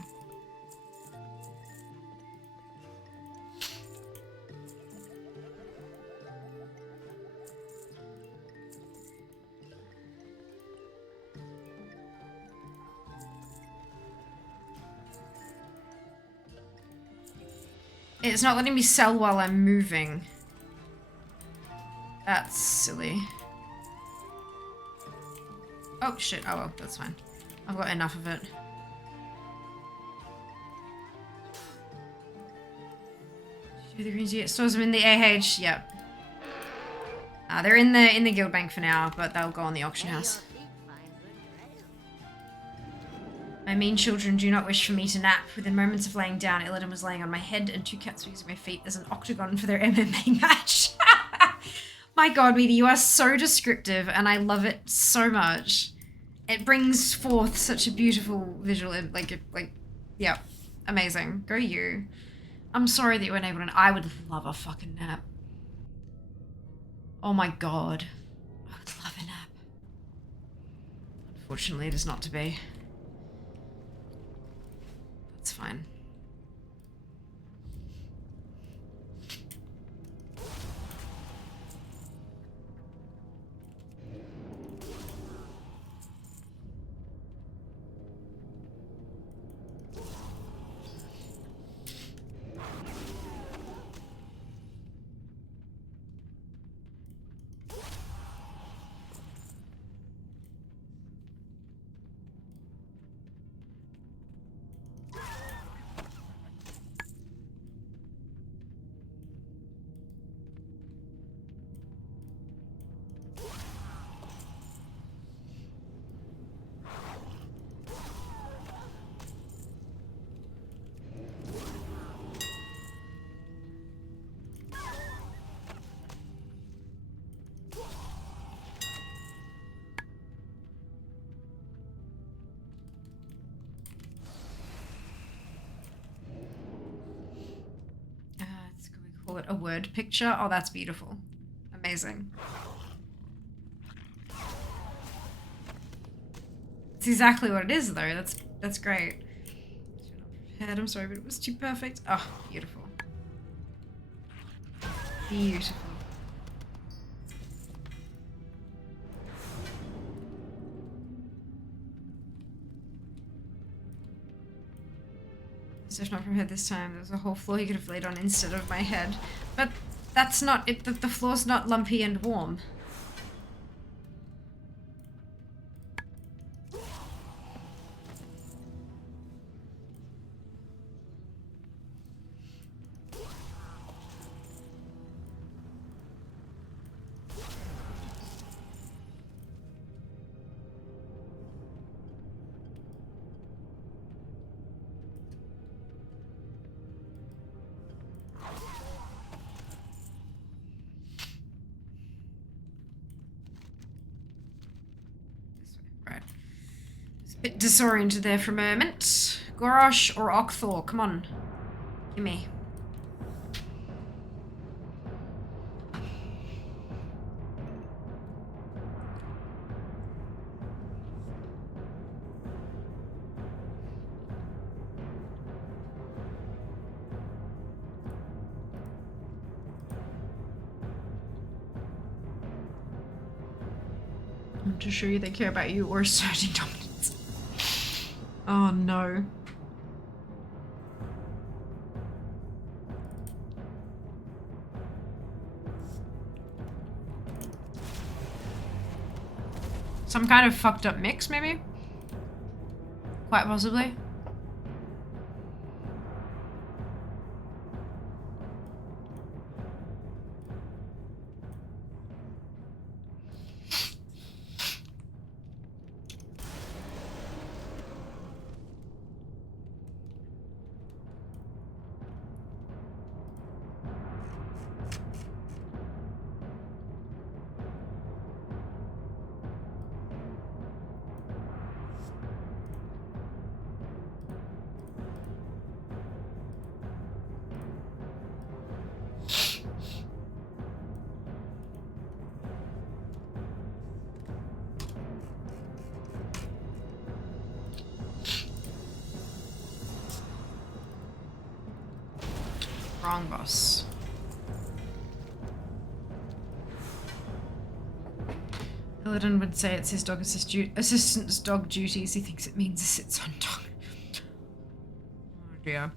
It's not letting me sell while I'm moving. That's silly. Oh shit, oh well, that's fine. I've got enough of it. Do the greens yet? Stores them in the AH, yep. They're in the guild bank for now, but they'll go on the auction house. My mean children do not wish for me to nap. Within moments of laying down, Illidan was laying on my head and two cats were using my feet as an octagon for their MMA match. My god, Weedy, you are so descriptive and I love it so much. It brings forth such a beautiful visual, yeah, amazing. Go you. I'm sorry that you weren't able to. I would love a fucking nap. Oh my god. I would love a nap. Unfortunately, it is not to be. That's fine. call it a word picture. Oh, that's beautiful. Amazing. It's exactly what it is, though. That's great. I'm sorry, but it was too perfect. Oh, beautiful. Beautiful. If not from here this time, there was a whole floor he could have laid on instead of my head. But that's not it. The floor's not lumpy and warm. Bit disoriented there for a moment. Gorosh or Okthor, come on. Gimme. To show you they care about you or asserting dominance. Oh no. Some kind of fucked up mix, maybe? Quite possibly. Wrong boss. Illidan would say it's his dog assistant's dog duties. He thinks it means it sits on dog. Oh dear.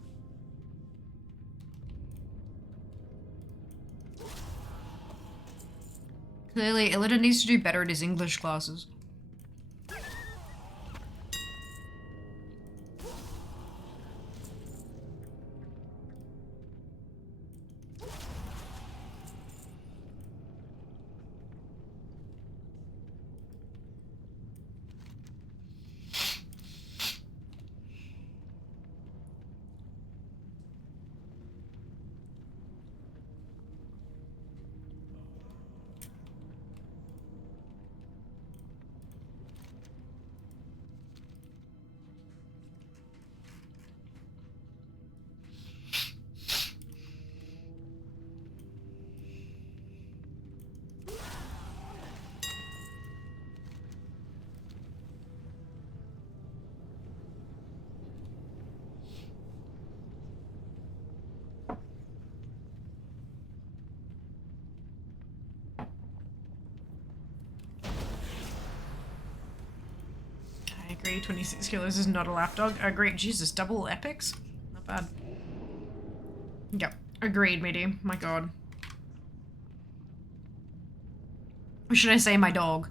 Clearly, Illidan needs to do better at his English classes. I agree, 26 kilos is not a lapdog. Agreed, Jesus, double epics? Not bad. Yep, agreed, matey. My god. Or should I say my dog?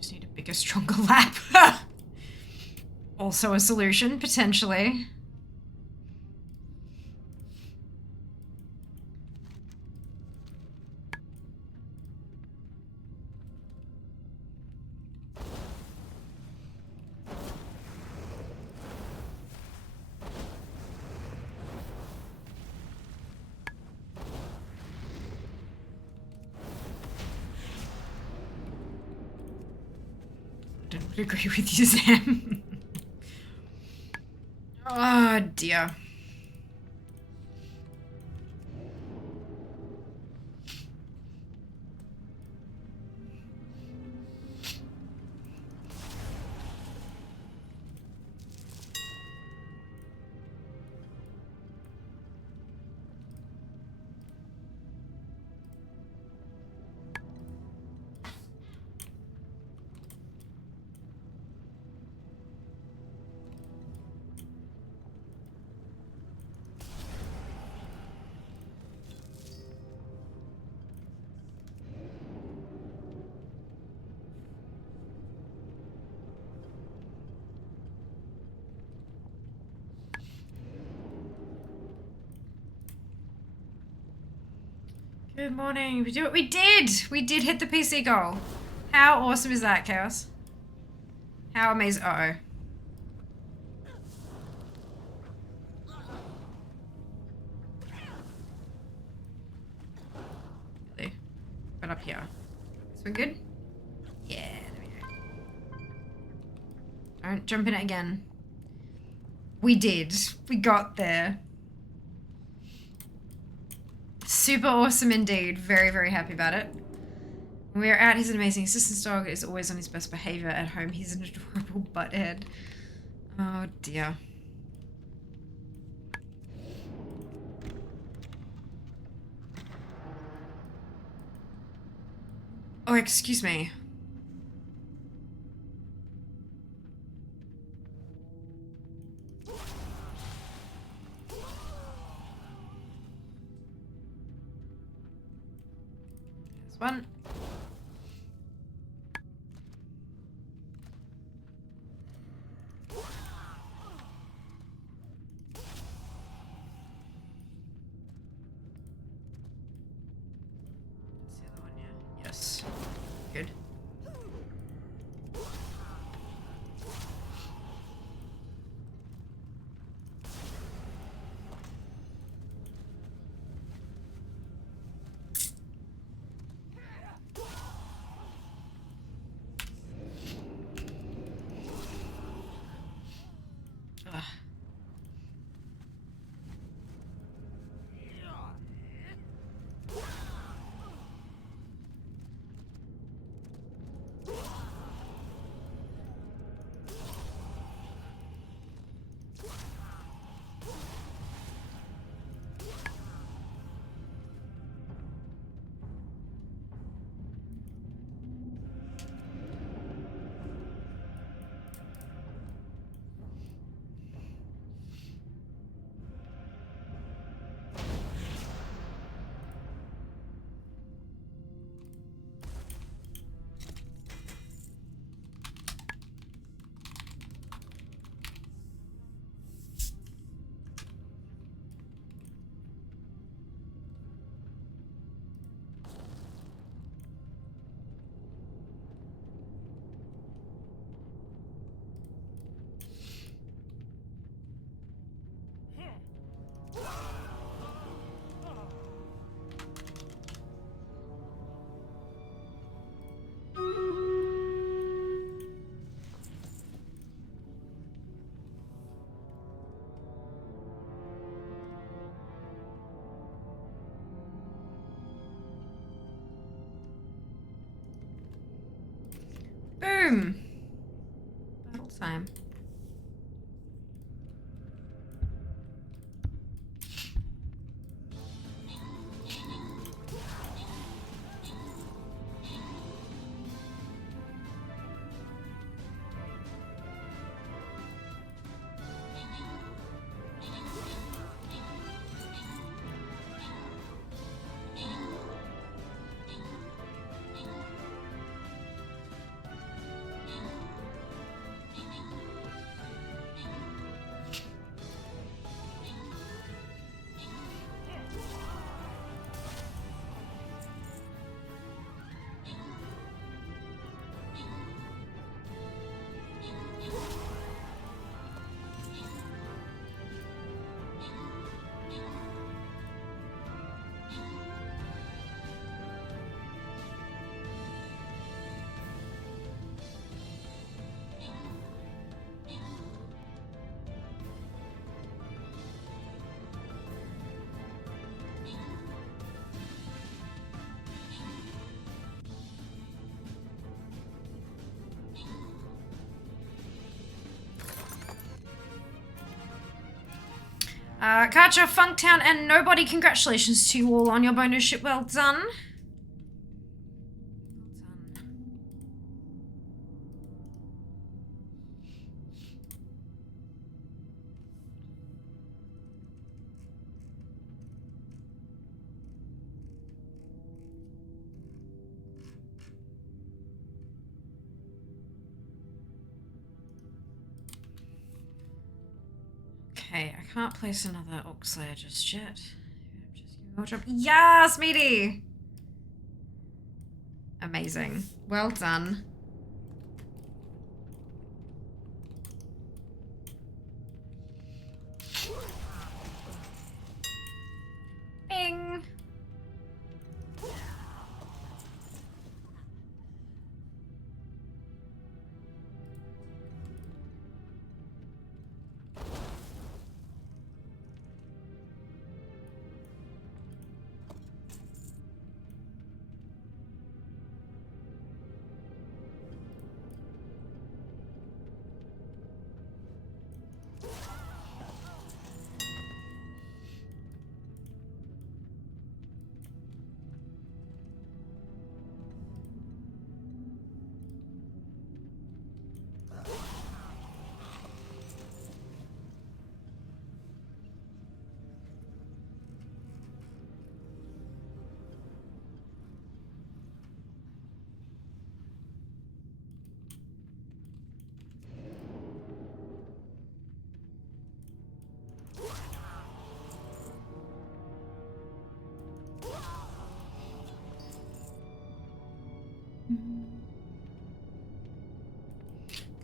Just need a bigger, stronger lap. Also a solution, potentially. I don't agree with you, Sam. Oh dear. Good morning. We do it. We did. We did hit the PC goal. How awesome is that, Chaos? How amazing. Uh oh. Really? Right up here. This one good? Yeah, there we go. Don't jump in it again. We did. We got there. Super awesome indeed. Very, very happy about it. When we are out, he's an amazing assistance dog. Is always on his best behavior. At home, he's an adorable butthead. Oh dear. Oh, excuse me. There's one. That's the other one, yeah. Yes. Good. Ugh. Boom! Battle time. Karcher, Funktown, and Nobody, congratulations to you all on your bonus ship. Well done. Okay, I can't place another Orc Slayer just yet. Yes, meaty! Amazing. Well done. Bing!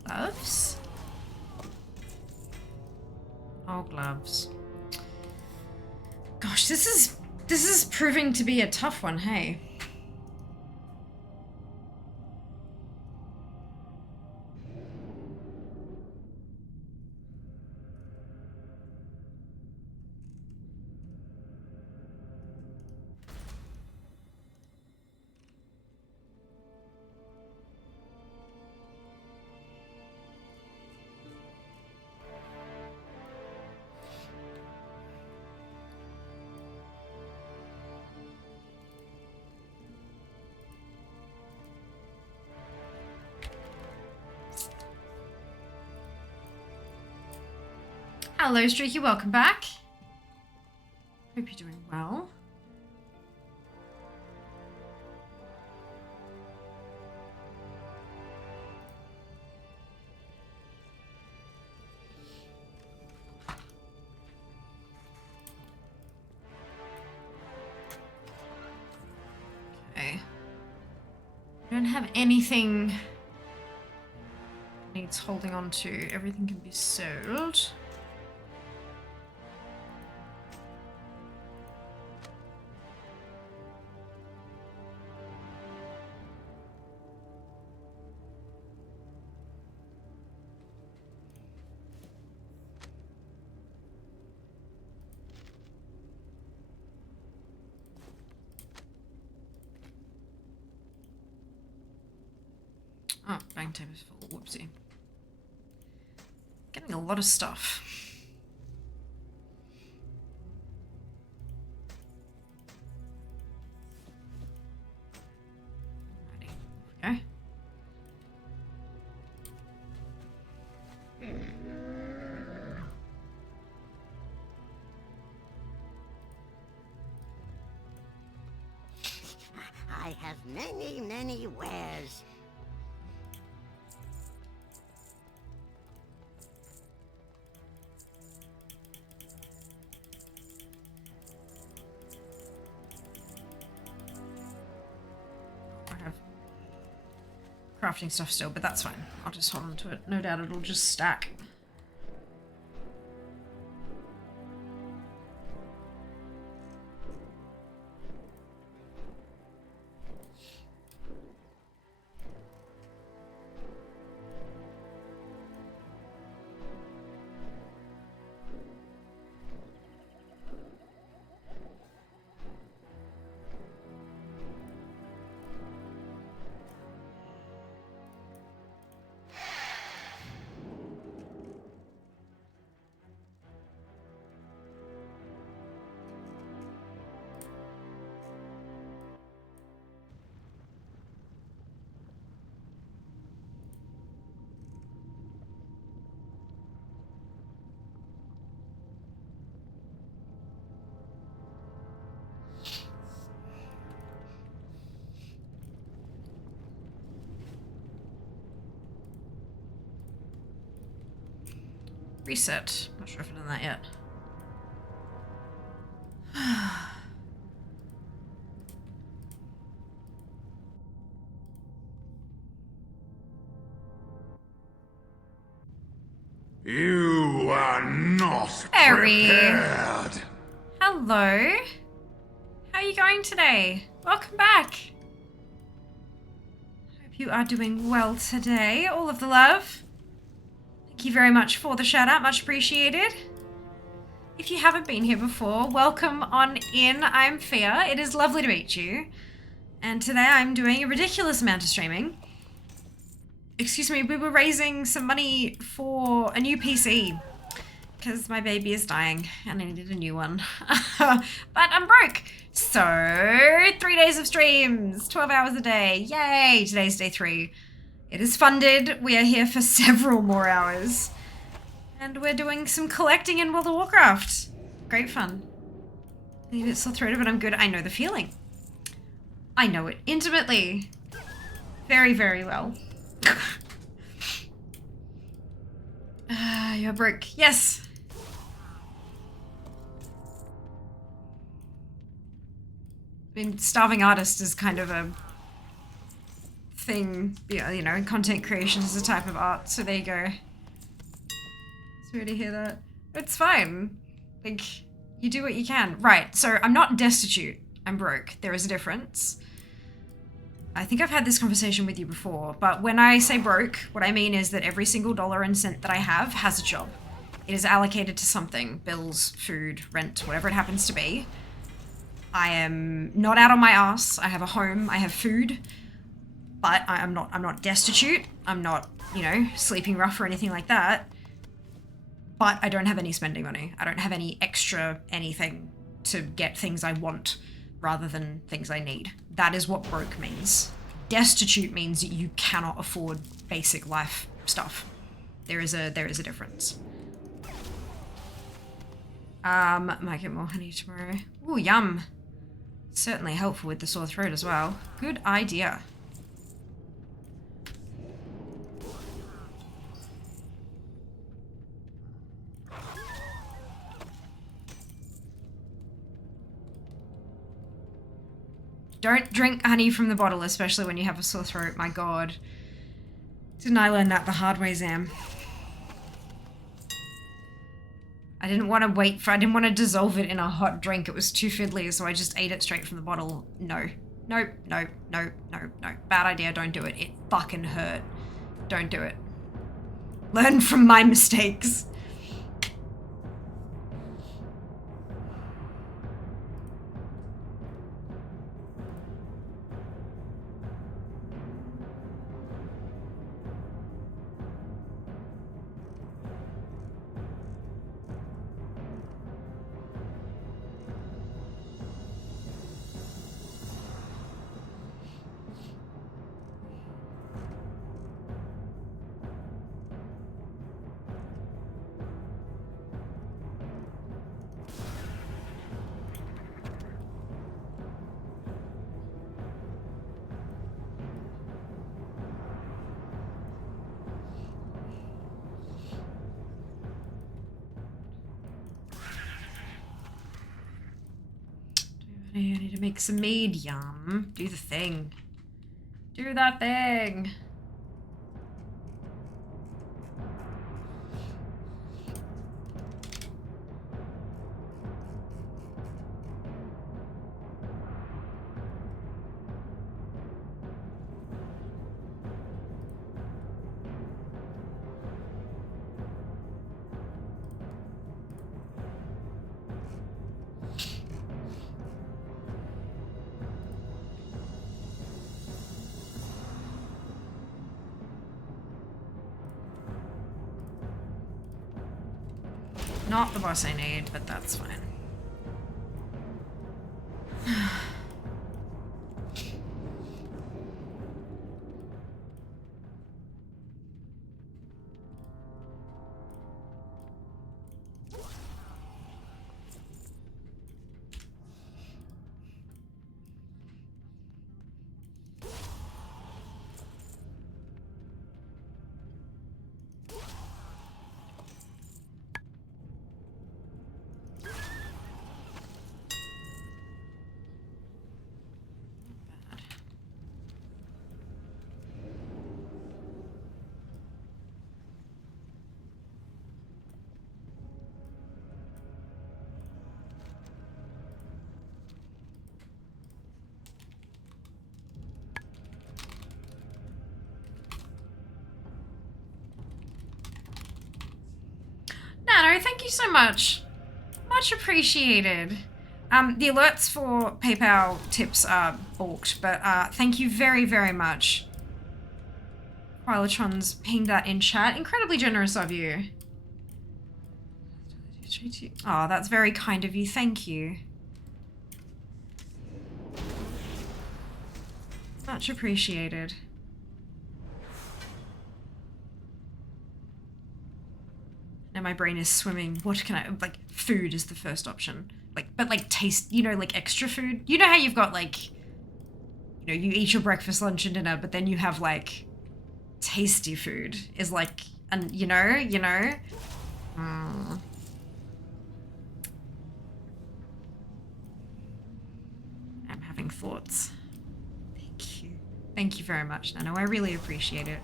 Gloves? Oh, gloves. Gosh, this is proving to be a tough one, hey? Hello, Streaky, welcome back. Hope you're doing well. Okay. I don't have anything needs holding on to. Everything can be sold. Oh, bank tab is full. Whoopsie. Getting a lot of stuff. Alrighty. Okay. I have many, many wares. I have crafting stuff still, but that's fine. I'll just hold on to it. No doubt it'll just stack. Reset. Not sure if I've done that yet. You are not Harry. prepared. Hello. How are you going today? Welcome back. Hope you are doing well today. All of the love. Thank you very much for the shout out. Much appreciated. If you haven't been here before, welcome on in. I'm Fia. It is lovely to meet you. And today I'm doing a ridiculous amount of streaming. Excuse me, we were raising some money for a new PC because my baby is dying and I needed a new one. But I'm broke. So 3 days of streams, 12 hours a day. Yay, today's day 3. It is funded. We are here for several more hours. And we're doing some collecting in World of Warcraft. Great fun. I'm a bit sore throated, but I'm good. I know the feeling. I know it intimately. Very, very well. You're broke. Yes. I mean, starving artist is kind of a thing, yeah, you know, content creation is a type of art, so there you go. Sorry to hear that. It's fine. Like, you do what you can. Right, so I'm not destitute. I'm broke. There is a difference. I think I've had this conversation with you before, but when I say broke, what I mean is that every single dollar and cent that I have has a job. It is allocated to something. Bills, food, rent, whatever it happens to be. I am not out on my ass. I have a home. I have food. But I'm not destitute. I'm not, you know, sleeping rough or anything like that. But I don't have any spending money. I don't have any extra anything to get things I want rather than things I need. That is what broke means. Destitute means you cannot afford basic life stuff. There is a difference. Might get more honey tomorrow. Ooh, yum. Certainly helpful with the sore throat as well. Good idea. Don't drink honey from the bottle, especially when you have a sore throat. My god. Didn't I learn that the hard way, Zam? I didn't want to dissolve it in a hot drink. It was too fiddly, so I just ate it straight from the bottle. No. No, no, no, no, no. Bad idea, don't do it. It fucking hurt. Don't do it. Learn from my mistakes. I need to make some mead, yum. Do the thing. Do that thing. Not the boss I need, but that's fine. No, thank you so much. Much appreciated. The alerts for PayPal tips are balked, but thank you very, very much. Quilotron's pinged that in chat. Incredibly generous of you. Oh, that's very kind of you. Thank you. Much appreciated. Now my brain is swimming. What can I, like, food is the first option. Like, but like taste, you know, like extra food. You know how you've got like, you know, you eat your breakfast, lunch and dinner, but then you have like tasty food is like, and you know. I'm having thoughts. Thank you. Thank you very much, Nano. I really appreciate it.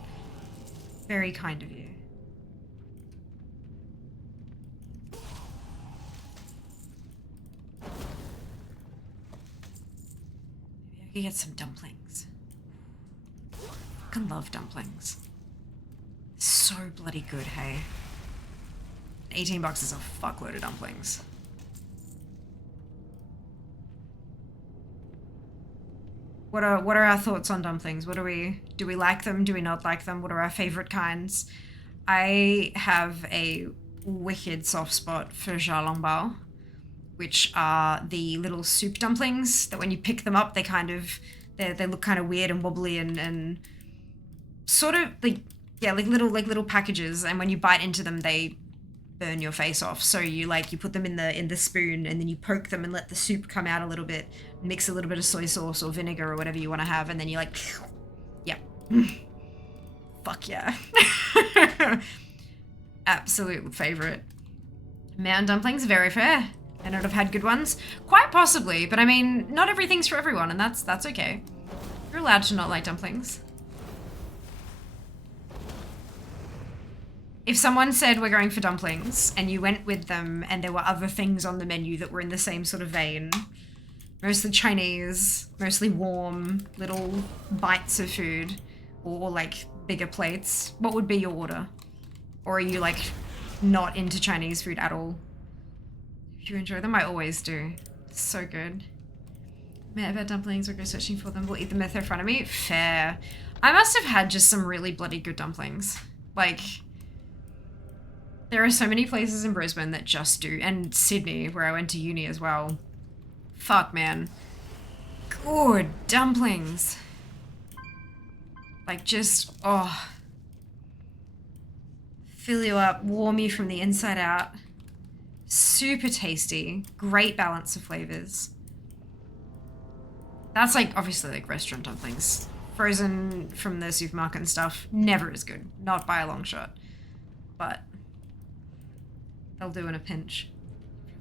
Very kind of you. Maybe I could get some dumplings. I fucking love dumplings. So bloody good, hey? 18 bucks is a fuckload of dumplings. What are our thoughts on dumplings? Do we like them? Do we not like them? What are our favorite kinds? I have a wicked soft spot for xiaolongbao, which are the little soup dumplings that when you pick them up, they look kind of weird and wobbly and sort of like, yeah, like little packages. And when you bite into them, they burn your face off. So you put them in the spoon and then you poke them and let the soup come out a little bit, mix a little bit of soy sauce or vinegar or whatever you want to have, and then you like, yeah. Fuck yeah. Absolute favorite. Mountain dumplings, very fair. I not have had good ones. Quite possibly, but I mean, not everything's for everyone, and that's okay. You're allowed to not like dumplings. If someone said we're going for dumplings and you went with them and there were other things on the menu that were in the same sort of vein, mostly Chinese, mostly warm, little bites of food, or like bigger plates, what would be your order? Or are you like not into Chinese food at all? If you enjoy them, I always do. So good. May I've had dumplings or go searching for them. We'll eat them if they're in front of me. Fair. I must have had just some really bloody good dumplings. Like, there are so many places in Brisbane that just do, and Sydney, where I went to uni as well. Fuck, man. Good dumplings. Like, just, oh. Fill you up, warm you from the inside out. Super tasty. Great balance of flavors. That's like, obviously, like restaurant dumplings. Frozen from the supermarket and stuff, never as good. Not by a long shot. But they'll do in a pinch.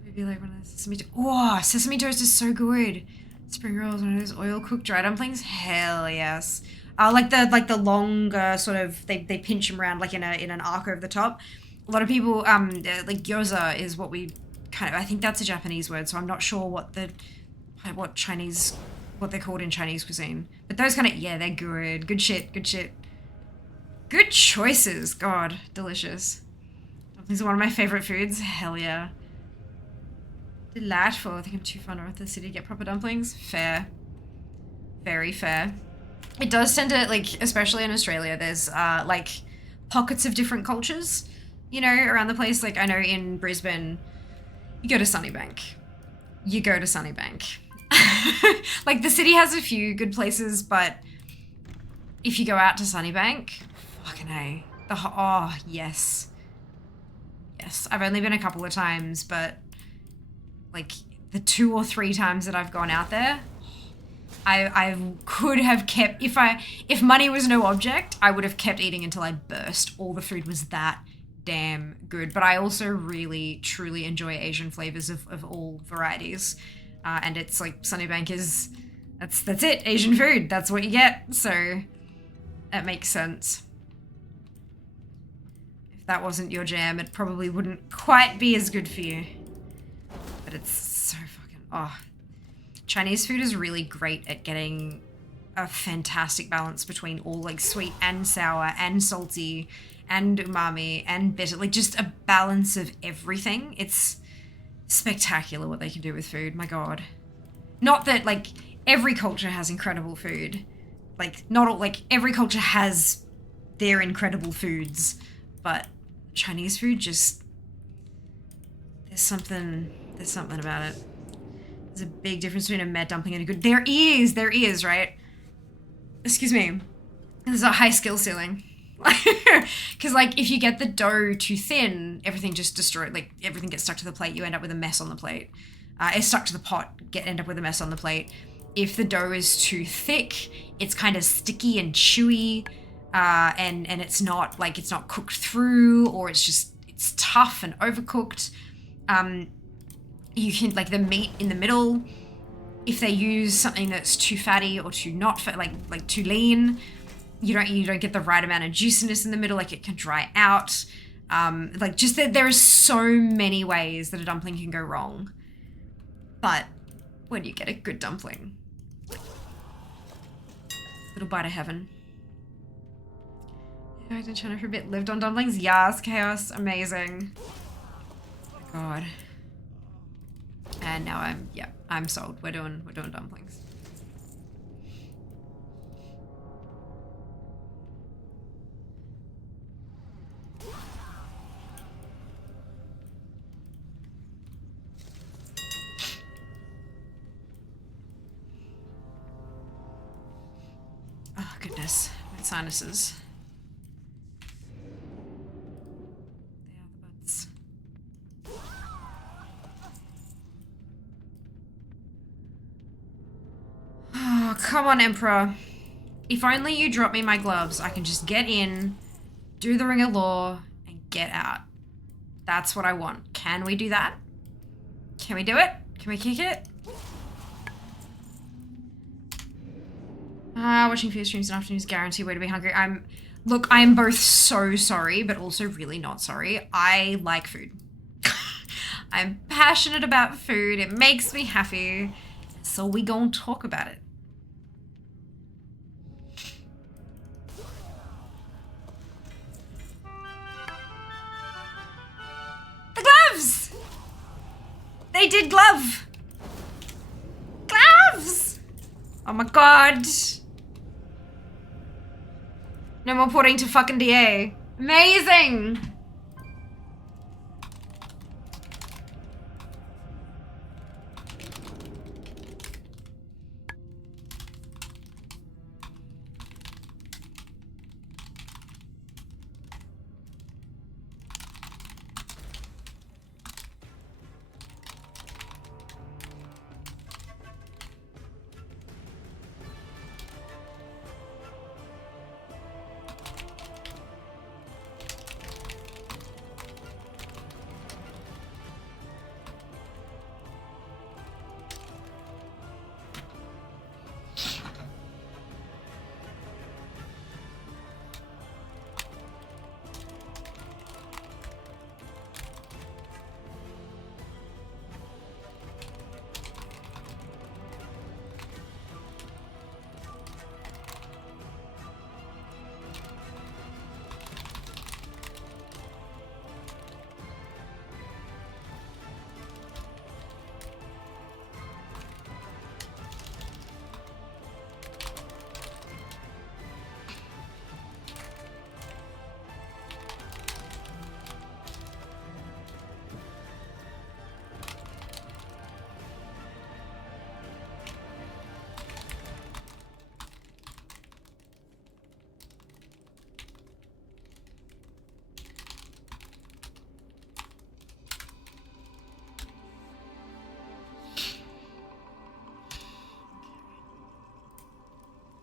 Maybe like one of those sesame toast. Oh, sesame toast is so good. Spring rolls, one of those oil cooked dry dumplings. Hell yes. Like the longer sort of they pinch them around like in an arc over the top. A lot of people like gyoza is what we kind of, I think that's a Japanese word, so I'm not sure what they're called in Chinese cuisine. But those kind of, yeah, they're good. Good shit. Good choices. God, delicious. Dumplings are one of my favorite foods. Hell yeah. Delightful. I think I'm too far north of the city to get proper dumplings. Fair. Very fair. It does tend to, like, especially in Australia, there's, like, pockets of different cultures, you know, around the place. Like, I know in Brisbane, you go to Sunnybank. Like, the city has a few good places, but if you go out to Sunnybank, fucking A. Oh, yes. Yes, I've only been a couple of times, but, like, the 2 or 3 times that I've gone out there, I could have kept, if money was no object, I would have kept eating until I burst. All the food was that damn good. But I also really, truly enjoy Asian flavors of all varieties. And it's like, Sunnybank is, that's it, Asian food. That's what you get. So that makes sense. If that wasn't your jam, it probably wouldn't quite be as good for you. But it's so fucking, oh. Chinese food is really great at getting a fantastic balance between all like sweet and sour and salty and umami and bitter, like just a balance of everything. It's spectacular what they can do with food, my god. Not that, like, every culture has incredible food. Like, not all, like, every culture has their incredible foods, but Chinese food just, there's something about it. There's a big difference between a med dumpling and a good, there is, right? Excuse me. There's a high skill ceiling. Because, like, if you get the dough too thin, everything just destroyed, like, everything gets stuck to the plate, you end up with a mess on the plate. It's stuck to the pot, end up with a mess on the plate. If the dough is too thick, it's kind of sticky and chewy, and it's not, like, it's not cooked through, or it's tough and overcooked. You can, like, the meat in the middle, if they use something that's too fatty or too not fat, like too lean, you don't get the right amount of juiciness in the middle, like it can dry out. Like, just that there are so many ways that a dumpling can go wrong. But when you get a good dumpling, little bite of heaven. Yeah, I've been trying for a bit. Lived on dumplings? Yes, chaos, amazing. Oh my god. And now I'm sold. We're doing dumplings. Oh goodness, my sinuses. They are the butts. Oh, come on, Emperor. If only you drop me my gloves, I can just get in, do the Ring of Law, and get out. That's what I want. Can we do that? Can we do it? Can we kick it? Watching few streams in afternoons guarantee way to be hungry. Look, I am both so sorry, but also really not sorry. I like food. I'm passionate about food. It makes me happy. So we gonna talk about it. The gloves! They did glove! Gloves! Oh my god. No more porting to fucking DA. Amazing!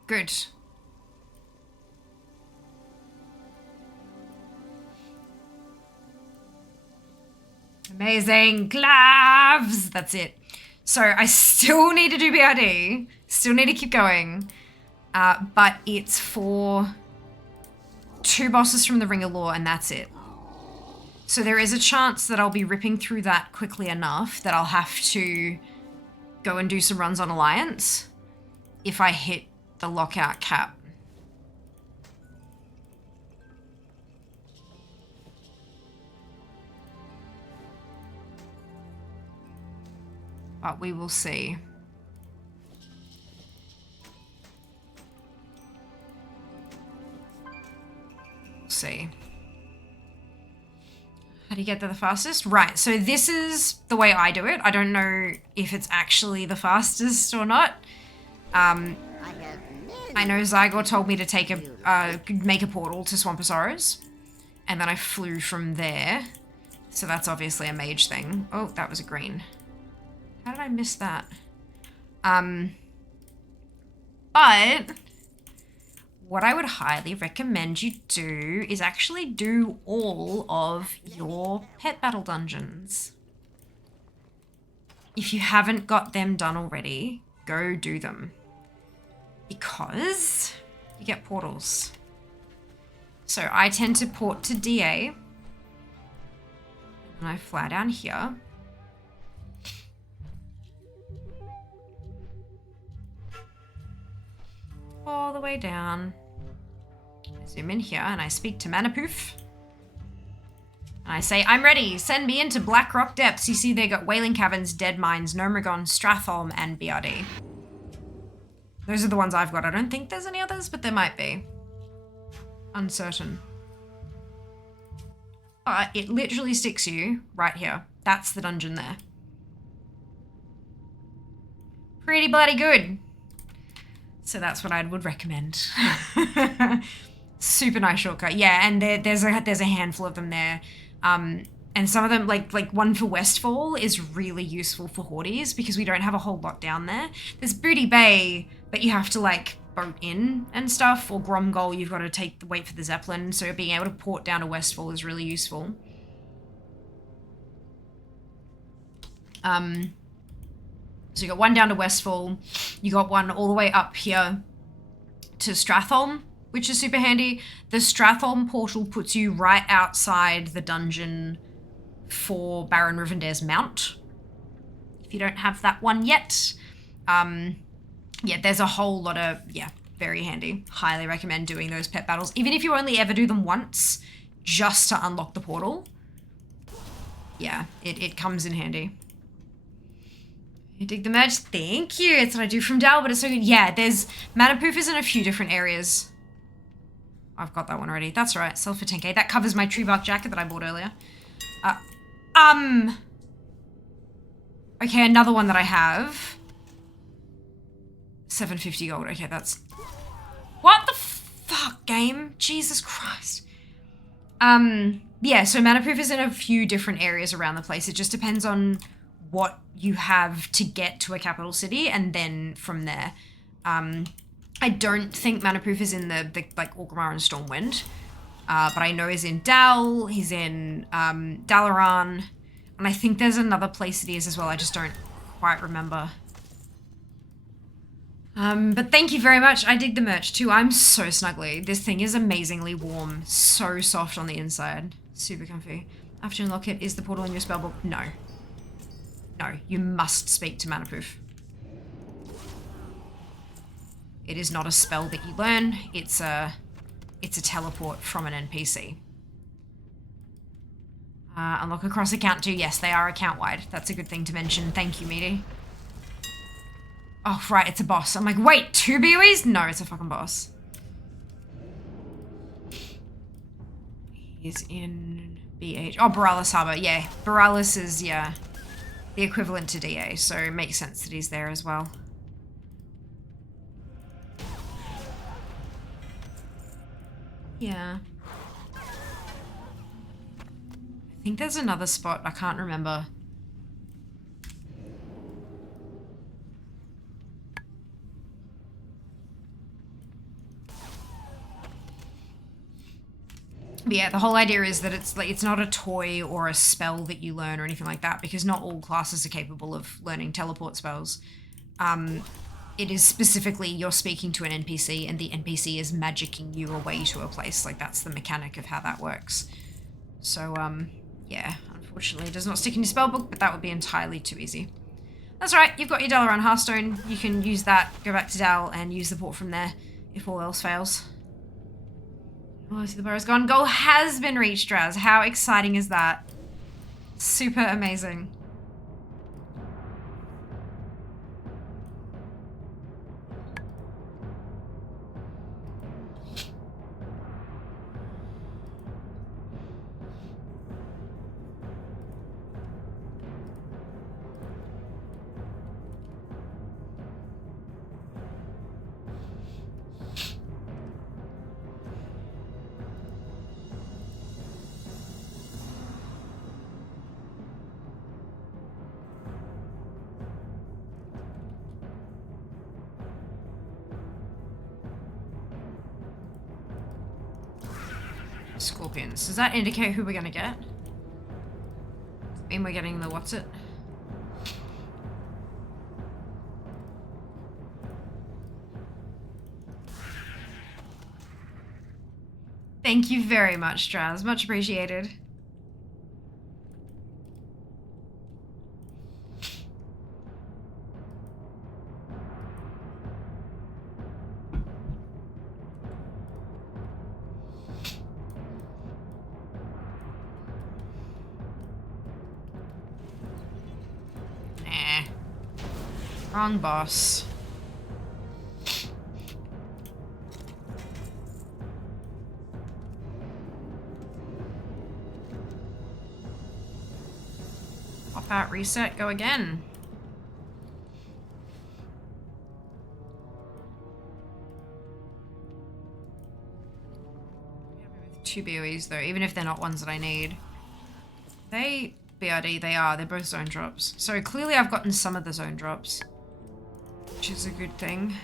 Good. Amazing. Gloves! That's it. So I still need to do BRD. Still need to keep going. But it's for 2 bosses from the Ring of Law, and that's it. So there is a chance that I'll be ripping through that quickly enough that I'll have to go and do some runs on Alliance if I hit the lockout cap. But we will see. See. How do you get there the fastest? Right, so this is the way I do it. I don't know if it's actually the fastest or not. I know Zygor told me to take make a portal to Swamposaurus, and then I flew from there. So that's obviously a mage thing. Oh, that was a green. How did I miss that? But what I would highly recommend you do is actually do all of your pet battle dungeons. If you haven't got them done already, go do them. Because you get portals. So I tend to port to DA. And I fly down here. All the way down. I zoom in here and I speak to Manapoof. And I say, I'm ready. Send me into Black Rock Depths. You see they got Wailing Caverns, Dead Mines, Gnomeregan, Stratholme, and BRD. Those are the ones I've got. I don't think there's any others, but there might be. Uncertain. But it literally sticks you right here. That's the dungeon there. Pretty bloody good. So that's what I would recommend. Super nice shortcut. Yeah, and there's a handful of them there. And some of them, like one for Westfall is really useful for Hordes because we don't have a whole lot down there. There's Booty Bay, but you have to like boat in and stuff, or Gromgol, you've got to wait for the Zeppelin. So being able to port down to Westfall is really useful. So you got one down to Westfall, you got one all the way up here to Stratholme, which is super handy. The Stratholme portal puts you right outside the dungeon for Baron Rivendare's mount. If you don't have that one yet. Yeah, there's a whole lot of, yeah, very handy. Highly recommend doing those pet battles. Even if you only ever do them once, just to unlock the portal. Yeah, it comes in handy. You dig the merch? Thank you. It's what I do from Dal, but it's so good. Yeah, there's Manapoof is in a few different areas. I've got that one already. That's right. Sell for 10k. That covers my tree bark jacket that I bought earlier. Okay, another one that I have. 750 gold. Okay, that's... What the fuck, game? Jesus Christ. Yeah, so Manapoof is in a few different areas around the place. It just depends on what you have to get to a capital city, and then from there. I don't think Manapoof is in the like Orgrimmar and Stormwind, but I know he's in Dal, he's in Dalaran, and I think there's another place that he is as well. I just don't quite remember. But thank you very much. I dig the merch too. I'm so snuggly. This thing is amazingly warm, so soft on the inside, super comfy. After you unlock it, is the portal in your spellbook? No. No, you must speak to Manapoof. It is not a spell that you learn. It's a teleport from an NPC. Unlock across account too. Yes, they are account wide. That's a good thing to mention. Thank you, Meaty. Oh, right, it's a boss. I'm like, wait, 2 BOEs? No, it's a fucking boss. He's in BH. Oh, Borealis Harbor. Yeah, Borealis is, yeah, the equivalent to DA, so it makes sense that he's there as well. Yeah. I think there's another spot. I can't remember. But yeah, the whole idea is that it's like, it's not a toy or a spell that you learn or anything like that, because not all classes are capable of learning teleport spells. It is specifically you're speaking to an NPC and the NPC is magicking you away to a place. Like, that's the mechanic of how that works. So, yeah, unfortunately it does not stick in your spellbook, but that would be entirely too easy. That's right, you've got your Dalaran Hearthstone. You can use that, go back to Dal, and use the port from there if all else fails. Oh, I see the barrow's gone. Goal has been reached, Draz. How exciting is that? Super amazing. Scorpions. Does that indicate who we're gonna get? I mean, we're getting the what's it? Thank you very much, Straz. Much appreciated. Wrong boss. Pop out, reset, go again. Two BOEs though, even if they're not ones that I need. They BRD, they are. They're both zone drops. So clearly I've gotten some of the zone drops, which is a good thing.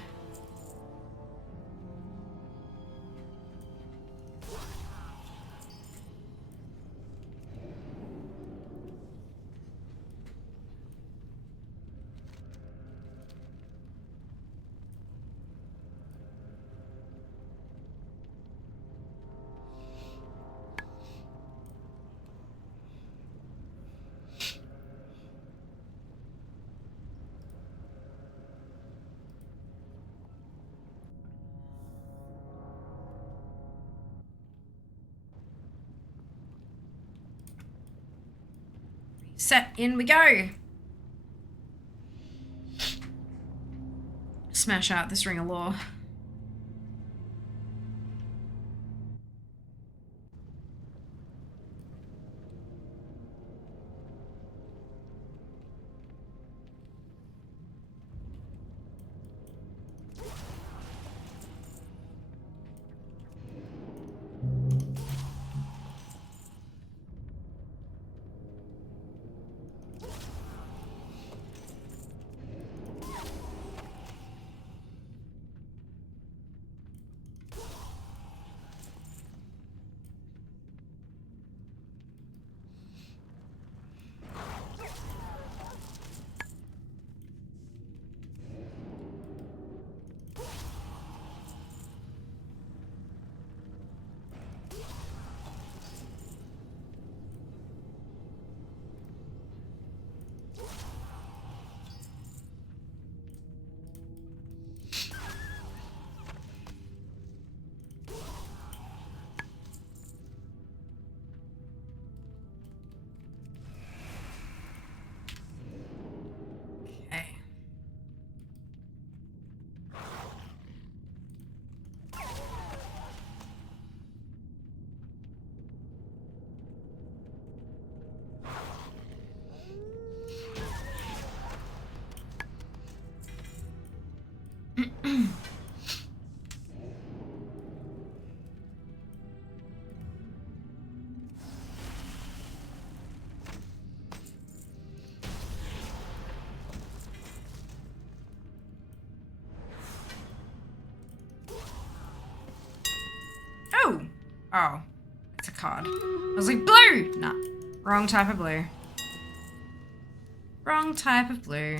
Set, in we go. Smash out this ring of lore. Oh, it's a card. I was like, blue! Nah, wrong type of blue. Wrong type of blue.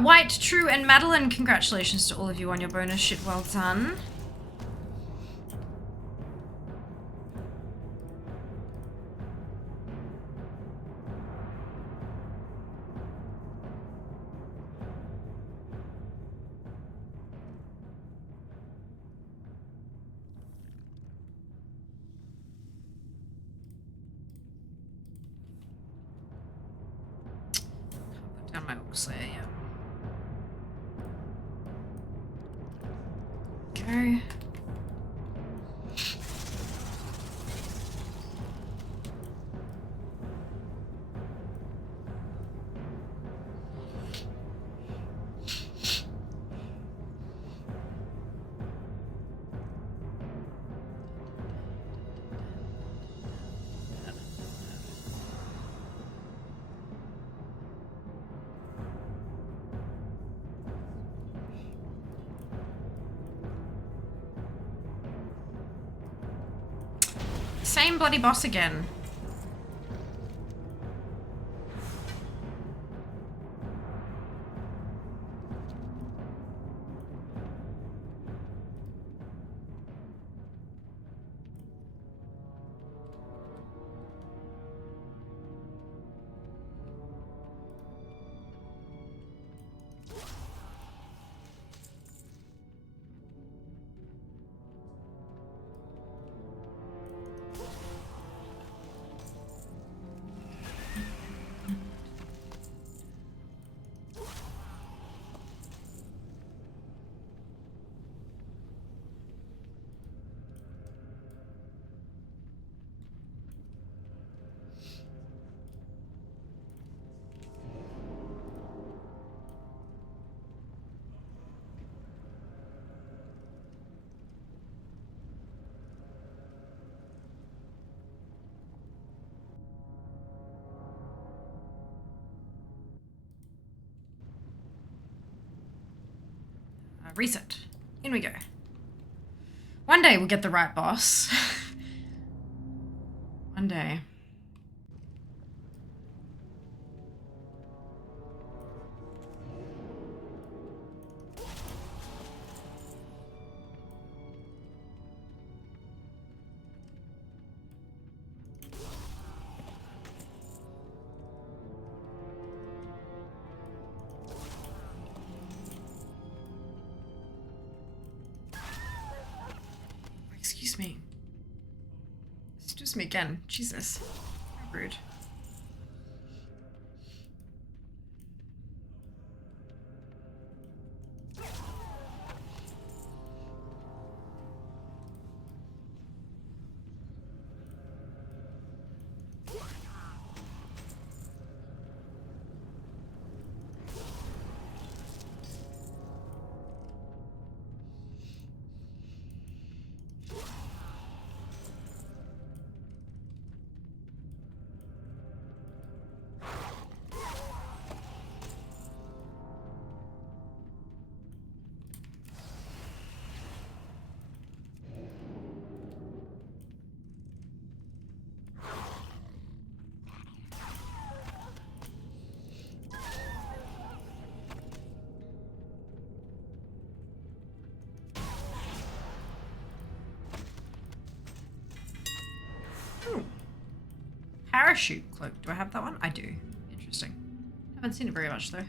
White, True, and Madeline, congratulations to all of you on your bonus. Shit, well done. Slayer, yeah. Okay. Same bloody boss again. Reset. In we go. One day we'll get the right boss. One day. Excuse me. Excuse me again. Jesus. Rude. Parachute cloak. Do I have that one? I do. Interesting. Haven't seen it very much though.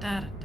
Da, da,